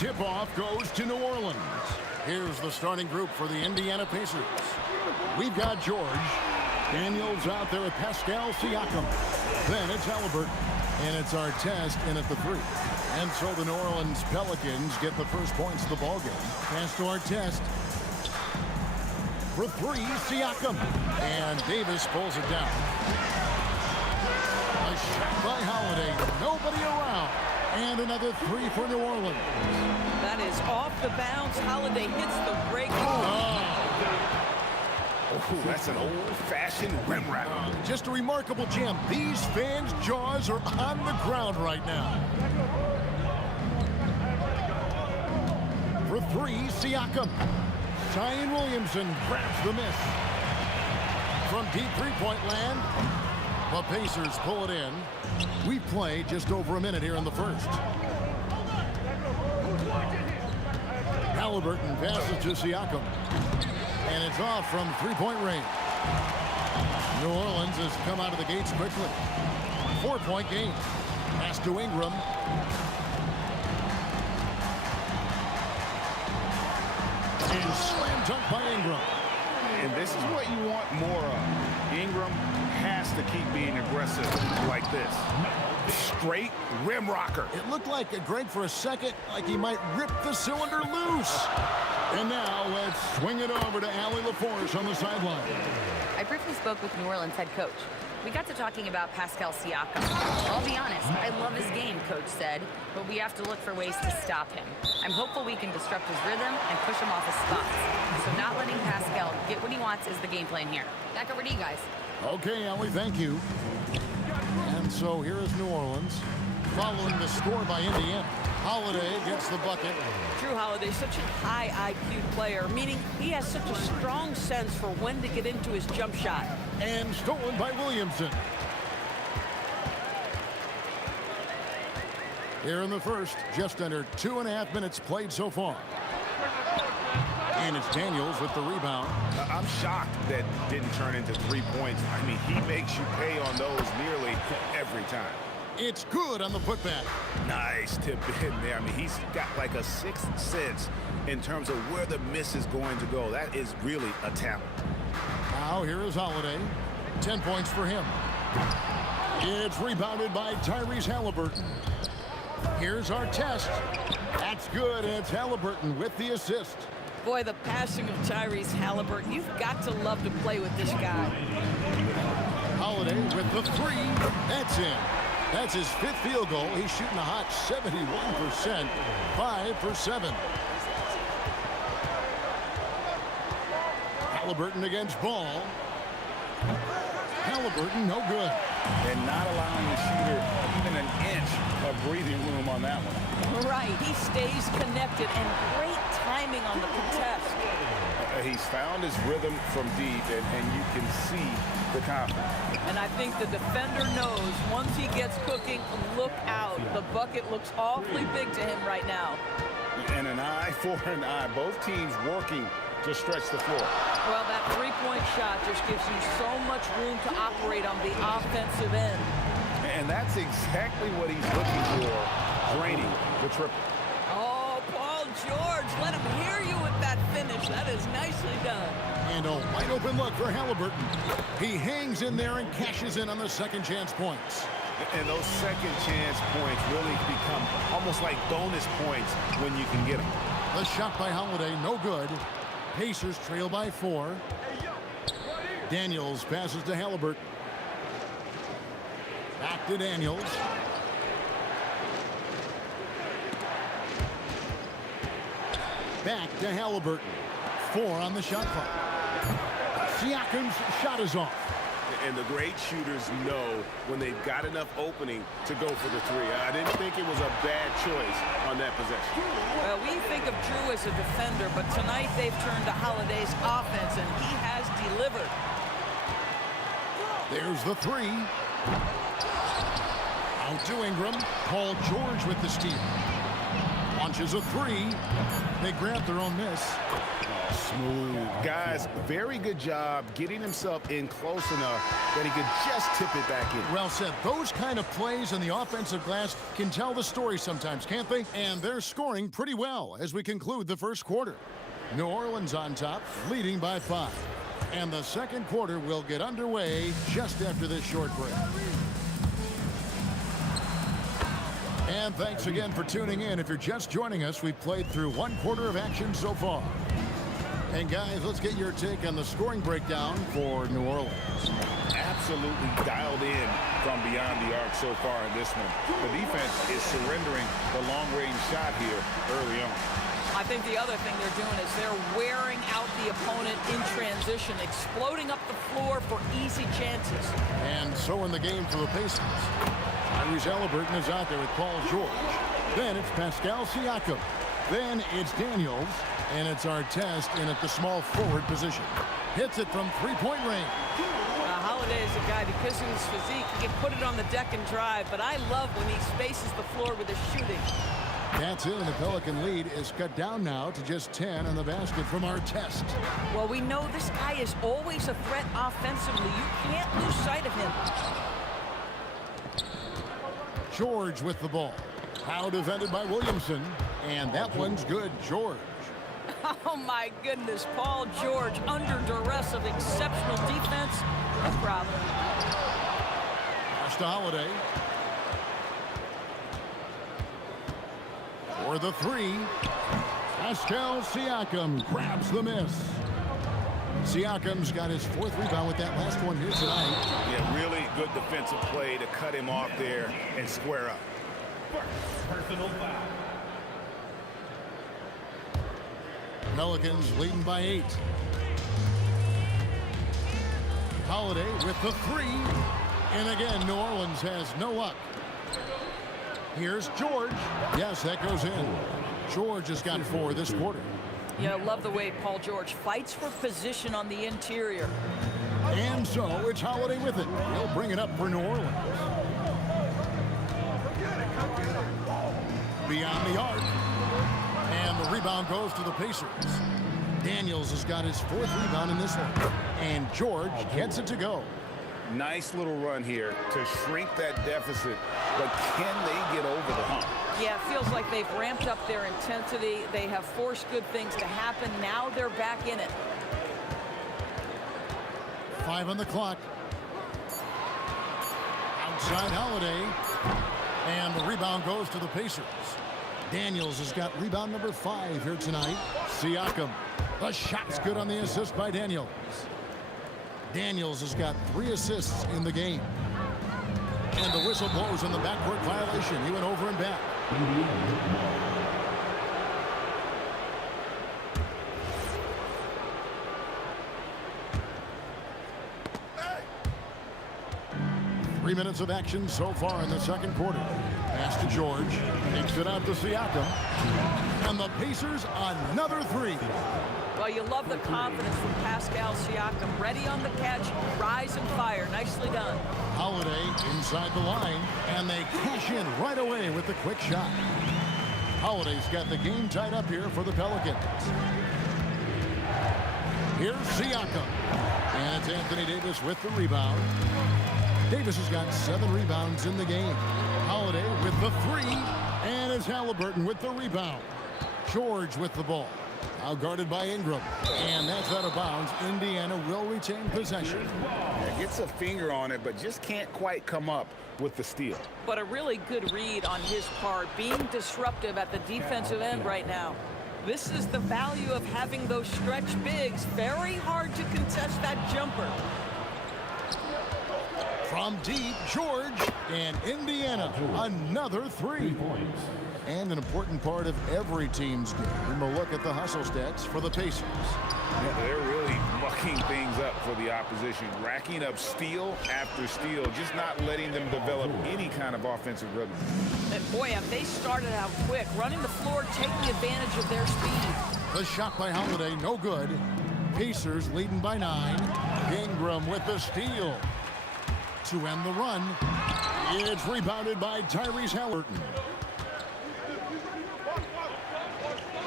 Tip-off goes to New Orleans. Here's the starting group for the Indiana Pacers. We've got George. Daniels out there with Pascal Siakam. Then it's Halliburton. And it's Artest in at the 3. And so the New Orleans Pelicans get the first points of the ballgame. Pass to Artest. For 3, Siakam. And Davis pulls it down. A shot by Holiday. Nobody around. And another 3 for New Orleans. That is off the bounce. Holiday hits the break. Oh, that's an old-fashioned rim wrap. Just a remarkable jam. These fans' jaws are on the ground right now. For 3, Siakam. Zion Williamson grabs the miss. From deep three-point land, the Pacers pull it in. We've played just over a minute here in the first. Halliburton passes to Siakam. And it's off from three-point range. New Orleans has come out of the gates quickly. 4-point game. Pass to Ingram. And slam dunk by Ingram. And this is what you want more of. Ingram has to keep being aggressive like this. Straight rim rocker. It looked like Greg for a second, like he might rip the cylinder loose. And now let's swing it over to Allie LaForce on the sideline. I briefly spoke with New Orleans head coach. We got to talking about Pascal Siakam. I'll be honest, I love his game, coach said, but we have to look for ways to stop him. I'm hopeful we can disrupt his rhythm and push him off his spots. So not letting Pascal get what he wants is the game plan here. Back over to you guys. Okay, Allie, thank you. And so here is New Orleans, following the score by Indiana. Holiday gets the bucket. Drew Holiday's such a high IQ player, meaning he has such a strong sense for when to get into his jump shot. And stolen by Williamson. Here in the first, just under 2.5 minutes played so far. And it's Daniels with the rebound. I'm shocked that didn't turn into 3 points. I mean, he makes you pay on those nearly every time. It's good on the putback. Nice tip in there. I mean, he's got like a sixth sense in terms of where the miss is going to go. That is really a talent. Now here is Holiday. 10 points for him. It's rebounded by Tyrese Halliburton. Here's our test. That's good, and it's Halliburton with the assist. Boy, the passing of Tyrese Halliburton, you've got to love to play with this guy. Holiday with the three. That's in. That's his 5th field goal. He's shooting a hot 71%. 5 for 7. Halliburton against Ball. Halliburton, no good. And not allowing the shooter even an inch of breathing room on that one. Right, he stays connected, and great timing on the contest. He's found his rhythm from deep, and you can see the confidence. And I think the defender knows once he gets cooking, look out. The bucket looks awfully big to him right now. And an eye for an eye. Both teams working to stretch the floor. Well, that three-point shot just gives you so much room to operate on the offensive end. And that's exactly what he's looking for, draining the triple. Oh, Paul George, let him hear you with that finish. That is nicely done. And a wide open look for Halliburton. He hangs in there and cashes in on the second chance points. And those second chance points really become almost like bonus points when you can get them. The shot by Holiday, no good. Pacers trail by 4. Daniels passes to Halliburton. Back to Daniels. Back to Halliburton. 4 on the shot clock. Siakam's shot is off. And the great shooters know when they've got enough opening to go for the 3. I didn't think it was a bad choice on that possession. Well, we think of Drew as a defender, but tonight they've turned to Holiday's offense, and he has delivered. There's the 3. Out to Ingram. Paul George with the steal. Launches a 3. They grab their own miss. Smooth. Guys, very good job getting himself in close enough that he could just tip it back in. Well said. Those kind of plays in the offensive glass can tell the story sometimes, can't they? And they're scoring pretty well as we conclude the first quarter. New Orleans on top, leading by 5. And the second quarter will get underway just after this short break. And thanks again for tuning in. If you're just joining us, we've played through 1 quarter of action so far. And guys, let's get your take on the scoring breakdown for New Orleans. Absolutely dialed in from beyond the arc so far in this one. The defense is surrendering the long-range shot here early on. I think the other thing they're doing is they're wearing out the opponent in transition, exploding up the floor for easy chances. And so in the game for the Pacers. Tyrese Halliburton is out there with Paul George. Then it's Pascal Siakam. Then it's Daniels. And it's our test in at the small forward position. Hits it from 3-point range. Holiday is a guy, because of his physique, he can put it on the deck and drive, but I love when he spaces the floor with his shooting. That's it, and the Pelican lead is cut down now to just 10 on the basket from our test. Well, we know this guy is always a threat offensively. You can't lose sight of him. George with the ball. Now defended by Williamson, and that one's good. George. Oh, my goodness. Paul George under duress of exceptional defense. No problem. Pass to Holiday. For the three. Pascal Siakam grabs the miss. Siakam's got his 4th rebound with that last one here tonight. Yeah, really good defensive play to cut him off there and square up. Personal foul. Pelicans leading by 8. Holiday with the 3. And again, New Orleans has no luck. Here's George. Yes, that goes in. George has got 4 this quarter. Yeah, love the way Paul George fights for position on the interior. And so it's Holiday with it. He'll bring it up for New Orleans. Beyond the arc. And the rebound goes to the Pacers. Daniels has got his 4th rebound in this one. And George gets it to go. Nice little run here to shrink that deficit, but can they get over the hump? Yeah, it feels like they've ramped up their intensity. They have forced good things to happen. Now they're back in it. 5 on the clock. Outside Holiday. And the rebound goes to the Pacers. Daniels has got rebound number 5 here tonight. Siakam. The shot's good on the assist by Daniels. Daniels has got 3 assists in the game. And the whistle blows on the backcourt violation. He went over and back. Three minutes of action so far in the second quarter. Pass to George. Takes it out to Siakam. And the Pacers another 3. Well, you love the confidence from Pascal Siakam. Ready on the catch, rise and fire. Nicely done. Holiday inside the line, and they cash in right away with the quick shot. Holiday's got the game tied up here for the Pelicans. Here's Siakam. And it's Anthony Davis with the rebound. Davis has got 7 rebounds in the game. Holiday with the 3, and it's Halliburton with the rebound. George with the ball. Now guarded by Ingram. And that's out of bounds. Indiana will retain possession. Gets a finger on it, but just can't quite come up with the steal. But a really good read on his part, being disruptive at the defensive end right now. This is the value of having those stretch bigs. Very hard to contest that jumper. From deep, George, and Indiana, another 3. And an important part of every team's game, a look at the hustle stats for the Pacers. Yeah, they're really mucking things up for the opposition, racking up steal after steal, just not letting them develop any kind of offensive rhythm. And boy, have they started out quick, running the floor, taking advantage of their speed. The shot by Holiday, no good. Pacers leading by 9. Ingram with the steal. To end the run, it's rebounded by Tyrese Halliburton.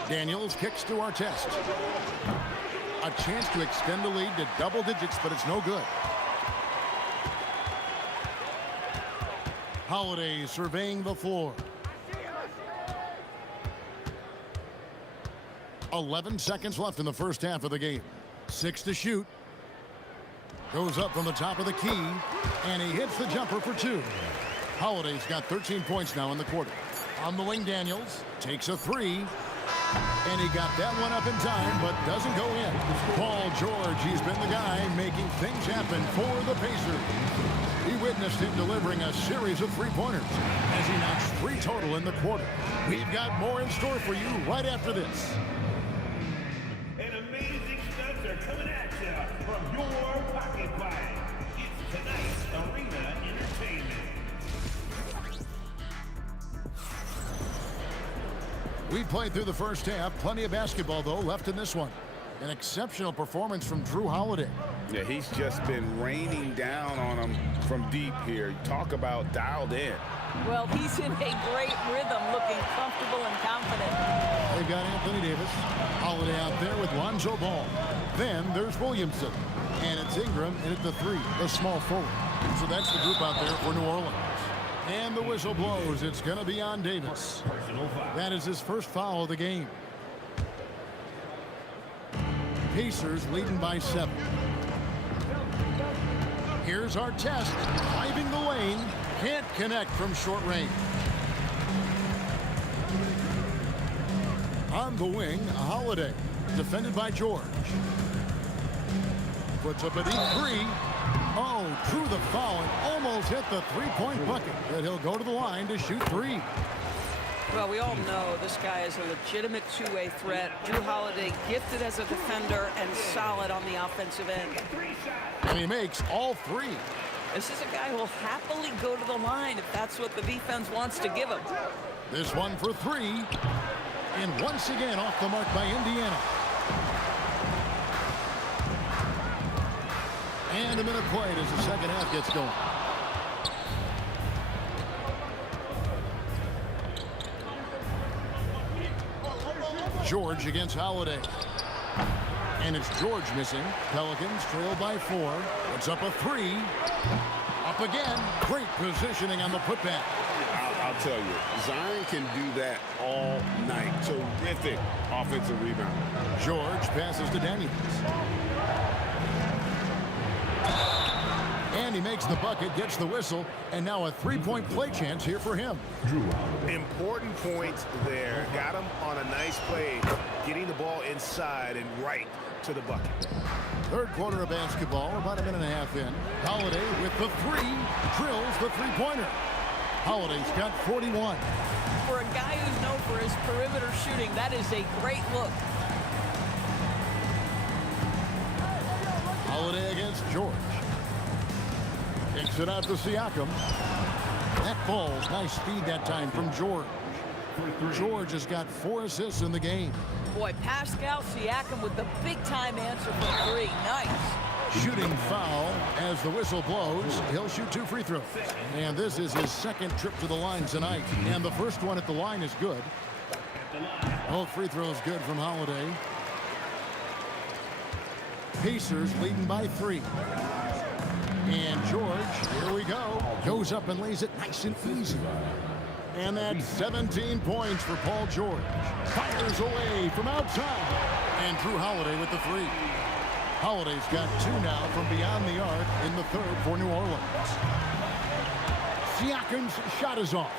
Daniels kicks to Artest. A chance to extend the lead to double digits, but it's no good. Holiday surveying the floor. 11 seconds left in the first half of the game. 6 to shoot. Goes up from the top of the key, and he hits the jumper for 2. Holiday's got 13 points now in the quarter. On the wing, Daniels takes a 3, and he got that one up in time, but doesn't go in. Paul George, he's been the guy making things happen for the Pacers. He witnessed him delivering a series of 3-pointers as he knocks 3 total in the quarter. We've got more in store for you right after this. And amazing stunts are coming at you from your pocket bag. It's tonight's Arena Entertainment. We played through the first half. Plenty of basketball, though, left in this one. An exceptional performance from Drew Holiday. Yeah, he's just been raining down on them from deep here. Talk about dialed in. Well, he's in a great rhythm, looking comfortable and confident. They've got Anthony Davis. Holiday out there with Lonzo Ball. Then there's Williamson. And it's Ingram in at the 3, the small forward. So that's the group out there for New Orleans. And the whistle blows. It's going to be on Davis. That is his first foul of the game. Pacers leading by 7. Here's our test. Driving the lane. Can't connect from short range. On the wing, Holiday. Defended by George. Puts up a deep 3. Oh, drew the foul and almost hit the three-point bucket. But he'll go to the line to shoot 3. Well, we all know this guy is a legitimate two-way threat. Drew Holiday gifted as a defender and solid on the offensive end. And he makes all 3. This is a guy who will happily go to the line if that's what the defense wants to give him. This one for 3. And once again off the mark by Indiana. And a minute played as the second half gets going. George against Holiday. And it's George missing. Pelicans trail by 4. It's up a 3. Up again. Great positioning on the putback. I'll tell you, Zion can do that all night. Terrific offensive rebound. George passes to Daniels. And he makes the bucket, gets the whistle, and now a three-point play chance here for him. Important points there. Got him on a nice play, getting the ball inside and right to the bucket. Third quarter of basketball, about a minute and a half in. Holiday with the 3, drills the three-pointer. Holiday's got 41. For a guy who's known for his perimeter shooting, that is a great look. Holiday against George. Kicks it out to Siakam. That ball's nice speed that time from George. George has got 4 assists in the game. Boy, Pascal Siakam with the big-time answer for 3. Nice. Shooting foul as the whistle blows. He'll shoot 2 free throws. And this is his second trip to the line tonight. And the first one at the line is good. Both free throws good from Holiday. Pacers leading by 3. And George, here we go, goes up and lays it nice and easy. And that's 17 points for Paul George. Fires away from outside. And Drew Holiday with the 3. Holiday's got 2 now from beyond the arc in the third for New Orleans. Siakam's shot is off.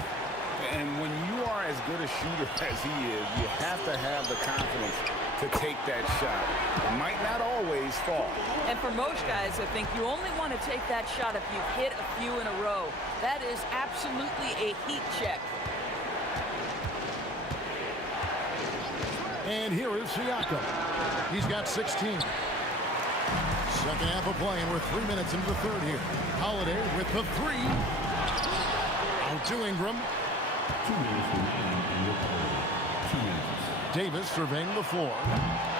And when you are as good a shooter as he is, you have to have the confidence to take that shot. It might not always fall. And for most guys, I think you only want to take that shot if you've hit a few in a row. That is absolutely a heat check. And here is Siakam. He's got 16. Second half of play, and we're 3 minutes into the third here. Holiday with the 3. Out to Ingram. 2 minutes remaining in your play. 2 minutes. Davis surveying the floor.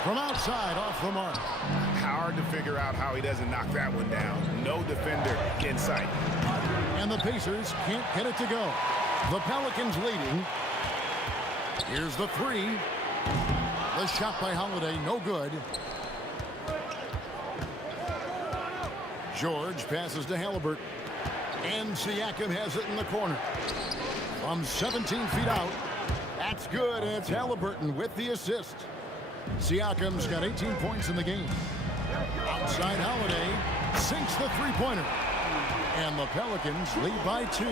From outside, off the mark. Hard to figure out how he doesn't knock that one down. No defender in sight. And the Pacers can't get it to go. The Pelicans leading. Here's the 3. The shot by Holiday, no good. George passes to Halliburton. And Siakam has it in the corner. From 17 feet out. That's good, and it's Halliburton with the assist. Siakam's got 18 points in the game. Outside Holiday sinks the three-pointer. And the Pelicans lead by 2.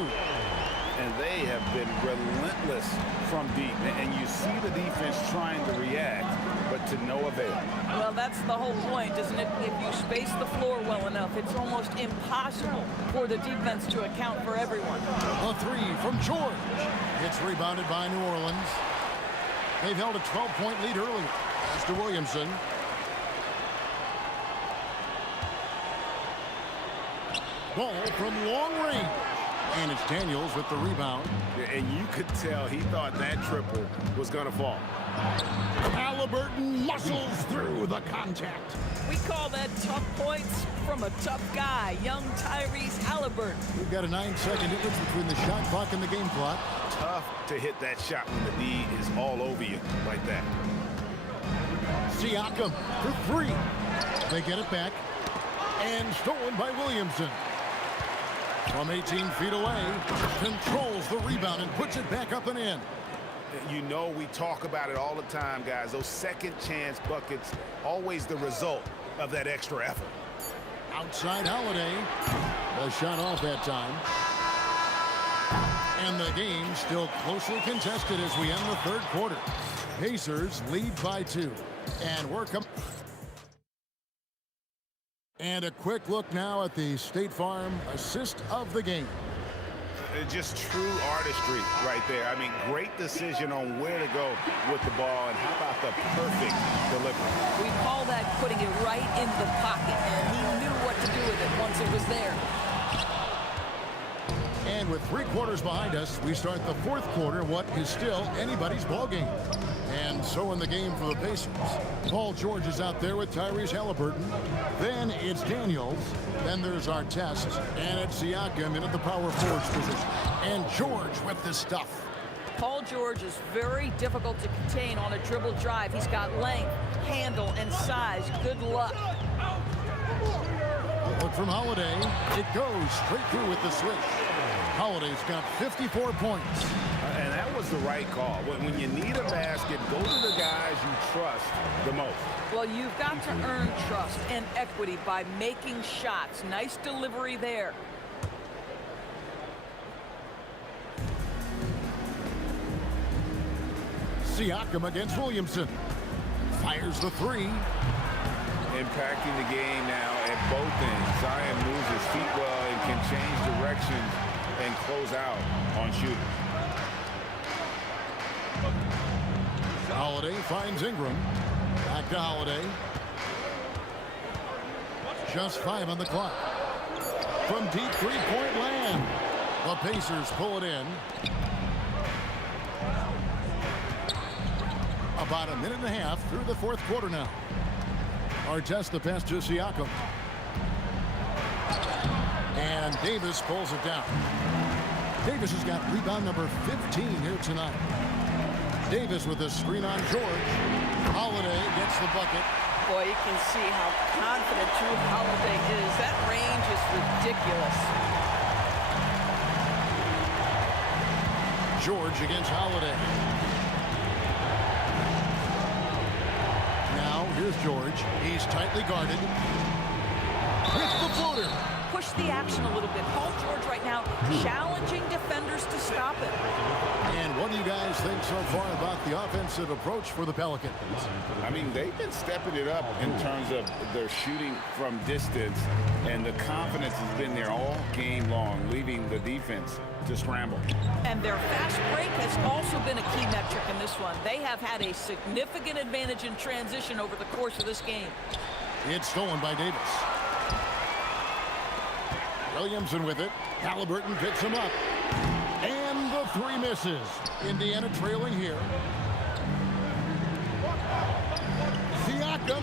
And they have been relentless from deep. And you see the defense trying to react, but to no avail. Well, that's the whole point, isn't it? If you space the floor well enough, it's almost impossible for the defense to account for everyone. A 3 from George. It's rebounded by New Orleans. They've held a 12-point lead earlier. That's to Williamson. Ball from long range. And it's Daniels with the rebound. And you could tell he thought that triple was going to fall. Halliburton muscles through the contact. We call that tough points from a tough guy, young Tyrese Halliburton. We've got a 9-second difference between the shot clock and the game clock. Tough to hit that shot when the D is all over you like that. Siakam for 3. They get it back. And stolen by Williamson. From 18 feet away, controls the rebound and puts it back up and in. You know, we talk about it all the time, guys. Those second chance buckets, always the result of that extra effort. Outside Holiday. A shot off that time. And the game still closely contested as we end the third quarter. Pacers lead by 2. And we're coming. And a quick look now at the State Farm assist of the game. Just true artistry right there. I mean, great decision on where to go with the ball, and how about the perfect delivery? We call that putting it right in the pocket, and he knew what to do with it once it was there. And with 3 quarters behind us, we start the fourth quarter, what is still anybody's ball game. And so in the game for the Pacers, Paul George is out there with Tyrese Halliburton. Then it's Daniels. Then there's Artest. And it's Siakam in at the power forward position. And George with the stuff. Paul George is very difficult to contain on a dribble drive. He's got length, handle, and size. Good luck. Look from Holiday. It goes straight through with the switch. Holiday's got 54 points. And that was the right call. When you need a basket, go to the guys you trust the most. Well, you've got to earn trust and equity by making shots. Nice delivery there. Siakam against Williamson. Fires the 3. Impacting the game now at both ends. Zion moves his feet well and can change directions and close out on shooters. Holiday finds Ingram. Back to Holiday. Just 5 on the clock. From deep three-point land. The Pacers pull it in. About a minute and a half through the fourth quarter now. Artest the pass to Siakam. And Davis pulls it down. Davis has got rebound number 15 here tonight. Davis with a screen on George. Holiday gets the bucket. Boy, you can see how confident Drew Holiday is. That range is ridiculous. George against Holiday. Now, here's George. He's tightly guarded. With the floater. Push the action a little bit. Paul George right now challenging defenders to stop it. And what do you guys think so far about the offensive approach for the Pelicans? I mean, they've been stepping it up in terms of their shooting from distance, and the confidence has been there all game long, leaving the defense to scramble. And their fast break has also been a key metric in this one. They have had a significant advantage in transition over the course of this game. It's stolen by Davis. Williamson with it. Halliburton picks him up. And the 3 misses. Indiana trailing here. Siakam.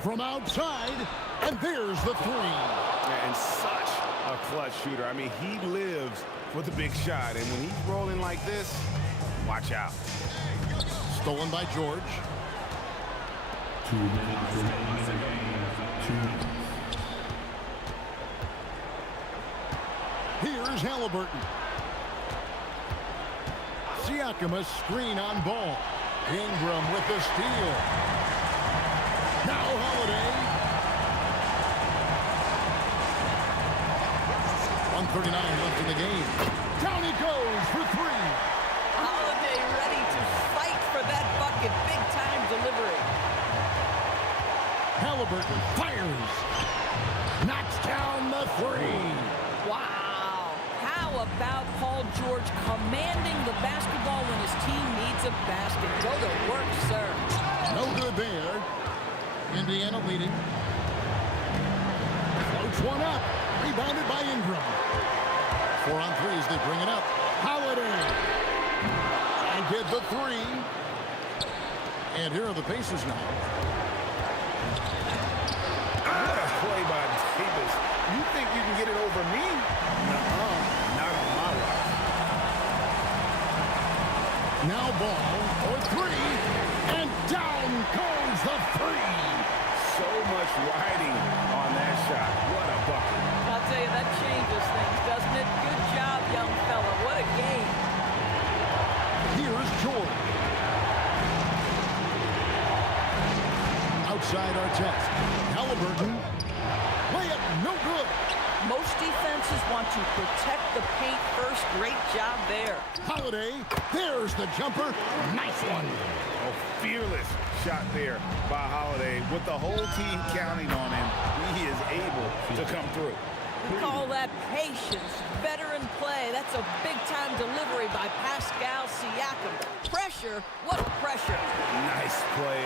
From outside. And there's the 3. And such a clutch shooter. I mean, he lives for the big shot. And when he's rolling like this, watch out. Stolen by George. 2 minutes remaining in the game. 2 minutes. Here's Halliburton. Siakam a screen on ball. Ingram with the steal. Now Holiday. 1:39 left in the game. Down he goes for 3. Holiday ready to fight for that bucket. Big time delivery. Halliburton fires. Knocks down the 3. Wow. How about Paul George commanding the basketball when his team needs a basket? Go to work, sir. No good there. Indiana leading. Floats one up. Rebounded by Ingram. 4 on 3 as they bring it up. Holiday. And get the 3. And here are the Pacers now. What a play by Davis. You think you can get it over me? Nuh-uh. Not on my watch. Now ball for 3. And down goes the 3. So much riding on that shot. What a bucket. Now tell you, that changes things, doesn't it? Good job, young fella. What a game. Here's Jordan. Outside Artest. Halliburton. Layup, no good. Most defenses want to protect the paint first. Great job there. Holiday. There's the jumper. Nice one. Oh, fearless shot there by Holiday. With the whole team counting on him, he is able to come through. We call that patience, veteran play. That's a big-time delivery by Pascal Siakam. Pressure, what pressure? Nice play.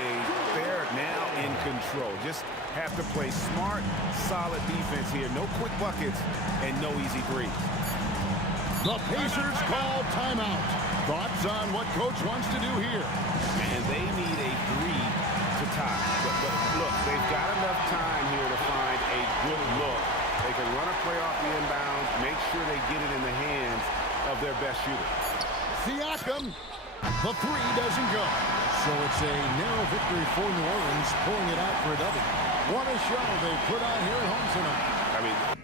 They're now in control. Just have to play smart, solid defense here. No quick buckets and no easy threes. The Pacers call timeout. Thoughts on what coach wants to do here? And they need a three to tie. But look, they've got enough time here to find a good look. They can run a play off the inbound, make sure they get it in the hands of their best shooter. Siakam, the three doesn't go. So it's a narrow victory for New Orleans, pulling it out for a double. What a show they put on here at home tonight. I mean,